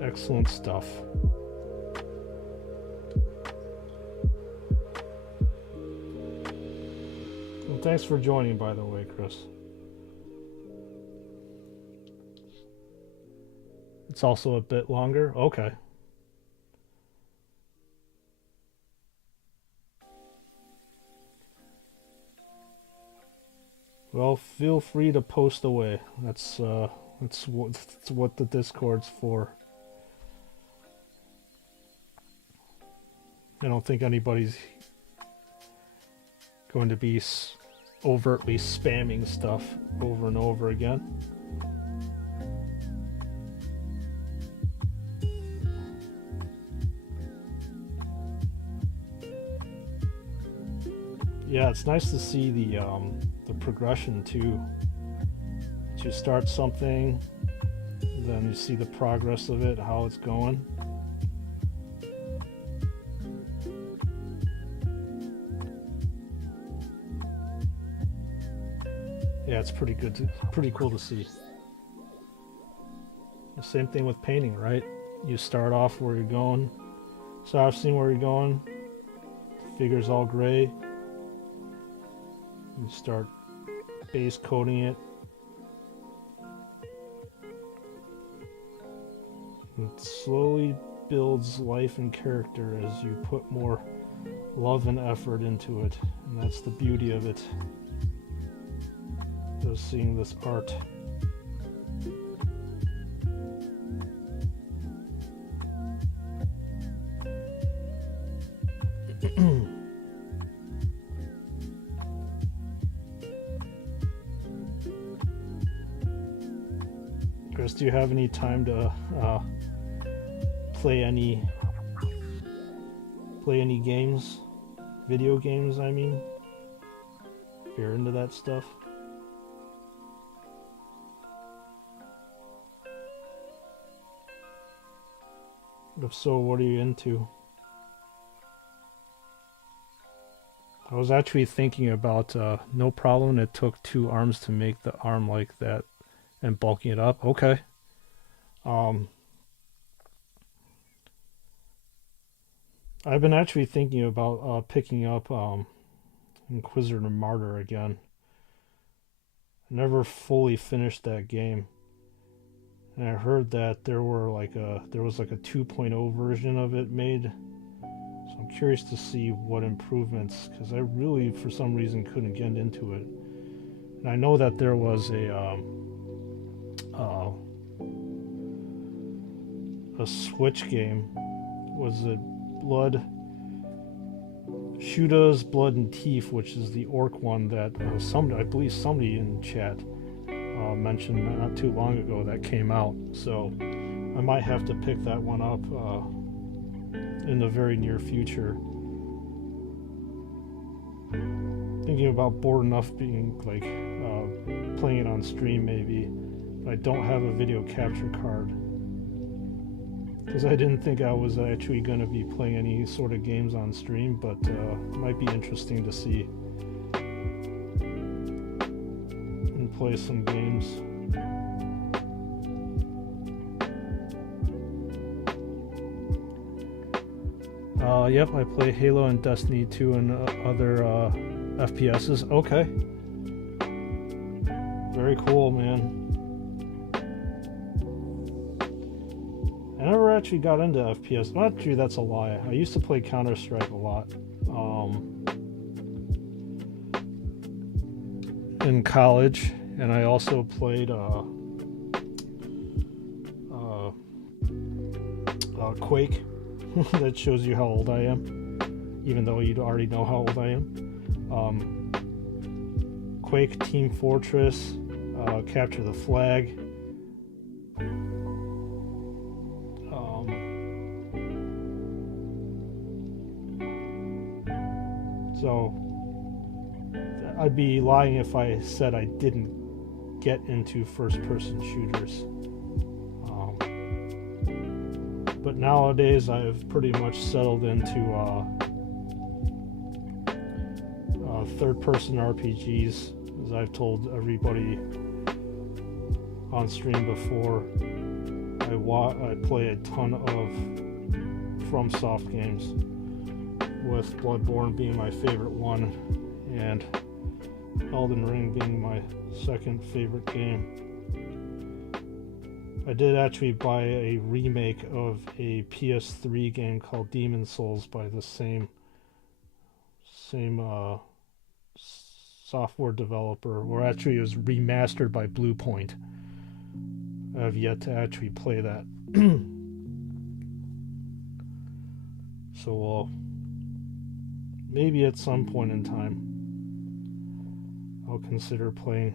Excellent stuff. And thanks for joining, by the way, Chris. It's also a bit longer. Okay. Well, feel free to post away. That's what the Discord's for. I don't think anybody's going to be overtly spamming stuff over and over again. Yeah, it's nice to see the progression too. You start something, then you see the progress of it, how it's going. Yeah, it's pretty good. Pretty cool to see. The same thing with painting, right? You start off where you're going. Start seeing where you're going. The figure's all gray. You start base coating it. It slowly builds life and character as you put more love and effort into it. And that's the beauty of it. Just seeing this art. Chris, do you have any time to play any games? Video games, I mean? If you're into that stuff. If so, what are you into? I was actually thinking about no problem. It took 2 arms to make the arm like that and bulking it up. Okay. I've been actually thinking about picking up Inquisitor Martyr again. I never fully finished that game. And I heard that there was like a 2.0 version of it made. So I'm curious to see what improvements, because I really, for some reason, couldn't get into it. And I know that there was a Switch game. Was it Shoota's Blood and Teeth, which is the orc one that I believe somebody in chat mentioned not too long ago that came out. So I might have to pick that one up in the very near future. Thinking about bored enough being like playing it on stream maybe, but I don't have a video capture card because I didn't think I was actually going to be playing any sort of games on stream, but it might be interesting to see and play some games. Yep, I play Halo and Destiny 2 and other FPSs. Okay. Very cool, man. I never actually got into FPS. Well, actually, that's a lie. I used to play Counter-Strike a lot. In college, and I also played Quake. That shows you how old I am, even though you'd already know how old I am. Quake, Team Fortress, Capture the Flag. So I'd be lying if I said I didn't get into first-person shooters. But nowadays I've pretty much settled into third-person RPGs, as I've told everybody on stream before. I play a ton of FromSoft games, with Bloodborne being my favorite one, and Elden Ring being my second favorite game. I did actually buy a remake of a PS3 game called Demon's Souls by the same software developer, or actually it was remastered by Bluepoint. I have yet to actually play that. So maybe at some point in time I'll consider playing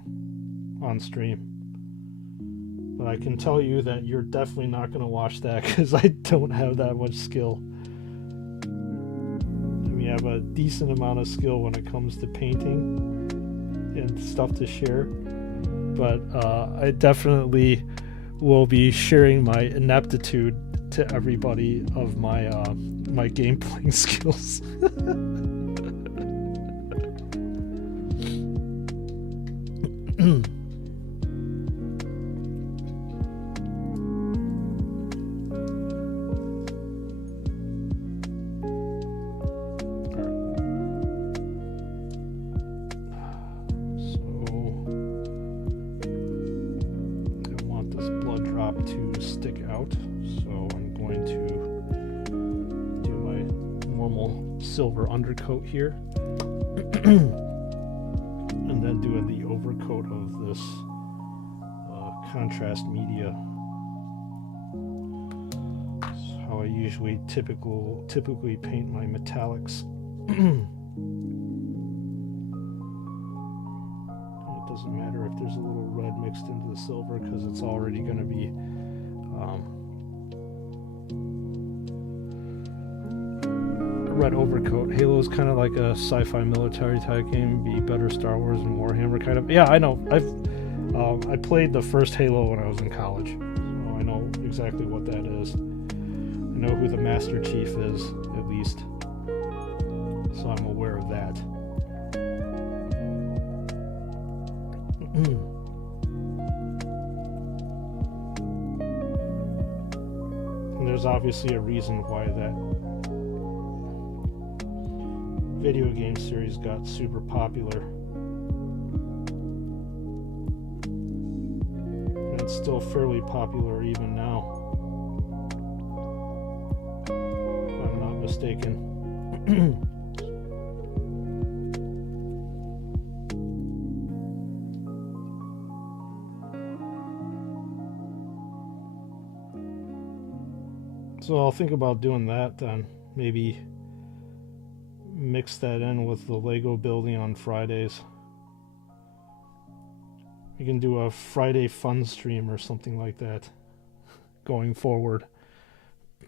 on stream. But I can tell you that you're definitely not going to watch that, because I don't have that much skill. I mean, I have a decent amount of skill when it comes to painting and stuff to share. But I definitely will be sharing my ineptitude to everybody of my my game playing skills. To stick out, so I'm going to do my normal silver undercoat here, and then doing the overcoat of this contrast media. That's how I usually typically paint my metallics. It doesn't matter if there's a little red mixed into the silver, because it's already going to be a red overcoat. Halo is kind of like a sci-fi military type game. Be better Star Wars and Warhammer kind of. Yeah, I know. I played the first Halo when I was in college, so I know exactly what that is. I know who the Master Chief is, at least, so I'm aware of that. And there's obviously a reason why that video game series got super popular. And it's still fairly popular even now, if I'm not mistaken. So I'll think about doing that then. Maybe mix that in with the Lego building on Fridays. We can do a Friday fun stream or something like that going forward.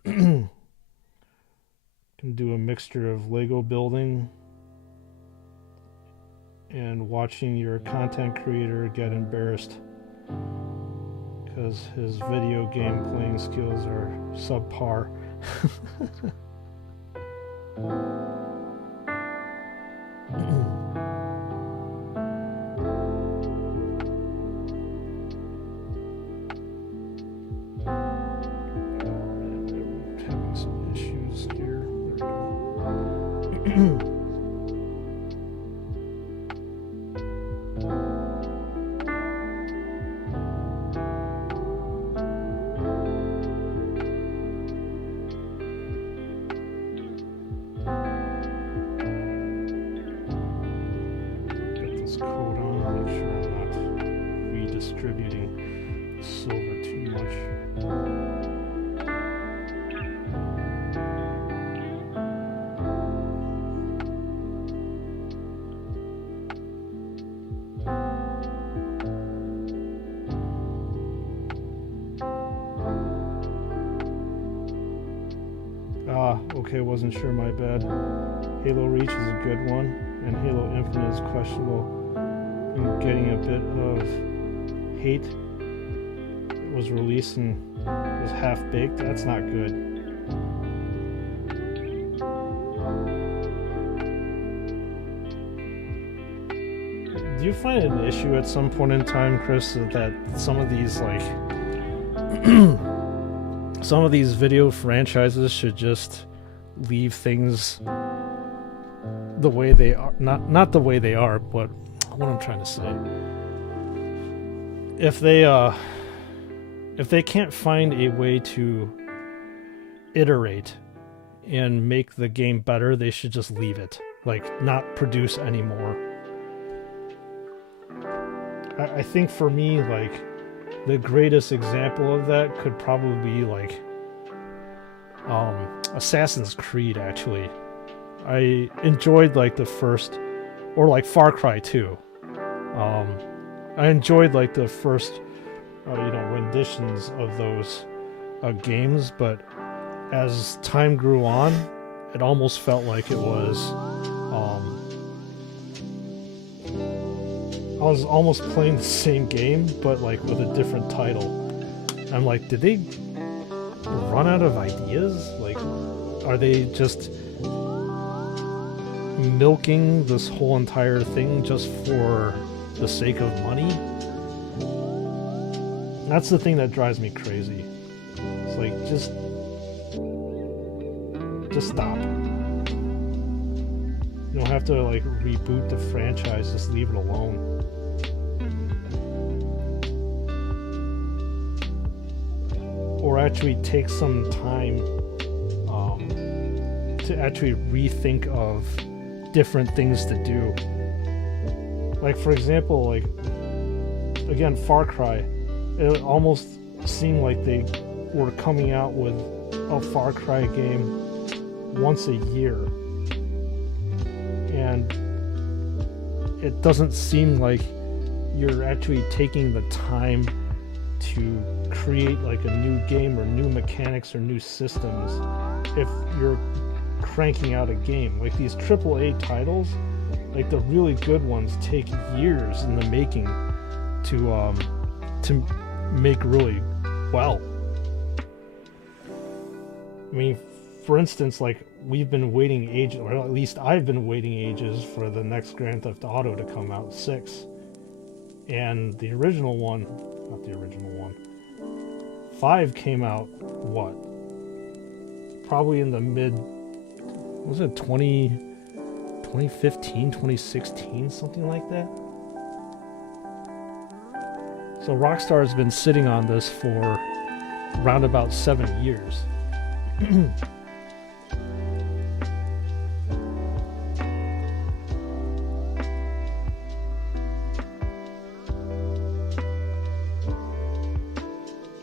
Can do a mixture of Lego building and watching your content creator get embarrassed because his video game playing skills are subpar. Having some issues here. There we go. Okay, wasn't sure, my bad. Halo Reach is a good one, and Halo Infinite is questionable. I'm getting a bit of hate. It was released and was half-baked. That's not good. Do you find it an issue at some point in time, Chris, that some of these, like, some of these video franchises should just leave things the way they are? Not the way they are, but what I'm trying to say. If they can't find a way to iterate and make the game better, they should just leave it. Like, not produce anymore. I think for me, like, the greatest example of that could probably be, like, Assassin's Creed, actually. I enjoyed, like, the first, or, like, Far Cry 2. I enjoyed, like, the first, renditions of those games, but as time grew on, it almost felt like it was, I was almost playing the same game, but, like, with a different title. I'm like, did they run out of ideas? Like, are they just milking this whole entire thing just for the sake of money? That's the thing that drives me crazy. It's like, just stop. You don't have to, like, reboot the franchise, just leave it alone. Or actually take some time to actually rethink of different things to do. Like, for example, like, again, Far Cry, it almost seemed like they were coming out with a Far Cry game once a year. And it doesn't seem like you're actually taking the time to create, like, a new game or new mechanics or new systems if you're cranking out a game. Like, these AAA titles, like the really good ones, take years in the making to make really well. I mean, for instance, like, we've been waiting ages, or at least I've been waiting ages for the next Grand Theft Auto to come out, 6. And the original one, not the original one, 5 came out, what? Probably in the was it 2015, 2016, something like that? So Rockstar has been sitting on this for around about 7 years.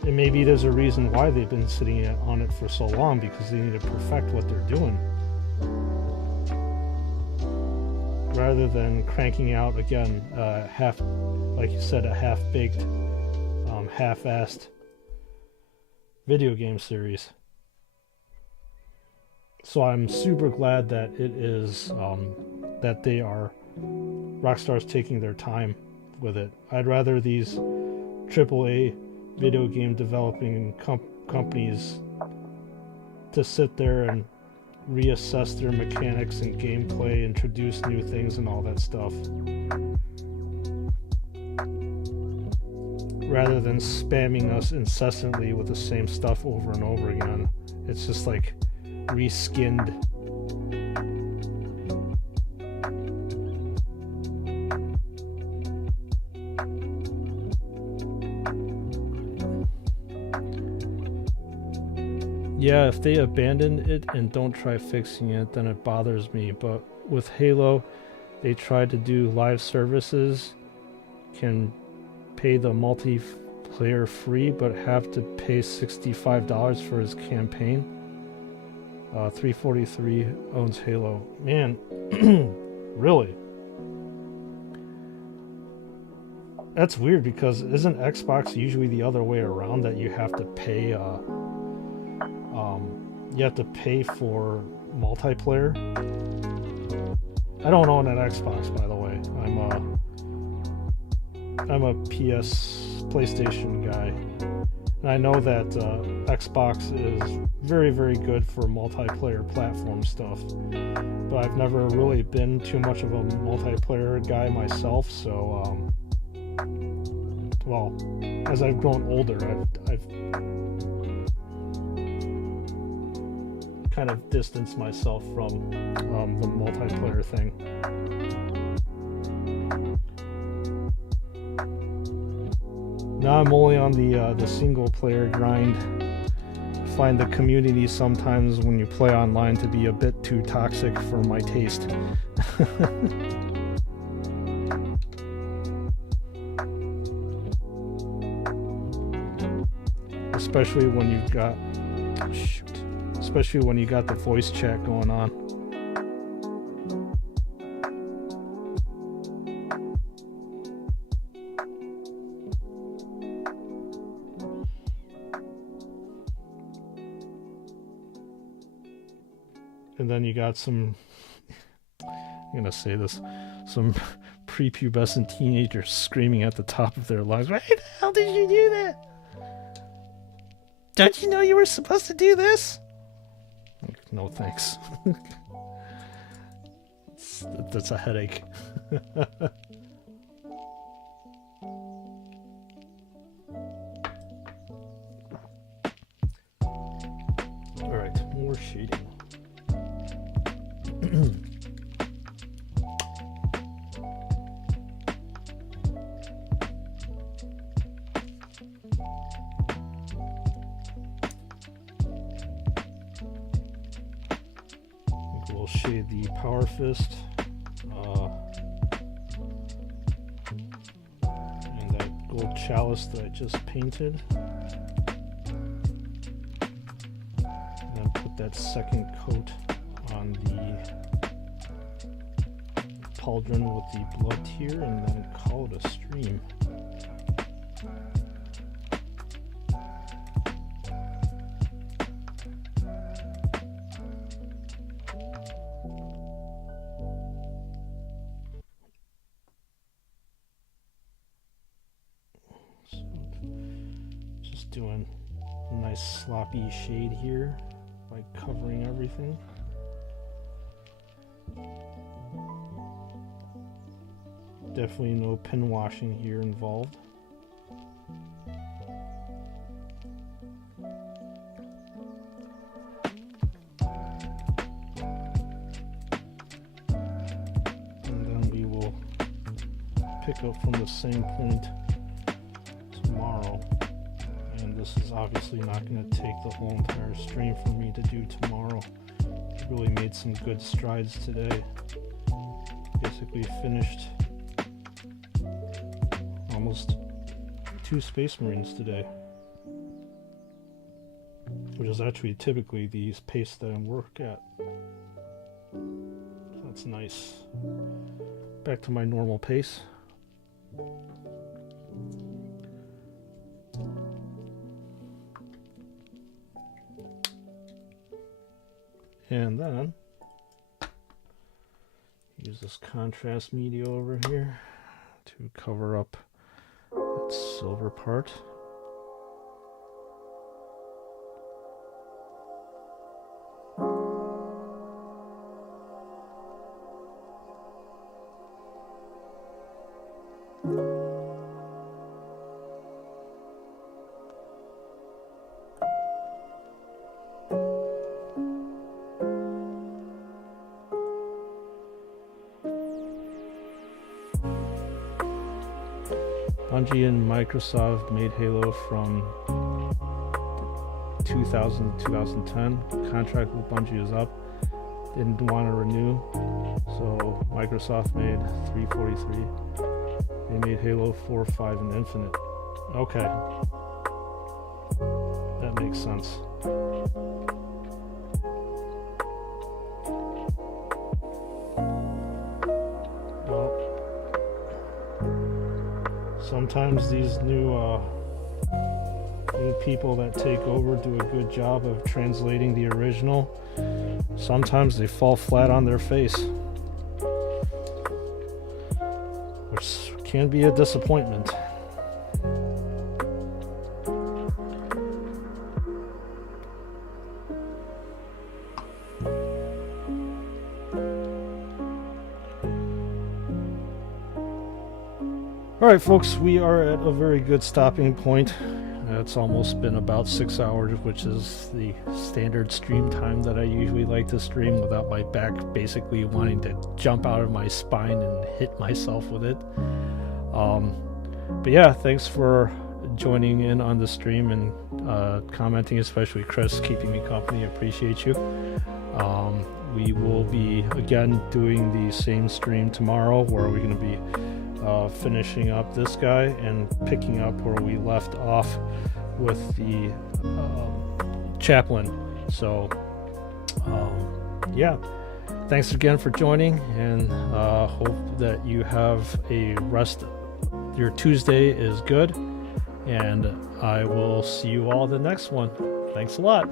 And maybe there's a reason why they've been sitting on it for so long, because they need to perfect what they're doing. Rather than cranking out, again, like you said, a half-baked, half-assed video game series. So I'm super glad that it is, that Rockstar's taking their time with it. I'd rather these AAA video game developing companies to sit there and reassess their mechanics and gameplay, introduce new things and all that stuff, rather than spamming us incessantly with the same stuff over and over again. It's just like reskinned. Yeah, if they abandon it and don't try fixing it, then it bothers me. But with Halo, they tried to do live services, can pay the multiplayer free, but have to pay $65 for his campaign. 343 owns Halo. Man, really? That's weird, because isn't Xbox usually the other way around, that you have to pay you have to pay for multiplayer. I don't own an Xbox, by the way. I'm a PlayStation guy. And I know that Xbox is very, very good for multiplayer platform stuff. But I've never really been too much of a multiplayer guy myself, so well, as I've grown older, I've kind of distanced myself from the multiplayer thing. Now I'm only on the single player grind. I find the community sometimes when you play online to be a bit too toxic for my taste. Especially when you've got the voice chat going on. And then you got some, I'm gonna say this, some prepubescent teenagers screaming at the top of their lungs, "Why the hell did you do that? Don't you know you were supposed to do this?" No thanks. That's a headache. Alright, more shading. We'll shade the Power Fist and that gold chalice that I just painted, and then put that second coat on the pauldron with the blood tear, and then call it a stream. Doing a nice sloppy shade here by covering everything. Definitely no pin washing here involved. And then we will pick up from the same point tomorrow. And this is obviously not going to take the whole entire stream for me to do tomorrow. I really made some good strides today. Basically finished almost 2 Space Marines today, which is actually typically the pace that I work at. So that's nice. Back to my normal pace. And then use this contrast media over here to cover up that silver part. Bungie and Microsoft made Halo from 2000 to 2010. Contract with Bungie is up. Didn't want to renew, so Microsoft made 343. They made Halo 4, 5, and Infinite. Okay. That makes sense. Sometimes these new the people that take over do a good job of translating the original, sometimes they fall flat on their face, which can be a disappointment. Alright folks, we are at a very good stopping point. It's almost been about 6 hours, which is the standard stream time that I usually like to stream without my back basically wanting to jump out of my spine and hit myself with it. But yeah, thanks for joining in on the stream and commenting, especially Chris, keeping me company. I appreciate you. We will be again doing the same stream tomorrow, where we're going to be finishing up this guy and picking up where we left off with the chaplain. So yeah, thanks again for joining, and hope that you have your Tuesday is good, and I will see you all the next one. Thanks a lot.